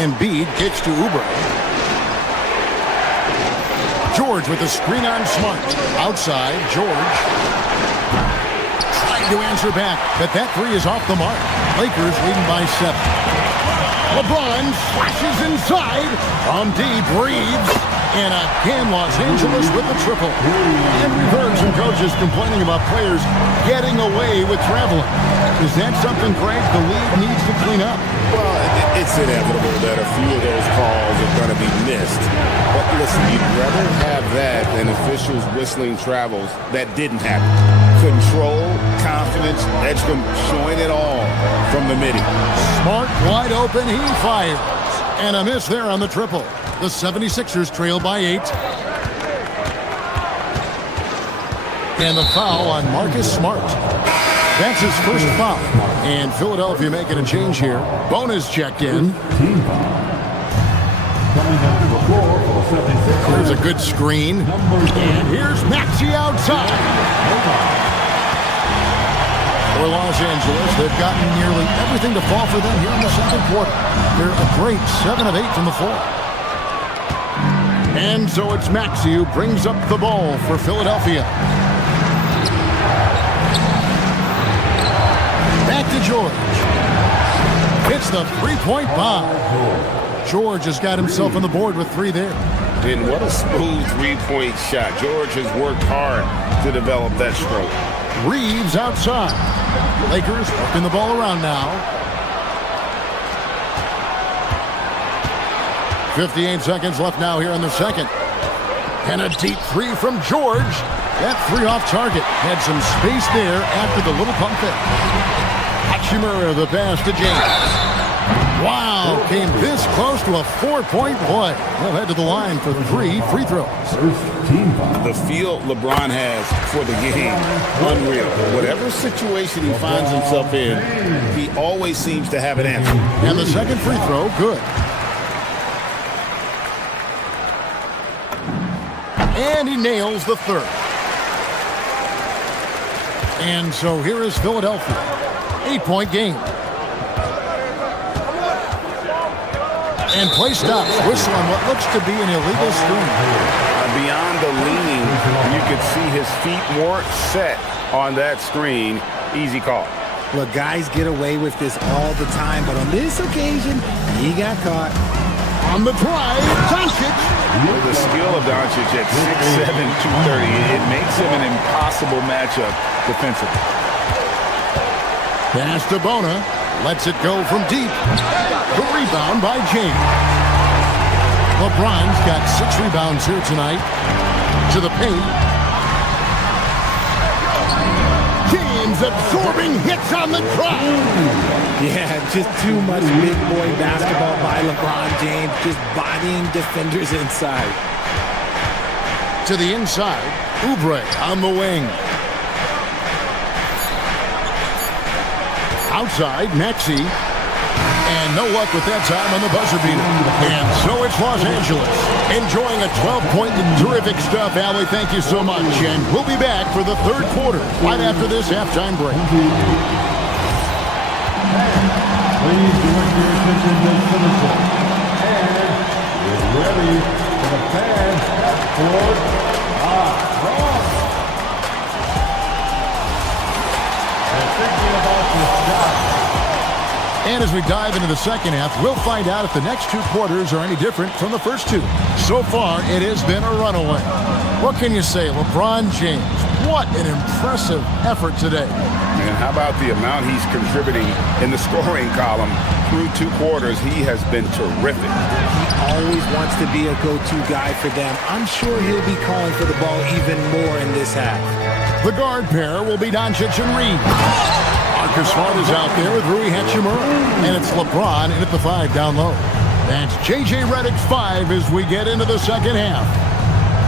Embiid kicks to Oubre. George with the screen on Smart. Outside, George. Trying to answer back, but that 3 is off the mark. Lakers leading by 7. LeBron flashes inside. From deep, Reeves. And again, Los Angeles with the triple. And we've heard some coaches complaining about players getting away with traveling. Is that something, Greg, the league needs to clean up? Well, it's inevitable that a few of those calls are going to be missed. But listen, you'd rather have that than officials whistling travels that didn't happen. Control, confidence, Edgecombe showing it all from the midi. Smart wide open, he fires. And a miss there on the triple. The 76ers trail by 8. And the foul on Marcus Smart. That's his first foul. And Philadelphia making a change here. Bonus checked in. There's a good screen. And here's Maxey outside. For Los Angeles, they've gotten nearly everything to fall for them here in the second quarter. They're a great 7 of 8 from the floor. And so it's Maxey who brings up the ball for Philadelphia. Back to George. It's the three-point bomb. George has got himself on the board with 3 there. And what a smooth three-point shot. George has worked hard to develop that stroke. Reeves outside. Lakers working the ball around now. 58 seconds left now here in the second. And a deep three from George. That three off target. Had some space there after the little pump fake. Hachimura the pass to James. Wow, came this close to a 4-point play. He'll head to the line for 3 free throws. The feel LeBron has for the game, unreal. Whatever situation he finds himself in, he always seems to have an answer. And the second free throw, good. And he nails the third. And so here is Philadelphia. 8-point game. And play stops. Whistle on what looks to be an illegal screen. Beyond the leaning, you could see his feet more set on that screen. Easy call. Look, guys get away with this all the time, but on this occasion, he got caught. On the drive, Doncic. The skill of Doncic at 6'7", 230, it makes him an impossible matchup defensively. Pass to Bona. Lets it go from deep. The rebound by James. LeBron's got 6 rebounds here tonight. To the paint. James absorbing hits on the drive. Yeah, just too much big boy basketball by LeBron James. Just bodying defenders inside. To the inside. Oubre on the wing. Outside, Maxey. And no luck with that time on the buzzer beater. And so it's Los Angeles. Enjoying a 12-point terrific stuff, Allie. Thank you so much. And we'll be back for the third quarter right after this halftime break. Please direct your attention to center court. And get ready for the fans half-court cross. And thinking about this shot. And as we dive into the second half, we'll find out if the next 2 quarters are any different from the first 2. So far, it has been a runaway. What can you say, LeBron James? What an impressive effort today. And how about the amount he's contributing in the scoring column through 2 quarters? He has been terrific. He always wants to be a go-to guy for them. I'm sure he'll be calling for the ball even more in this half. The guard pair will be Doncic and Reed. Marcus Smart is out there with Rui Hachimura. And it's LeBron in at the 5 down low. That's J.J. Redick's 5 as we get into the second half.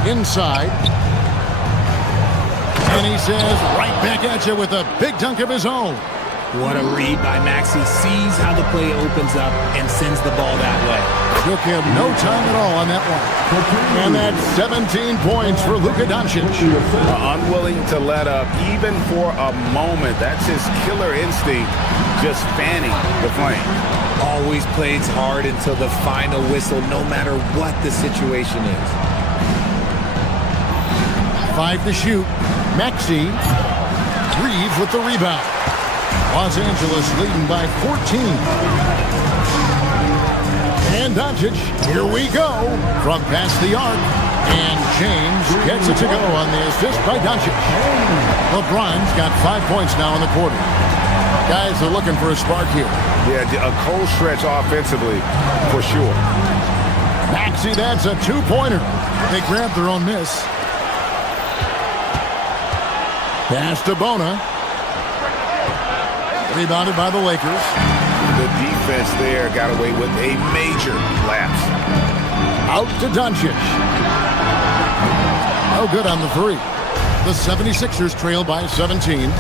Inside. And he says right back at you with a big dunk of his own. What a read by Maxey. Sees how the play opens up and sends the ball that way. Took him no time at all on that one. And that's 17 points for Luka Doncic. Unwilling to let up even for a moment. That's his killer instinct, just fanning the flame. Always plays hard until the final whistle, no matter what the situation is. 5 to shoot. Maxey. Reeves with the rebound. Los Angeles leading by 14. And Doncic, here we go, from past the arc. And James gets it to go on the assist by Doncic. LeBron's got 5 points now in the quarter. Guys are looking for a spark here. Yeah, a cold stretch offensively, for sure. Maxey, that's a 2-pointer. They grabbed their own miss. Pass to Bona. Rebounded by the Lakers. The defense there got away with a major lapse. Out to Doncic. No good on the 3. The 76ers trail by 17.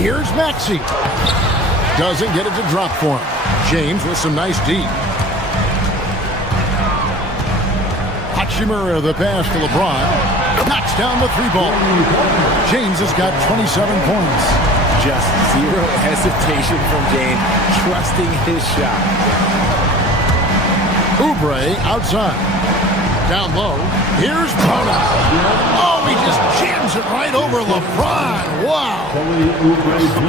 Here's Maxey. Doesn't get it to drop for him. James with some nice D. Hachimura the pass to LeBron. Knocks down the 3-ball. James has got 27 points. Just zero hesitation from James, trusting his shot. Oubre outside. Down low. Here's Bona. Oh, he just jams it right over LeBron. Wow.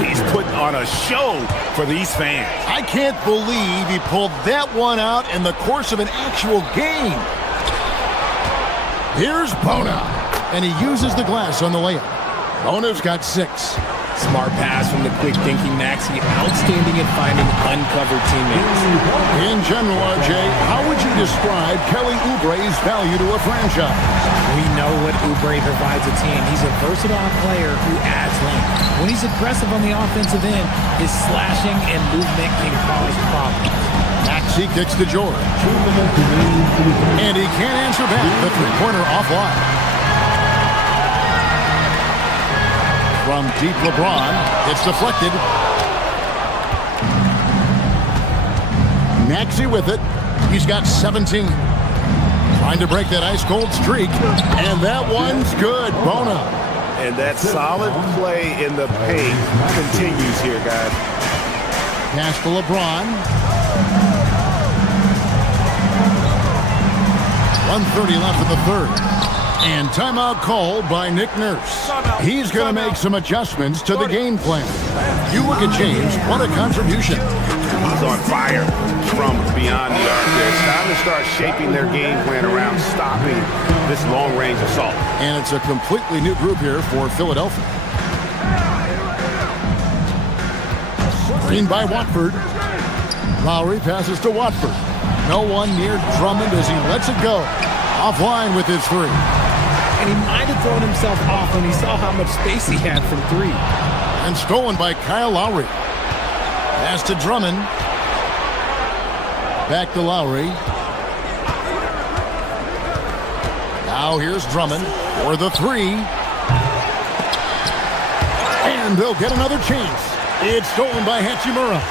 He's putting on a show for these fans. I can't believe he pulled that one out in the course of an actual game. Here's Bona. And he uses the glass on the layup. Bona's got 6. Smart pass from the quick-thinking Maxey. Outstanding at finding uncovered teammates. In general, RJ, how would you describe Kelly Oubre's value to a franchise? We know what Oubre provides a team. He's a versatile player who adds length. When he's aggressive on the offensive end, his slashing and movement can cause problems. Maxey kicks to George. And he can't answer back. The three-pointer offline. From deep LeBron, it's deflected. Maxey with it. He's got 17. Trying to break that ice-cold streak. And that one's good. Bona. And that solid play in the paint continues here, guys. Pass to LeBron. 1:30 left in the third. And timeout called by Nick Nurse. He's going to make some adjustments to the game plan. You look at James, what a contribution. He's on fire from beyond the arc there. It's time to start shaping their game plan around stopping this long-range assault. And it's a completely new group here for Philadelphia. Screen by Watford. Lowry passes to Watford. No one near Drummond as he lets it go. Offline with his three. And he might have thrown himself off when he saw how much space he had from three. And stolen by Kyle Lowry. Pass to Drummond. Back to Lowry. Now here's Drummond for the three. And they'll get another chance. It's stolen by Hachimura.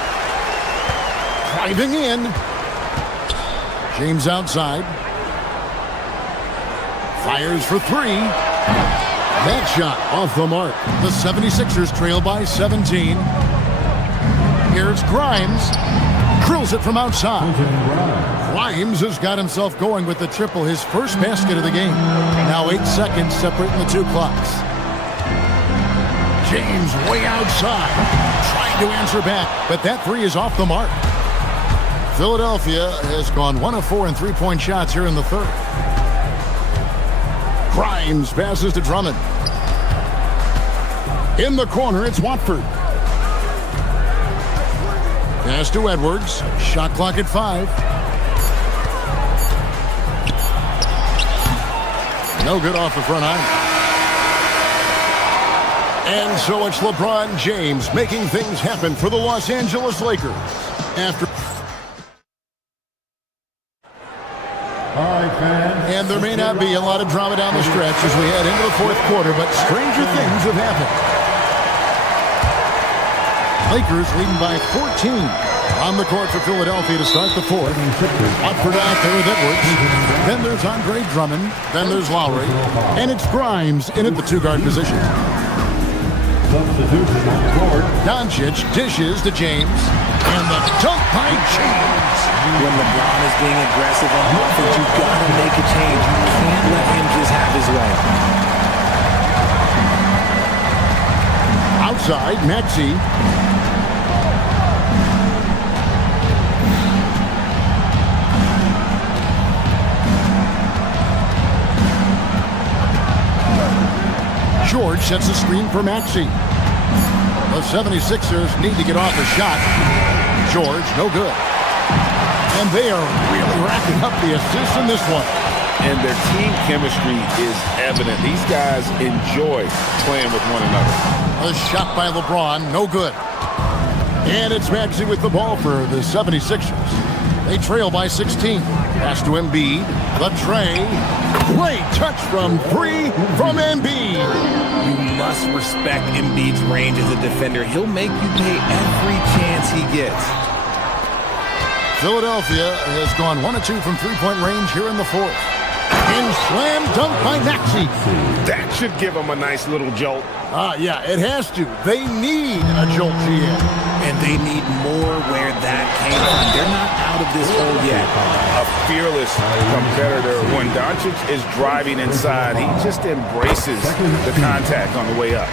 Driving in. James outside. Fires for three. That shot off the mark. The 76ers trail by 17. Here's Grimes. Drills it from outside. Grimes has got himself going with the triple, his first basket of the game. Now 8 seconds separating the two clocks. James way outside. Trying to answer back, but that three is off the mark. Philadelphia has gone 1 of 4 in three-point shots here in the third. Grimes passes to Drummond. In the corner, it's Watford. Pass to Edwards. Shot clock at 5. No good off the front iron. And so it's LeBron James making things happen for the Los Angeles Lakers. After And there may not be a lot of drama down the stretch as we head into the fourth quarter, but stranger things have happened. Lakers leading by 14 on the court for Philadelphia to start the fourth. Watford out there with Edwards. Then there's Andre Drummond. Then there's Lowry. And it's Grimes in at the two-guard position. Doncic dishes to James. And the dunk by James. When LeBron is being aggressive on offense, you've got to make a change. You can't let him just have his way. Outside, Maxey. George sets a screen for Maxey. The 76ers need to get off a shot. George, no good. And they are really racking up the assists in this one. And their team chemistry is evident. These guys enjoy playing with one another. A shot by LeBron, no good. And it's Maxey with the ball for the 76ers. They trail by 16. Pass to Embiid. The tray. Great touch from three from Embiid. You must respect Embiid's range as a defender. He'll make you pay every chance he gets. Philadelphia has gone 1 of 2 from three-point range here in the fourth. And slam dunk by Maxey. That should give them a nice little jolt. Yeah, it has to. They need a jolt GM. And they need more where that came from. They're not out of this hole yet. A fearless competitor. When Doncic is driving inside, he just embraces the contact on the way up.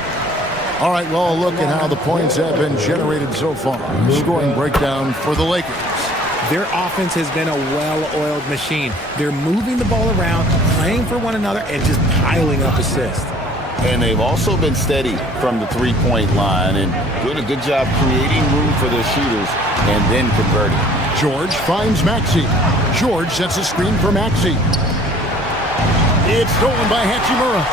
All right, well, look at how the points have been generated so far. Scoring breakdown for the Lakers. Their offense has been a well-oiled machine. They're moving the ball around, playing for one another, and just piling up assists. And they've also been steady from the three-point line and doing a good job creating room for their shooters and then converting. George finds Maxey. George sets a screen for Maxey. It's stolen by Hachimura.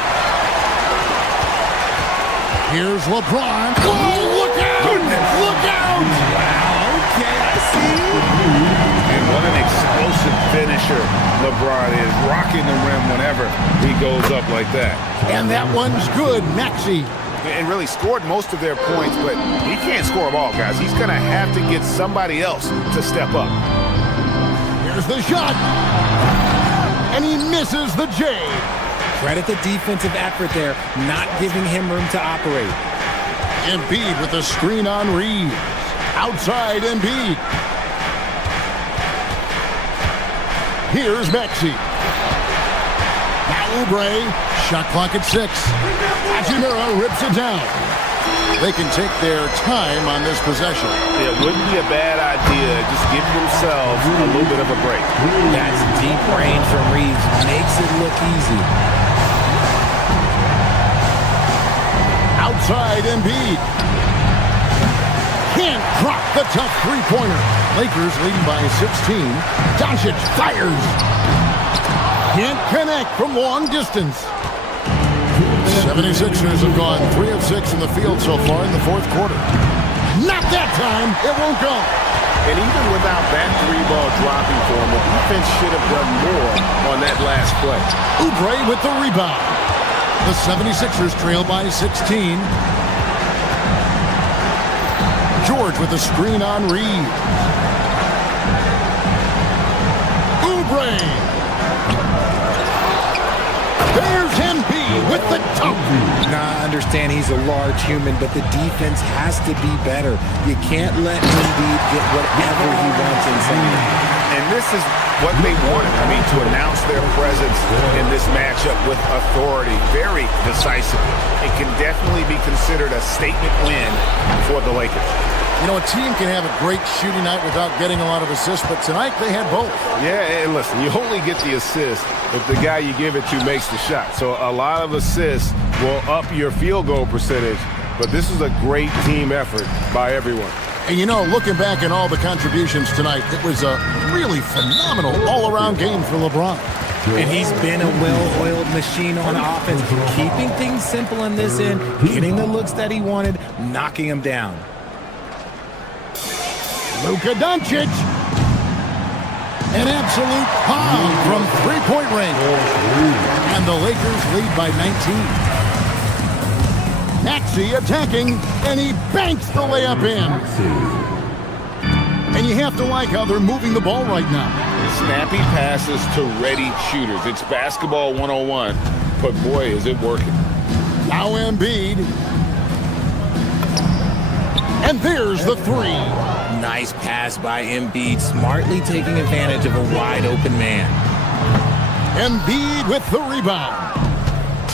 Here's LeBron. Oh, look out! Look out! Wow, okay, I see you. And what an explosive finisher LeBron is, rocking the rim whenever he goes up like that. And that one's good, Maxey. And really scored most of their points, but he can't score them all, guys. He's going to have to get somebody else to step up. Here's the shot. And he misses the J. Credit the defensive effort there, not giving him room to operate. Embiid with the screen on Reeves. Outside Embiid. Here's Maxey. Now Oubre. Shot clock at 6. Hachimura rips it down. They can take their time on this possession. It wouldn't be a bad idea. Just give themselves a little bit of a break. That's deep range from Reeves. Makes it look easy. Outside Embiid. Can't drop the tough three-pointer. Lakers leading by 16. Doncic fires. Can't connect from long distance. 76ers have gone 3 of 6 in the field so far in the fourth quarter. Not that time. It won't go. And even without that three-ball dropping for him, the defense should have done more on that last play. Oubre with the rebound. The 76ers trail by 16. George with the screen on Reeves. Oubre. There's Embiid with the dunk. Now, I understand he's a large human, but the defense has to be better. You can't let Embiid get whatever he wants inside. And this is what they wanted. I mean, to announce their presence in this matchup with authority. Very decisive. It can definitely be considered a statement win for the Lakers. You know, a team can have a great shooting night without getting a lot of assists, but tonight they had both. Yeah, and listen, you only get the assist if the guy you give it to makes the shot. So a lot of assists will up your field goal percentage, but this is a great team effort by everyone. And you know, looking back at all the contributions tonight, it was a really phenomenal all-around game for LeBron. And he's been a well-oiled machine on offense, keeping things simple on this end, getting the looks that he wanted, knocking him down. Luka Doncic. An absolute bomb from three-point range. And the Lakers lead by 19. Maxey attacking, and he banks the layup in. And you have to like how they're moving the ball right now. Snappy passes to ready shooters. It's basketball 101, but boy, is it working. Now Embiid. And there's the three. Nice pass by Embiid, smartly taking advantage of a wide-open man. Embiid with the rebound.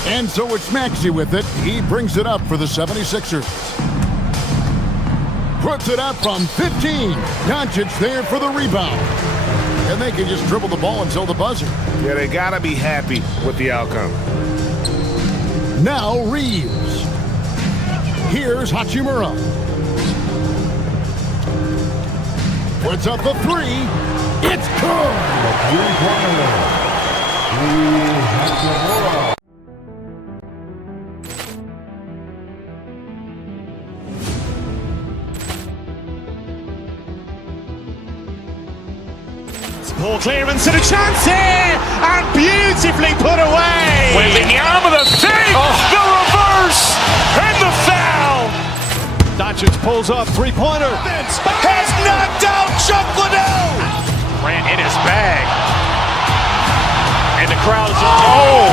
And so it's Maxey with it. He brings it up for the 76ers. Puts it up from 15. Doncic there for the rebound. And they can just dribble the ball until the buzzer. Yeah, they got to be happy with the outcome. Now Reeves. Here's Hachimura. Puts up the three. It's good. Ball clearance and a chance here, and beautifully put away. Wembanyama the save, the reverse, and the foul. Doncic pulls off three-pointer. Has knocked out Chuck Liddell. Ran in his bag. And the crowd is, oh,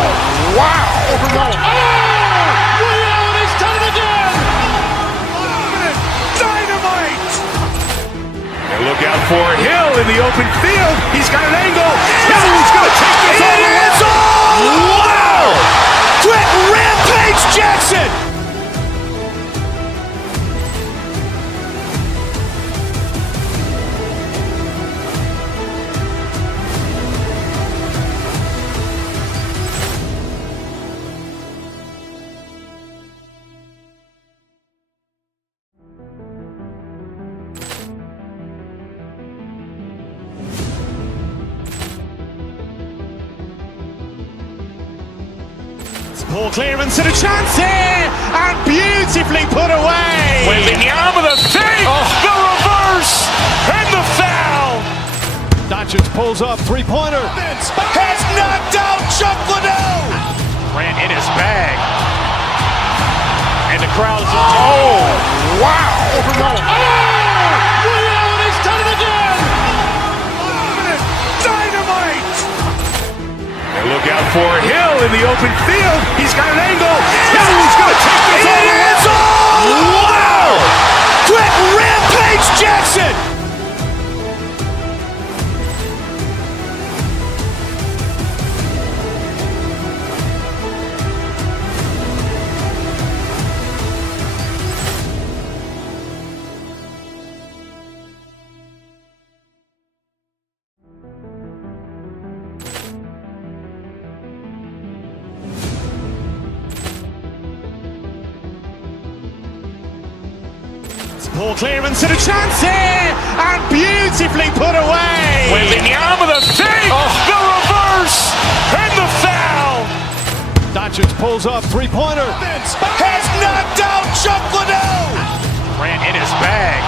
wow. Liddell, he's done it again. Dynamite. And look out for Hill in the open field. He's got an angle. Hill's going to take this all the way. Wow. Trent Rampage Jackson. Ball clearance and a chance here, and beautifully put away. Wembanyama the fake, the reverse, and the foul. Doncic pulls up, three-pointer. Has knocked out Chuck Liddell. Ran in his bag. And the crowd is... Oh, wow. He's done it again! Dynamite! And look out for Hill in the open field. He's got an angle. Hill's going to take this all the way. Wow! Quick Rampage Jackson! Ball clearance and a chance here, and beautifully put away. Wembanyama the fake, the reverse, and the foul. Doncic pulls up, three-pointer. Has knocked out Chuck Liddell. Ran in his bag.